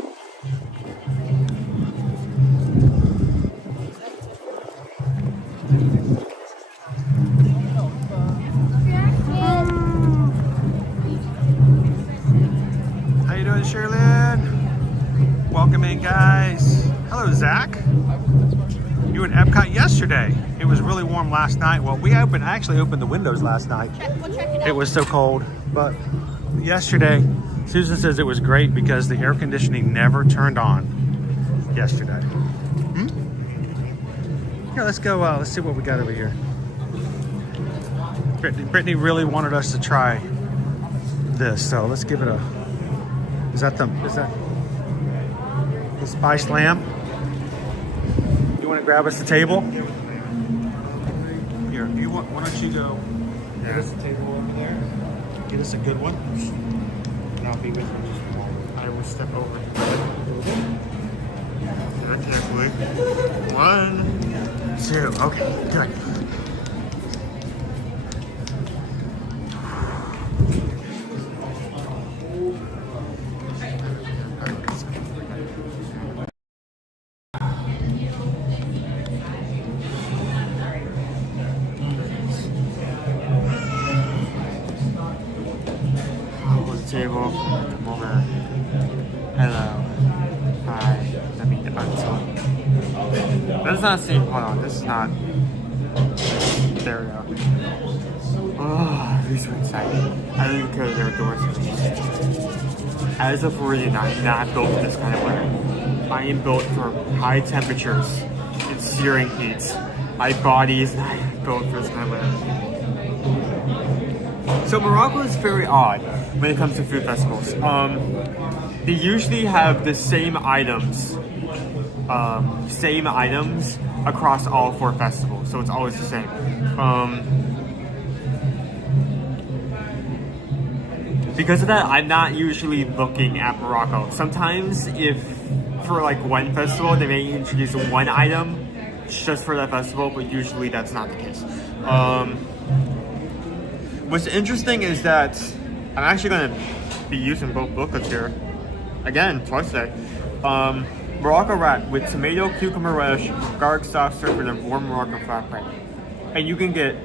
How you doing, Sherlyn? Welcome in, guys. Hello, Zach. You were in Epcot yesterday. It was really warm last night. Well, I actually opened the windows last night. We'll check it out. It was so cold, but yesterday, Susan says it was great because the air conditioning never turned on yesterday. Here, let's go. Let's see what we got over here. Brittany really wanted us to try this, so let's give it a. Is that the spiced lamb? You want to grab us a table? Here, why don't you go? Get us a table over there. Get us a good one. And I'll be with you just a moment. I will step over. Very carefully. 1, 2. Okay, good. Table, come over. Hello. Hi. Let me get back to it. That's not the same. Hold on. This is not. There we go. Oh, I'm so excited. I don't even care that there are doors. As of already, I'm not built for this kind of weather. I am built for high temperatures and searing heat. My body is not built for this kind of weather. So Morocco is very odd. when it comes to food festivals. They usually have the same items across all 4 festivals, so it's always the same. Because of that, I'm not usually looking at Morocco. Sometimes if for like one festival, they may introduce one item just for that festival, but usually that's not the case. What's interesting is that I'm actually going to be using both booklets here. Again, twice today. Morocco wrap with tomato, cucumber relish, garlic sauce served with a warm Moroccan flatbread. And you can get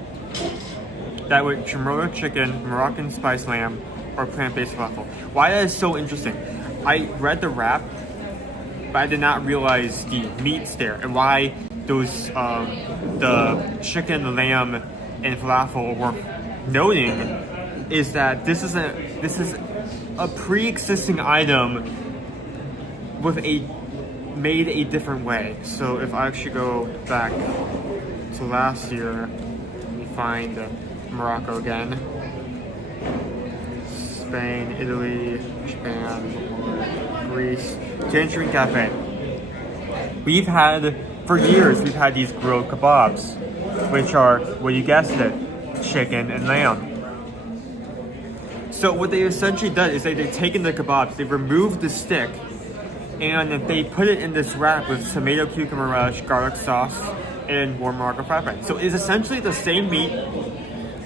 that with chamorro chicken, Moroccan spice lamb, or plant-based falafel. Why that is so interesting. I read the wrap, but I did not realize the meats there and why those the chicken, the lamb, and falafel were noting is that this is a pre-existing item with made a different way. So if I actually go back to last year, let me find Morocco again. Spain, Italy, Japan, Greece, Tangerine Cafe. For years, we've had these grilled kebabs, which are, well, you guessed it, chicken and lamb. So what they essentially done is they've taken the kebabs, they've removed the stick, and they put it in this wrap with tomato, cucumber relish, garlic sauce, and warm Moroccan flatbread. So it's essentially the same meat,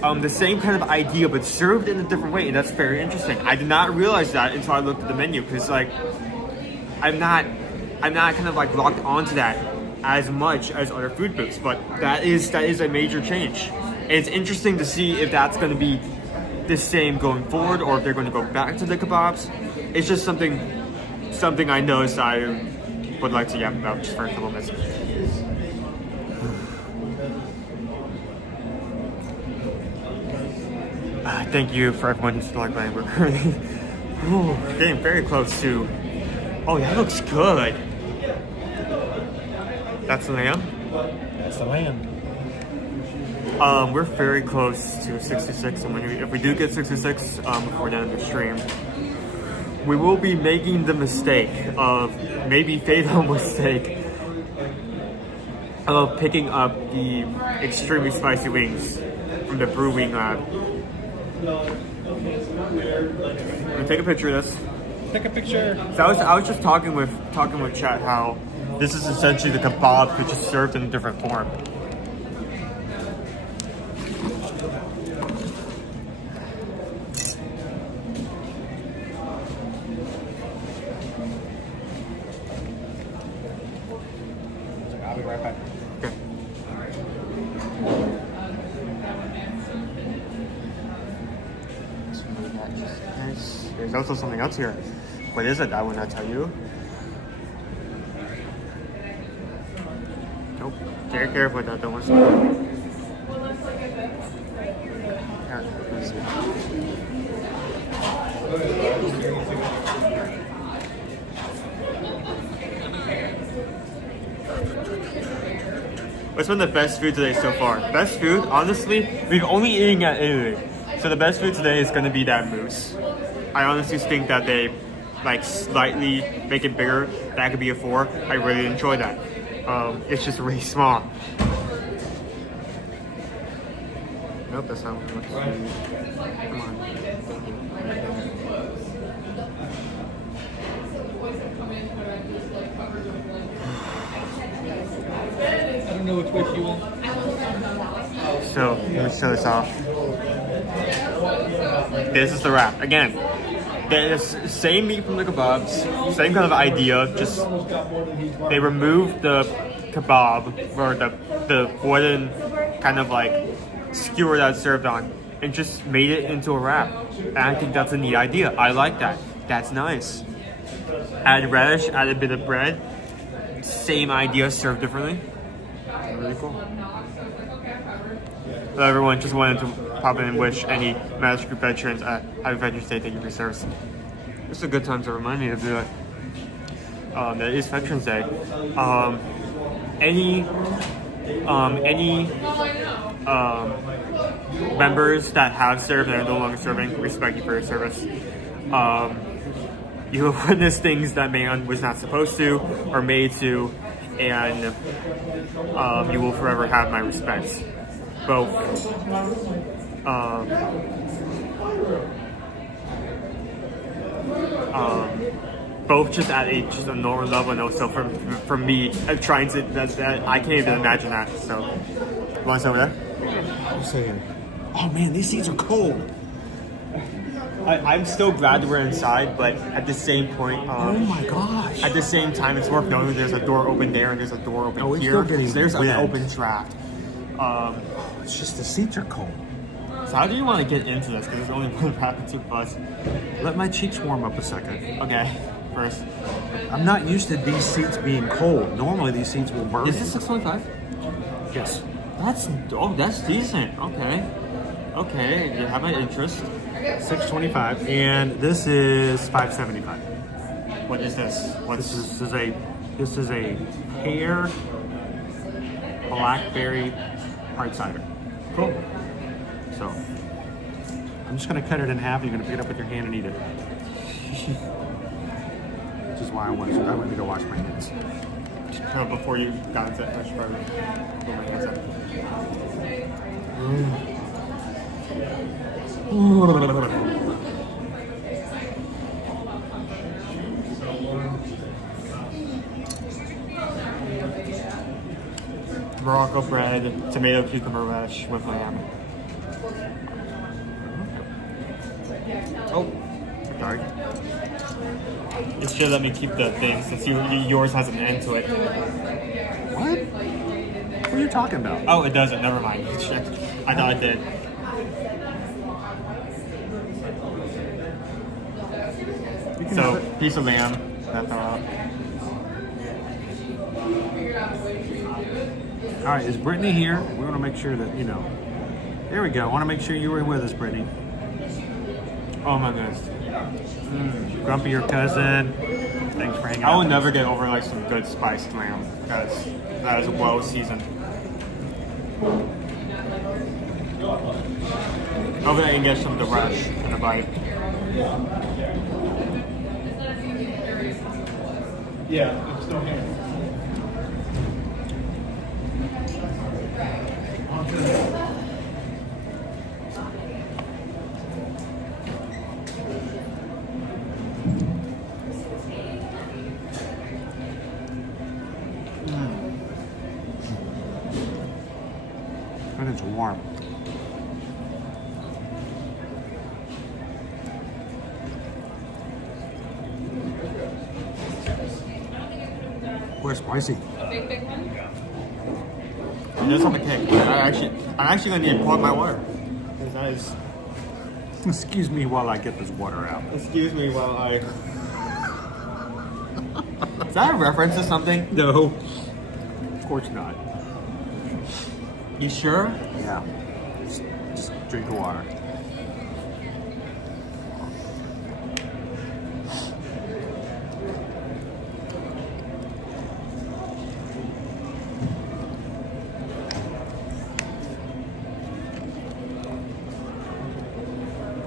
the same kind of idea, but served in a different way, and that's very interesting. I did not realize that until I looked at the menu, because like I'm not kind of like locked onto that as much as other food booths, but that is a major change. And it's interesting to see if that's going to be the same going forward, or if they're going to go back to the kebabs. It's just something I noticed I would like to yap about just for a couple minutes. Thank you for everyone who's still like playing. We're getting very close to. Oh, that looks good. That's the lamb? That's the lamb. We're very close to 66, and if we do get 66 before the end of the stream, we will be making the mistake of, maybe fatal mistake, of picking up the extremely spicy wings from the Brew Wing Lab. I'm gonna take a picture of this. Take a picture. So I was just talking with chat how this is essentially the kebab, which is served in a different form. I'll be right back. Okay. There's also something else here. What is it? I will not tell you. Nope. Very careful with that. Don't want to see. Here, let me see. What's been the best food today so far? Best food, honestly, we've only eaten at Italy. So the best food today is gonna be that mousse. I honestly think that they like slightly make it bigger. That could be a 4. I really enjoy that. It's just really small. Nope, that's not what I want to see. Come on. I don't know which way she went. So, let me show this off. This is the wrap. Again, there's same meat from the kebabs, same kind of idea, just they removed the kebab, or the wooden kind of like skewer that's served on, and just made it into a wrap. And I think that's a neat idea. I like that. That's nice. Add relish, add a bit of bread. Same idea, served differently. Really cool. So everyone, just wanted to pop in and wish any Master Group veterans a happy Veterans Day. Thank you for your service. It's a good time to remind me of that. That is Veterans Day. members that have served and are no longer serving, respect you for your service. You have witnessed things that man was not supposed to or made to, and you will forever have my respects. Both. Both just at a normal level, and also for me, trying to that I can't even imagine that. So, you want to sit over there? I'm saying, oh man, these seats are cold. I'm still glad that we're inside, but at the same point, oh my gosh! At the same time, it's worth knowing there's a door open there and there's a door open it's here. still getting So there's an wet. open draft. It's just the seats are cold. So how do you want to get into this? Because there's only one rapid two bus. Let my cheeks warm up a second. Okay, first. I'm not used to these seats being cold. Normally these seats will burn. Is this 625? Yes. That's decent. Okay, you have my interest. 625, and this is 575. What is this? This is a pear blackberry hard cider. Cool. So I'm just gonna cut it in half. You're gonna pick it up with your hand and eat it. Which is why I went to go wash my hands. Before you got into it, I should probably put my hands up. Morocco bread, tomato cucumber mash with lamb. Oh, sorry. It should let me keep the thing since yours has an end to it. What? What are you talking about? Oh, it doesn't. Never mind. I thought it did. So, piece of lamb. That's all. All right, is Brittany here? We want to make sure that, there we go. I want to make sure you were with us, Brittany. Oh my goodness. Grumpy, your cousin. Thanks for hanging out. I will never get over like some good spiced lamb. That is well seasoned. Hopefully I can get some of the rush in a bite. Yeah, it's no hand. And it's warm. We're spicy. It does have a kick. I'm actually gonna need to pour out my water. Because that is. Excuse me while I get this water out. Excuse me while I. Is that a reference to something? No. Of course not. You sure? Yeah. Just drink the water.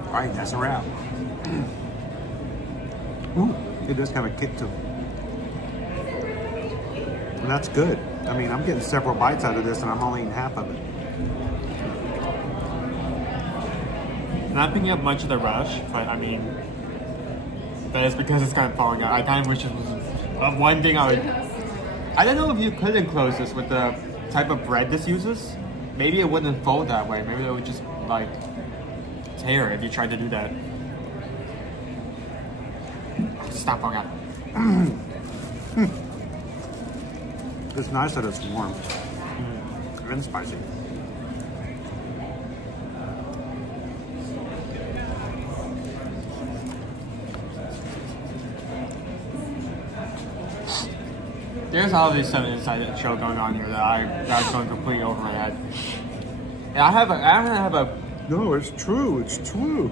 All right, that's a wrap. Ooh, it does have a kick to it. And that's good. I mean, I'm getting several bites out of this and I'm only eating half of it. Not picking up much of the rush, but I mean, that is because it's kind of falling out. I kind of wish it was one thing I don't know if you could enclose this with the type of bread this uses. Maybe it wouldn't fold that way. Maybe it would just like tear if you tried to do that. Stop falling out. It's nice that it's warm and spicy. There's obviously some inside show going on here that's going completely over my head. And I have a. No, it's true. It's true.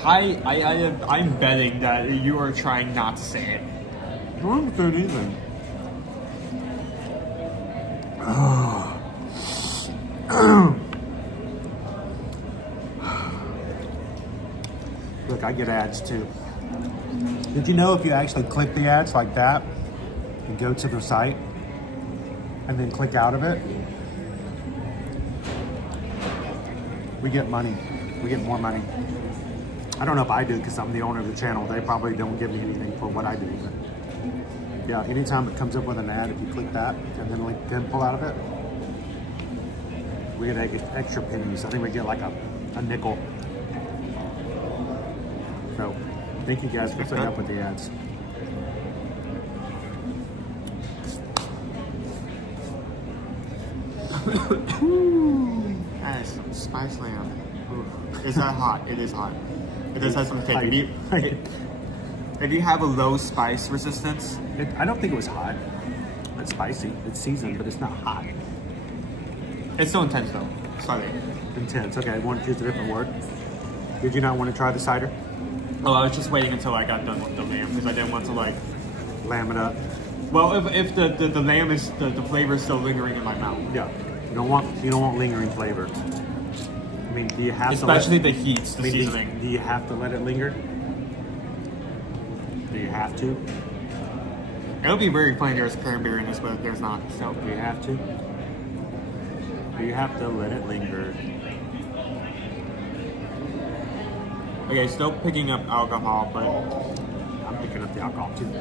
I'm betting that you are trying not to say it. What's wrong with that either? I get ads too. Did you know if you actually click the ads like that and go to the site and then click out of it, we get money. We get more money. I don't know if I do because I'm the owner of the channel. They probably don't give me anything for what I do. But yeah, anytime it comes up with an ad, if you click that and then pull out of it, we get extra pennies. I think we get like a nickel. So thank you guys for setting up with the ads. Nice. Spice lamb. Oof. Is that hot? It is hot. It does have some kick. If you have a low spice resistance, I don't think it was hot. It's spicy. It's seasoned, but it's not hot. It's still intense though. Slightly. Intense. Okay, I want to choose a different word. Did you not want to try the cider? Oh, I was just waiting until I got done with the lamb because I didn't want to like lamb it up. Well, if the lamb is the flavor is still lingering in my mouth. Yeah. You don't want lingering flavor. I mean, do you have especially the heat, the seasoning. Do you have to let it linger? Do you have to? It would be very funny there's cranberry in this, but there's not. So do you have to? Do you have to let it linger? Okay, still picking up alcohol, but I'm picking up the alcohol too.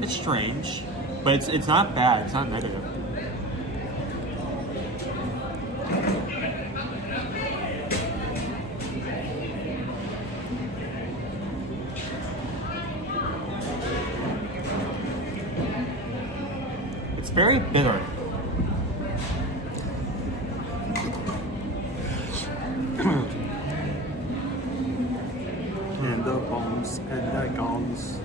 It's strange, but it's not bad. It's not negative. It's very bitter. And the bombs and the gongs.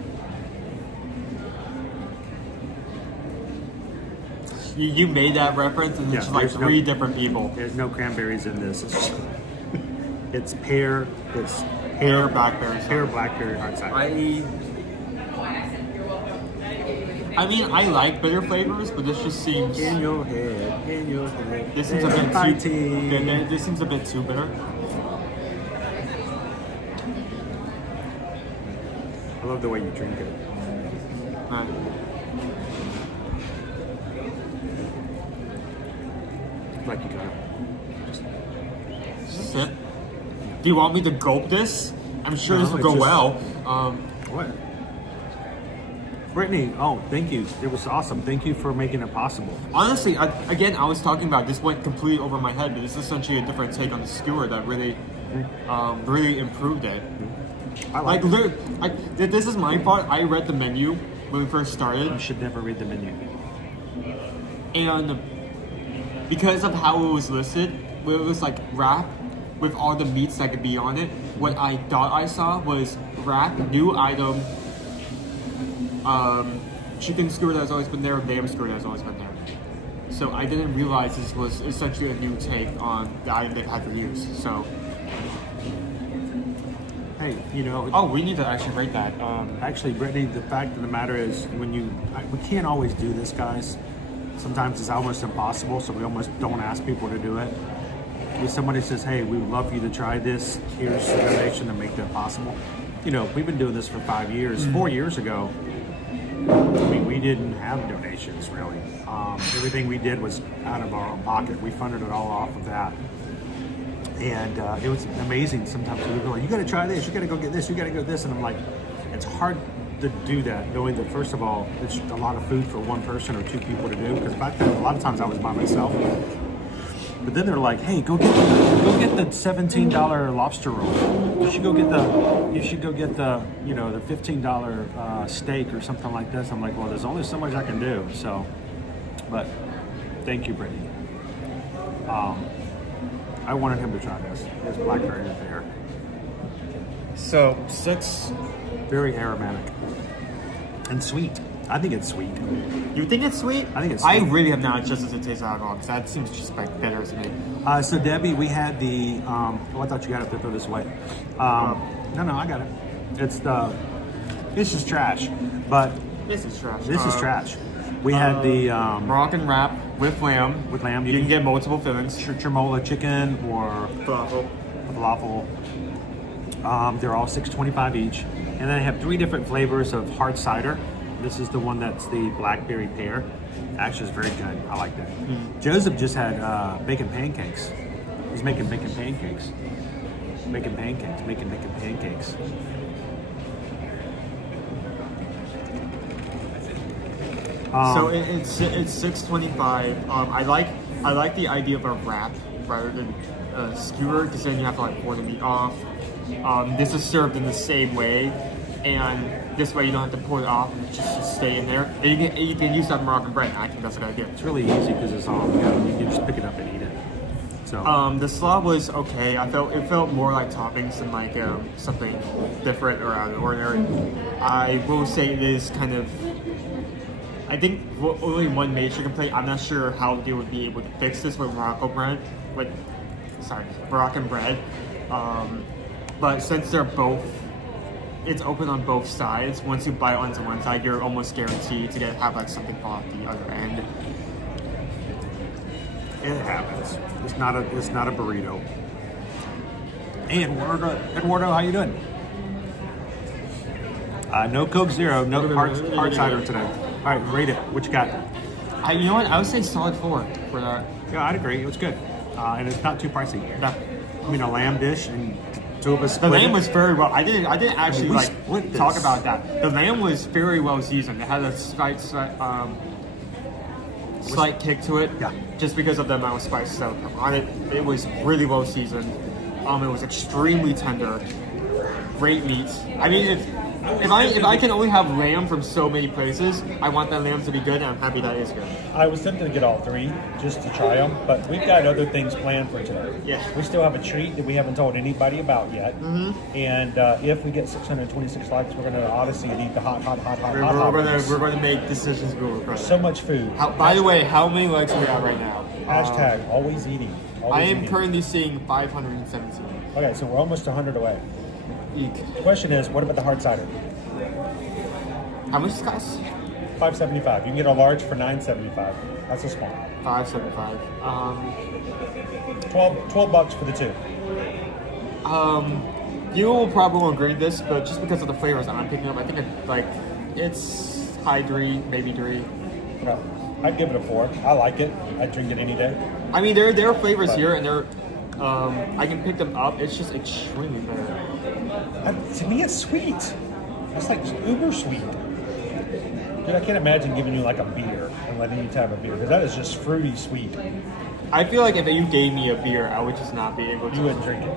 You made that reference, and it's like three different people. There's no cranberries in this. It's pear. It's pear, blackberry, pear, blackberry, hard cider. I mean, I like bitter flavors, but this just seems in your head. This seems a bit too. This seems a bit too bitter. I love the way you drink it. Like you gotta just sip. Do you want me to gulp this? I'm sure this will go well. What? Brittany, oh, thank you. It was awesome. Thank you for making it possible. Honestly, I was talking about this went completely over my head, but it's essentially a different take on the skewer that really, really improved it. I like it. This is my part. I read the menu when we first started. You should never read the menu. And because of how it was listed, where it was like wrap with all the meats that could be on it, what I thought I saw was wrap, new item, chicken skewer that has always been there, lamb skewer that has always been there. So I didn't realize this was essentially a new take on the item they've had to use. So, hey, you know. Oh, we need to actually rate that. Actually, Brittany, the fact of the matter is, we can't always do this, guys. Sometimes it's almost impossible, so we almost don't ask people to do it. If somebody says, hey, we would love for you to try this, here's the donation to make that possible. You know, we've been doing this for 5 years. 4 years ago, I mean, we didn't have donations, really. Everything we did was out of our own pocket. We funded it all off of that. And it was amazing. Sometimes we would go like, you gotta try this, you gotta go get this, you gotta go this. And I'm like, it's hard to do that, knowing that first of all, it's a lot of food for one person or two people to do. Because back then, a lot of times I was by myself. But then they're like, "Hey, go get the $17 lobster roll. You should go get the you know, the $15 steak or something like this." I'm like, "Well, there's only so much I can do." So, but thank you, Brittany. I wanted him to try this. This blackberry is there. So 6, very aromatic and sweet. I think it's sweet. You think it's sweet? I think it's sweet. I really have not adjusted to taste alcohol because that seems just like bitter to me. So Debbie, we had the, oh, I thought you got it to throw this away. No, I got it. This is trash, but this is trash. This is trash. We had the Moroccan wrap with lamb. with lamb. You can get multiple fillings. Chermola chicken or falafel. They're all $6.25 each. And then I have 3 different flavors of hard cider. This is the one that's the blackberry pear. Actually, it's very good. I like that. Joseph just had bacon pancakes. He's making bacon pancakes. Making pancakes. Making pancakes. So it's $6.25. I like the idea of a wrap rather than a skewer, because then you have to like pour the meat off. This is served in the same way, and this way you don't have to pour it off and just stay in there. And you can use that Moroccan bread. I think that's a good idea. It's really easy because it's all, you can just pick it up and eat it. So the slaw was okay. It felt more like toppings than like something different or out of the ordinary. I will say it is kind of. I think only one major complaint. I'm not sure how they would be able to fix this with Moroccan bread. But since they're both, it's open on both sides. Once you bite onto one side, you're almost guaranteed to have like something fall off the other end. it happens. It's not a burrito. Hey, Eduardo, how you doing? No Coke Zero, no hard cider today. All right, rate it. What you got? You know what? I would say solid 4 for that. Yeah, I'd agree. It was good, and it's not too pricey. No. I mean, a lamb dish and 2 of us. The lamb was very well. I didn't actually talk this. about that. The lamb was very well seasoned. It had a slight kick to it, just because of the amount of spices that were on it. It was really well seasoned. It was extremely tender. Great meat. I mean, if I can only have lamb from so many places, I want that lamb to be good, and I'm happy that is good. I was tempted to get all 3 just to try them, but we've got other things planned for today. Yeah. We still have a treat that we haven't told anybody about yet. Mm-hmm. And if we get 626 likes, we're going to Odyssey and eat the hot. We're going to make decisions moving forward. So much food. By the way, how many likes are we at right now? Hashtag always eating. I am currently seeing 517. Okay, so we're almost 100 away. Eek. The question is, what about the hard cider? How much does it cost? $5.75. You can get a large for $9.75. That's a small. $5.75. $12 for the 2. You will probably won't agree with this, but just because of the flavors that I'm picking up, I think it's high 3, maybe 3. No, I'd give it a 4. I like it. I'd drink it any day. I mean, there are flavors here, and they're I can pick them up. It's just extremely bitter. To me, it's sweet. It's like uber sweet. Dude, I can't imagine giving you like a beer and letting you have a beer, because that is just fruity sweet. I feel like if you gave me a beer, I would just not be able to. You wouldn't drink it.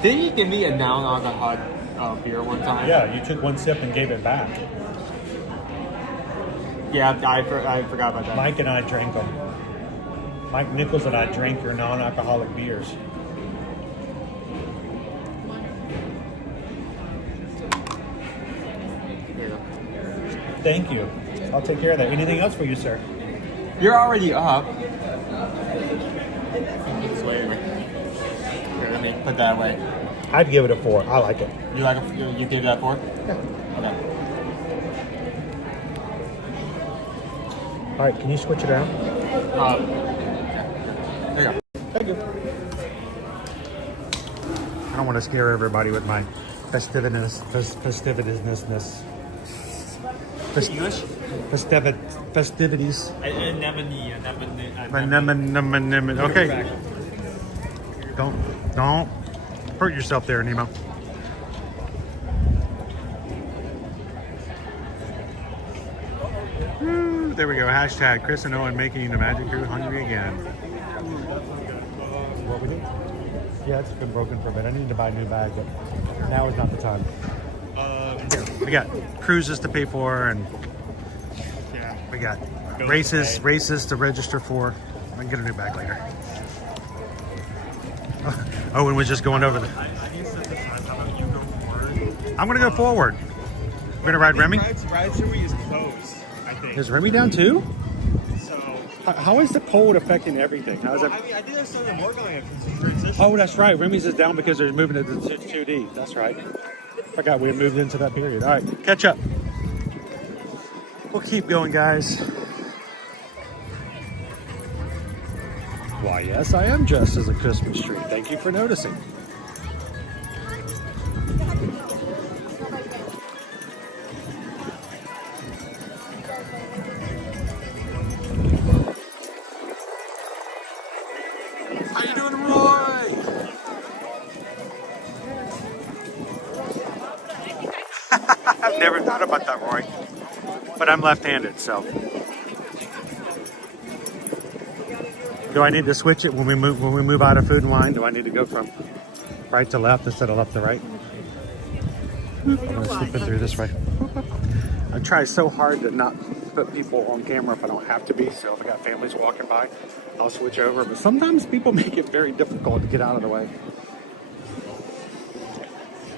Did you give me a non-alcoholic beer one time? Yeah, you took 1 sip and gave it back. Yeah, I forgot about that. Mike and I drank them. Mike Nichols and I drank your non-alcoholic beers. Thank you. I'll take care of that. Anything else for you, sir? You're already up. Just wait a minute. Here, let me put that away. I'd give it a 4. I like it. You give that 4? Yeah. Okay. All right, can you switch it around? Yeah. There you go. Thank you. I don't want to scare everybody with my festivities. English? Festivities. Okay. Don't hurt yourself there, Nemo. Woo, there we go. Hashtag Chris and Owen making the Magic Crew hungry again. What we do? Yeah, it's been broken for a bit. I need to buy a new bag, but now is not the time. We got cruises to pay for, and we got races to register for. I can get a new bag later. Owen was just going over the. I'm gonna go forward. We're gonna ride Remy. Ride Remy is closed, I think. Is Remy down too? So. How is the cold affecting everything? How is it? I mean, I think there's something more going on. Transition. Oh, that's right. Remy's is down because they're moving to the 2D. That's right. Forgot we had moved into that period. All right, catch up. We'll keep going, guys. Yes, I am dressed as a Christmas tree. Thank you for noticing. How you doing, Roy? I've never thought about that, Roy. But I'm left-handed, so. Do I need to switch it when we move out of food and wine? Do I need to go from right to left instead of left to right? I'm gonna slip it through this way. I try so hard to not put people on camera if I don't have to be. So if I got families walking by, I'll switch over. But sometimes people make it very difficult to get out of the way.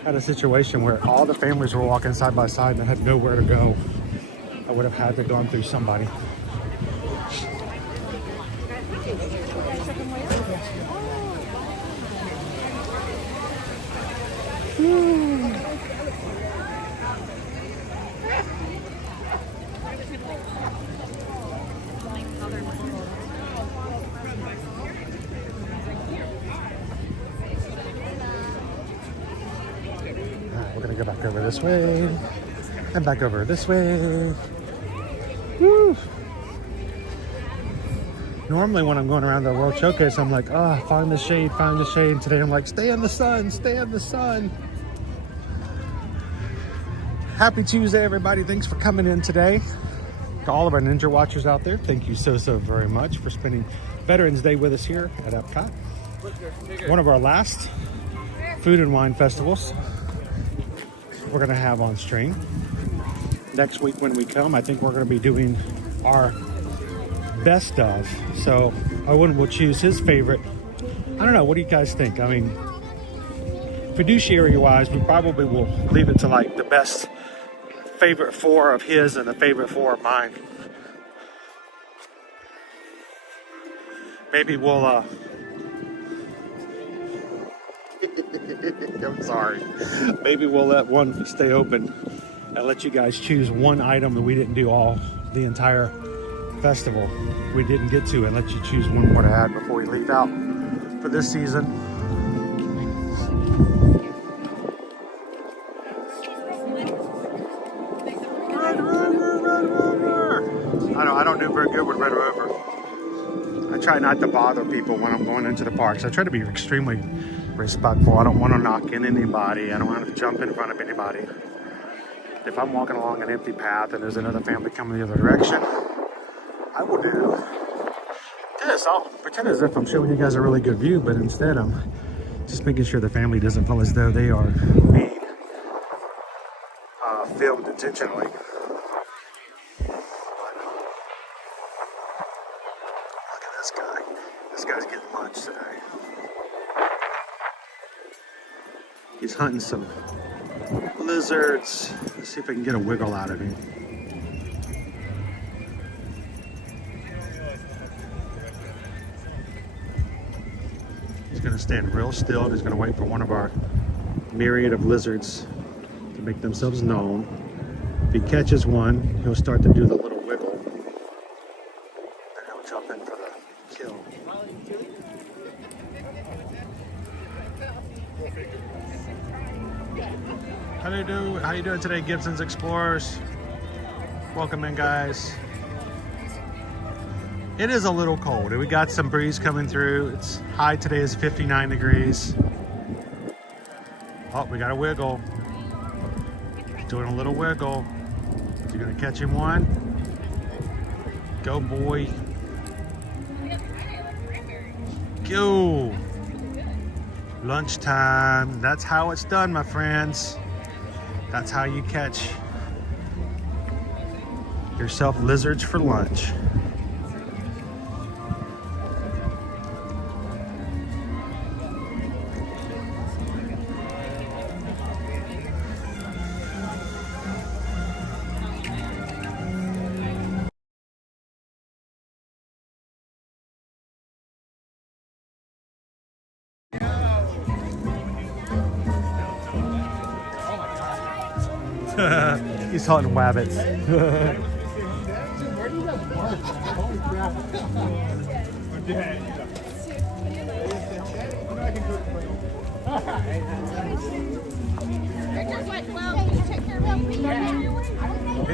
I had a situation where all the families were walking side by side and I had nowhere to go. I would have had to gone through somebody. We're gonna go back over this way and back over this way. Woo. Normally when I'm going around the World Showcase, I'm like, oh, find the shade, find the shade. And today I'm like, stay in the sun, stay in the sun. Happy Tuesday, everybody. Thanks for coming in today. To all of our Ninja Watchers out there, thank you so very much for spending Veterans Day with us here at Epcot. One of our last food and wine festivals we're gonna have on stream. Next week when we come, I think we're gonna be doing our best of. So Owen will choose his favorite. I don't know, what do you guys think? I mean, fiduciary wise, we probably will leave it to like the best favorite 4 of his and the favorite 4 of mine. Maybe we'll I'm sorry. Maybe we'll let one stay open and let you guys choose one item that we didn't do the entire festival. We didn't get to, and let you choose one more to add before we leave out for this season. Red Rover, Red Rover. I don't do very good with Red Rover. I try not to bother people when I'm going into the parks. I try to be extremely respectful. I don't want to knock in anybody. I don't want to jump in front of anybody. If I'm walking along an empty path and there's another family coming the other direction, I will do this. I'll pretend as if I'm showing you guys a really good view, but instead I'm just making sure the family doesn't feel as though they are being filmed intentionally. Look at this guy. This guy's getting lunch today. He's hunting some lizards. Let's see if I can get a wiggle out of him. He's going to stand real still and he's going to wait for one of our myriad of lizards to make themselves known. If he catches one, he'll start to do the little wiggle. Then he'll jump in for the kill. How you doing today, Gibson's Explorers? Welcome in, guys. It is a little cold. We got some breeze coming through. It's high today is 59 degrees. Oh, we got a wiggle. Doing a little wiggle. You're gonna catch him one. Go, boy. Go. Lunchtime. That's how it's done, my friends. That's how you catch yourself lizards for lunch. He's hunting wabbits. It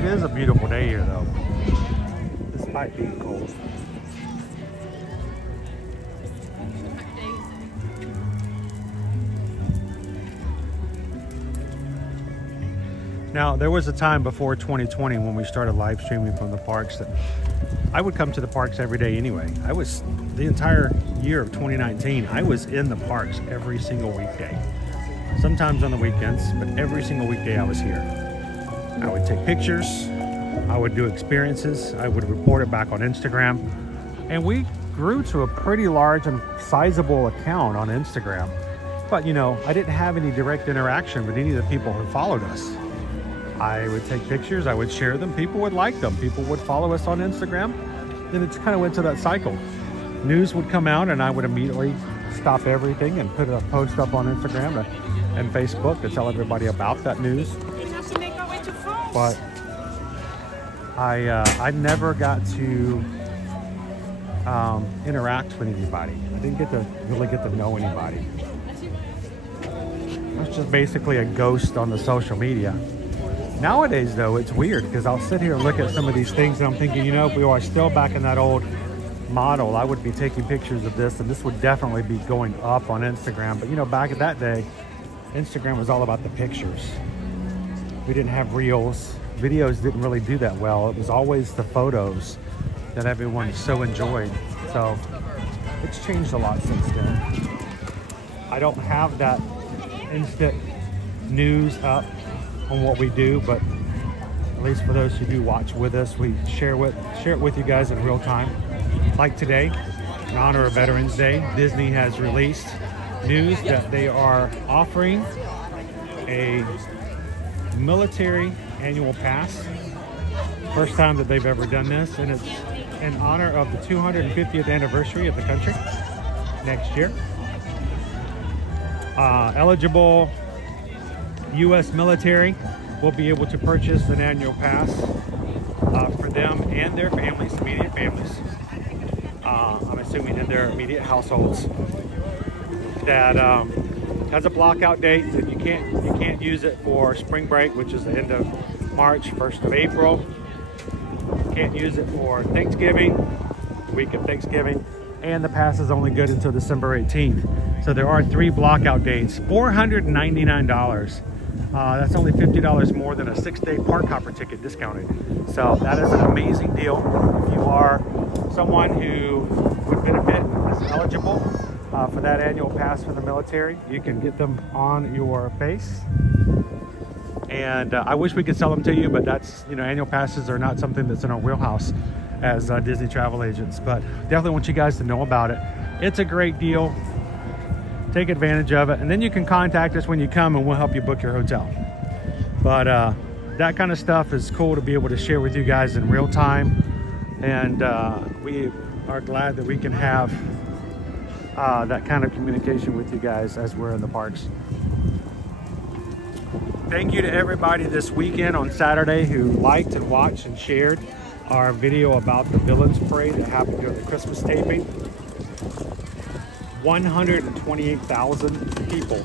is a beautiful day here, though, despite being cold. Now, there was a time before 2020 when we started live streaming from the parks that I would come to the parks every day anyway. I was, the entire year of 2019, I was in the parks every single weekday. Sometimes on the weekends, but every single weekday I was here. I would take pictures, I would do experiences, I would report it back on Instagram, and we grew to a pretty large and sizable account on Instagram. But you know, I didn't have any direct interaction with any of the people who followed us. I would take pictures, I would share them, people would like them, people would follow us on Instagram. Then it kind of went to that cycle. News would come out and I would immediately stop everything and put a post up on Instagram and Facebook to tell everybody about that news. But I never got to interact with anybody. I didn't really get to know anybody. I was just basically a ghost on the social media. Nowadays, though, it's weird because I'll sit here and look at some of these things and I'm thinking, you know, if we were still back in that old model, I would be taking pictures of this and this would definitely be going up on Instagram. But, you know, back in that day, Instagram was all about the pictures. We didn't have reels. Videos didn't really do that well. It was always the photos that everyone so enjoyed. So it's changed a lot since then. I don't have that instant news up on what we do, but at least for those who do watch with us, we share it with you guys in real time. Like today, in honor of Veterans Day, Disney has released news that they are offering a military annual pass. First time that they've ever done this, and it's in honor of the 250th anniversary of the country next year. Eligible U.S. military will be able to purchase an annual pass for them and their families, immediate families. I'm assuming in their immediate households. That has a blockout date that you can't use it for spring break, which is the end of March, 1st of April. Can't use it for Thanksgiving, week of Thanksgiving, and the pass is only good until December 18th. So there are 3 blockout dates, $499. That's only $50 more than a 6-day park hopper ticket discounted. So that is an amazing deal. If you are someone who would benefit, is eligible for that annual pass for the military, you can get them on your base. And I wish we could sell them to you, but that's, you know, annual passes are not something that's in our wheelhouse as Disney travel agents. But definitely want you guys to know about it. It's a great deal. Take advantage of it, and then you can contact us when you come and we'll help you book your hotel. But that kind of stuff is cool to be able to share with you guys in real time, and we are glad that we can have that kind of communication with you guys as we're in the parks. Thank you to everybody this weekend on Saturday who liked and watched and shared our video about the Villains Parade that happened during the Christmas taping. 128,000 people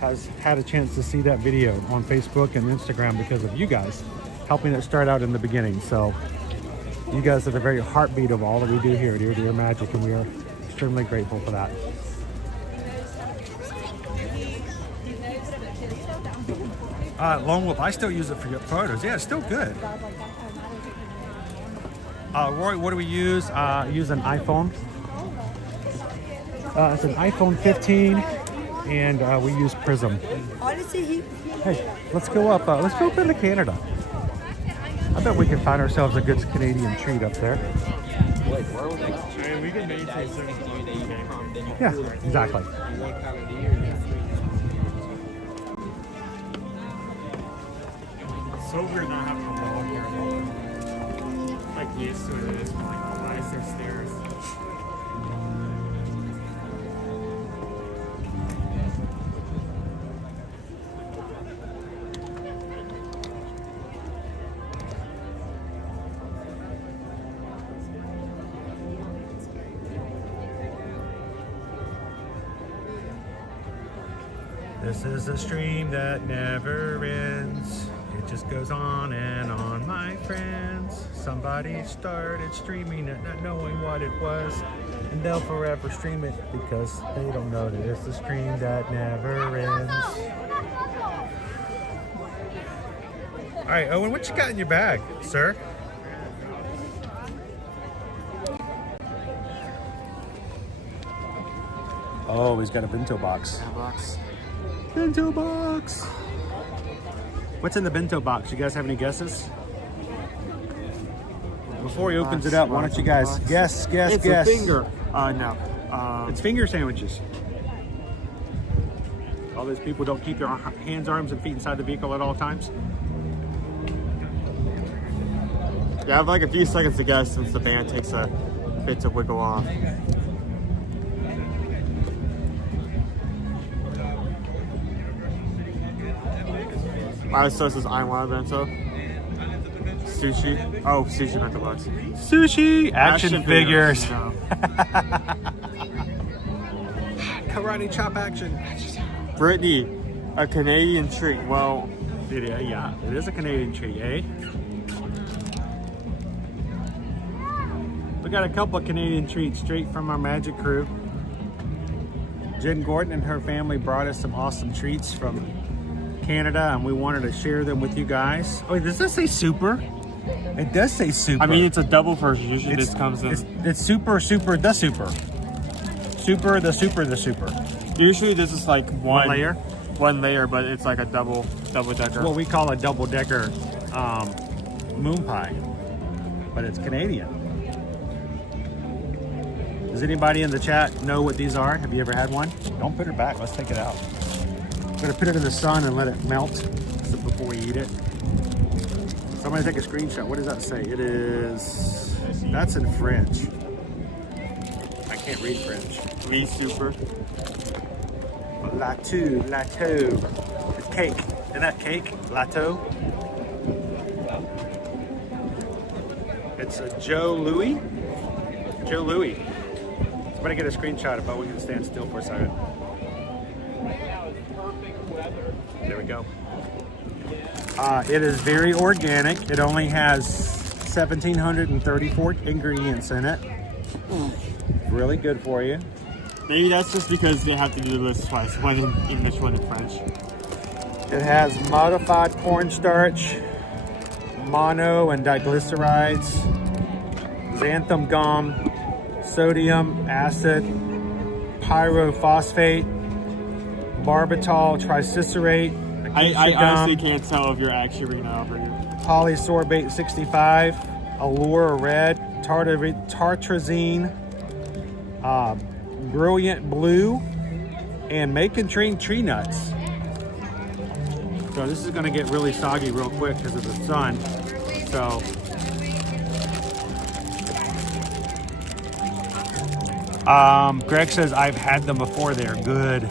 has had a chance to see that video on Facebook and Instagram because of you guys helping it start out in the beginning. So you guys are the very heartbeat of all that we do here at Ear to Ear Magic, and we are extremely grateful for that. Lone Wolf, I still use it for your photos. Yeah, it's still good. Roy, what do we use? Use an iPhone. It's an iPhone 15, and we use Prism. Hey, let's go up. Let's go up into Canada. I bet we can find ourselves a good Canadian treat up there. We can maintain certain stuff. Yeah, exactly. So weird not having a wall here. Like used to it is like nicer stairs. This is a stream that never ends. It just goes on and on, my friends. Somebody started streaming it, not knowing what it was, and they'll forever stream it because they don't know that it's a stream that never ends. All right, Owen, what you got in your bag, sir? Oh, he's got a bento box. Bento box. What's in the bento box? You guys have any guesses? Before he opens it up, why don't you guys guess? It's a finger. No. It's finger sandwiches. All those people don't keep their hands, arms, and feet inside the vehicle at all times. Yeah, I have like a few seconds to guess since the band takes a bit to wiggle off. So this is Iwan bento. Sushi. Oh, sushi bento box. Sushi action figures. No. Karate chop action. Brittany, a Canadian treat. Well, yeah, it is a Canadian treat, eh? We got a couple of Canadian treats straight from our magic crew. Jen Gordon and her family brought us some awesome treats from Canada, and we wanted to share them with you guys. Oh, does this say super? It does say super. I mean, it's a double version. Usually this comes in. It's super, the super. Super, the super, the super. Usually this is like one layer? One layer, but it's like a double decker. What we call a double decker moon pie, but it's Canadian. Does anybody in the chat know what these are? Have you ever had one? Don't put it back. Let's take it out. We're gonna put it in the sun and let it melt before we eat it. Somebody take a screenshot. What does that say? It is. That's in French. I can't read French. Me super. Latou. It's cake. Isn't that cake? Latou. It's a Joe Louis. Somebody get a screenshot of it. We can stand still for a second. There we go. It is very organic. It only has 1,734 ingredients in it. Really good for you. Maybe that's just because they have to do the list twice, one in English, one in French. It has modified cornstarch, mono and diglycerides, xanthan gum, sodium, acid, pyrophosphate, barbital, trisaccharate, I honestly can't tell if you're actually reading it off or you. Polysorbate 65, Allure Red, tartrazine, Brilliant Blue, and Macon tree nuts. So this is going to get really soggy real quick because of the sun. So Greg says I've had them before. They're good.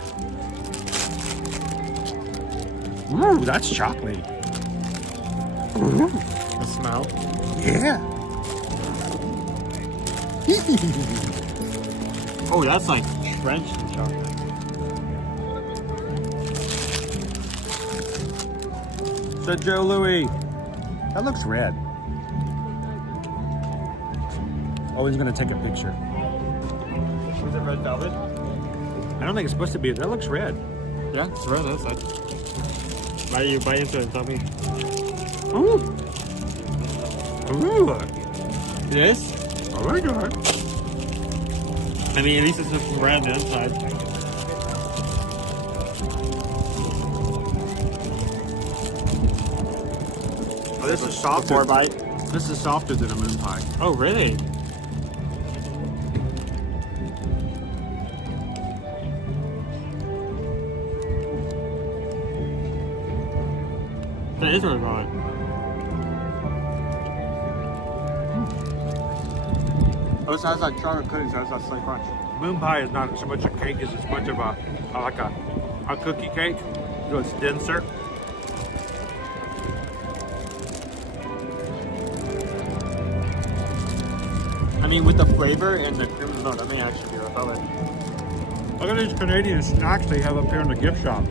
Ooh, that's chocolate. Ooh. The smell? Yeah. Oh, that's like drenched in chocolate. So Joe Louis, that looks red. Oh, he's gonna take a picture. Is it red velvet? I don't think it's supposed to be. That looks red. Yeah, it's red. That's like. You bite into it and tell me. Ooh. Ooh. Yes? Oh my god. I mean, at least it's just red on the inside. Oh, this is softer. More bite. This is softer than a moon pie. Oh, really? That is really good. Oh, this has like chocolate cookies, so it's that slight crunch. Moon pie is not so much a cake as it's much of a cookie cake. So it's denser. I mean, with the flavor and the cream of milk, that may actually be a solid. Look at these Canadian snacks they have up here in the gift shop.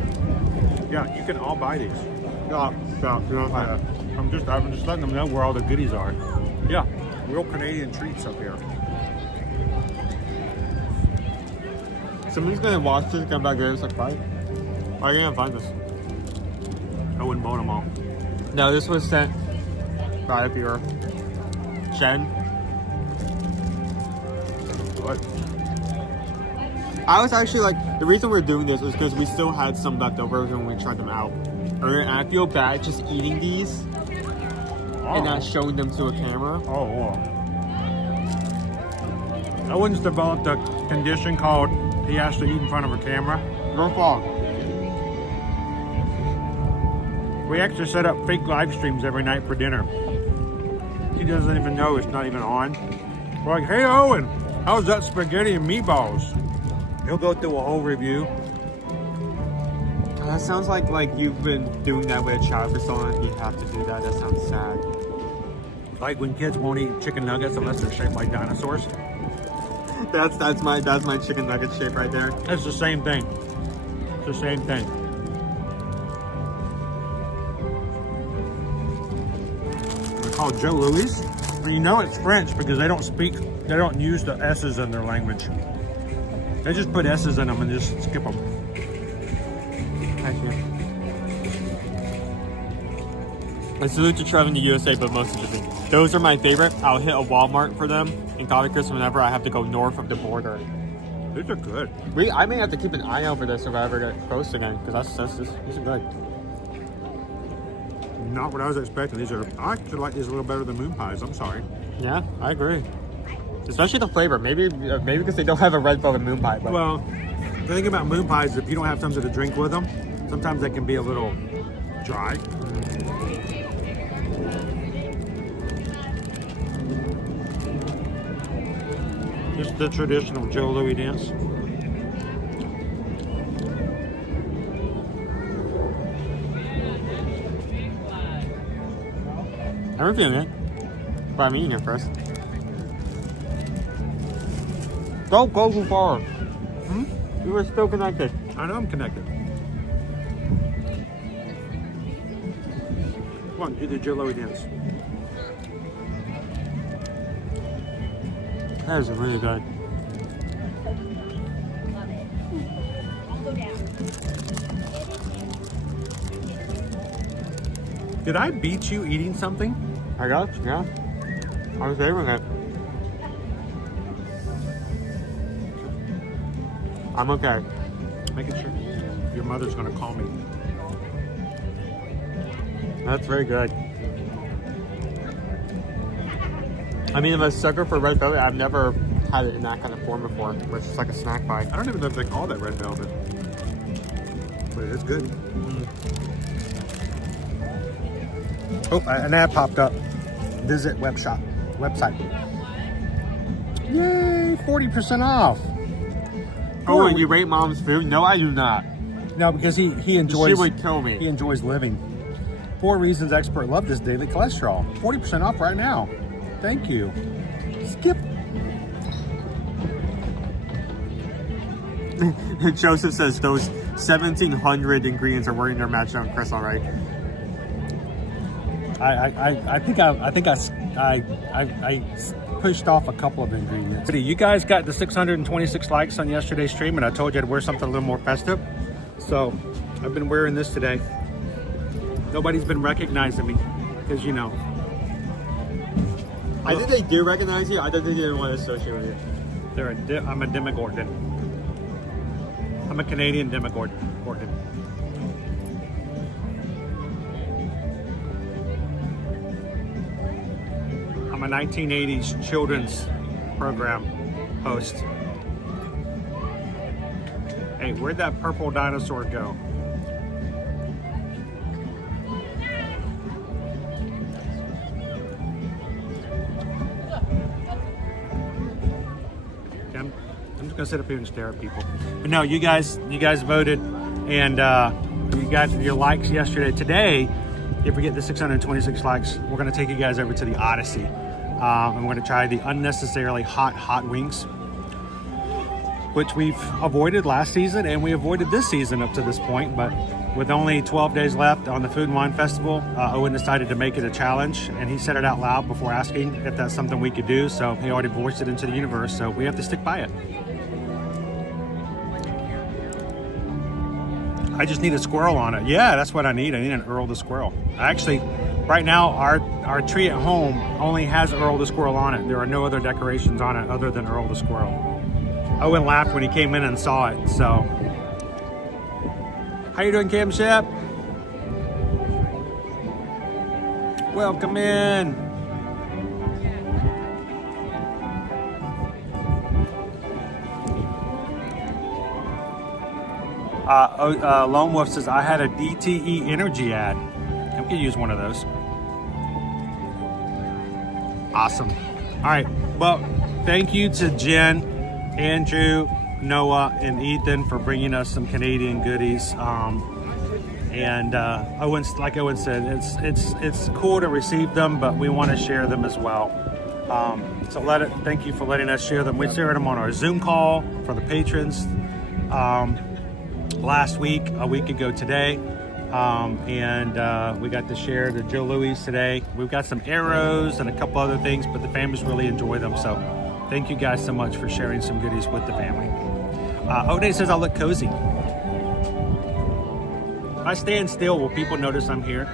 Yeah, you can all buy these. Yeah, I'm just letting them know where all the goodies are. Yeah, real Canadian treats up here. Somebody's gonna watch this, come back there, it's like, bye. Why are you gonna find this? I wouldn't bone them all. No, this was sent by your Jen. What? I was actually like, the reason we're doing this is because we still had some leftovers when we tried them out. And I feel bad just eating these and not showing them to a camera. Oh. Owen's developed a condition called he has to eat in front of a camera. Your fault. We actually set up fake live streams every night for dinner. He doesn't even know it's not even on. We're like, hey Owen, how's that spaghetti and meatballs? He'll go through a whole review. That sounds like you've been doing that with a child for so long. You have to do that. That sounds sad. Like when kids won't eat chicken nuggets unless they're shaped like dinosaurs. That's my chicken nugget shape right there. It's the same thing. It's the same thing. They're called Joe Louis. And you know it's French because they don't use the S's in their language. They just put S's in them and just skip them. I salute to Trev in the USA, but most interesting. Those are my favorite. I'll hit a Walmart for them in Caballeros whenever I have to go north of the border. These are good. I may have to keep an eye out for this if I ever get close again, because these are good. Not what I was expecting. I actually like these a little better than moon pies. I'm sorry. Yeah, I agree. Especially the flavor. Maybe because they don't have a red velvet moon pie. But. Well, the thing about moon pies is if you don't have something to drink with them, sometimes they can be a little dry. Just the traditional Joe Louis dance. I'm reviewing it, but I'm eating it first. Don't go too far. You were still connected. I know I'm connected. Come on, do the Joe Louis dance. That is really good. Did I beat you eating something? I got you, yeah. I was savoring it. I'm okay. Making sure your mother's gonna call me. That's very good. I mean, I'm a sucker for red velvet. I've never had it in that kind of form before, where it's just like a snack pie. I don't even know if they call that red velvet, but it's good. Oh, an ad popped up. Visit website. Yay, 40% off. Oh, you rate mom's food? No, I do not. No, because he enjoys. She would kill me. He enjoys living. 4 reasons expert love this daily cholesterol. 40% off right now. Thank you. Skip. Joseph says those 1,700 ingredients are working their match on Chris, all right. I think I pushed off a couple of ingredients. You guys got the 626 likes on yesterday's stream, and I told you I'd wear something a little more festive. So I've been wearing this today. Nobody's been recognizing me, because you know. I think they do recognize you. I don't think they want to associate with you. I'm a demogorgon. I'm a Canadian demogorgon. I'm a 1980s children's program host. Hey, where'd that purple dinosaur go? I'm just gonna sit up here and stare at people. But no, you guys voted, and you got your likes yesterday. Today, if we get the 626 likes, we're gonna take you guys over to the Odyssey, and we're gonna try the unnecessarily hot wings, which we've avoided last season and we avoided this season up to this point. But with only 12 days left on the Food and Wine Festival, Owen decided to make it a challenge, and he said it out loud before asking if that's something we could do. So he already voiced it into the universe, so we have to stick by it. I just need a squirrel on it. Yeah, that's what I need. I need an Earl the squirrel. Actually, right now, our tree at home only has Earl the squirrel on it. There are no other decorations on it other than Earl the squirrel. Owen laughed when he came in and saw it, so. How you doing, Cam Shep? Welcome in. Lone Wolf says, I had a DTE Energy ad. I could use one of those. Awesome. All right. Well, thank you to Jen, Andrew, Noah, and Ethan for bringing us some Canadian goodies. Owen's, like Owen said, it's cool to receive them, but we want to share them as well. Thank you for letting us share them. We shared them on our Zoom call for the patrons last week, a week ago today. We got to share the Joe Louis today. We've got some arrows and a couple other things, but the families really enjoy them. So thank you guys so much for sharing some goodies with the family. O'Day says I look cozy. If I stand still, will people notice I'm here?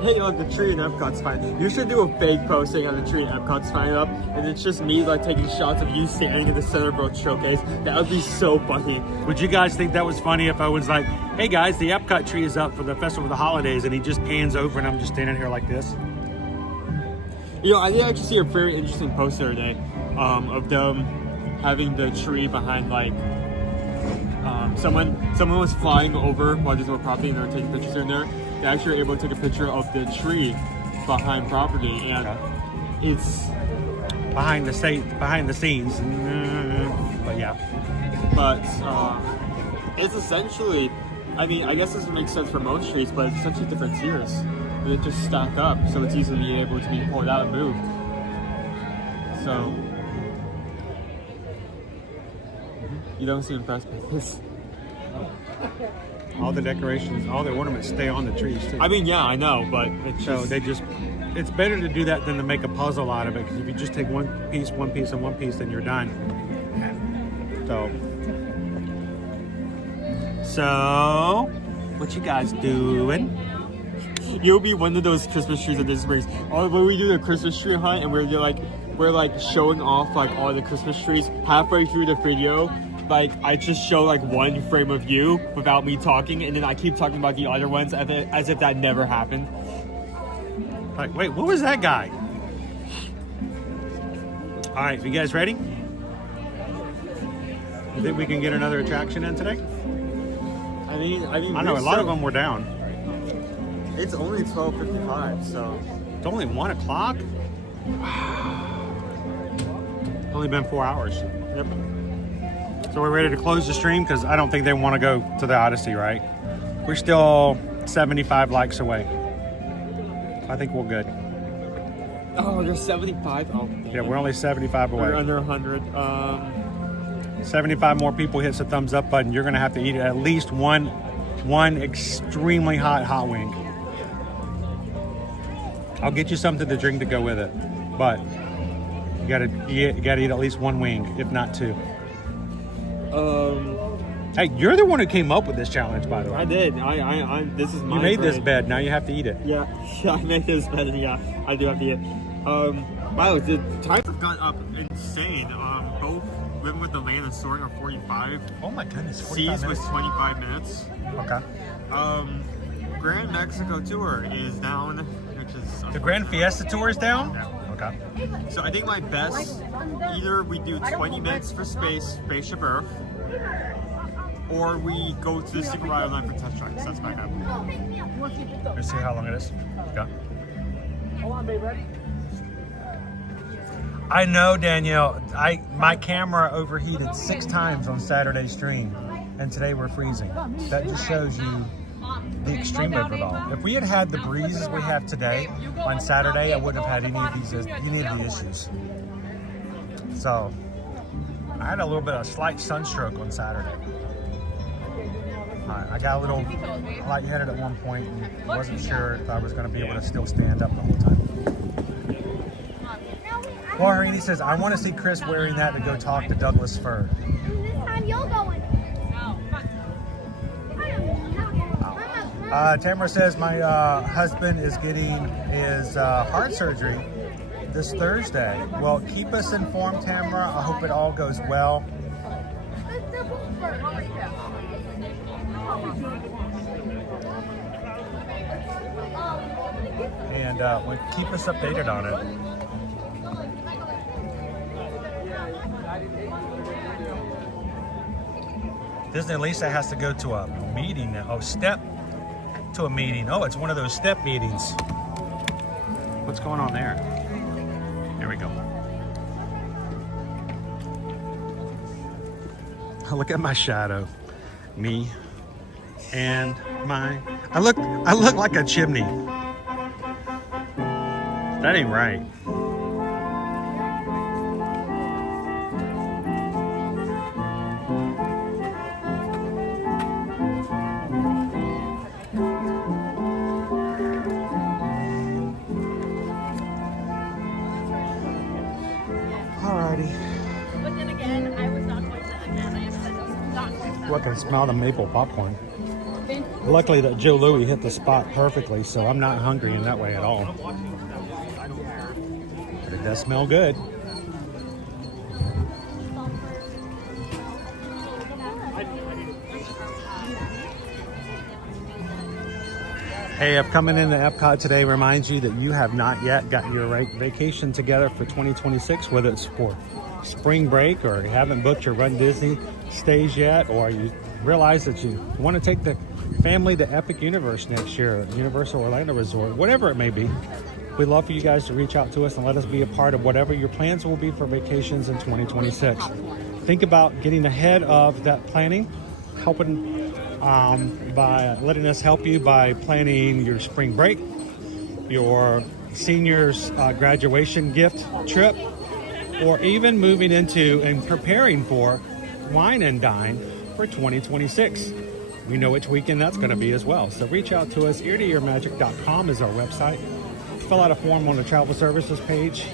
Hey, look, the tree in Epcot's fine. You should do a fake posting on the tree in Epcot's fine up, and it's just me like taking shots of you standing in the Centerville showcase. That would be so funny. Would you guys think that was funny if I was like, hey guys, the Epcot tree is up for the Festival of the Holidays, and he just pans over and I'm just standing here like this? You know, I did actually see a very interesting post the other day of them having the tree behind like someone was flying over while there's no property and they were taking pictures in there. They actually were able to take a picture of the tree behind property, and it's behind the scenes. But yeah, but it's essentially, I mean, I guess this makes sense for most trees, but it's essentially different tiers. They just stack up, so it's easily able to be pulled out and moved. So you don't seem impressed by this. All the decorations, all the ornaments stay on the trees too. I mean, yeah, I know, but it's so it's better to do that than to make a puzzle out of it, because if you just take one piece, and one piece, then you're done. So what you guys doing? You'll be one of those Christmas trees at Disney Springs. When we do the Christmas tree hunt and we're showing off like all the Christmas trees, halfway through the video, like I just show like one frame of you without me talking, and then I keep talking about the other ones as if that never happened. Like, wait, what was that guy? All right, you guys ready? You think we can get another attraction in today? I mean, I know a lot of them were down. It's only 12:55, so it's only 1 o'clock. Only been 4 hours. Yep. So we're ready to close the stream, because I don't think they want to go to the Odyssey, right? We're still 75 likes away. I think we're good. Oh, you're 75? Oh, yeah, we're only 75 away. We're under 100. 75 more people hits the thumbs up button. You're going to have to eat at least one extremely hot wing. I'll get you something to drink to go with it, but you gotta eat at least one wing, if not two. Hey, you're the one who came up with this challenge, by the way. I did. This is my You made brain. this bed. Now you have to eat it. Yeah, I made this bed, and yeah, I do have to eat it. Wow, the times have gone up insane. Both Living with the Land and Soarin are 45. Oh my goodness, 45 Seas minutes. was 25 minutes. Okay. Grand Mexico Tour is down, which is... The Grand Fiesta Tour is down? Yeah. Okay. So I think my best, either we do 20 minutes for Spaceship Earth, or we go to the Super Mario Land for test tracks. That's my head. Let's see how long it is. Okay. Hold on, babe, ready? I know, Danielle. My camera overheated 6 times on Saturday's stream, and today we're freezing. That just shows you the extreme of it all. If we had had the breezes we have today on Saturday, I wouldn't have had any of the issues. So I had a little bit of slight sunstroke on Saturday. I got a little lightheaded at one point and wasn't sure if I was going to be able to still stand up the whole time. Maureen says, I want to see Chris wearing that to go talk to Douglas Fir. This time you're going. Tamara says, my husband is getting his heart surgery this Thursday. Well, keep us informed, Tamara. I hope it all goes well. And keep us updated on it. Disney Lisa has to go to a meeting now. Oh, to a meeting. Oh, it's one of those step meetings. What's going on there? Here we go. Look at my shadow. Me and my... I look like a chimney. That ain't right. I can smell the maple popcorn. Luckily that Joe Louis hit the spot perfectly, so I'm not hungry in that way at all. But it does smell good. Hey, if coming into Epcot today reminds you that you have not yet got your vacation together for 2026, whether it's for spring break or you haven't booked your Run Disney stays yet, or you realize that you want to take the family to Epic Universe next year, Universal Orlando Resort, whatever it may be, we'd love for you guys to reach out to us and let us be a part of whatever your plans will be for vacations in 2026. Think about getting ahead of that planning, helping by letting us help you by planning your spring break, your seniors graduation gift trip, or even moving into and preparing for Wine and Dine for 2026. We know which weekend that's going to be as well. So reach out to us. eartoearmagic.com is our website. Fill out a form on the travel services page.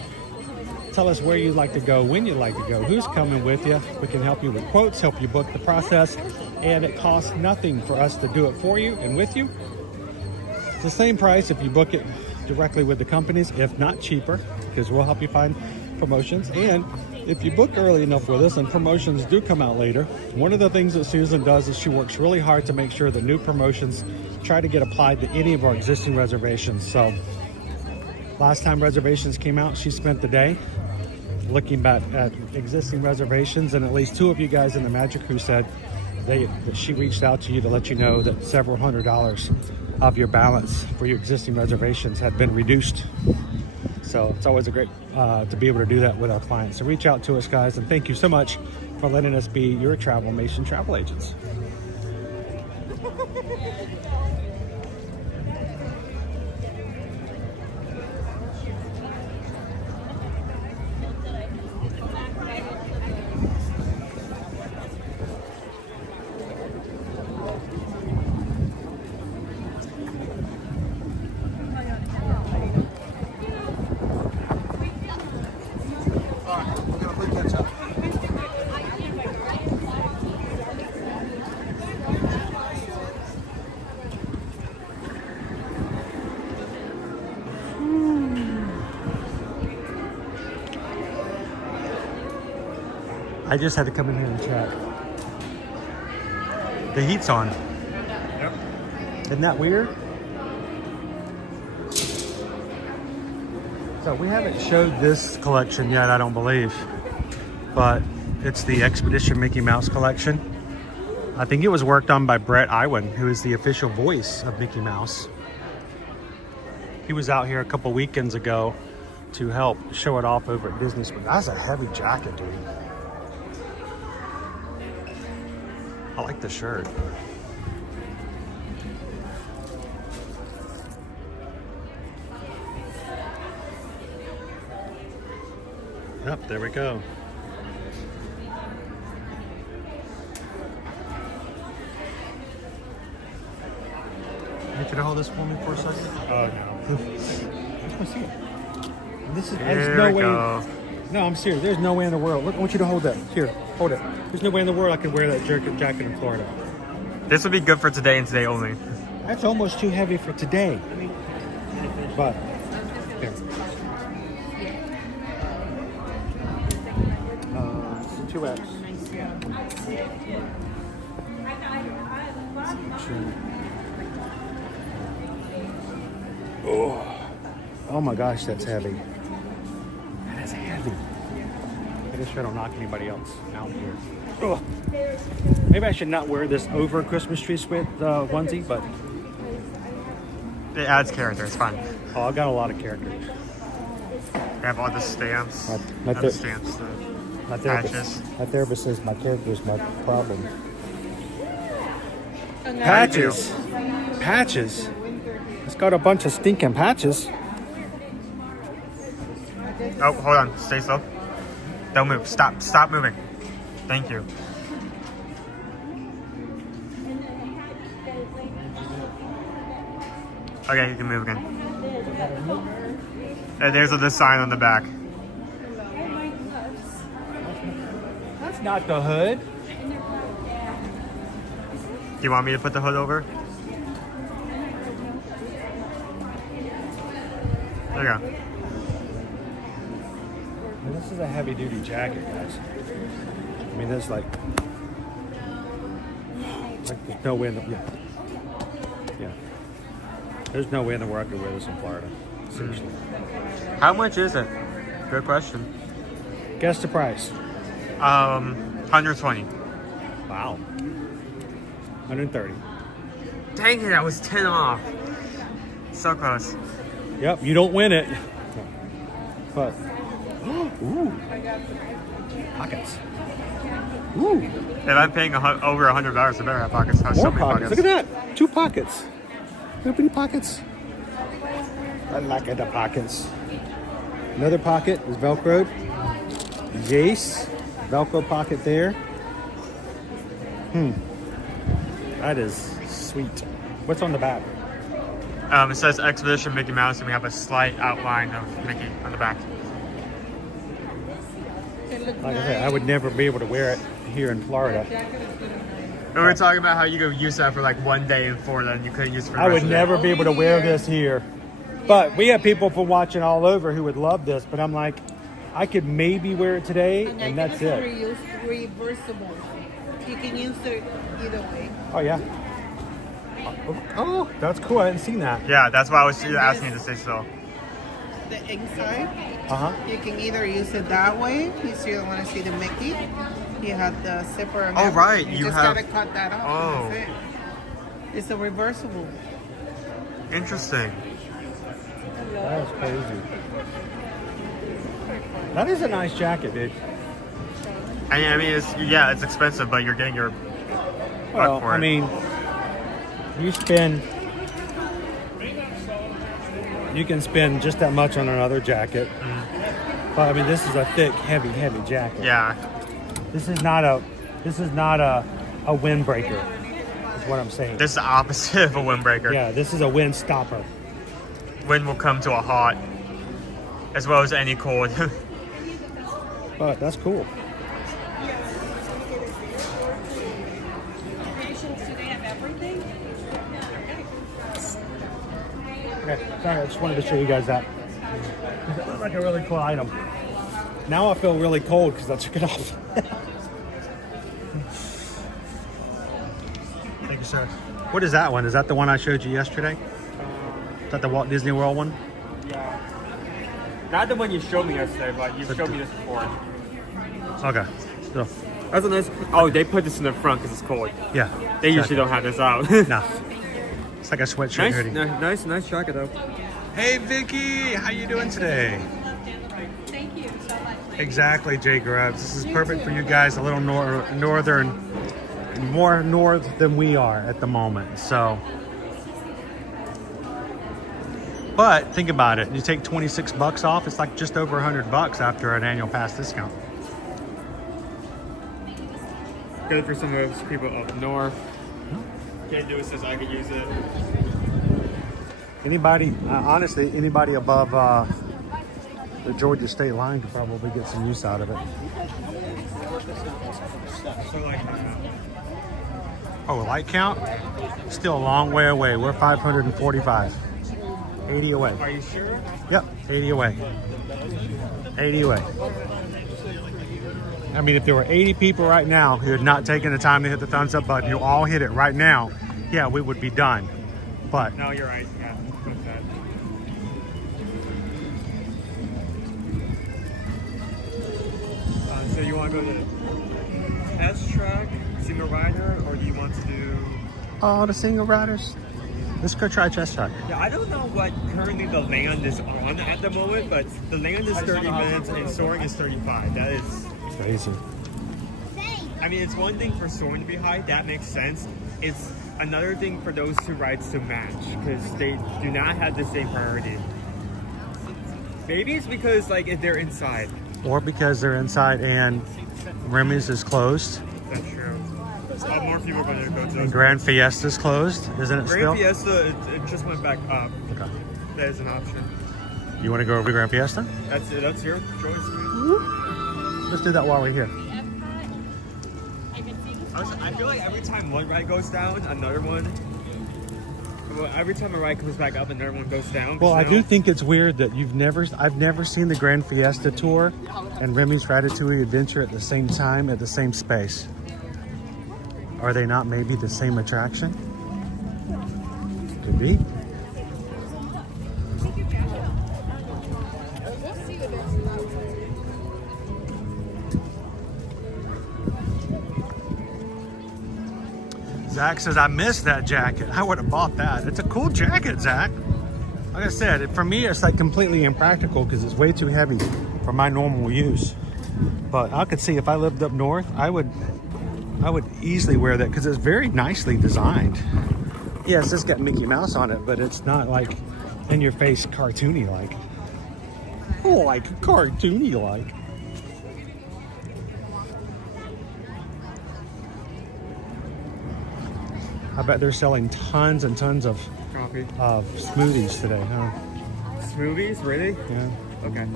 Tell us where you'd like to go, when you'd like to go, who's coming with you. We can help you with quotes, help you book the process, and it costs nothing for us to do it for you and with you. It's the same price if you book it directly with the companies, if not cheaper, because we'll help you find promotions. And if you book early enough with us and promotions do come out later, one of the things that Susan does is she works really hard to make sure that new promotions try to get applied to any of our existing reservations. So last time reservations came out, she spent the day looking back at existing reservations, and at least two of you guys in the Magic Crew said that she reached out to you to let you know that several $100s of your balance for your existing reservations had been reduced. So it's always a great to be able to do that with our clients. So reach out to us, guys, and thank you so much for letting us be your Travelmation travel agents. I just had to come in here and check. The heat's on. Yep. Isn't that weird? So we haven't showed this collection yet, I don't believe. But it's the Expedition Mickey Mouse collection. I think it was worked on by Brett Iwan, who is the official voice of Mickey Mouse. He was out here a couple weekends ago to help show it off over at Disney Springs. That's a heavy jacket, dude. I like the shirt. Yep, there we go. want you to hold this for me for a second? Oh no. I just want to see it. This is, Here there's no we way. go. No, I'm serious. There's no way in the world. Look, I want you to hold that. Here, hold it. There's no way in the world I could wear that jacket in Florida. This would be good for today and today only. That's almost too heavy for today. But here. It's a 2X. Oh my gosh, that's heavy. That is heavy. I just try to knock anybody else out here. Ugh. Maybe I should not wear this over a Christmas tree onesie, but it adds character. It's fun. Oh, I got a lot of character. We have all the stamps. My Not the stamps. The patches. My therapist says my character is my problem. Patches. Patches. It's got a bunch of stinking patches. Oh, hold on. Stay still. Don't move. Stop. Stop moving. Thank you. Okay, you can move again. And there's the sign on the back. That's not the hood. Do you want me to put the hood over? There you go. This is a heavy duty jacket, guys. I mean, there's like there's no way in the yeah. There's no way in the world I could wear this in Florida. Seriously. How much is it? Good question. Guess the price. 120. Wow. 130. Dang it, I was 10 off. So close. Yep, you don't win it. But ooh, pockets. Ooh. If I'm paying over $100, I better have pockets. I have so More many pockets. Look at that. 2 pockets. Look many pockets. I like the pockets. Another pocket is Velcroed. Jace. Velcro pocket there. That is sweet. What's on the back? It says Expedition Mickey Mouse, and we have a slight outline of Mickey on the back. Like I said, I would never be able to wear it here in Florida. We were talking about how you could use that for like one day in Florida, and you couldn't use it for the I rest would of the never day. be able to wear this here. But we have people from watching all over who would love this, but I'm like, I could maybe wear it today, and that's it. Reversible. You can use it either way. Oh, yeah. Oh, that's cool. I hadn't seen that. Yeah, that's why I was asking you to stay still. The inside, Uh-huh. you can either use it that way. You still want to see the Mickey. You have the zipper. And Oh, everything. right. You You just have- gotta cut that off. Oh. That's it. It's a reversible. Interesting. That is crazy. That is a nice jacket, dude. I mean, it's expensive, but you're getting your buck for it. I mean, you can spend just that much on another jacket. But I mean, this is a thick, heavy jacket. Yeah. This is not a windbreaker. Is what I'm saying. This is the opposite of a windbreaker. Yeah, this is a wind stopper. Wind will come to a halt, as well as any cold. But that's cool. Okay, sorry, I just wanted to show you guys that. It looked like a really cool item. Now I feel really cold because I took it off. Thank you, sir. What is that one? Is that the one I showed you yesterday? Is that the Walt Disney World one? Yeah. Not the one you showed me yesterday, but you showed me this before. Okay. So, That's a nice. Oh, they put this in the front because it's cold. yeah. They usually don't have this out. No. It's like a sweatshirt hoodie. Nice jacket though. Hey Vicky, how you doing today? Thank you so much. Exactly, Jay Grubbs. This is perfect for you guys, a little northern, more north than we are at the moment. So, but think about it. You take $26 off, it's like just over $100 after an annual pass discount. Good for some of those people up north. Can't do it since I could use it. Anybody, honestly, anybody above the Georgia state line could probably get some use out of it. Oh, light count? Still a long way away. We're 545. 80 away. Are you sure? Yep, 80 away. 80 away. I mean, if there were 80 people right now who had not taken the time to hit the thumbs up button, who all hit it right now, yeah, we would be done. But No, you're right. Yeah, with that. So you want to go to test track, single rider, or do you want to do? oh, the single riders. Let's go try chest track. Yeah, I don't know what currently the land is on at the moment, but the land is 30 minutes and Soarin is 35. That is Crazy. I mean, it's one thing for Soarin to be high, that makes sense. It's another thing for those two rides to match, because they do not have the same priority. Maybe it's because, like, if they're inside. Or because they're inside and Remy's is closed. That's true. More people are going to go to And those. Grand Fiesta's closed, isn't it still? Grand Fiesta, it just went back up. Okay. That is an option. You want to go over to Grand Fiesta? That's it. That's your choice, man. Let's do that while we're here. I feel like every time one ride goes down, another one. Well, every time a ride comes back up, another one goes down. Well, I do think it's weird that I've never seen the Grand Fiesta Tour and Remy's Ratatouille Adventure at the same time at the same space. Are they not maybe the same attraction? Could be. Zach says, I missed that jacket. I would have bought that. It's a cool jacket, Zach. Like I said, for me, it's like completely impractical because it's way too heavy for my normal use. But I could see if I lived up north, I would easily wear that because it's very nicely designed. Yes, it's got Mickey Mouse on it, but it's not like in your face cartoony like. Oh, like cartoony like. I bet they're selling tons and tons of Coffee. Smoothies today, huh? Smoothies? Really? Yeah. Okay.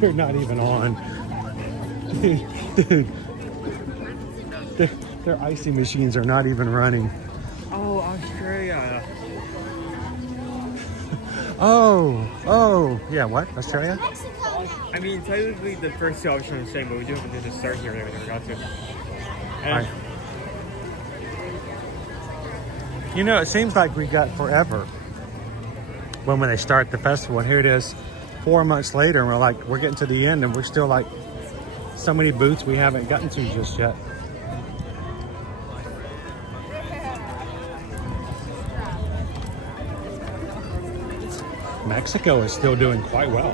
They're not even on. Dude. Their icy machines are not even running. Oh, Australia. Oh, yeah, what? Australia? I mean, technically the first two options are the same, but we do have to do the start here and we never got to. And You know, it seems like we got forever when they start the festival, and here it is 4 months later, and we're getting to the end, and we're still like so many booths we haven't gotten to just yet. Mexico is still doing quite well.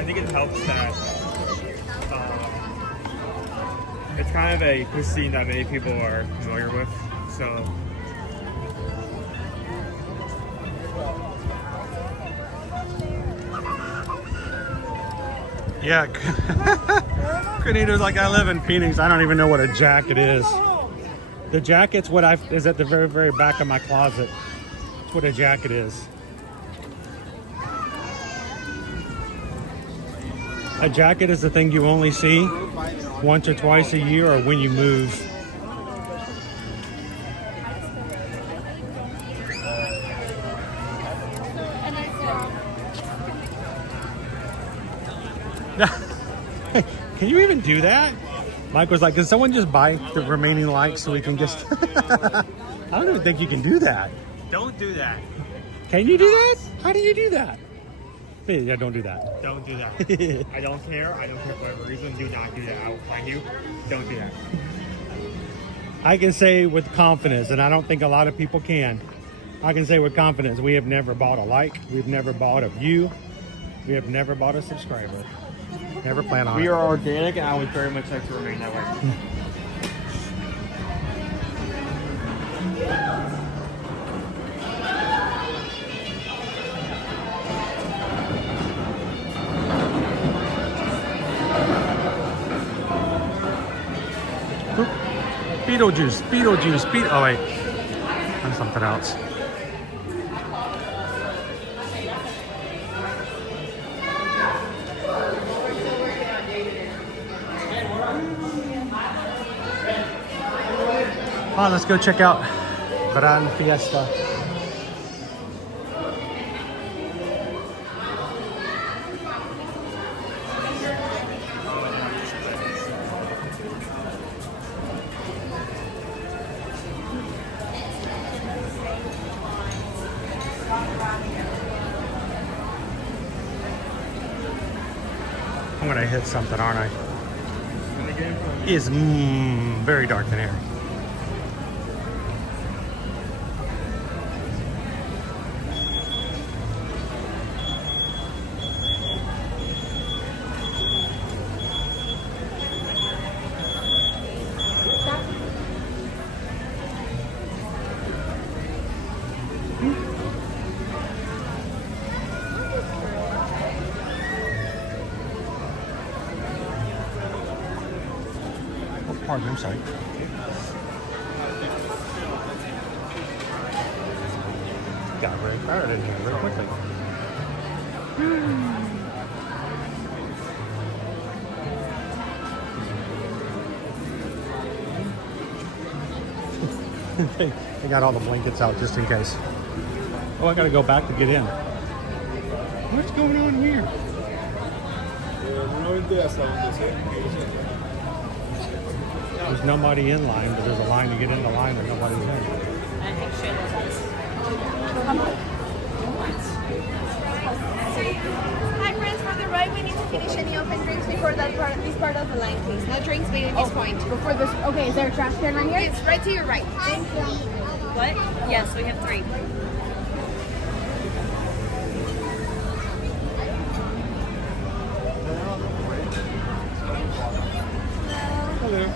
I think it helps that it's kind of a cuisine that many people are familiar with, so. Yeah, Grenito's like, I live in Phoenix. I don't even know what a jacket is. The jacket's what is at the very, very back of my closet. That's what a jacket is. A jacket is the thing you only see once or twice a year or when you move. Can you even do that? Mike was like, can someone just buy the remaining likes so we can just... I don't even think you can do that. Don't do that. Can you do that? How do you do that? Yeah, don't do that. Don't do that. I don't care. I don't care for whatever reason. Do not do that. I will find you. Don't do that. I can say with confidence, and I don't think a lot of people can. I can say with confidence, we have never bought a like. We've never bought a view. We have never bought a subscriber. Never plan on it. We are organic, and I would very much like to remain that way. Beetlejuice, Beetlejuice, oh wait, that's something else. Come on, let's go check out Gran Fiesta. I'm gonna hit something, aren't I? It's very dark in here. Pardon, I'm sorry. Got very crowded in here real quickly. They got all the blankets out just in case. Oh, I gotta go back to get in. What's going on here? There's nobody in line, but there's a line to get in the line and nobody's in. Hi friends, for the ride we need to finish any open drinks before that part, this part of the line, please. No drinks made at this point. Before this, okay, is there a trash can right here? It's right to your right. Thank you. What? Yes, we have 3. Hello.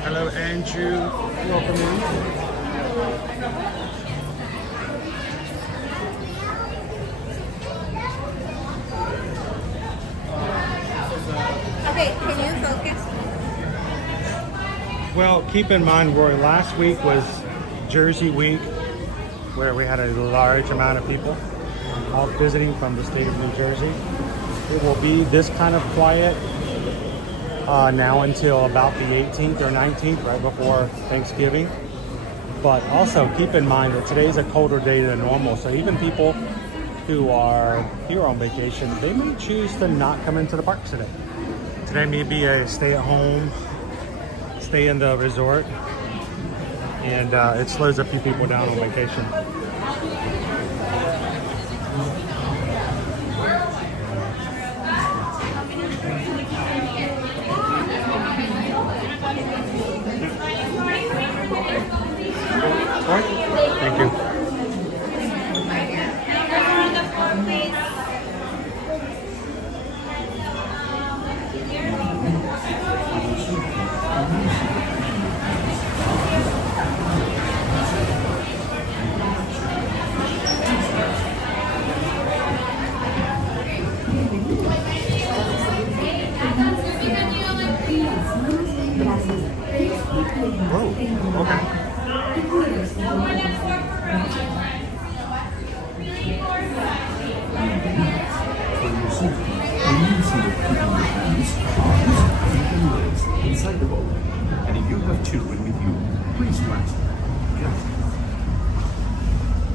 Hello, Andrew. Welcome in. Okay, can you focus? Well, keep in mind, Roy, last week was Jersey Week, where we had a large amount of people all visiting from the state of New Jersey. It will be this kind of quiet now until about the 18th or 19th, right before Thanksgiving. But also keep in mind that today's a colder day than normal, so even people who are here on vacation, they may choose to not come into the parks today. Today may be a stay at home, stay in the resort, and it slows a few people down on vacation. Thank you. Oh, okay. Inside the boat. And if you have children with you, please watch them.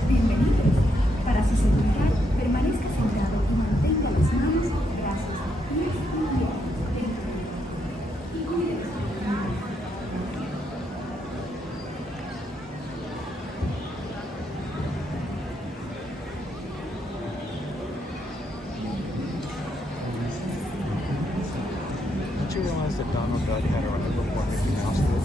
Bienvenidos. Para su seguridad, permanezca sentado y mantenga las manos, brazos, pies y pies. Y cuídese. Did you realize that Donald Duck had a ride before Mickey Mouse did?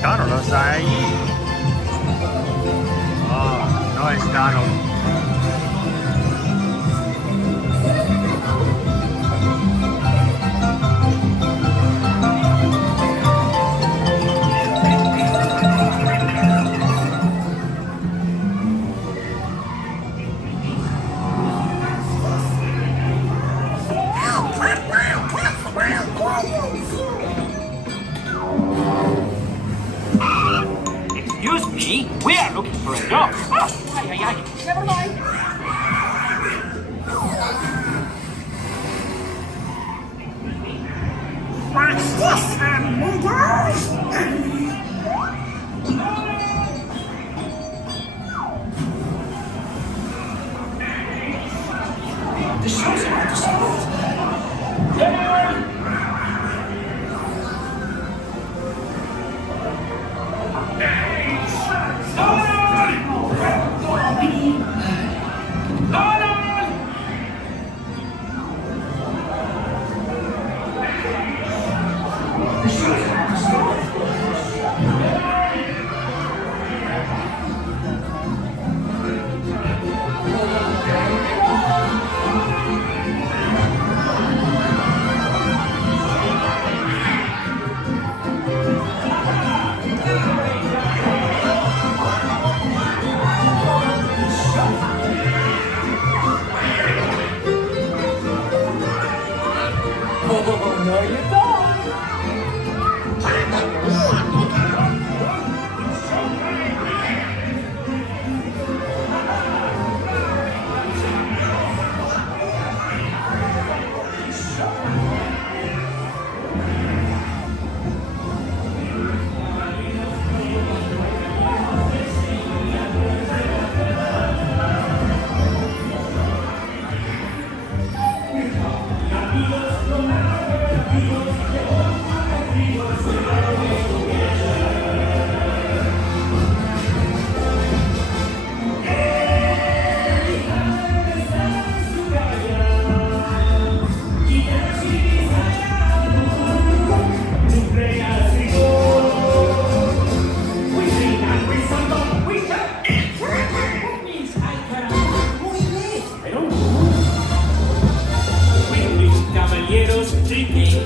Carlos ahí. Oh, no es Donald. Excuse me, we are looking for a job. Oh, ay, ay, ay. Never mind. What's this, amigos? The show's about to start.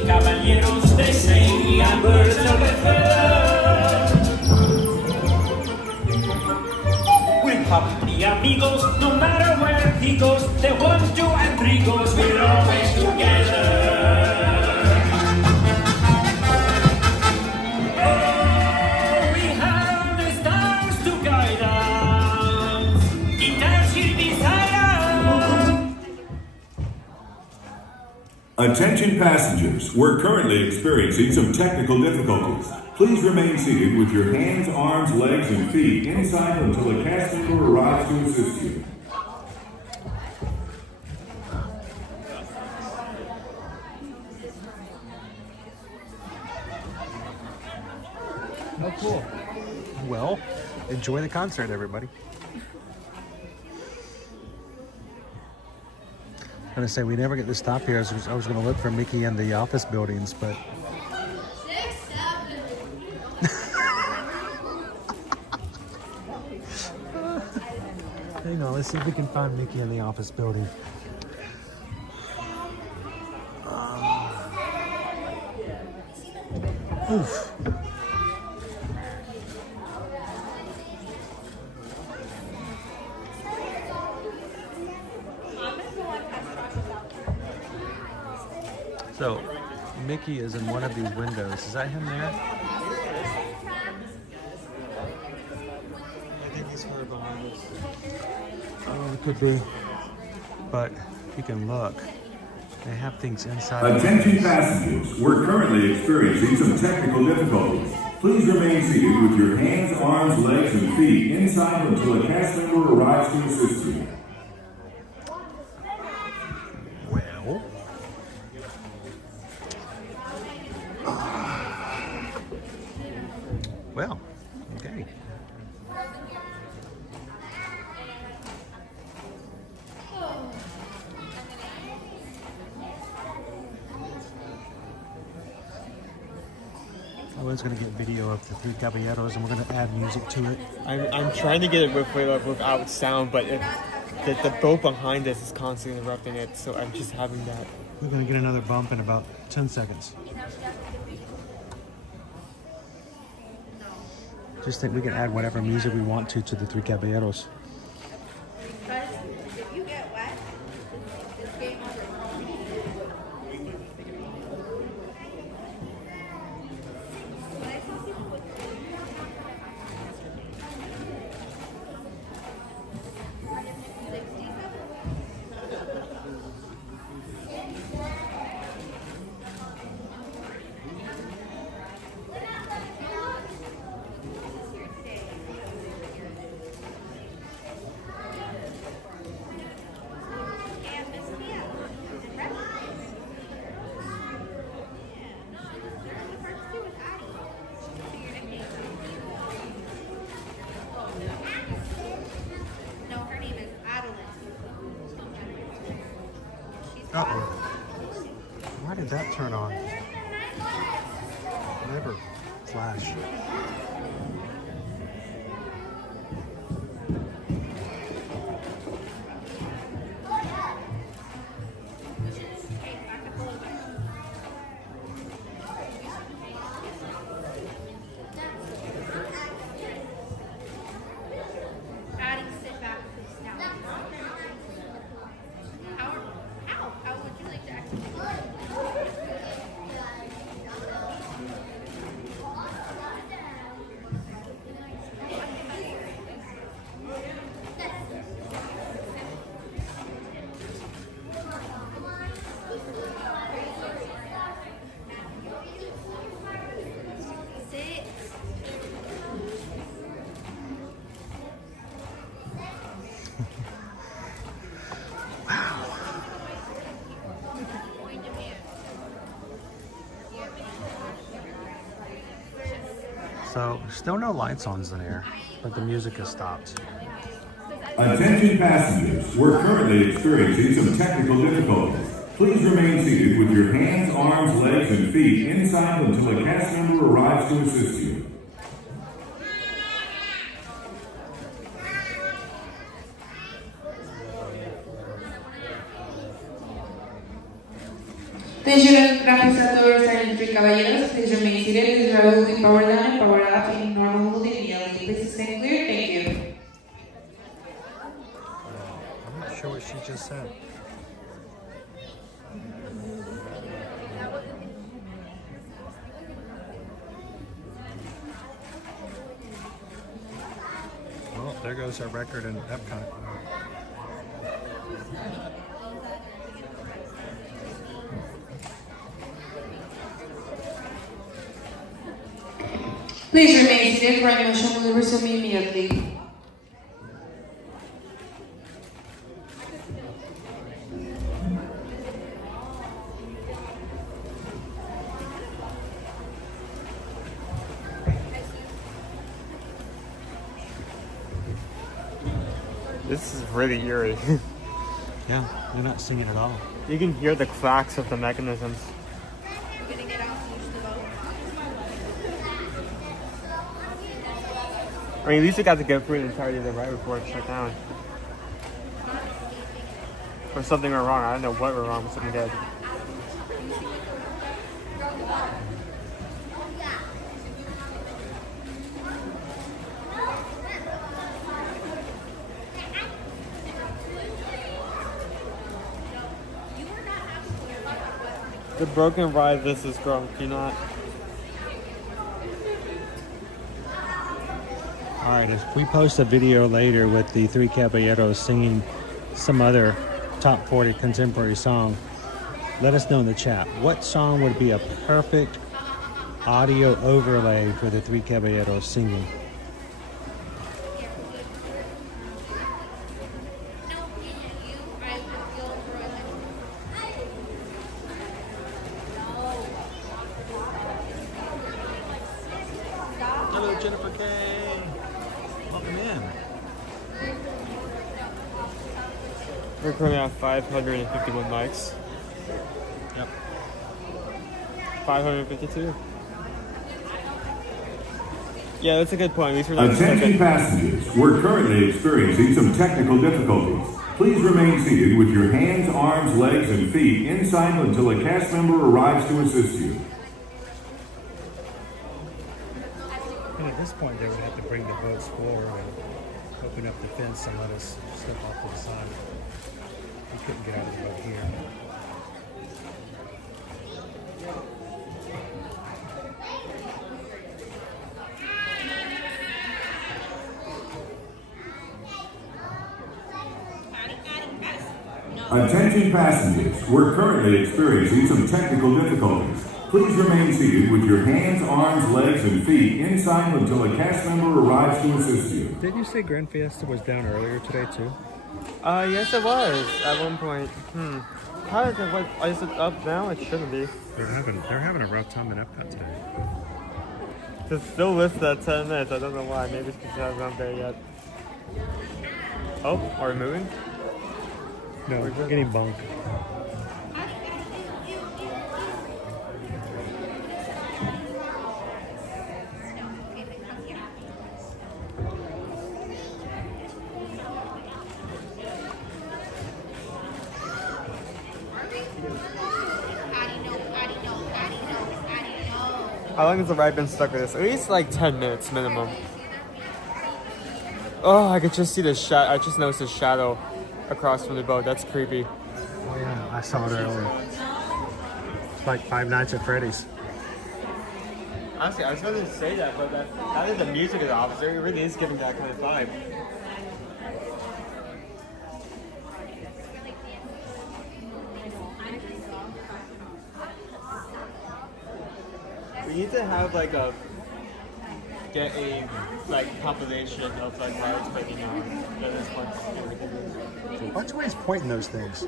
Caballeros, they say I'm birds of a feather. We're happy amigos, no matter where he goes. The 1, 2, and 3 goes, we're always together. Oh, we have the stars to guide us. Guitars here beside us. Attention passengers, we're currently experiencing some technical difficulties. Please remain seated with your hands, arms, legs, and feet inside until a cast member arrives to assist you. Oh, cool. Well, enjoy the concert, everybody. I'm gonna say we never get to stop here. I was gonna look for Mickey in the office buildings, but hang on, let's see if we can find Mickey in the office building. Oof. So, Mickey is in one of these windows. Is that him there? I think he's far behind us. Oh, it could be. But you can look. They have things inside. Attention passengers, we're currently experiencing some technical difficulties. Please remain seated with your hands, arms, legs, and feet inside until a cast member arrives to assist you. Well. Well, okay. Owen's gonna get video of the three Caballeros, and we're gonna add music to it. I'm trying to get it without sound, but the boat behind us is constantly interrupting it, so I'm just having that. We're gonna get another bump in about 10 seconds. Just think we can add whatever music we want to the three Caballeros. If you get wet, it's game over. Uh-oh. Why did that turn on? Never flash. So, still no lights on in there, but the music has stopped. Attention passengers, we're currently experiencing some technical difficulties. Please remain seated with your hands, arms, legs, and feet inside until a cast member arrives to assist you. Please join gracias a todos los three Caballeros. Please remain seated. Please drive will be powered down and powered off in normal holding immediately. Please stay clear. Thank you. I'm not sure what she just said. Well, there goes our record in Epcot. Please remain seated. Right motion will resume immediately. This is really eerie. Yeah, they're not singing at all. You can hear the clacks of the mechanisms. We're gonna get out and use the boat. I mean, at least you got to go through the entirety of the ride before it shut down. Or something went wrong. I don't know what went wrong, but something did. The broken ride, this is girl. Do not. All right, if we post a video later with the three Caballeros singing some other top 40 contemporary song, let us know in the chat. What song would be a perfect audio overlay for the three Caballeros singing? Hello, Jennifer K. Welcome in. We're currently at 551 likes. Yep. 552. Yeah, that's a good point. At least we're not Attention passengers, we're currently experiencing some technical difficulties. Please remain seated with your hands, arms, legs, and feet inside until a cast member arrives to assist you. And at this point, they would have to bring the boats forward and open up the fence and let us step off to the side. We couldn't get out of the boat here. Attention passengers, we're currently experiencing some technical difficulties. Please remain seated with your hands, arms, legs, and feet inside until a cast member arrives to assist you. Did you say Grand Fiesta was down earlier today too? Yes, it was at one point. How is it? Is it up now? It shouldn't be. They're having a rough time in Epcot today. It's still listed at 10 minutes. I don't know why. Maybe it's because it's not there yet. Oh, are we moving? No, we're getting bunked. How long has the ride been stuck with this? At least like 10 minutes minimum. Oh, I could just see the shadow. I just noticed the shadow across from the boat. That's creepy. Oh yeah, I saw it earlier. It's like Five Nights at Freddy's. Honestly, I was going to say that, but now that the music is off, it really is giving that kind of vibe. We need to have like get a compilation of like rides breaking out. That is fun. Why'd you always pointing those things?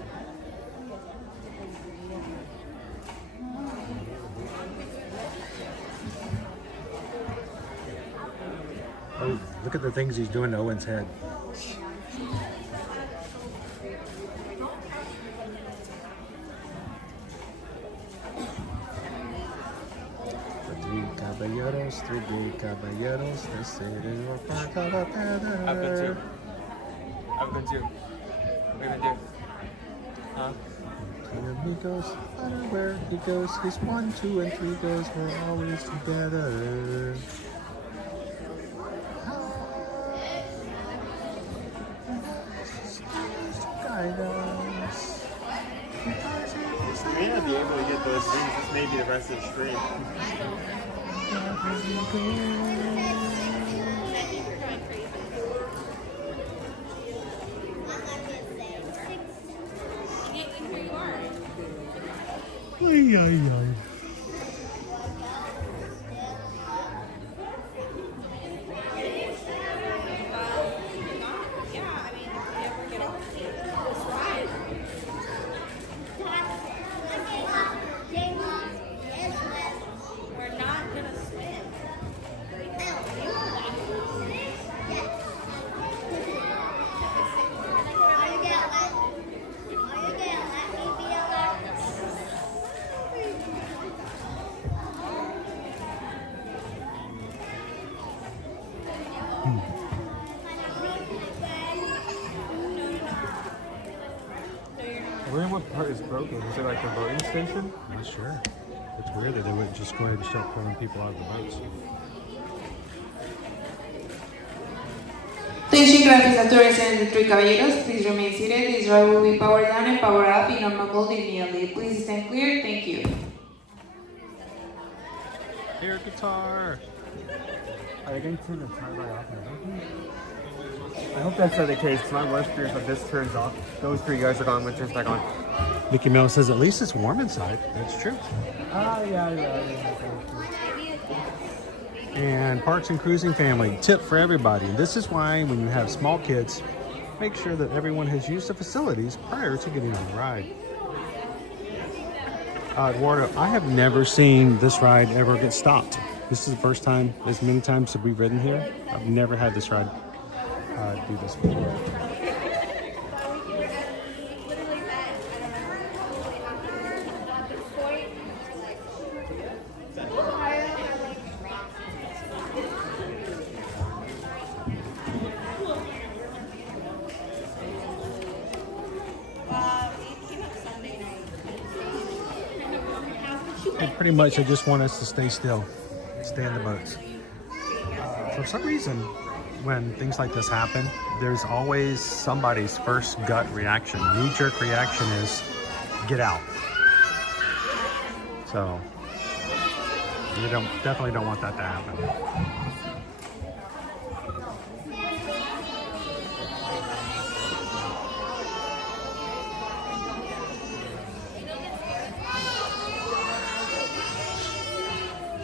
Oh, look at the things he's doing to Owen's head. Three caballeros, they say they were part of a pattern. I've been too. We've been too. Huh? Three amigos, no matter where he goes, he's 1, 2, and 3 goes, we're always together. Guide us. We may not be able to get those things. This may be the rest of the stream. Ay, ay, ay. part is broken. Is it like a boat extension? I'm not sure. It's weird that they wouldn't just go ahead and start pulling people out of the boats. Atención, gracias a tourists and the three Caballeros. Please remain seated. This ride will be powered down and powered up in normal mode immediately. Please stand clear. Thank you. Air guitar. Are they going to turn the time right off? I hope that's not the case, because my worst fear is that this turns off. Those three guys are gone, when it turns back on. Mickey Mouse says at least it's warm inside. That's true. Yeah. And Parks and Cruising family, tip for everybody. This is why when you have small kids, make sure that everyone has used the facilities prior to getting on the ride. Eduardo, I have never seen this ride ever get stopped. This is the first time, as many times as we've ridden here, I've never had this ride do this before. And pretty much they just want us to stay still, stay in the boats. For some reason, when things like this happen, there's always somebody's first gut reaction. Knee-jerk reaction is, get out. So, you definitely don't want that to happen.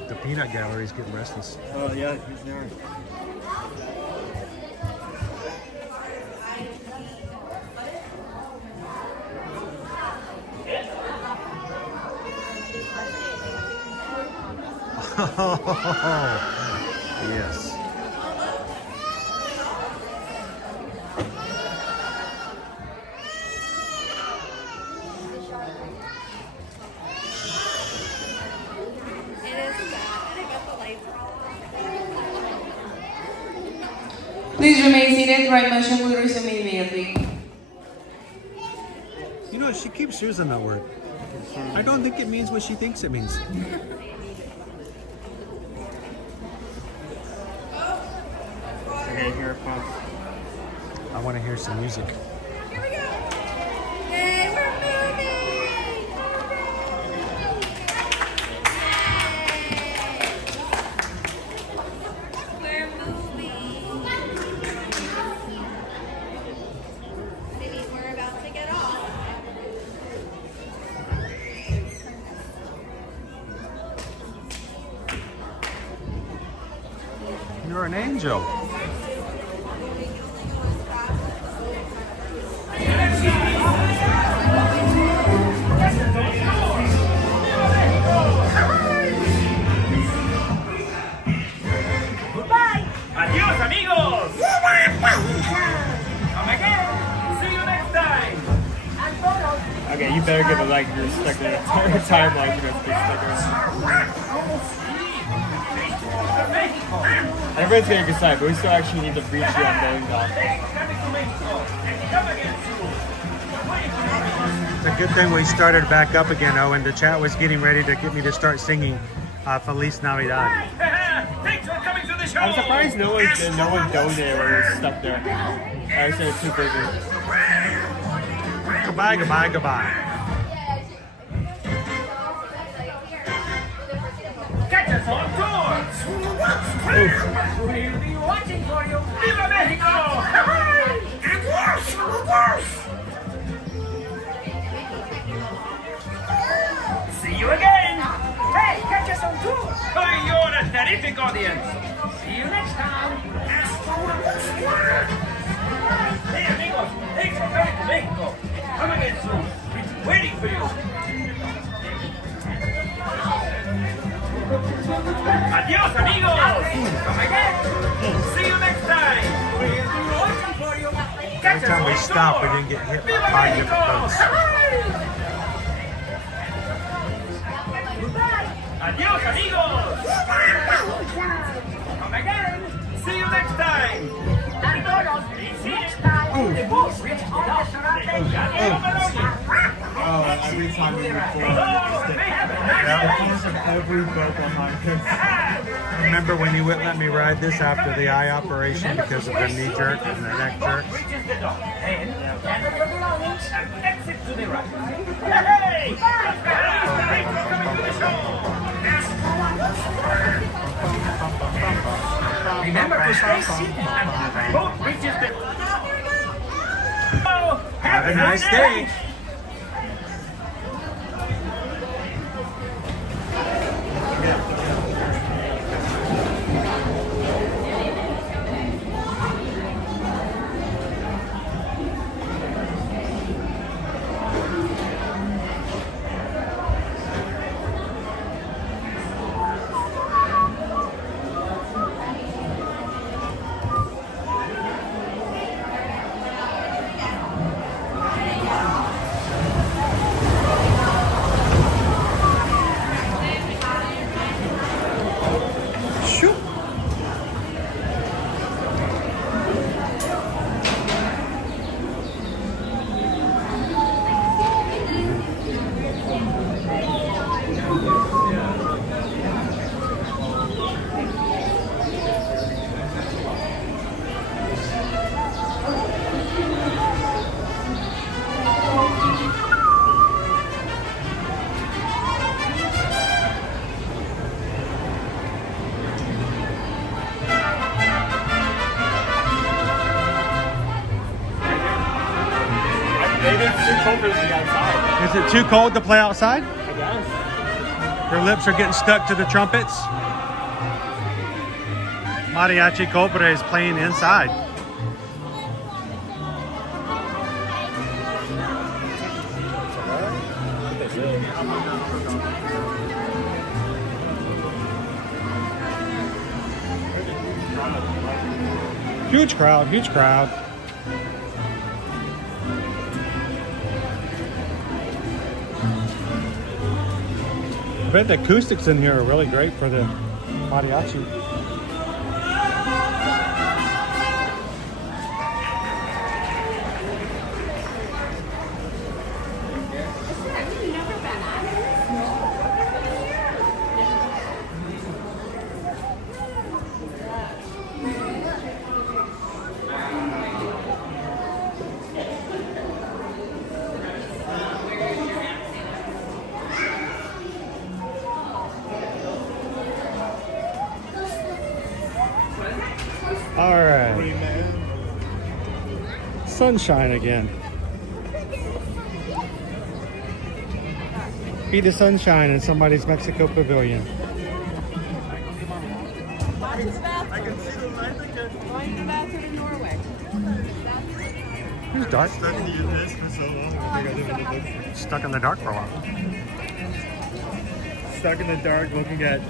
The peanut gallery is getting restless. Oh, yeah, he's there. Yes. Please remain seated. Ride motion will resume immediately. You know, she keeps using that word. I don't think it means what she thinks it means. Okay, here it comes. I want to hear some music. Here we go. Yay, we're moving. We're moving. Maybe we're about to get off. You're an angel. Adios, amigos! Come again! See you next time! Okay, you better give it like your sticker time like you know, sticker. Everyone's getting excited, but we still actually need to reach you on going down. It's a good thing we started back up again, Owen. The chat was getting ready to get me to start singing Feliz Navidad. Thanks for coming to the show! I'm surprised no one donated when we were stuck there. I said it's too busy. Goodbye, goodbye, goodbye. Catch us on tour! We'll be watching for you! Viva Mexico! And worse! Worse! See you again! Hey, catch us on tour! Oh, you're a terrific audience! See you next time! Hey, amigos! Thanks for coming to Mexico! Come again soon! We're waiting for you! Adios, amigos! Come again! See you next time! We'll be watching for you! Every time we stopped, we didn't get hit by 5 different boats. Adios, amigos! Come again! See you next time! And todos, see you next time! The bus reaches the restaurant. Oh, every time we record, the phones of every boat behind us. Remember when you wouldn't let me ride this after the eye operation because of the knee jerk and the neck jerk? Exit to the right. Hey! Remember to stay seated until the boat reaches the... Have a nice day. Is it too cold to play outside? I guess. Your lips are getting stuck to the trumpets. Mariachi Cobra is playing inside. Huge crowd, huge crowd. I bet the acoustics in here are really great for the mariachi. All right. Sunshine again. Be the sunshine in somebody's Mexico pavilion. I can see the light again. Going to the bathroom in Norway. Who's dark? Stuck in the abyss for so long. I think I live in the abyss. Stuck in the dark for a while. Stuck in the dark looking at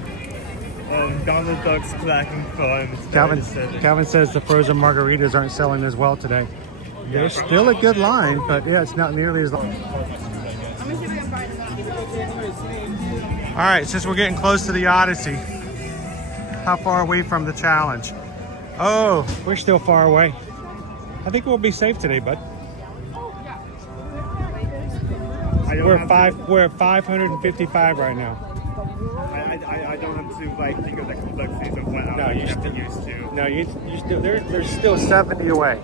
Donald Duck's clacking fun. Calvin says the frozen margaritas aren't selling as well today. There's still a good line, but yeah, it's not nearly as long. All right, since we're getting close to the Odyssey, how far are we from the challenge? Oh, we're still far away. I think we'll be safe today, bud. We're at 555 right now. I don't have to like think of the complexities of what I have to use to. No, you still there's still 70 away.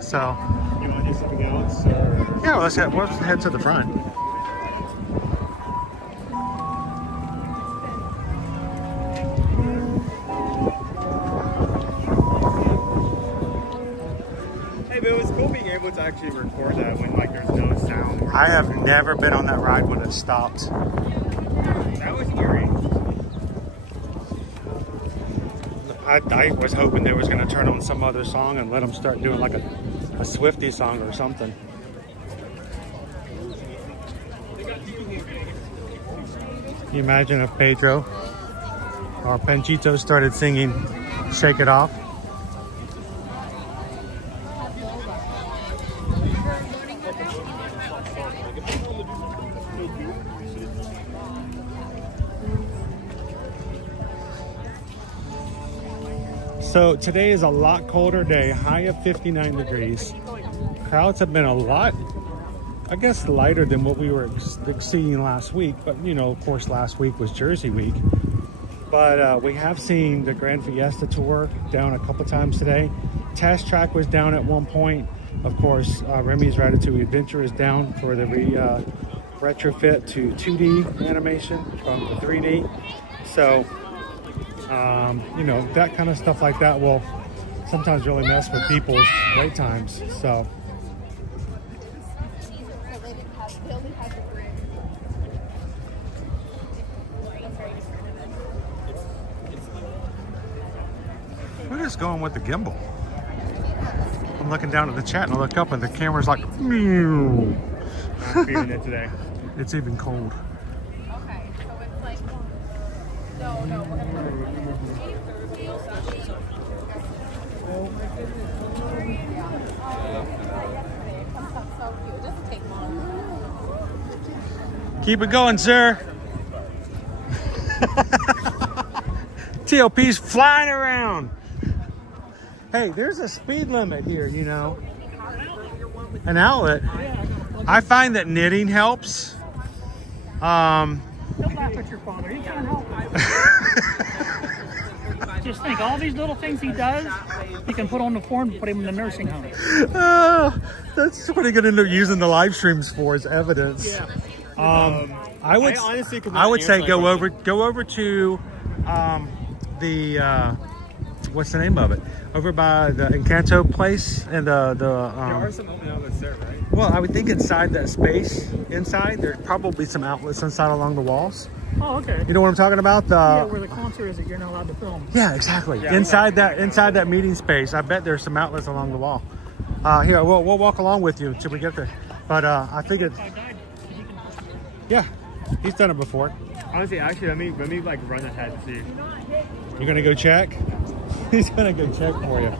So. You want to do something else? Or? Yeah, let's head to the front. Hey, but it was cool being able to actually record that when like there's no sound. I have never been on that ride when it stopped. That was eerie. I was hoping they was going to turn on some other song and let them start doing like a Swiftie song or something. Can you imagine if Pedro or Panchito started singing Shake It Off? So today is a lot colder day, high of 59 degrees. Crowds have been a lot I guess lighter than what we were seeing last week. But you know, of course, last week was Jersey week. But we have seen the Grand Fiesta Tour down a couple times today. Test Track was down at one point. Of course, Remy's Ratatouille Adventure is down for the retrofit to 2D animation from the 3D. So, you know, that kind of stuff like that will sometimes really mess with people's wait times. So. What is going with the gimbal? I'm looking down at the chat and I look up and the camera's like, meow. I'm feeling it today. It's even cold. Okay, so it's like, no, we're Keep it going, sir. TLP's flying around. Hey, there's a speed limit here, you know. An outlet. I find that knitting helps. Don't laugh at your father. He can't help it. Just think, all these little things he does, he can put on the form to put him in the nursing home. That's what I'm gonna end up using the live streams for as evidence. Yeah. I would say go over to the what's the name of it? Over by the Encanto place and the there are some open outlets there, right? well, I would think inside that space, there's probably some outlets inside along the walls. Oh, okay. You know what I'm talking about? Yeah, where the concert is that you're not allowed to film. Yeah, exactly. Yeah, inside that meeting space, I bet there's some outlets along the wall. Here, we'll walk along with you until we get there. But I think it's yeah, he's done it before. Honestly, actually, let me like run ahead and see. You're gonna go check? He's gonna go check for you.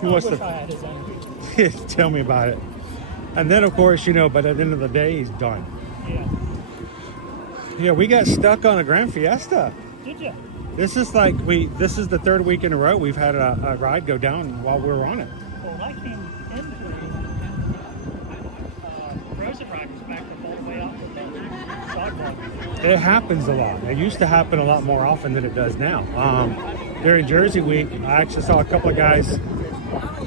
He wants I had his own. to tell me about it. And then, of course, you know, but at the end of the day, he's done. Yeah. Yeah, we got stuck on a Grand Fiesta. Did you? This is this is the third week in a row we've had a ride go down while we were on it. Well, when I came into Frozen Rock was back all the way up to the sidewalk. It happens a lot. It used to happen a lot more often than it does now. During Jersey week, I actually saw a couple of guys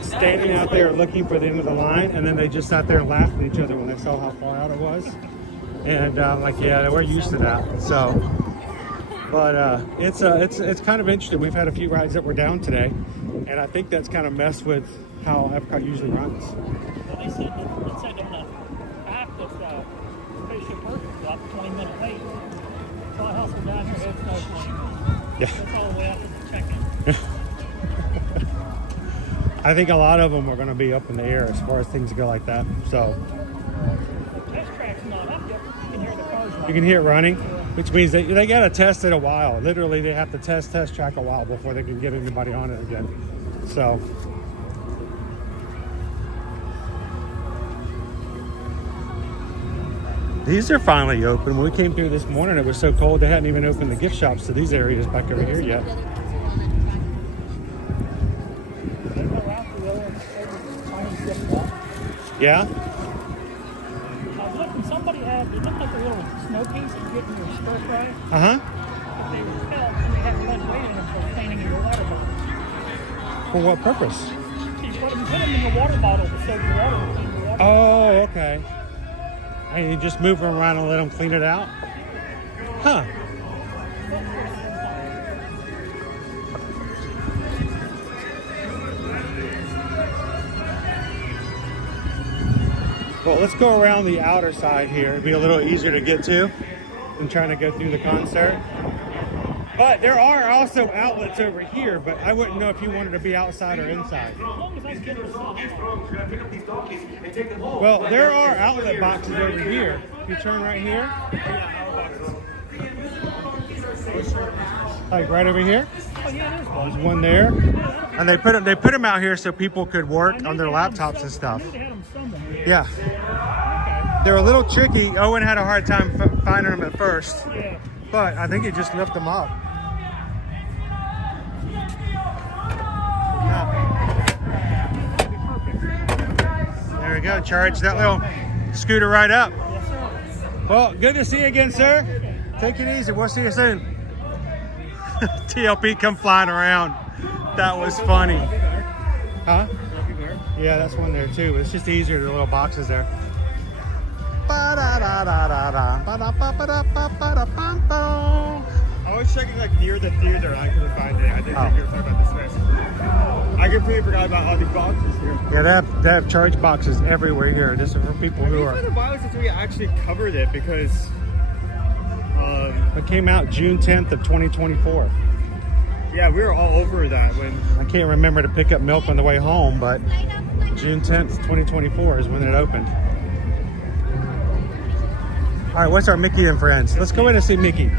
standing out there looking for the end of the line, and then they just sat there and laughed at each other when they saw how far out it was. And like, yeah, we're used to that. So, but it's kind of interesting. We've had a few rides that were down today, and I think that's kind of messed with how Epcot usually runs. Well, they said on the back of Spaceship Earth was about 20-minute wait. So I hustled down here, it's no plane. Yeah. That's all the way up to the check-in. I think a lot of them are going to be up in the air as far as things go like that. So Test track's not up yet. You can hear the cars running. you can hear it running, which means they got to test it a while. Literally, they have to test track a while before they can get anybody on it again. So. These are finally open. When we came through this morning, it was so cold they hadn't even opened the gift shops to these areas back over here yet. Yeah? I was looking, somebody had, it looked like a little snow piece you get in your stir fry. Uh-huh. But they were felt and they had lead weight in them for cleaning your water bottle. For what purpose? You put them in your water bottle to soak your water and clean your water. Oh, okay. And you just move them around and let them clean it out? Huh. Well, let's go around the outer side here. It'd be a little easier to get to than trying to go through the concert. But there are also outlets over here, but I wouldn't know if you wanted to be outside or inside. Well, there are outlet boxes over here. If you turn right here. Like right over here. There's one there. And they put them out here so people could work on their laptops and stuff. Yeah. They're a little tricky. Owen had a hard time finding them at first. But I think you just lift them up. There we go. Charge that little scooter right up. Well, good to see you again, sir. Take it easy. We'll see you soon. TLP come flying around. That was funny. Huh? Yeah, that's one there too. It's just easier, the little boxes there. I was checking like near the theater. I couldn't find it. I didn't think you were talking about the space. I completely forgot about all the boxes here. Yeah, they have charge boxes everywhere here. This is for people who are. One of the bios since we actually covered it because it came out June 10th of 2024. Yeah, we were all over that when. I can't remember to pick up milk on the way home, but June 10th, 2024 is when it opened. All right, what's our Mickey and Friends? Let's go in and see Mickey.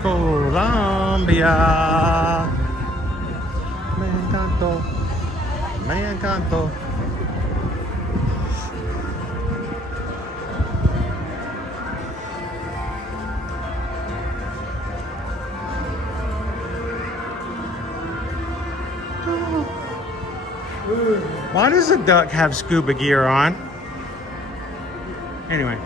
Colombia. Me encantó. Me encantó. Why does the duck have scuba gear on? Anyway.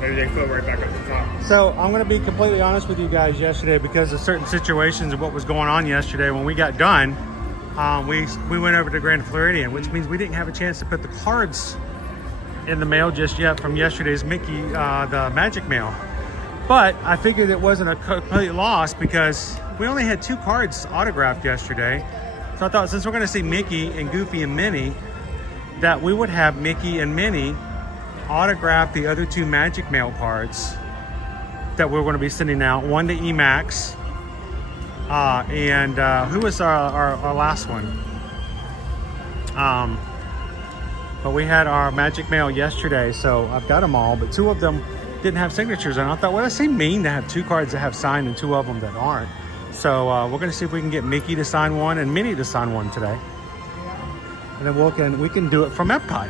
Maybe they float right back up the top. So I'm going to be completely honest with you guys yesterday because of certain situations of what was going on yesterday. When we got done, we went over to Grand Floridian, which means we didn't have a chance to put the cards in the mail just yet from yesterday's Mickey, the Magic Mail. But I figured it wasn't a complete loss because we only had 2 cards autographed yesterday. So I thought since we're going to see Mickey and Goofy and Minnie, that we would have Mickey and Minnie autograph the other 2 Magic Mail cards that we're going to be sending out. One to Emax. And who was our last one? But we had our Magic Mail yesterday, so I've got them all, but 2 of them didn't have signatures, and I thought, well, that seemed mean to have 2 cards that have signed and 2 of them that aren't. So we're going to see if we can get Mickey to sign one and Minnie to sign one today, and then we can do it from Epcot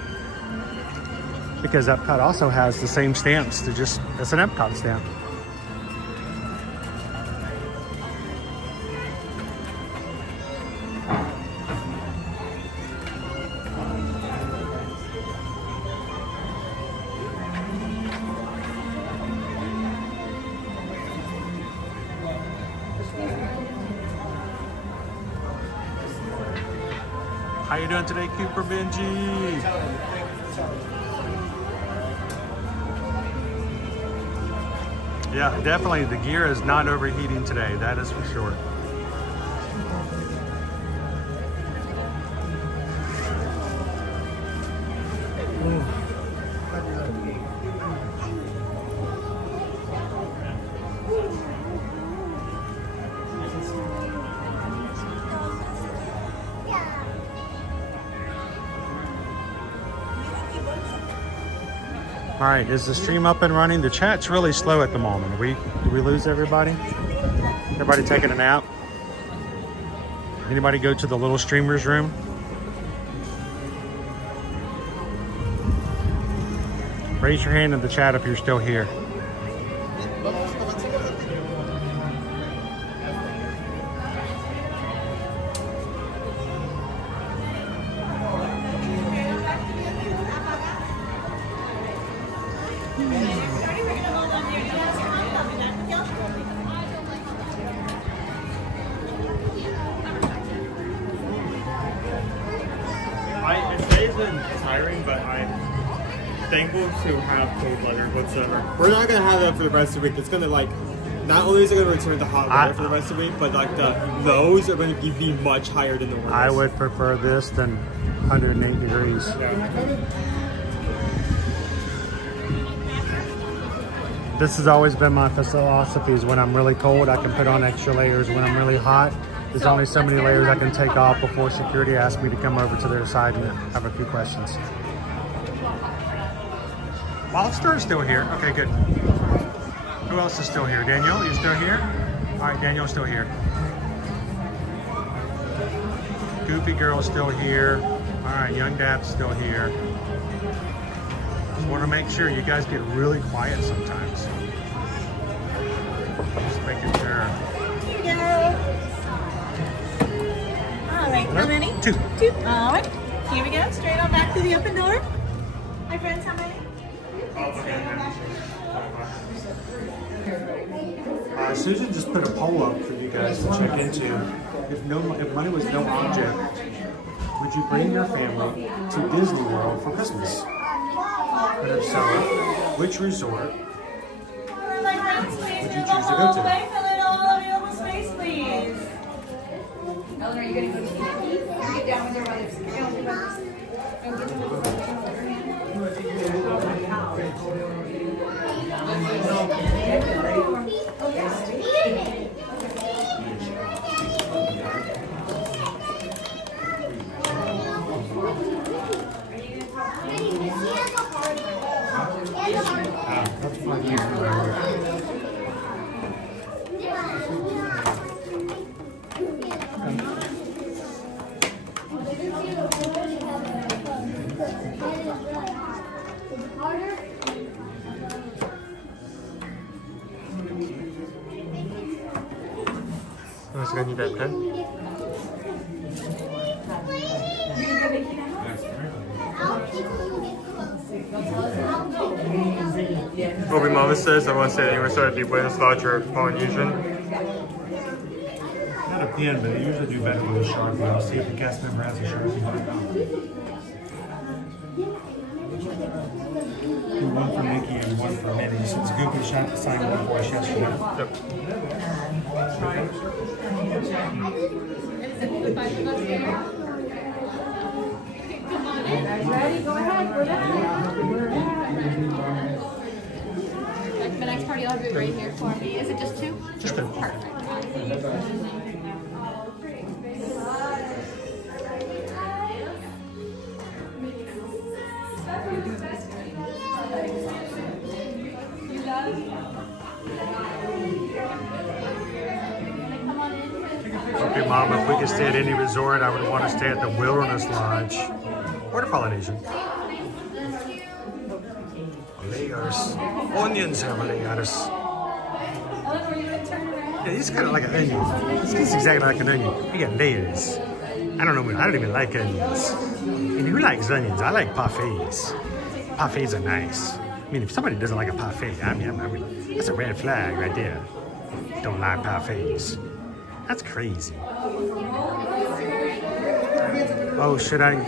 because Epcot also has the same stamps. It's an Epcot stamp. How you doing today, Cooper Benji? Yeah, definitely the gear is not overheating today, that is for sure. All right, is the stream up and running? The chat's really slow at the moment. Did we lose everybody? Everybody taking a nap? Anybody go to the little streamers room? Raise your hand in the chat if you're still here. To have cold weather whatsoever. We're not gonna have that for the rest of the week. It's gonna not only is it gonna return to hot weather for the rest of the week, but the lows are gonna be much higher than the lows. I would prefer this than 108 degrees. Yeah. This has always been my philosophy is when I'm really cold, I can put on extra layers. When I'm really hot, there's only so many layers I can take off before security asks me to come over to their side and have a few questions. Lobster is still here. Okay, good. Who else is still here? Daniel, you still here? All right, Daniel's still here. Goofy Girl's still here. All right, Young Dad's still here. Just want to make sure you guys get really quiet sometimes. Just making sure. Here we go. All right, how many? Two. All right, here we go. Straight on back through the open door. My friends, how many? Susan just put a poll up for you guys to check into. If money was no object, would you bring your family to Disney World for Christmas? And if so, which resort would you choose to go to? Eleanor, you gonna go to Mickey? Get down with your brothers. Get down with your brothers. I need that pen. Obi Mama says, I want to say that you were starting to be Buenos Aires Polynesian. Not a pen, but I usually do better with a Sharpie. I'll see if the cast member has a Sharpie. One for Mickey and one for Minnie. Since Goofy signed one for us yesterday. Ready? Go ahead. We're back. The next party I'll do right here for me. Is it just two? Just two. Perfect. Okay, Mom, if we could stay at any resort, I would want to stay at the Wilderness Lodge or the Polynesian. Layers. Onions have layers. Yeah, it's kind of like an onion. It's exactly like an onion. You got layers. I don't even like onions. And who likes onions? I like parfaits. Parfaits are nice. I mean, if somebody doesn't like a parfait, I mean, that's a red flag right there. Don't like parfaits. That's crazy. Oh, should I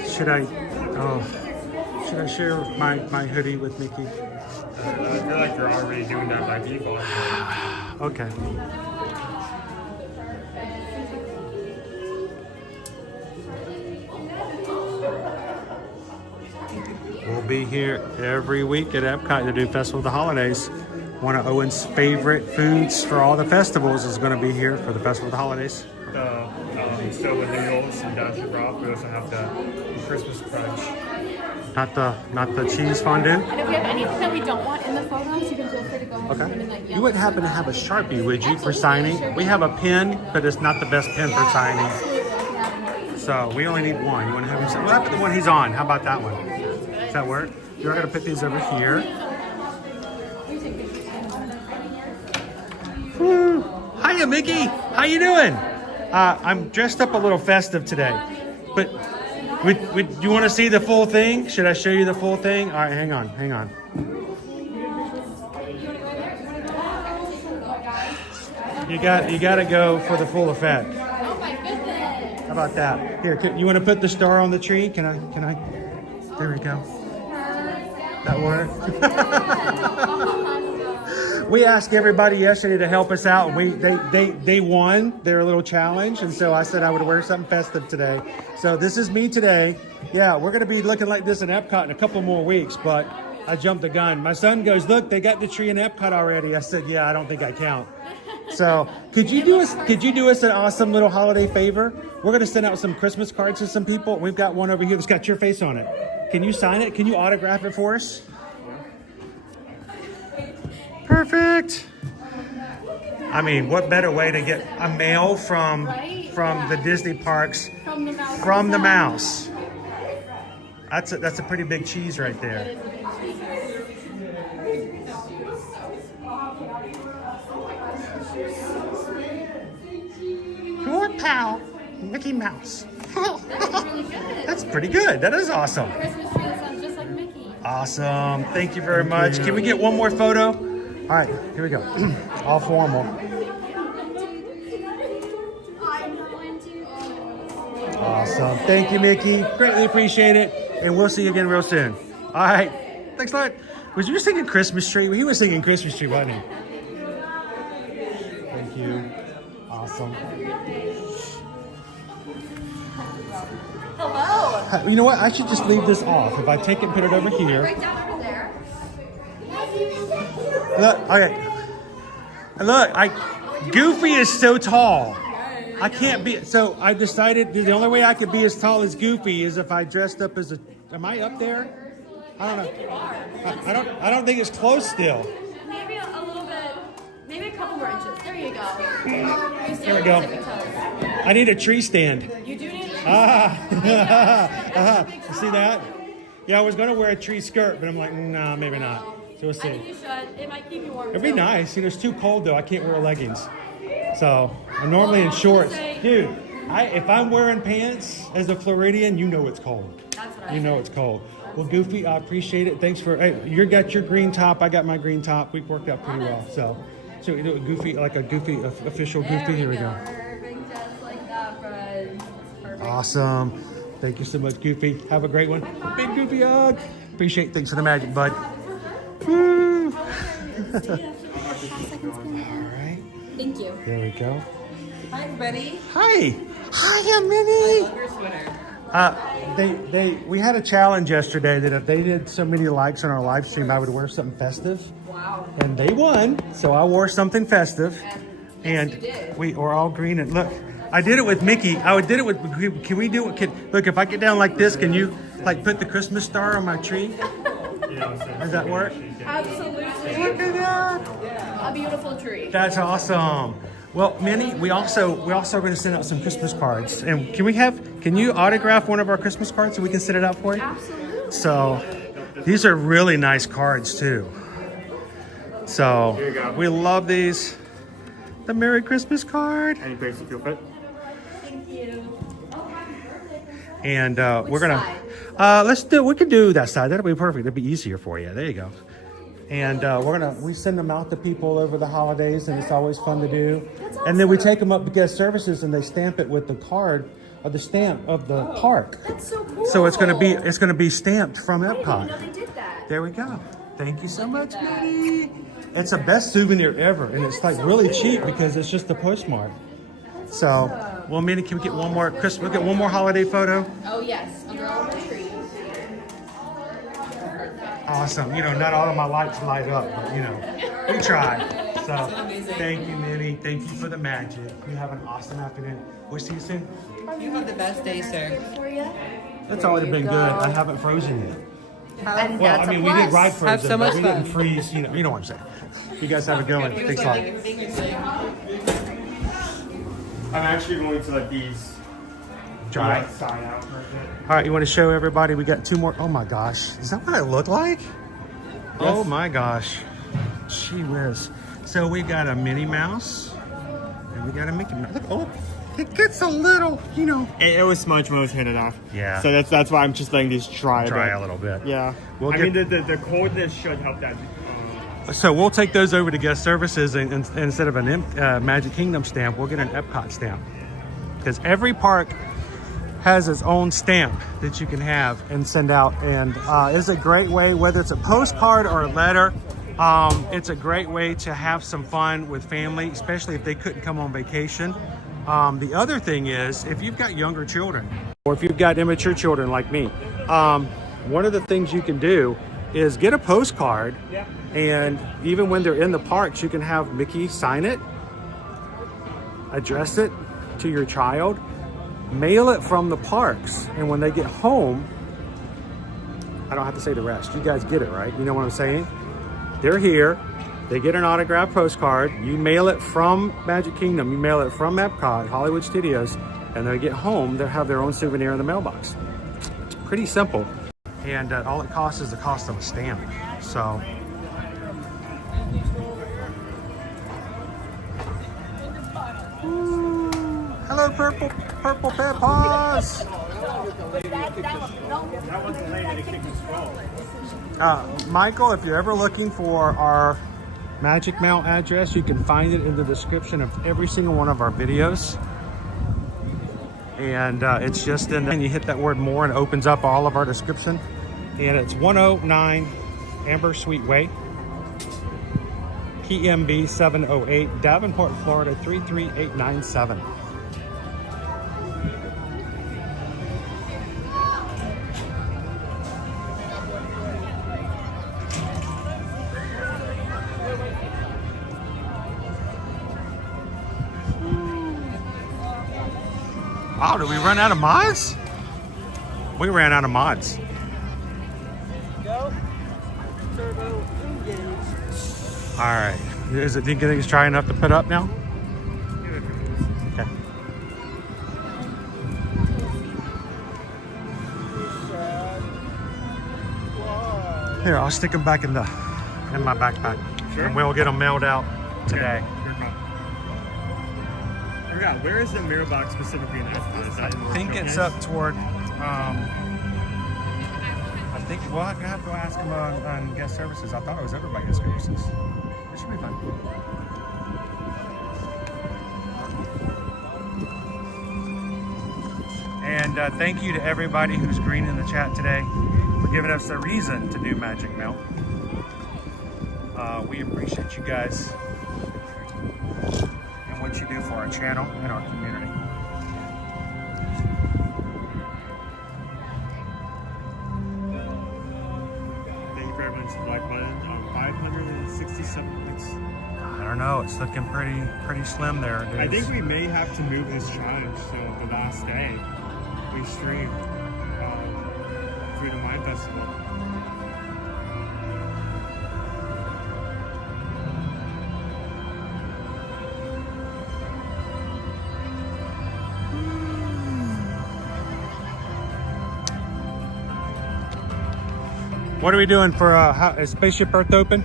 share my hoodie with Mickey? I feel like you're already doing that by default. Okay. We'll be here every week at Epcot to do Festival of the Holidays. One of Owen's favorite foods for all the festivals is going to be here for the Festival of the Holidays. So with noodles and Dutch broth, we also have the Christmas crunch. Not the cheese fondue? And if we have anything that we don't want in the photos, you can feel free to go ahead and put in that You wouldn't happen to have a Sharpie, would you, for signing? Sure. We have a pen, but it's not the best pen for signing. So we only need one. You want to have him sign? What happened to the one he's on? How about that one? Does that work? You're going to put these over here. Woo. Hiya, Mickey. How you doing? I'm dressed up a little festive today, but would you want to see the full thing? Should I show you the full thing? All right, hang on. You got to go for the full effect. Oh my goodness! How about that? Here, you want to put the star on the tree? Can I? There we go. That work? We asked everybody yesterday to help us out. They won their little challenge, and so I said I would wear something festive today. So this is me today. Yeah, we're gonna be looking like this in Epcot in a couple more weeks, but I jumped the gun. My son goes, "Look, they got the tree in Epcot already." I said, "Yeah, I don't think I count." So could you do us an awesome little holiday favor? We're gonna send out some Christmas cards to some people. We've got one over here that's got your face on it. Can you sign it? Can you autograph it for us? Perfect. I mean, what better way to get a mail from from the Disney parks From the mouse. from the mouse. That's a pretty big cheese right there. Your pal, Mickey Mouse. That's pretty good. That is awesome. Christmas tree that sounds just like Mickey. Awesome. Thank you very much. Can we get one more photo? All right, here we go. All formal. Awesome. Thank you, Mickey. Greatly appreciate it. And we'll see you again real soon. All right. Thanks a lot. Was you singing Christmas tree? He was singing Christmas tree, wasn't he? Thank you. Awesome. Hello. You know what? I should just leave this off. If I take it and put it over here. Right down over there. Look, okay. Look, Goofy is so tall. I can't be, so I decided the only way I could be as tall as Goofy is if I dressed up as a, am I up there? I don't know. I don't think it's close still. Maybe a little bit, maybe a couple more inches. There you go. There we go. I need a tree stand. You do need a tree stand. See that? Yeah, I was going to wear a tree skirt, but I'm like, no, maybe not. So we'll see. I think you should. It might keep you warm. It'd be nice. You know, it's too cold though. I can't wear leggings. So I'm normally in shorts. Dude, if I'm wearing pants as a Floridian, you know it's cold. That's what I You know it's cold. Well, Goofy, I appreciate it. Thanks for, hey, you got your green top. I got my green top. We've worked out pretty well. So we do a Goofy, like a Goofy, official Goofy. Here we go. Perfect, just like that, friends. Perfect. Awesome. Thank you so much, Goofy. Have a great one. Big Goofy hug. Appreciate it. Thanks for the magic, bud. Woo. Alright. Thank you. There we go. Hi, everybody. Hi. Hiya, Minnie. I love your sweater. We had a challenge yesterday that if they did so many likes on our live stream, I would wear something festive. Wow. And they won, so I wore something festive. And you did. we are all green. And look, I did it with Mickey. I did it with, can we do it? Look, if I get down like this, can you like put the Christmas star on my tree? Does that work? Absolutely. Look at that. A beautiful tree. That's awesome. Well, Minnie, we also are going to send out some Christmas cards. And can you autograph one of our Christmas cards so we can send it out for you? Absolutely. So these are really nice cards too. So we love these. The Merry Christmas card. Any place you feel fit? Thank you. And we're gonna we could do that side. That'll be perfect. That'll be easier for you. There you go. And we send them out to people over the holidays, and it's always fun to do. That's And then we take them up to guest services, and they stamp it with the card or the stamp of the park. That's so cool. So it's gonna be stamped from I didn't even know Epcot. they did that. There we go. Thank you so much, Minnie. It's the best souvenir ever, and it's like really cheap because it's just the postmark. So, well, Minnie, can we get one more We'll get one more holiday photo. Oh yes, under all the trees. Awesome. You know, not all of my lights light up, but you know, we try. So, thank you, Minnie. Thank you for the magic. You have an awesome afternoon. We'll see you soon. You have the best day, sir. That's always been good. I haven't frozen yet. And Well, I mean, we did ride frozen, Have so much but we fun. didn't freeze. You know what I'm saying. You guys have a good one. Thanks a lot. I'm actually going to let these Dry. sign out for a bit. All right, you want to show everybody? We got two more. Oh my gosh, is that what I look like? Oh my gosh, gee whiz. So we got a Minnie Mouse, and we got a Mickey Mouse. Look, oh, it gets a little, you know. It was smudged when it was handed off. Yeah. So that's why I'm just letting these dry A little bit. Yeah. We'll I mean, the coldness should help that. So we'll take those over to guest services, and instead of an Magic Kingdom stamp, we'll get an Epcot stamp. Because every park has its own stamp that you can have and send out, and it's a great way, whether it's a postcard or a letter, it's a great way to have some fun with family, especially if they couldn't come on vacation. The other thing is, if you've got younger children, or if you've got immature children like me, one of the things you can do is get a postcard, and even when they're in the parks, you can have Mickey sign it, address it to your child, mail it from the parks, and when they get home, I don't have to say the rest. You guys get it, right? You know what I'm saying? They're here. They get an autographed postcard. You mail it from Magic Kingdom. You mail it from Epcot, Hollywood Studios, and they get home. They'll have their own souvenir in the mailbox. It's pretty simple. And all it costs is the cost of a stamp. So. Ooh, hello, Purple Peppas. Michael, if you're ever looking for our Magic Mount address, you can find it in the description of every single one of our videos. And it's just in, and you hit that word more and it opens up all of our description. And it's 109 Ambersweet Way, PMB 708, Davenport, Florida 33897. Wow, did we run out of mods? We ran out of mods. All right. Is it, do you think it's dry enough to put up now? Okay. Here, I'll stick them back in my backpack. Sure. And we'll get them mailed out today. I forgot, where is the mirror box specifically in Epcot? I think it's up toward, I think we'll have to go ask them on guest services. I thought it was over by guest services. It should be fine. And thank you to everybody who's green in the chat today for giving us a reason to do Magic Melt. We appreciate you guys and what you do for our channel and our community. Thank you for everyone's like button. 567 points. I don't know. It's looking pretty slim there. Dude. I think we may have to move this challenge to the last day we stream through the Mine Festival. What are we doing for is Spaceship Earth open?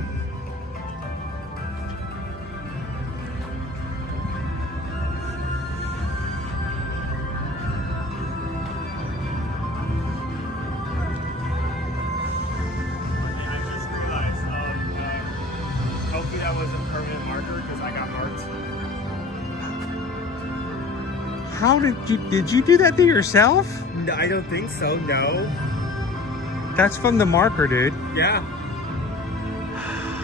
Hopefully that wasn't a permanent marker because I got marked. How did you do that to yourself? No, I don't think so, no. That's from the marker, dude. Yeah.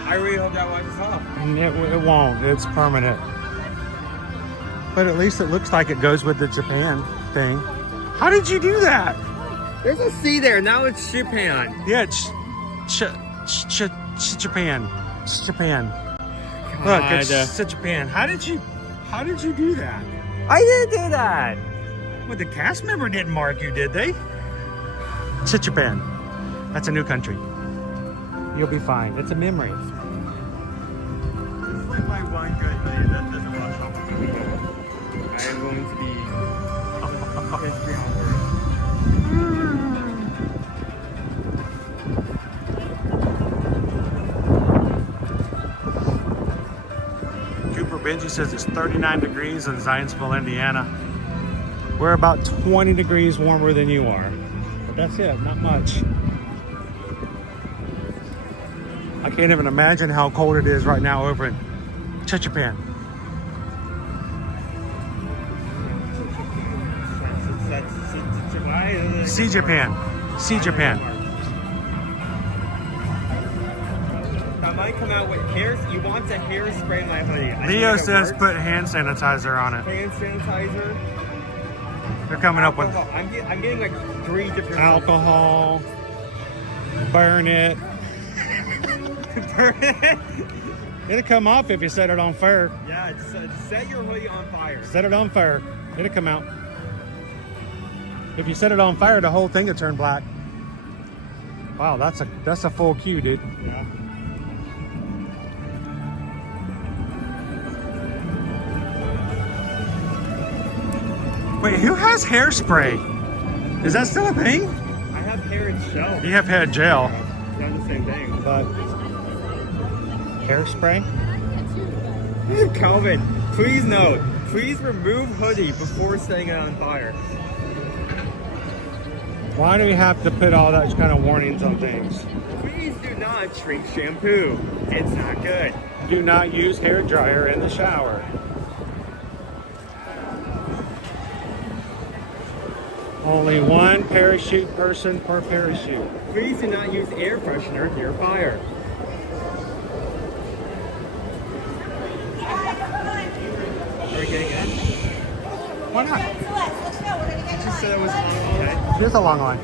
I really hope that washes off. It won't. It's permanent. But at least it looks like it goes with the Japan thing. How did you do that? There's a C there. Now it's Japan. Yeah, it's Japan. It's Japan. Look, it's Japan. How did you do that? I didn't do that. Well, the cast member didn't mark you, did they? It's Japan. That's a new country. You'll be fine. It's a memory. This is like my one good thing that doesn't wash off. I am going to be history on. Cooper Benji says it's 39 degrees in Zionsville, Indiana. We're about 20 degrees warmer than you are. But that's it, not much. I can't even imagine how cold it is right now over in Japan. See Japan. See Japan. I might come out with hair. You want to hairspray my hoodie. Leo says put hand sanitizer on it. Hand sanitizer. They're coming up with I'm getting like 3 different alcohol. Burn it. Burn it. It'll come off if you set it on fire. Yeah, just set your hoodie on fire. Set it on fire. It'll come out. If you set it on fire, the whole thing will turn black. Wow, that's a full queue, dude. Yeah. Wait, who has hairspray? Is that still a thing? I have hair in gel. You have hair gel. Not the same thing. But hairspray? Calvin, please note, please remove hoodie before setting it on fire. Why do we have to put all that kind of warnings on things? Please do not drink shampoo. It's not good. Do not use hair dryer in the shower. Only one parachute person per parachute. Please do not use air freshener near fire. Are we getting in? Why not? Just said it was okay. It is a long line.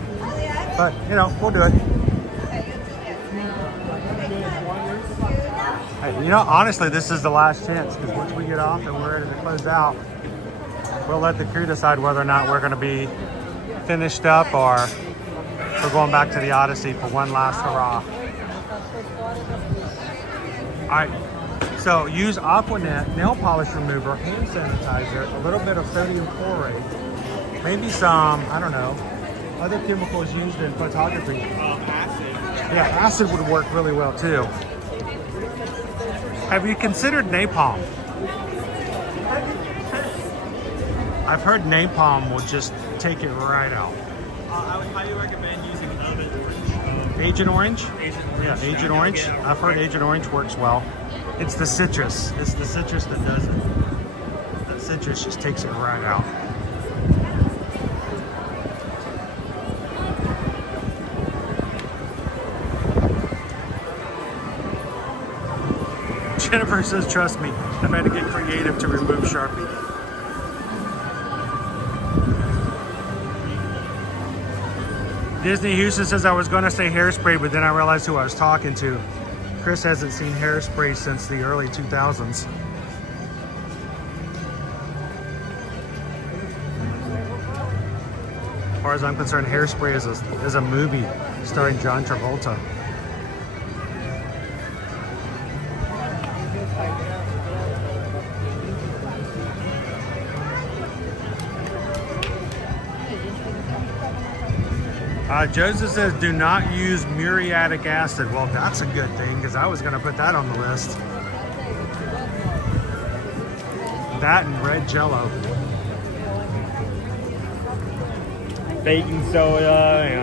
But, you know, we'll do it. Hey, you know, honestly, this is the last chance because once we get off and we're ready to close out, we'll let the crew decide whether or not we're going to be finished up or we're going back to the Odyssey for one last hurrah. All right, so use Aquanet nail polish remover, hand sanitizer, a little bit of sodium chlorate, maybe some, I don't know, other chemicals used in photography. Acid. Yeah, acid would work really well too. Have you considered napalm? I've heard napalm will just take it right out. I would highly recommend using Agent Orange? Agent Orange. Yeah, Agent Orange. I've heard Agent Orange works well. It's the citrus. It's the citrus that does it. That citrus just takes it right out. Jennifer says, trust me, I've had to get creative to remove Sharpie. Disney Houston says I was going to say hairspray, but then I realized who I was talking to. Chris hasn't seen hairspray since the early 2000s. As far as I'm concerned, Hairspray is a movie starring John Travolta. Joseph says, do not use muriatic acid. Well, that's a good thing, because I was going to put that on the list. That and red Jell-O. Baking soda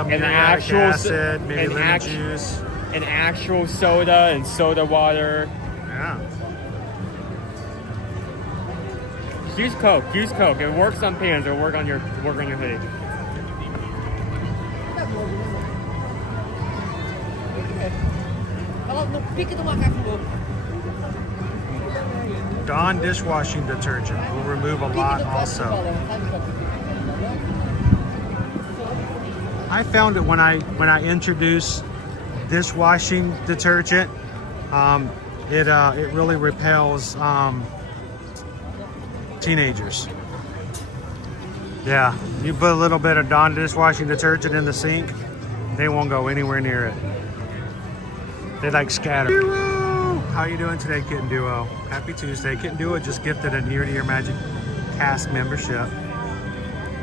and muriatic acid, maybe lemon juice. And actual soda and soda water. Yeah. Use Coke. Use Coke. It works on pans. It'll work on your hoodie. Dawn dishwashing detergent will remove a lot also. I found it when I introduce dishwashing detergent, it really repels teenagers. Yeah, you put a little bit of Dawn dishwashing detergent in the sink, they won't go anywhere near it. They like scatter. Duo! How you doing today, Kitten Duo? Happy Tuesday. Kitten Duo just gifted a Near to Your Magic cast membership.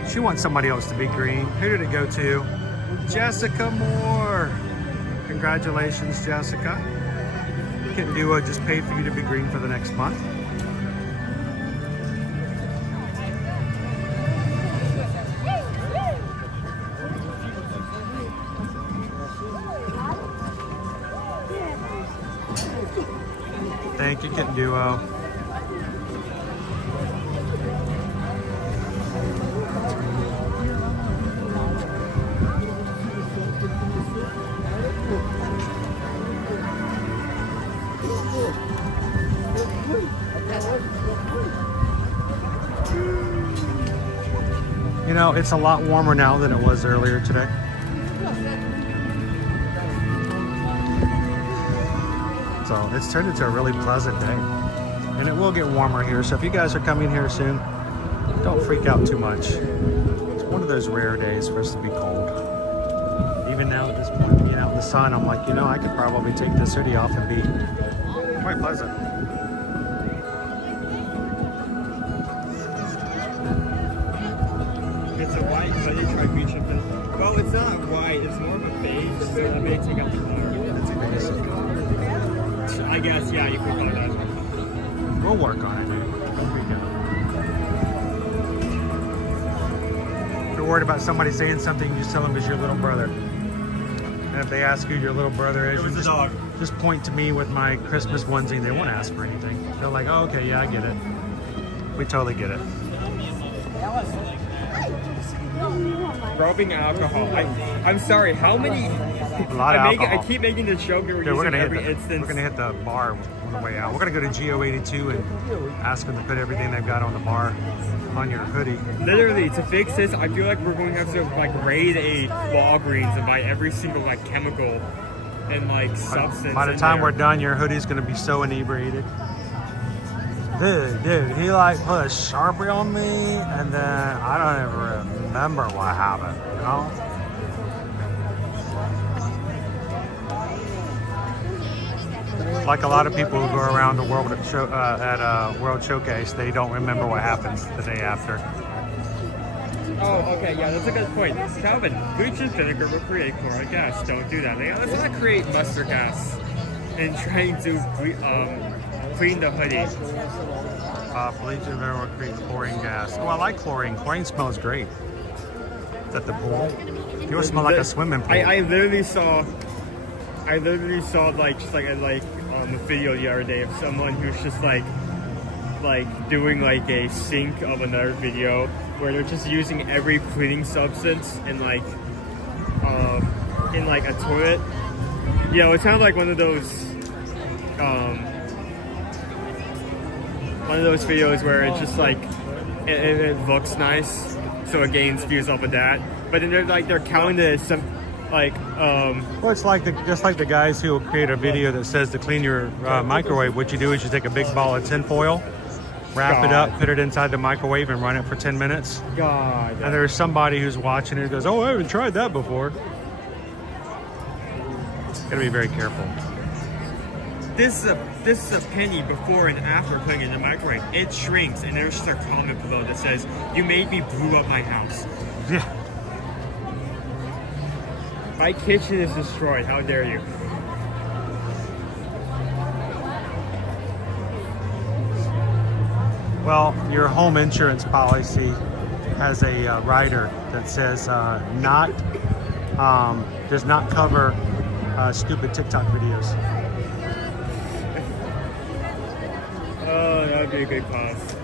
She wants somebody else to be green. Who did it go to? Jessica Moore. Congratulations, Jessica. Kitten Duo just paid for you to be green for the next month. Thank you, Kitten Duo. You know, it's a lot warmer now than it was earlier today. So it's turned into a really pleasant day. And it will get warmer here, so if you guys are coming here soon, don't freak out too much. It's one of those rare days for us to be cold. Even now at this point, being out in the sun, I'm like, you know, I could probably take this hoodie off and be quite pleasant. a white hooded tribunal pin. Well, it's not white, it's more of a beige, so that may take out the color. I guess, yeah, you could call it that. We'll work on it, dude. If you're worried about somebody saying something, you just tell them it's your little brother. And if they ask who your little brother is, you just point to me with my Christmas onesie and they won't ask for anything. They're like, oh, okay, yeah, I get it. We totally get it. Rubbing alcohol. I'm sorry, how many... A lot of alcohol. I keep making this joke we're Dude, using every instance. We're gonna hit the bar on the way out. We're gonna go to GO82 and ask them to put everything they've got on the bar on your hoodie. Literally, to fix this, I feel like we're going to have to like raid a Walgreens and buy every single like chemical and like substance. By the time we're done, your hoodie's gonna be so inebriated. Dude, he like put a Sharpie on me and then I don't even remember what happened, you know? Like a lot of people who go around the world at World Showcase, they don't remember what happens the day after. Oh, okay, yeah, that's a good point. Calvin, bleach and vinegar will create chloric gas. Don't do that. Let's not create mustard gas and trying to clean the hoodie. Bleach and vinegar will create chlorine gas. Oh, I like chlorine. Chlorine smells great. Is that the pool? You would smell like a swimming pool. I literally saw like just like a video the other day of someone who's just like doing like a sync of another video where they're just using every cleaning substance in like a toilet. You know, it sounds like one of those videos where it's just like it looks nice, so it gains views off of that. But then they're counting it as some well, it's like just like the guys who will create a video that says to clean your microwave. What you do is you take a big ball of tinfoil, wrap it up, put it inside the microwave, and run it for 10 minutes. God. And there's somebody who's watching it who goes, "Oh, I haven't tried that before." Gotta be very careful. This is a penny before and after putting it in the microwave. It shrinks, and there's just a comment below that says, "You made me blew up my house." Yeah. My kitchen is destroyed. How dare you? Well, your home insurance policy has a rider that says does not cover stupid TikTok videos. Oh, that would be a good cause.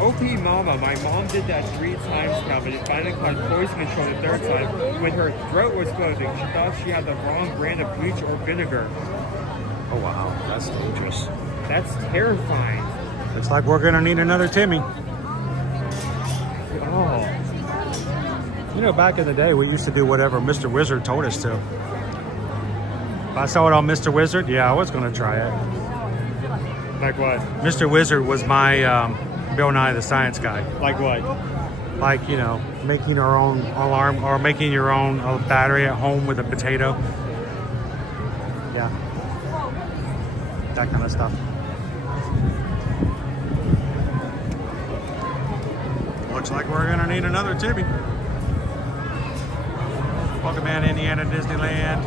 OP Mama, my mom did that 3 times now, but it finally caused poison control the 3rd time. When her throat was closing, she thought she had the wrong brand of bleach or vinegar. Oh wow, that's dangerous. That's terrifying. Looks like we're gonna need another Timmy. Oh. You know, back in the day, we used to do whatever Mr. Wizard told us to. If I saw it on Mr. Wizard, yeah, I was gonna try it. Like what? Mr. Wizard was my Bill Nye the Science Guy. Like what? Like, you know, making our own alarm or making your own battery at home with a potato. Yeah. That kind of stuff. Looks like we're gonna need another Timmy. Welcome in Indiana Disneyland.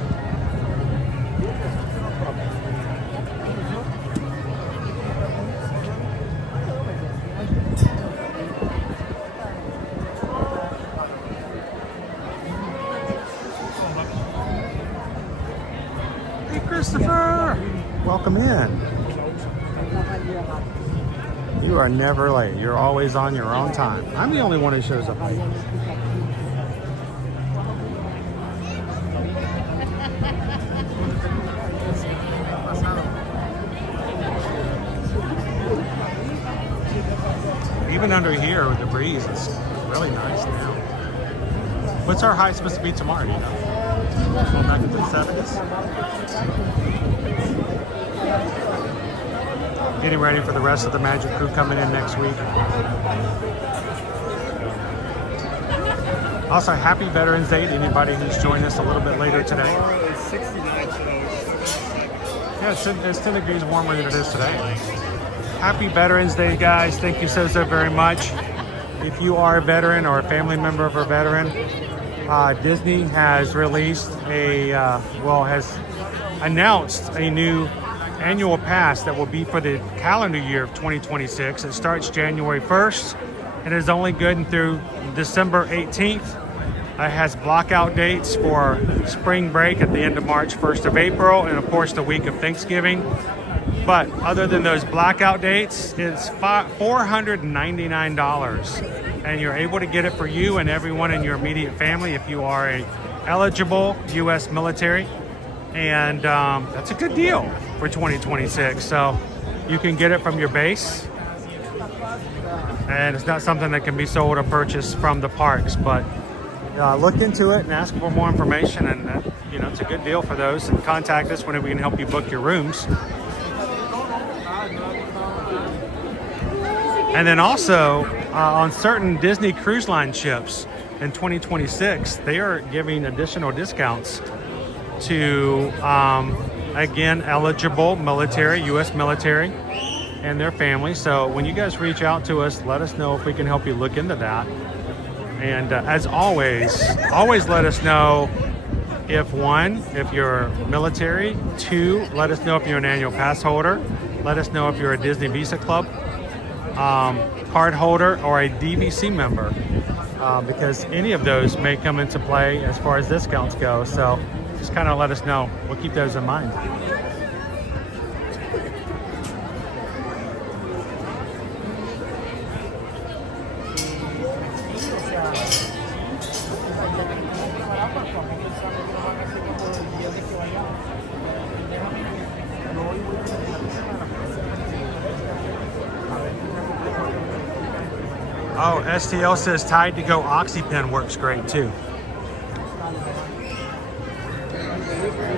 Christopher, welcome in. You are never late. You're always on your own time. I'm the only one who shows up late. Even under here with the breeze, it's really nice now. What's our high supposed to be tomorrow, you know? Going back into the 70s. Getting ready for the rest of the Magic Crew coming in next week. Also, happy Veterans Day to anybody who's joined us a little bit later today. Tomorrow is 69, so Yeah, it's 10 degrees warmer than it is today. Happy Veterans Day, guys. Thank you so very much. If you are a veteran or a family member of a veteran, Disney has released has announced a new annual pass that will be for the calendar year of 2026. It starts January 1st and is only good through December 18th. It has blockout dates for spring break at the end of March, 1st of April, and of course the week of Thanksgiving. But other than those blackout dates, it's $499, and you're able to get it for you and everyone in your immediate family if you are a eligible U.S. military, and that's a good deal for 2026. So you can get it from your base, and it's not something that can be sold or purchased from the parks, but look into it and ask for more information, and it's a good deal for those, and contact us whenever we can help you book your rooms. And then also on certain Disney Cruise Line ships in 2026, they are giving additional discounts to again eligible military, U.S. military and their families. So when you guys reach out to us, let us know if we can help you look into that. And as always let us know if you're military, 2, let us know if you're an annual pass holder, let us know if you're a Disney Visa Club card holder or a DVC member, because any of those may come into play as far as discounts go. So just kind of let us know. We'll keep those in mind. Oh, STL says Tide to Go OxyPen works great too.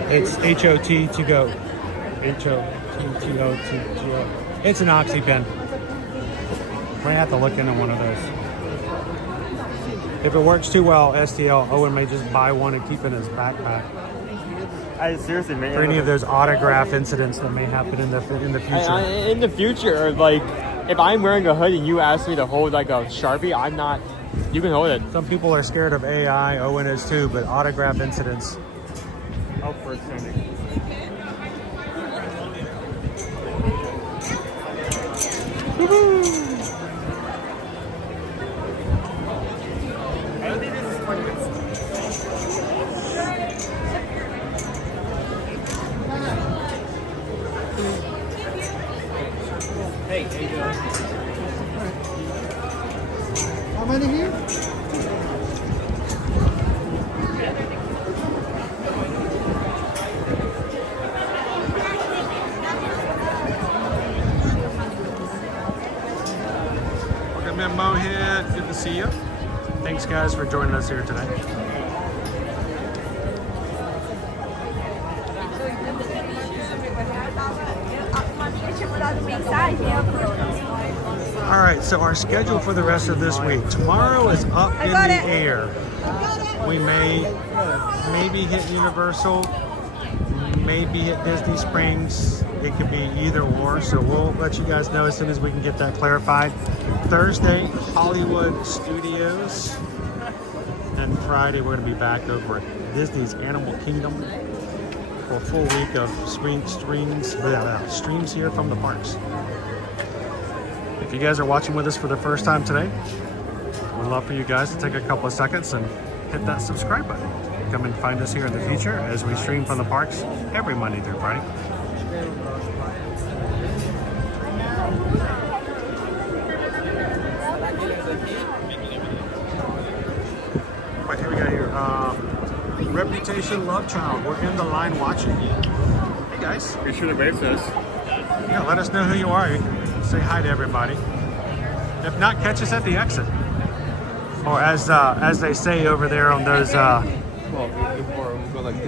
It's HOT to go. HOTTO. It's an OxyPen. We're gonna have to look into one of those. If it works too well, STL, Owen may just buy one and keep it in his backpack. Seriously, man. For any of those autograph incidents that may happen in the future. In the future, like, if I'm wearing a hood and you ask me to hold like a Sharpie, I'm not. You can hold it. Some people are scared of AI. Owen is too, but autograph incidents. Oh, for extending. I don't think this is quite good. Hey, how you doing? How many here? Welcome in, Mohead. Good to see you. Thanks, guys, for joining us here today. All right, so our schedule for the rest of this week. Tomorrow is up in the air. We maybe hit Universal, maybe hit Disney Springs. It could be either or, so we'll let you guys know as soon as we can get that clarified. Thursday, Hollywood Studios. And Friday, we're going to be back over at Disney's Animal Kingdom for a full week of streams here from the parks. If you guys are watching with us for the first time today, we'd love for you guys to take a couple of seconds and hit that subscribe button. Come and find us here in the future as we stream from the parks every Monday through Friday. Right, here we got here. Reputation Love Child. We're in the line watching. Hey guys. Be sure to wave to us. Yeah, let us know who you are. Say hi to everybody. If not, catch us at the exit. Or as they say over there on those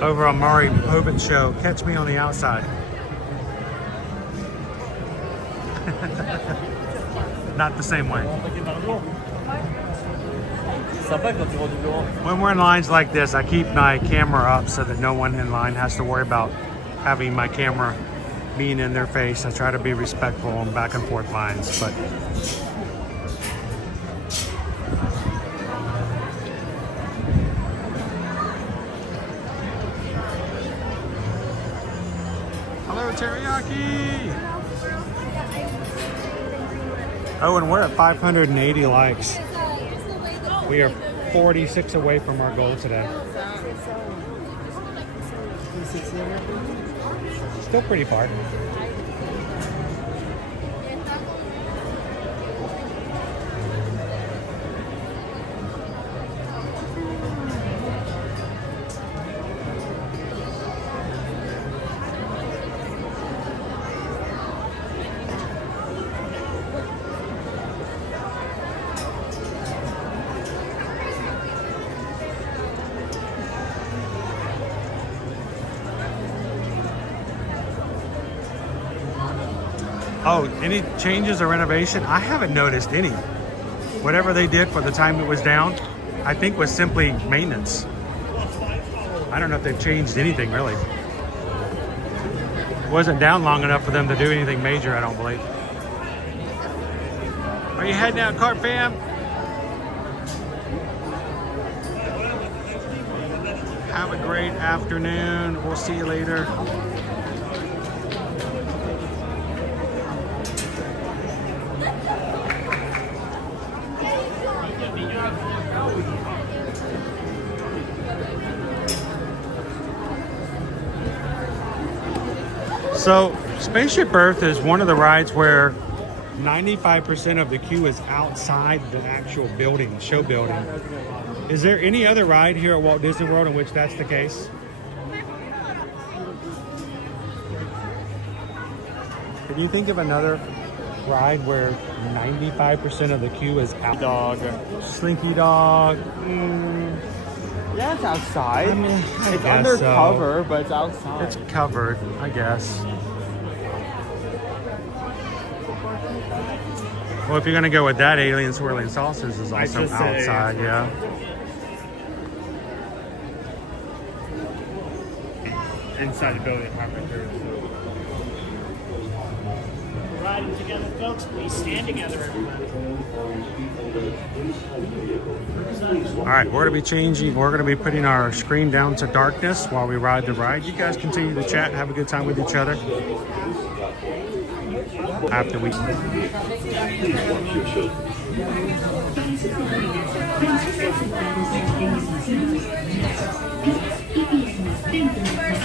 over on Maury Povich show, catch me on the outside. Not the same way. When we're in lines like this, I keep my camera up so that no one in line has to worry about having my camera being in their face. I try to be respectful on back and forth lines, but hello, teriyaki. Oh, and we're at 580 likes. We are 46 away from our goal today. Still pretty far. Oh, any changes or renovation? I haven't noticed any. Whatever they did for the time it was down, I think was simply maintenance. I don't know if they've changed anything really. It wasn't down long enough for them to do anything major, I don't believe. Are you heading out, Cart Fam? Have a great afternoon. We'll see you later. So, Spaceship Earth is one of the rides where 95% of the queue is outside the actual building, show building. Is there any other ride here at Walt Disney World in which that's the case? Can you think of another ride where 95% of the queue is out? Dog. Slinky Dog. Yeah, it's outside. I mean, it's undercover, but it's outside. It's covered, I guess. Well, if you're gonna go with that, Alien Swirling Saucers is also outside, yeah. Inside the building, halfway through. Riding together, folks. Please stand together, everybody. All right, we're gonna be changing. We're gonna be putting our screen down to darkness while we ride the ride. You guys continue to chat and have a good time with each other. After we. First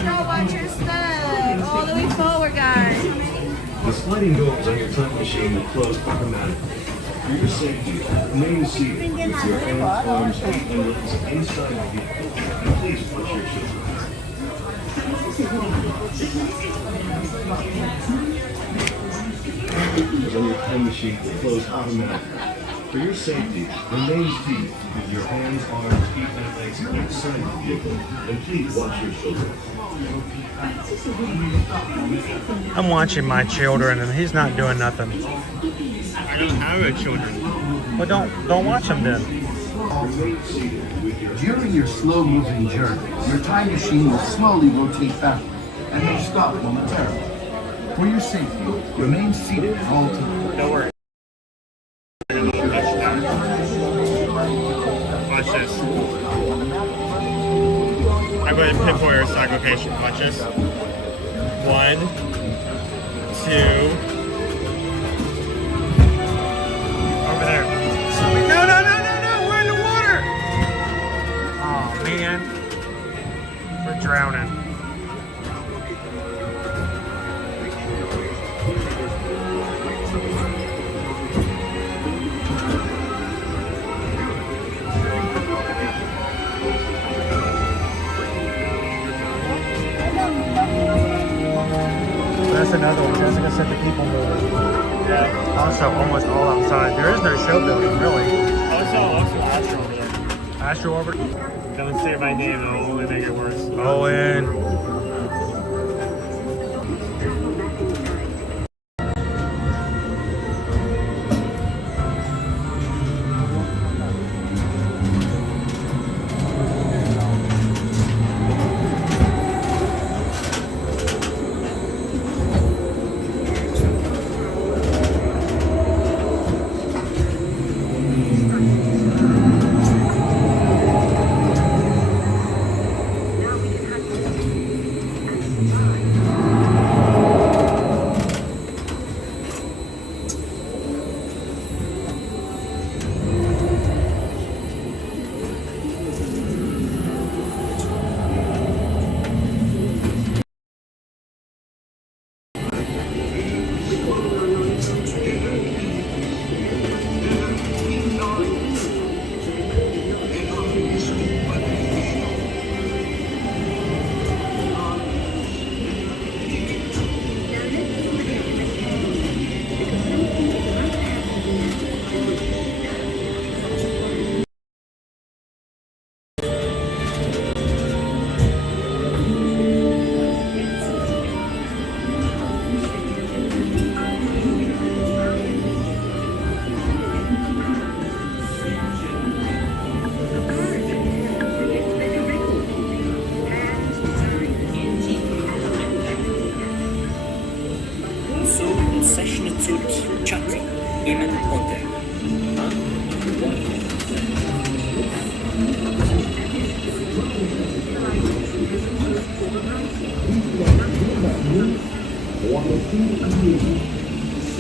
row, watch your step. All the way forward, guys. The sliding doors on your time machine will close automatically. For your safety, remain seated with your hands, arms, feet, and legs inside the vehicle. And please watch your children. Doors on your time machine will close automatically. For your safety, remain seated with your hands, arms, feet, and legs inside the vehicle. And please watch your children. I'm watching my children, and he's not doing nothing. I don't have children. Well, don't watch him then. During your slow-moving journey, your time machine will slowly rotate backward and may stop momentarily. For your safety, remain seated at all times. Don't worry. Watch this. I'm going to pinpoint your stock location. Watch this. 1, 2. Over there. No, we're in the water. Oh man, we're drowning. That's another one. That's like I said, the people moving. Yeah. Also, almost all outside. There is no show building, really. Also Astro over there. Astro over. Don't say my name, it'll only make it worse. Owen.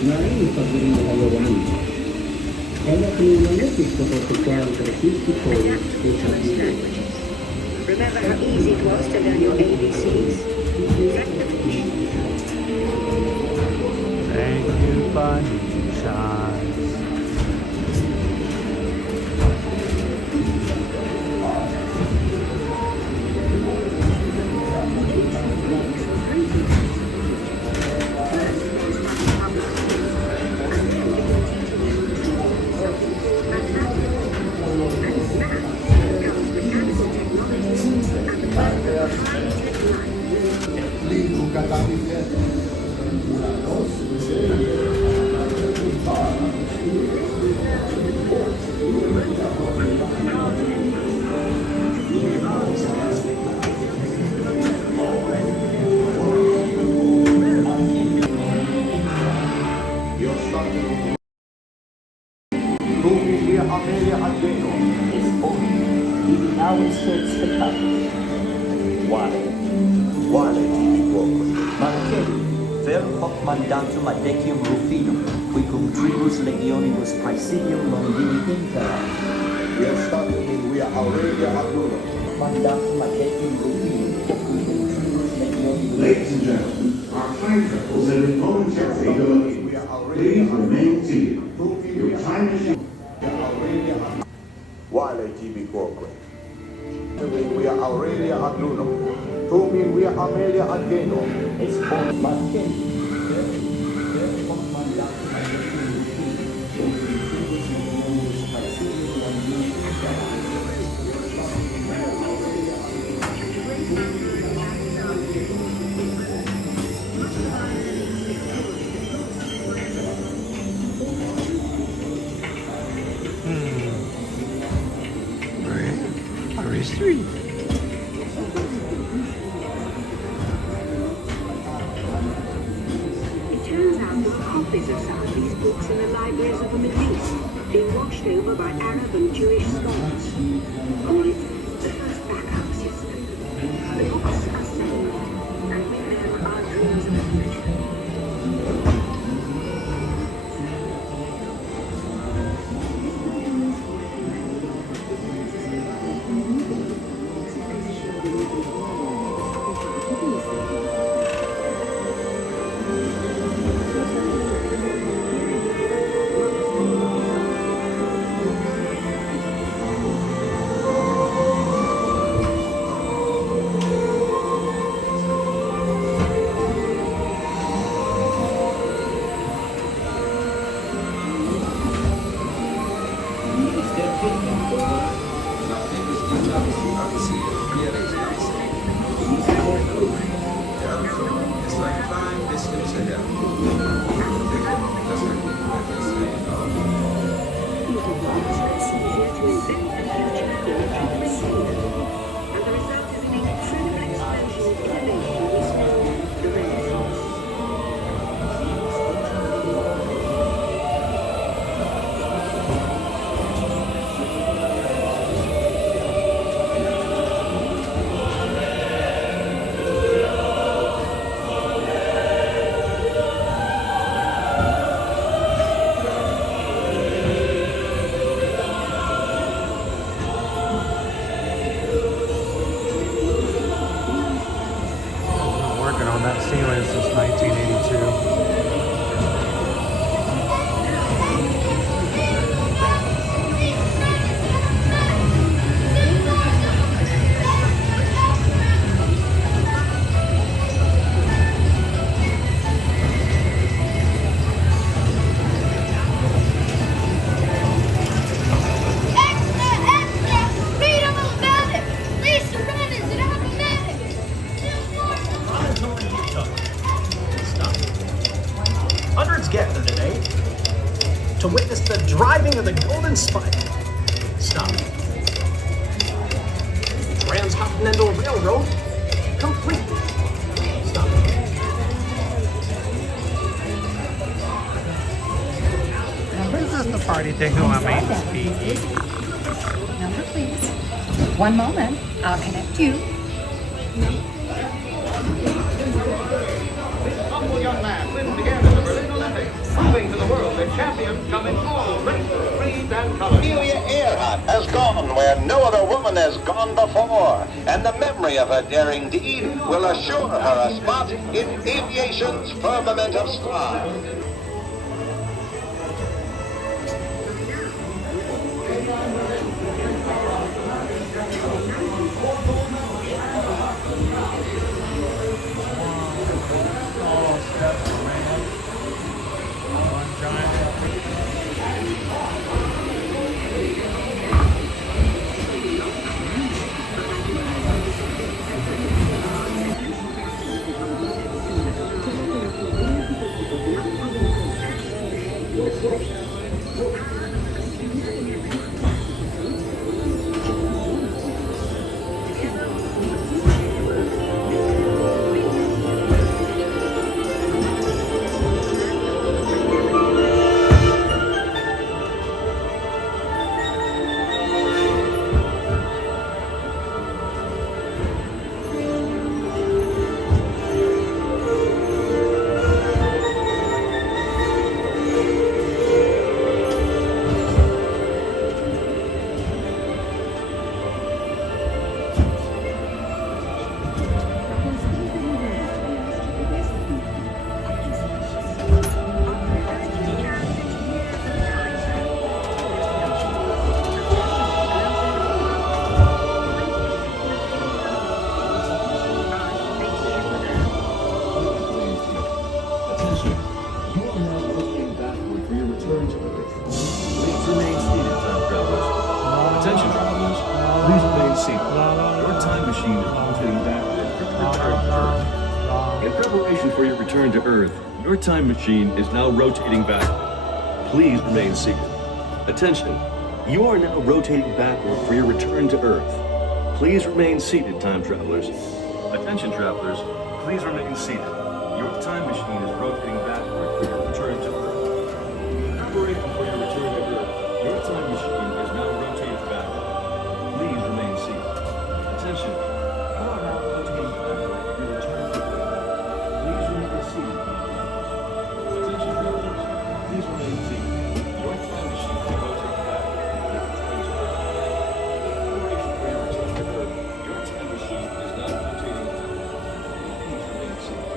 Mari ipagawin na kayo kami. Kaya pinilipit ko po down to the 54 which are here. Remember how easy it was to learn your ABCs? Thank you, Bunny. Now inserts the cup. Quale tipi poco? Mancheri, ver hoc mandatum adecium rufinum, qui cum tribus legionibus praesidium longini impera. We are starting in Via Aurelia Agruno. Mandatum adecium rufinum, qui cum tribus legionibus. Ladies and gentlemen, our time travelers have been momentarily delayed. Please remain seated. Your time machine. Quale tibi quoque? Via Aurelia Agruno. Tumi Via Amelia Ageno. Espon Mancheri. Three. It turns out there are copies of some of these books in the libraries of the Middle East, being watched over by Arab and Jewish scholars. Call it the first backup system. The books are saved, and with them our dreams of the future. To witness the driving of the Golden Spike. Stop. Transcontinental Railroad, complete. Stop. This is the party to whom I made to speak. Number, please. One moment. I'll connect you. Humble young man, the world, the champions come in all races, creeds, and colors. Amelia Earhart has gone where no other woman has gone before, and the memory of her daring deed will assure her a spot in aviation's firmament of stars. Attention travelers, please remain seated. Your time machine is rotating backward for your return to Earth. In preparation for your return to Earth, your time machine is now rotating backward. Please remain seated. Attention, you are now rotating backward for your return to Earth. Please remain seated, time travelers. Attention travelers, please remain seated. Your time machine is rotating backward for your return to Earth. In preparation for your return to Earth, your time machine is now rotated backward. Please remain seated. Attention, you are now rotating backward for your return to Earth. Please remain seated. Attention travelers, please remain seated. Your time machine is rotating backward for your return to Earth. In preparation for your return to Earth, your time machine is now rotating backward. Please remain seated.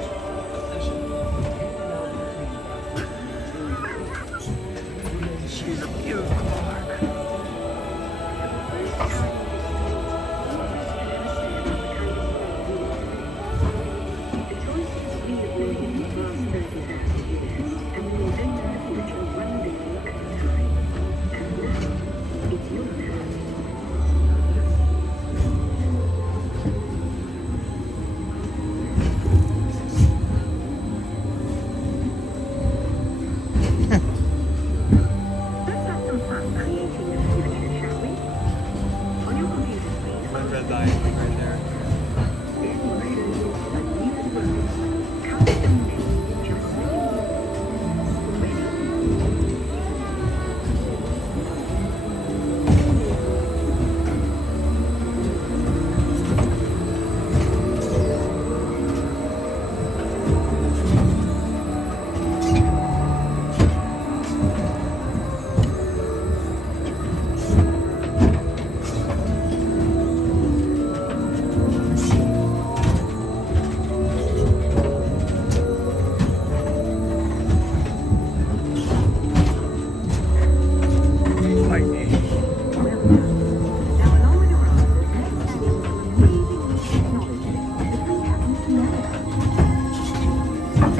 Attention, you are now rotating backward for your return to Earth. She's a beautiful mark. Red light right there.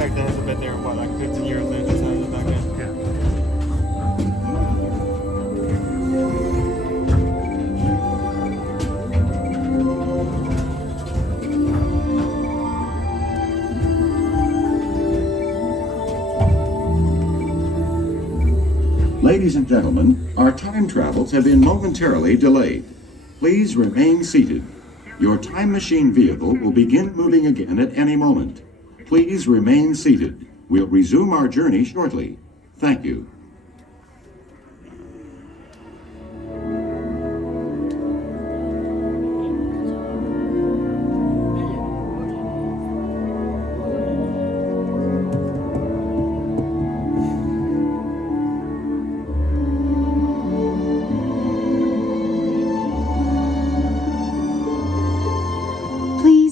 Back then, it's been there, what, like 15 years they decided it back in? Yeah. Ladies and gentlemen, our time travels have been momentarily delayed. Please remain seated. Your time machine vehicle will begin moving again at any moment. Please remain seated. We'll resume our journey shortly. Thank you.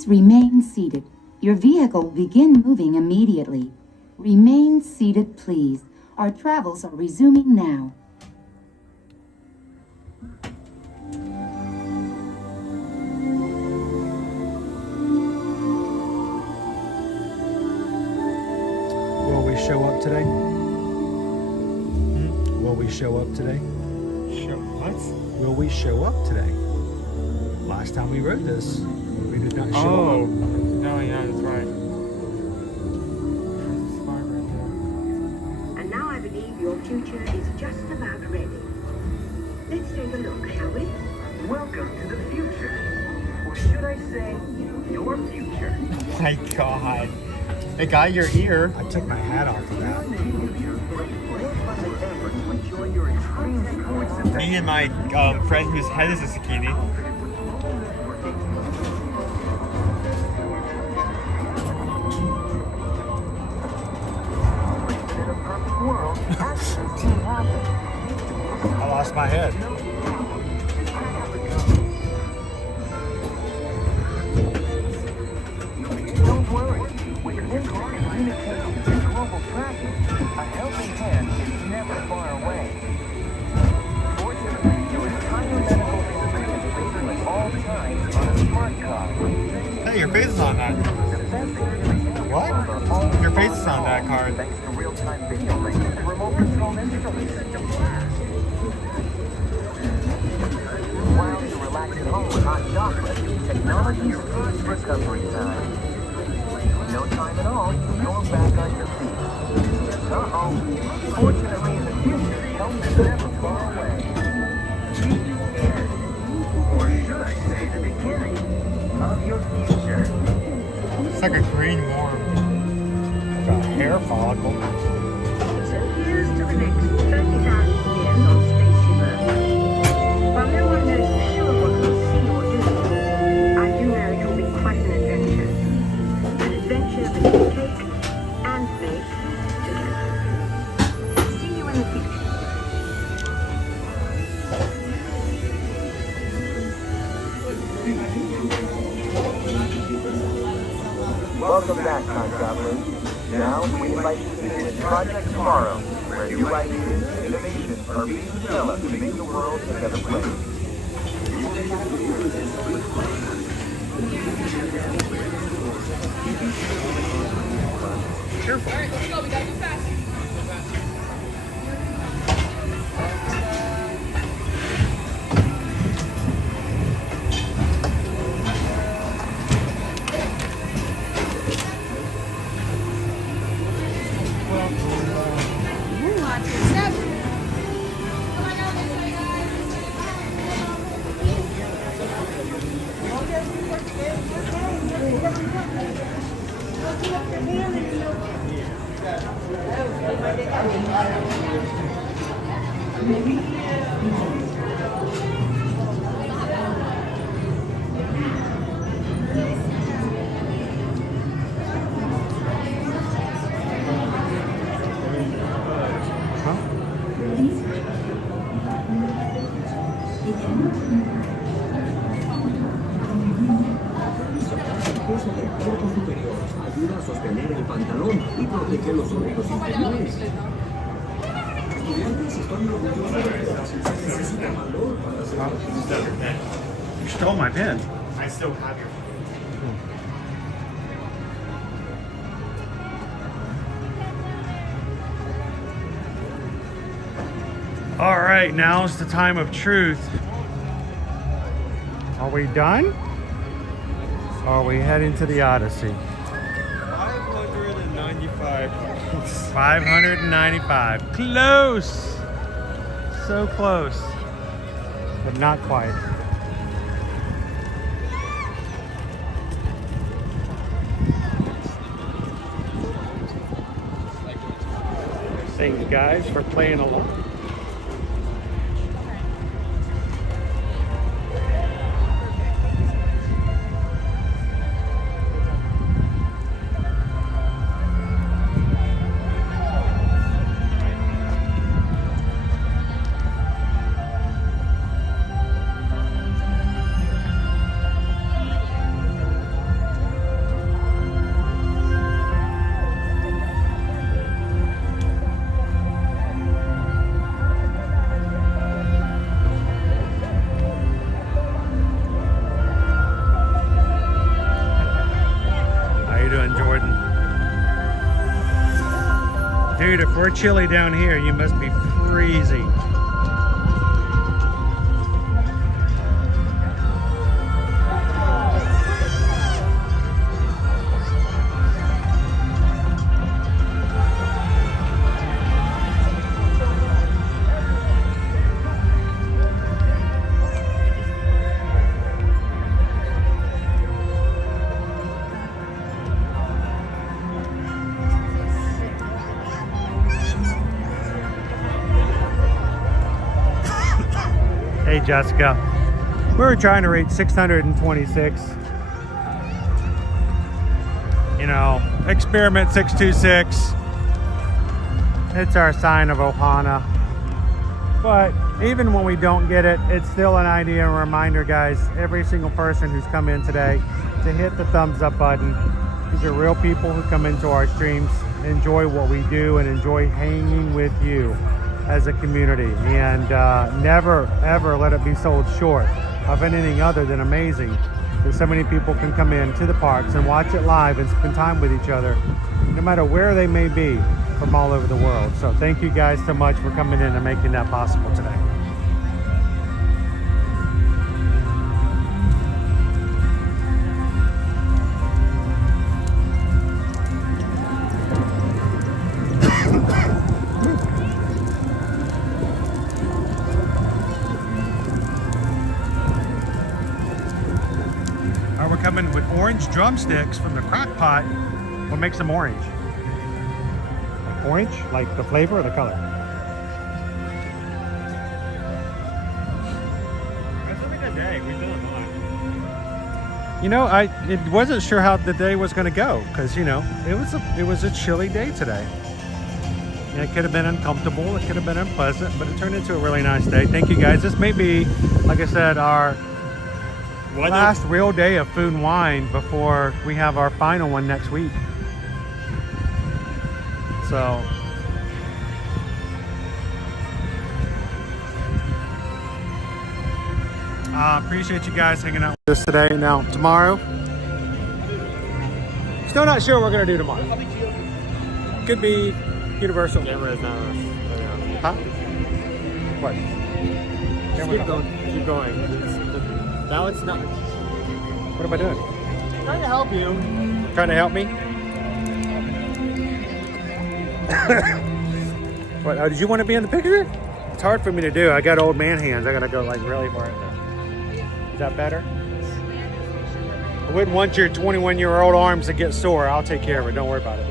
remain seated. Your vehicle will begin moving immediately. Remain seated, please. Our travels are resuming now. Will we show up today? Will we show up today? What? Will we show up today? Last time we rode this, we did not show up. No, yeah, that's right. And now I believe your future is just about ready. Let's take a look, shall we? Welcome to the future. Or should I say, your future? Oh my god. It got your ear. I took my hat off for that. Me and my friend whose head is a zucchini. I lost my head. Don't worry. With in-car communication and global tracking, a helping hand is never far away. Fortunately, your entire medical history is all times on a smart card. Hey, your face is on that. What? Your face is on that card. Thanks to real-time video links and remote control instruments. While you relax at home with hot chocolate, technology speeds recovery time. No time at all, you're back on your feet. Uh-oh. Fortunately, in the future, help is never far away. Or should I say the beginning of your future? It's like a green worm. Like a hair follicle. So here's to the next 30,000 years on Spaceship Earth. While no one knows for sure what we'll see or do, I do know it will be quite an adventure. An adventure that we take and make together. See you in the future. Welcome back, time travelers. Now we invite you to visit Project Tomorrow, where new ideas and innovations are being developed to make the world a better place. Careful. Alright, let's go. We gotta go fast. Ayuda a sostener el pantalón y proteger los órganos inferiores. Estudiantes, estoy orgulloso de ustedes. Necesitan valor para hacer. You stole my pen. I still have your All right, now's the time of truth. Are we done? Or are we heading to the Odyssey? 595. 595. Close. So close. But not quite. Thanks, guys, for playing along. Dude, if we're chilly down here, you must be freezing. Hey Jessica, we were trying to reach 626. You know, experiment 626. It's our sign of Ohana. But even when we don't get it, it's still an idea and reminder, guys, every single person who's come in today to hit the thumbs up button. These are real people who come into our streams, enjoy what we do, and enjoy hanging with you as a community, and never ever let it be sold short of anything other than amazing that so many people can come in to the parks and watch it live and spend time with each other, no matter where they may be from all over the world. So thank you guys so much for coming in and making that possible today. We're coming with orange drumsticks from the crock pot. What makes them orange? Orange? Like the flavor or the color? It's been a good day. We've done a lot. You know, I wasn't sure how the day was going to go because, you know, it was a chilly day today. And it could have been uncomfortable. It could have been unpleasant, but it turned into a really nice day. Thank you guys. This may be, like I said, our last real day of Food and Wine before we have our final one next week. So appreciate you guys hanging out with us today. Now tomorrow, still not sure what we're gonna do tomorrow. Could be Universal. Huh? What? Keep going. Keep going. Now it's not. What am I doing? Trying to help you. Trying to help me? What? Oh, did you want to be in the picture? It's hard for me to do. I got old man hands. I gotta go like really far in there. Is that better? I wouldn't want your 21-year-old arms to get sore. I'll take care of it. Don't worry about it.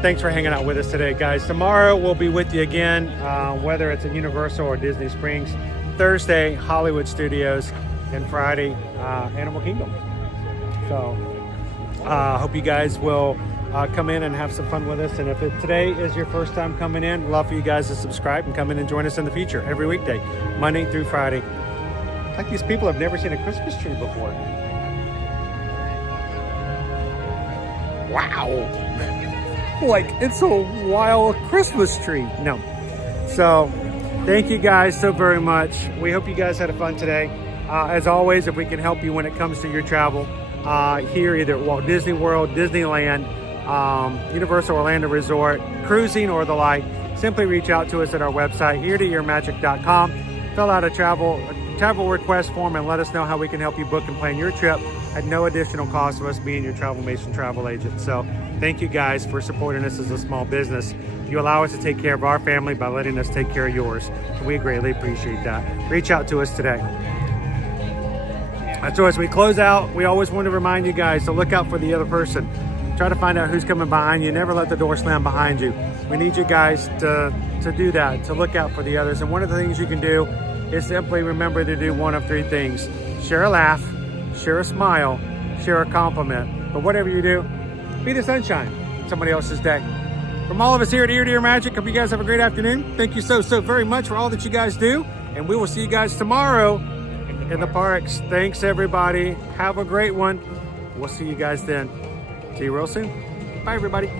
Thanks for hanging out with us today, guys. Tomorrow we'll be with you again, whether it's at Universal or Disney Springs. Thursday, Hollywood Studios, and Friday, Animal Kingdom. So hope you guys will come in and have some fun with us. And if today is your first time coming in, love for you guys to subscribe and come in and join us in the future every weekday, Monday through Friday. Like these people have never seen a Christmas tree before. Wow. Like it's a wild Christmas tree. No. So thank you guys so very much. We hope you guys had a fun today. As always, if we can help you when it comes to your travel here, either at Walt Disney World, Disneyland, Universal Orlando Resort, cruising or the like, simply reach out to us at our website, eartoearmagic.com. Fill out a travel request form and let us know how we can help you book and plan your trip at no additional cost of us being your Travel Mason travel agent. So thank you guys for supporting us as a small business. You allow us to take care of our family by letting us take care of yours. And we greatly appreciate that. Reach out to us today. So as we close out, we always want to remind you guys to look out for the other person. Try to find out who's coming behind you. Never let the door slam behind you. We need you guys to do that, to look out for the others. And one of the things you can do is simply remember to do one of three things. Share a laugh, share a smile, share a compliment. But whatever you do, be the sunshine in somebody else's day. From all of us here at Ear to Ear Magic, hope you guys have a great afternoon. Thank you so very much for all that you guys do. And we will see you guys tomorrow in the parks. Thanks, everybody. Have a great one. We'll see you guys then. See you real soon. Bye, everybody.